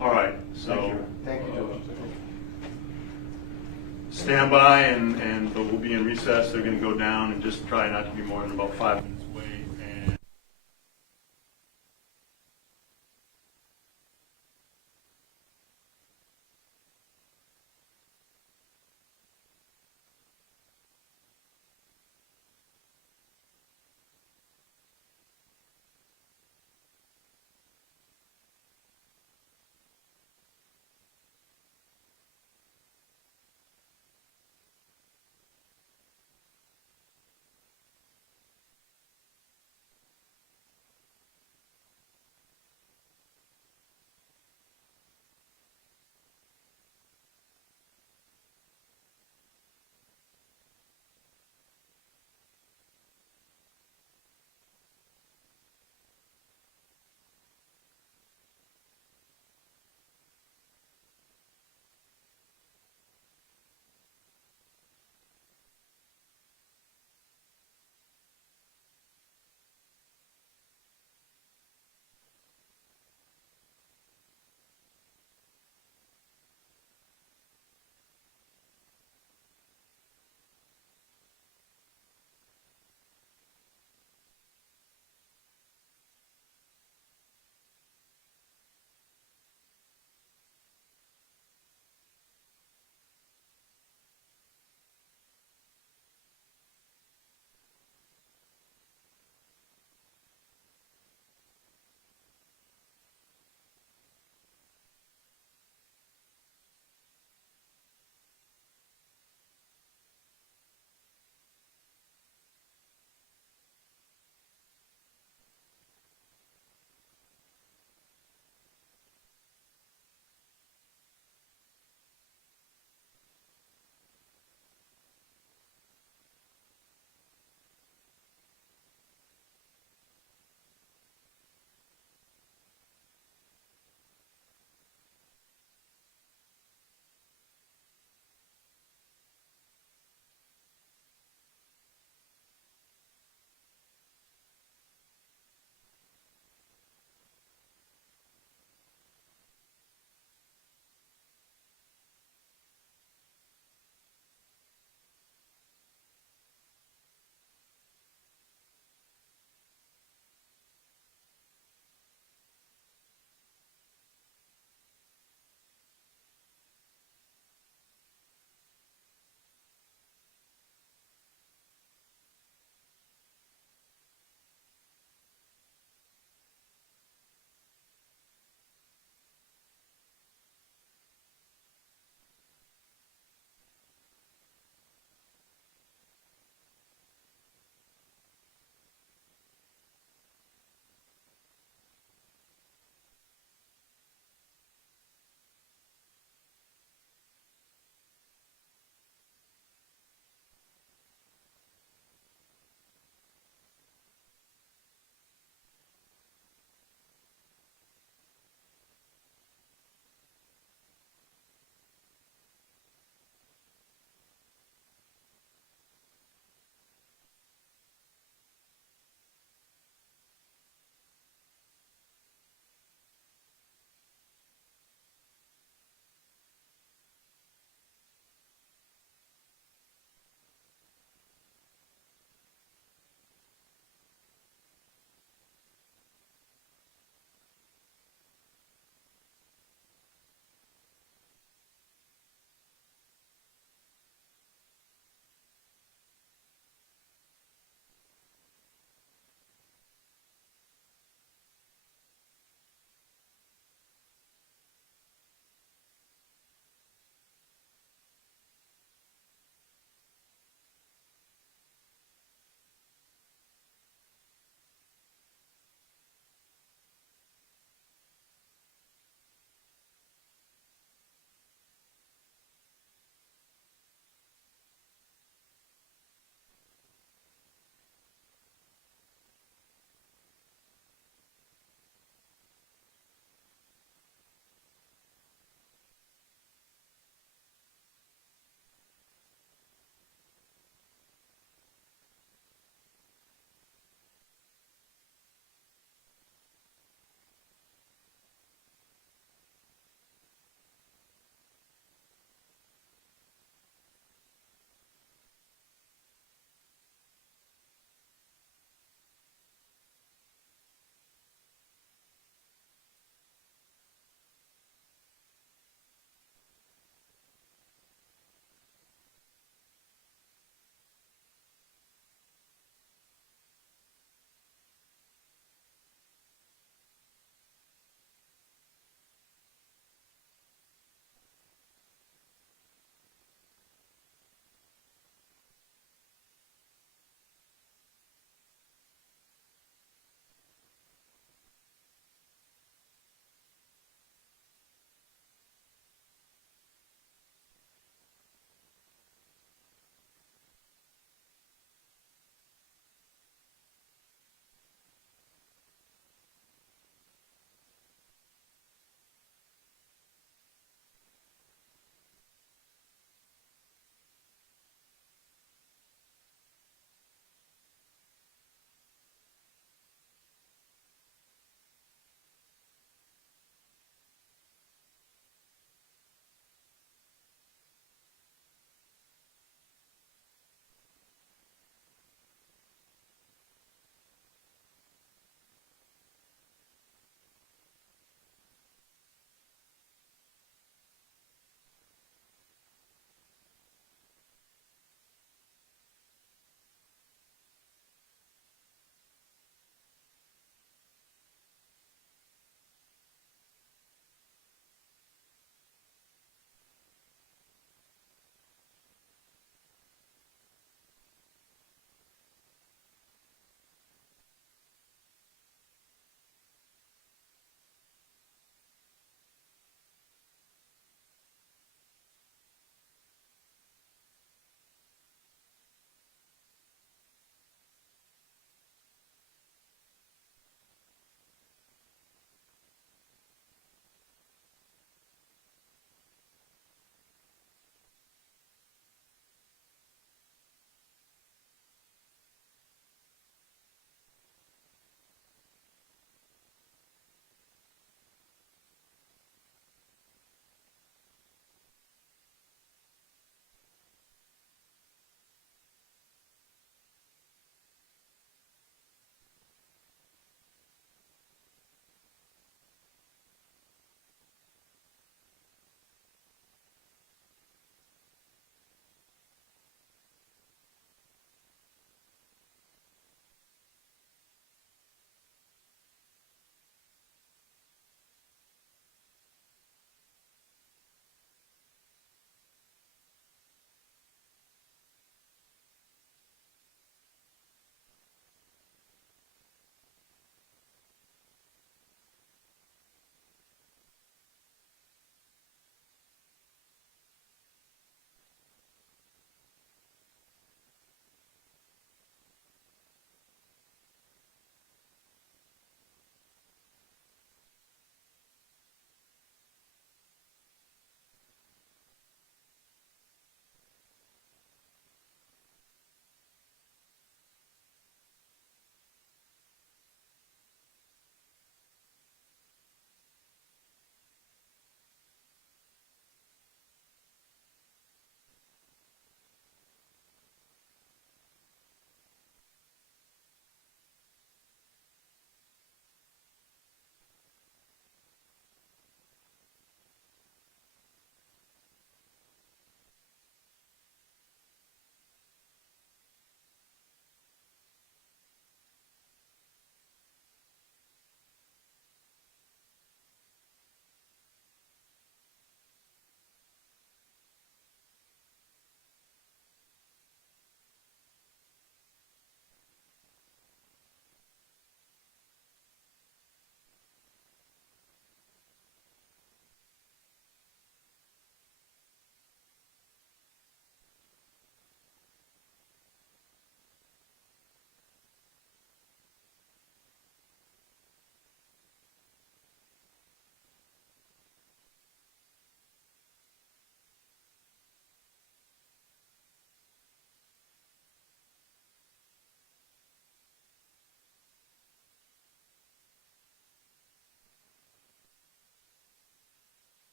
All right, so Thank you, Judge. stand by, and we'll be in recess. They're going to go down and just try not to be more than about 5 minutes.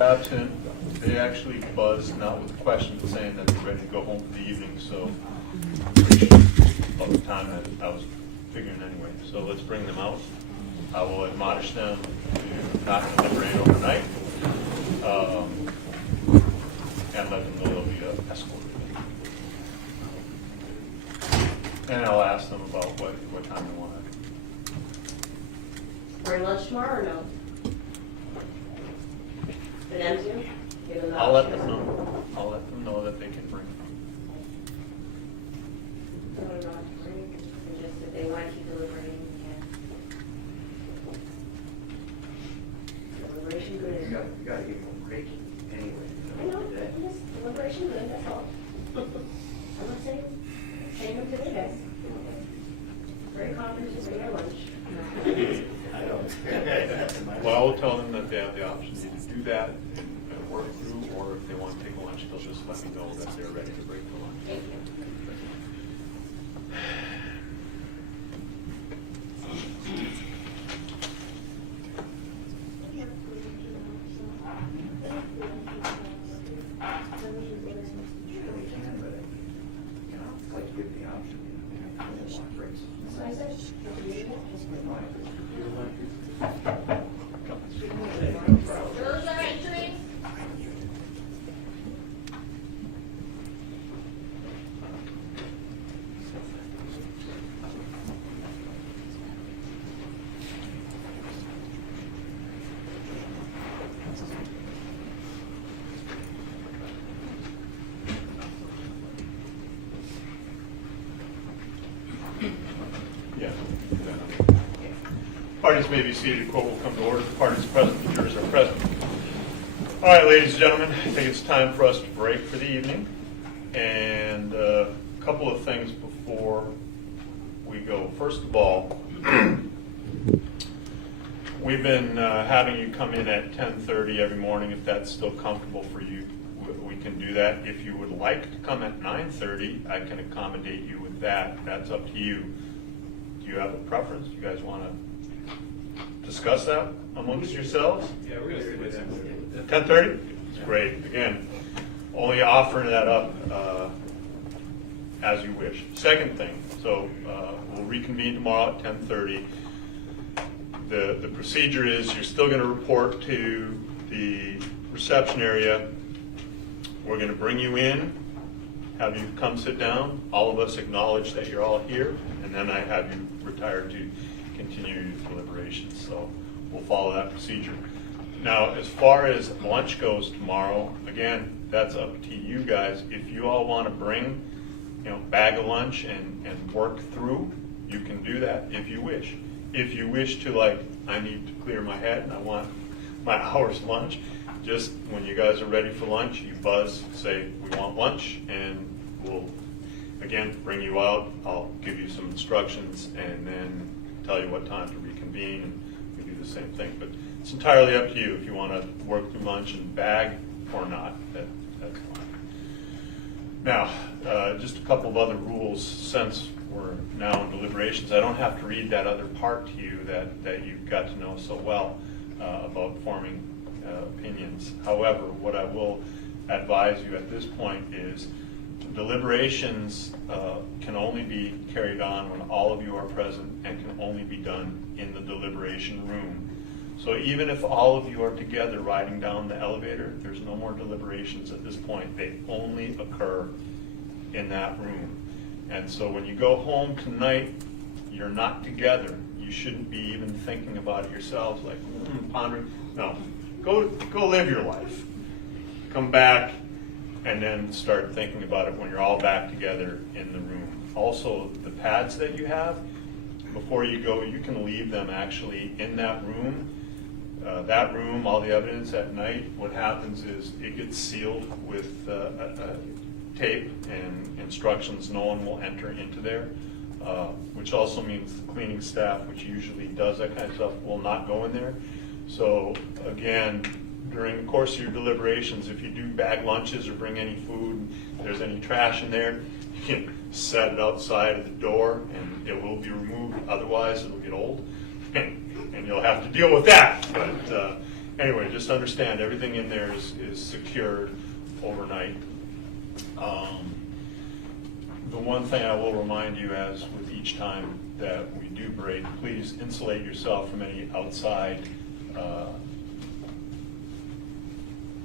absent, they actually buzzed, not with questions, but saying that they're ready to go home for the evening, so about the time that I was figuring anyway. So let's bring them out. I will admonish them to not deliberate overnight, and let them know they'll be escorted. And I'll ask them about what time they want to. Bring lunch tomorrow or no? For them too? Give them the I'll let option. them know. I'll let them know that they can bring. No, not to bring, and just if they want to keep deliberating, yeah. Deliberation good. You gotta give them a break anyway. I know, I'm just deliberation good, that's all. I'm not saying them to the guys. Very confident, just bring their lunch. Well, I will tell them that they have the option to either do that and work through, or if they want to take a lunch, they'll just let me know that they're ready to break for lunch. Thank you. I'd like to give the option, if they want breaks. So I said, Jurors are entering. Yeah. Parties may be seated. Court will come to order. The parties present, the jurors are present. All right, ladies and gentlemen, I think it's time for us to break for the evening. And a couple of things before we go. First of all, we've been having you come in at 10:30 every morning. If that's still comfortable for you, we can do that. If you would like to come at 9:30, I can accommodate you with that. That's up to you. Do you have a preference? Do you guys want to discuss that amongst yourselves? Yeah, we're going to stay with that. 10:30? It's great. Again, only offering that up as you wish. Second thing, so we'll reconvene tomorrow at 10:30. The procedure is you're still going to report to the reception area. We're going to bring you in, have you come sit down. All of us acknowledge that you're all here, and then I have you retire to continue your deliberations. So we'll follow that procedure. Now, as far as lunch goes tomorrow, again, that's up to you guys. If you all want to bring, bag of lunch and work through, you can do that if you wish. If you wish to, I need to clear my head and I want my hour's lunch, just when you guys are ready for lunch, you buzz, say, we want lunch, and we'll, again, bring you out. I'll give you some instructions and then tell you what time to reconvene, and we do the same thing. But it's entirely up to you if you want to work through lunch and bag or not. That's fine. Now, just a couple of other rules since we're now in deliberations. I don't have to read that other part to you that you've got to know so well about forming opinions. However, what I will advise you at this point is deliberations can only be carried on when all of you are present and can only be done in the deliberation room. So even if all of you are together riding down the elevator, there's no more deliberations at this point. They only occur in that room. And so when you go home tonight, you're not together. You shouldn't be even thinking about it yourselves, like pondering. No, go live your life. Come back and then start thinking about it when you're all back together in the room. Also, the pads that you have, before you go, you can leave them actually in that room. That room, all the evidence at night, what happens is it gets sealed with tape and instructions. No one will enter into there, which also means the cleaning staff, which usually does that kind of stuff, will not go in there. So again, during the course of your deliberations, if you do bag lunches or bring any food, if there's any trash in there, you can set it outside of the door and it will be removed. Otherwise, it'll get old and you'll have to deal with that. But anyway, just understand, everything in there is secured overnight. The one thing I will remind you, as with each time that we do break, please insulate yourself from any outside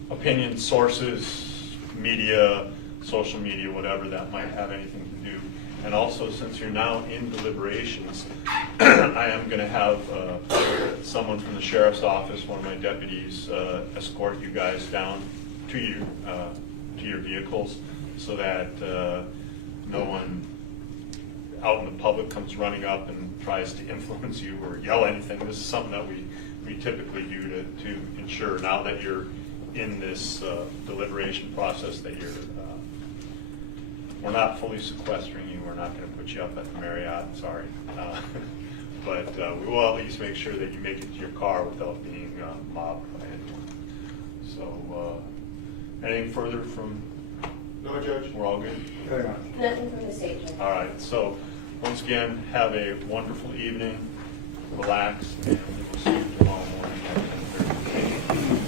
opinion sources, media, social media, whatever that might have anything to do. And also, since you're now in deliberations, I am going to have someone from the sheriff's office, one of my deputies, escort you guys down to your vehicles, so that no one out in the public comes running up and tries to influence you or yell anything. This is something that we typically do to ensure, now that you're in this deliberation process, that we're not fully sequestering you. We're not going to put you up at the Marriott, sorry. But we will at least make sure that you make it to your car without being mobbed by anyone. So, anything further from? No, Judge. We're all good? Very much. Nothing from the state. All right, so once again, have a wonderful evening, relax, and we will see you tomorrow morning at 10:30.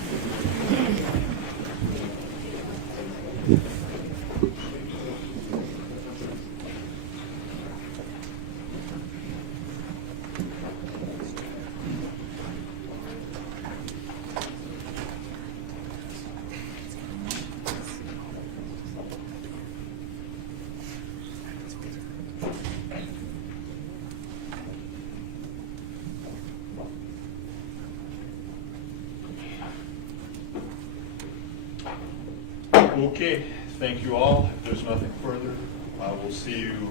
Okay, thank you all. If there's nothing further, we'll see you,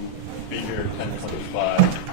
be here at 10:25.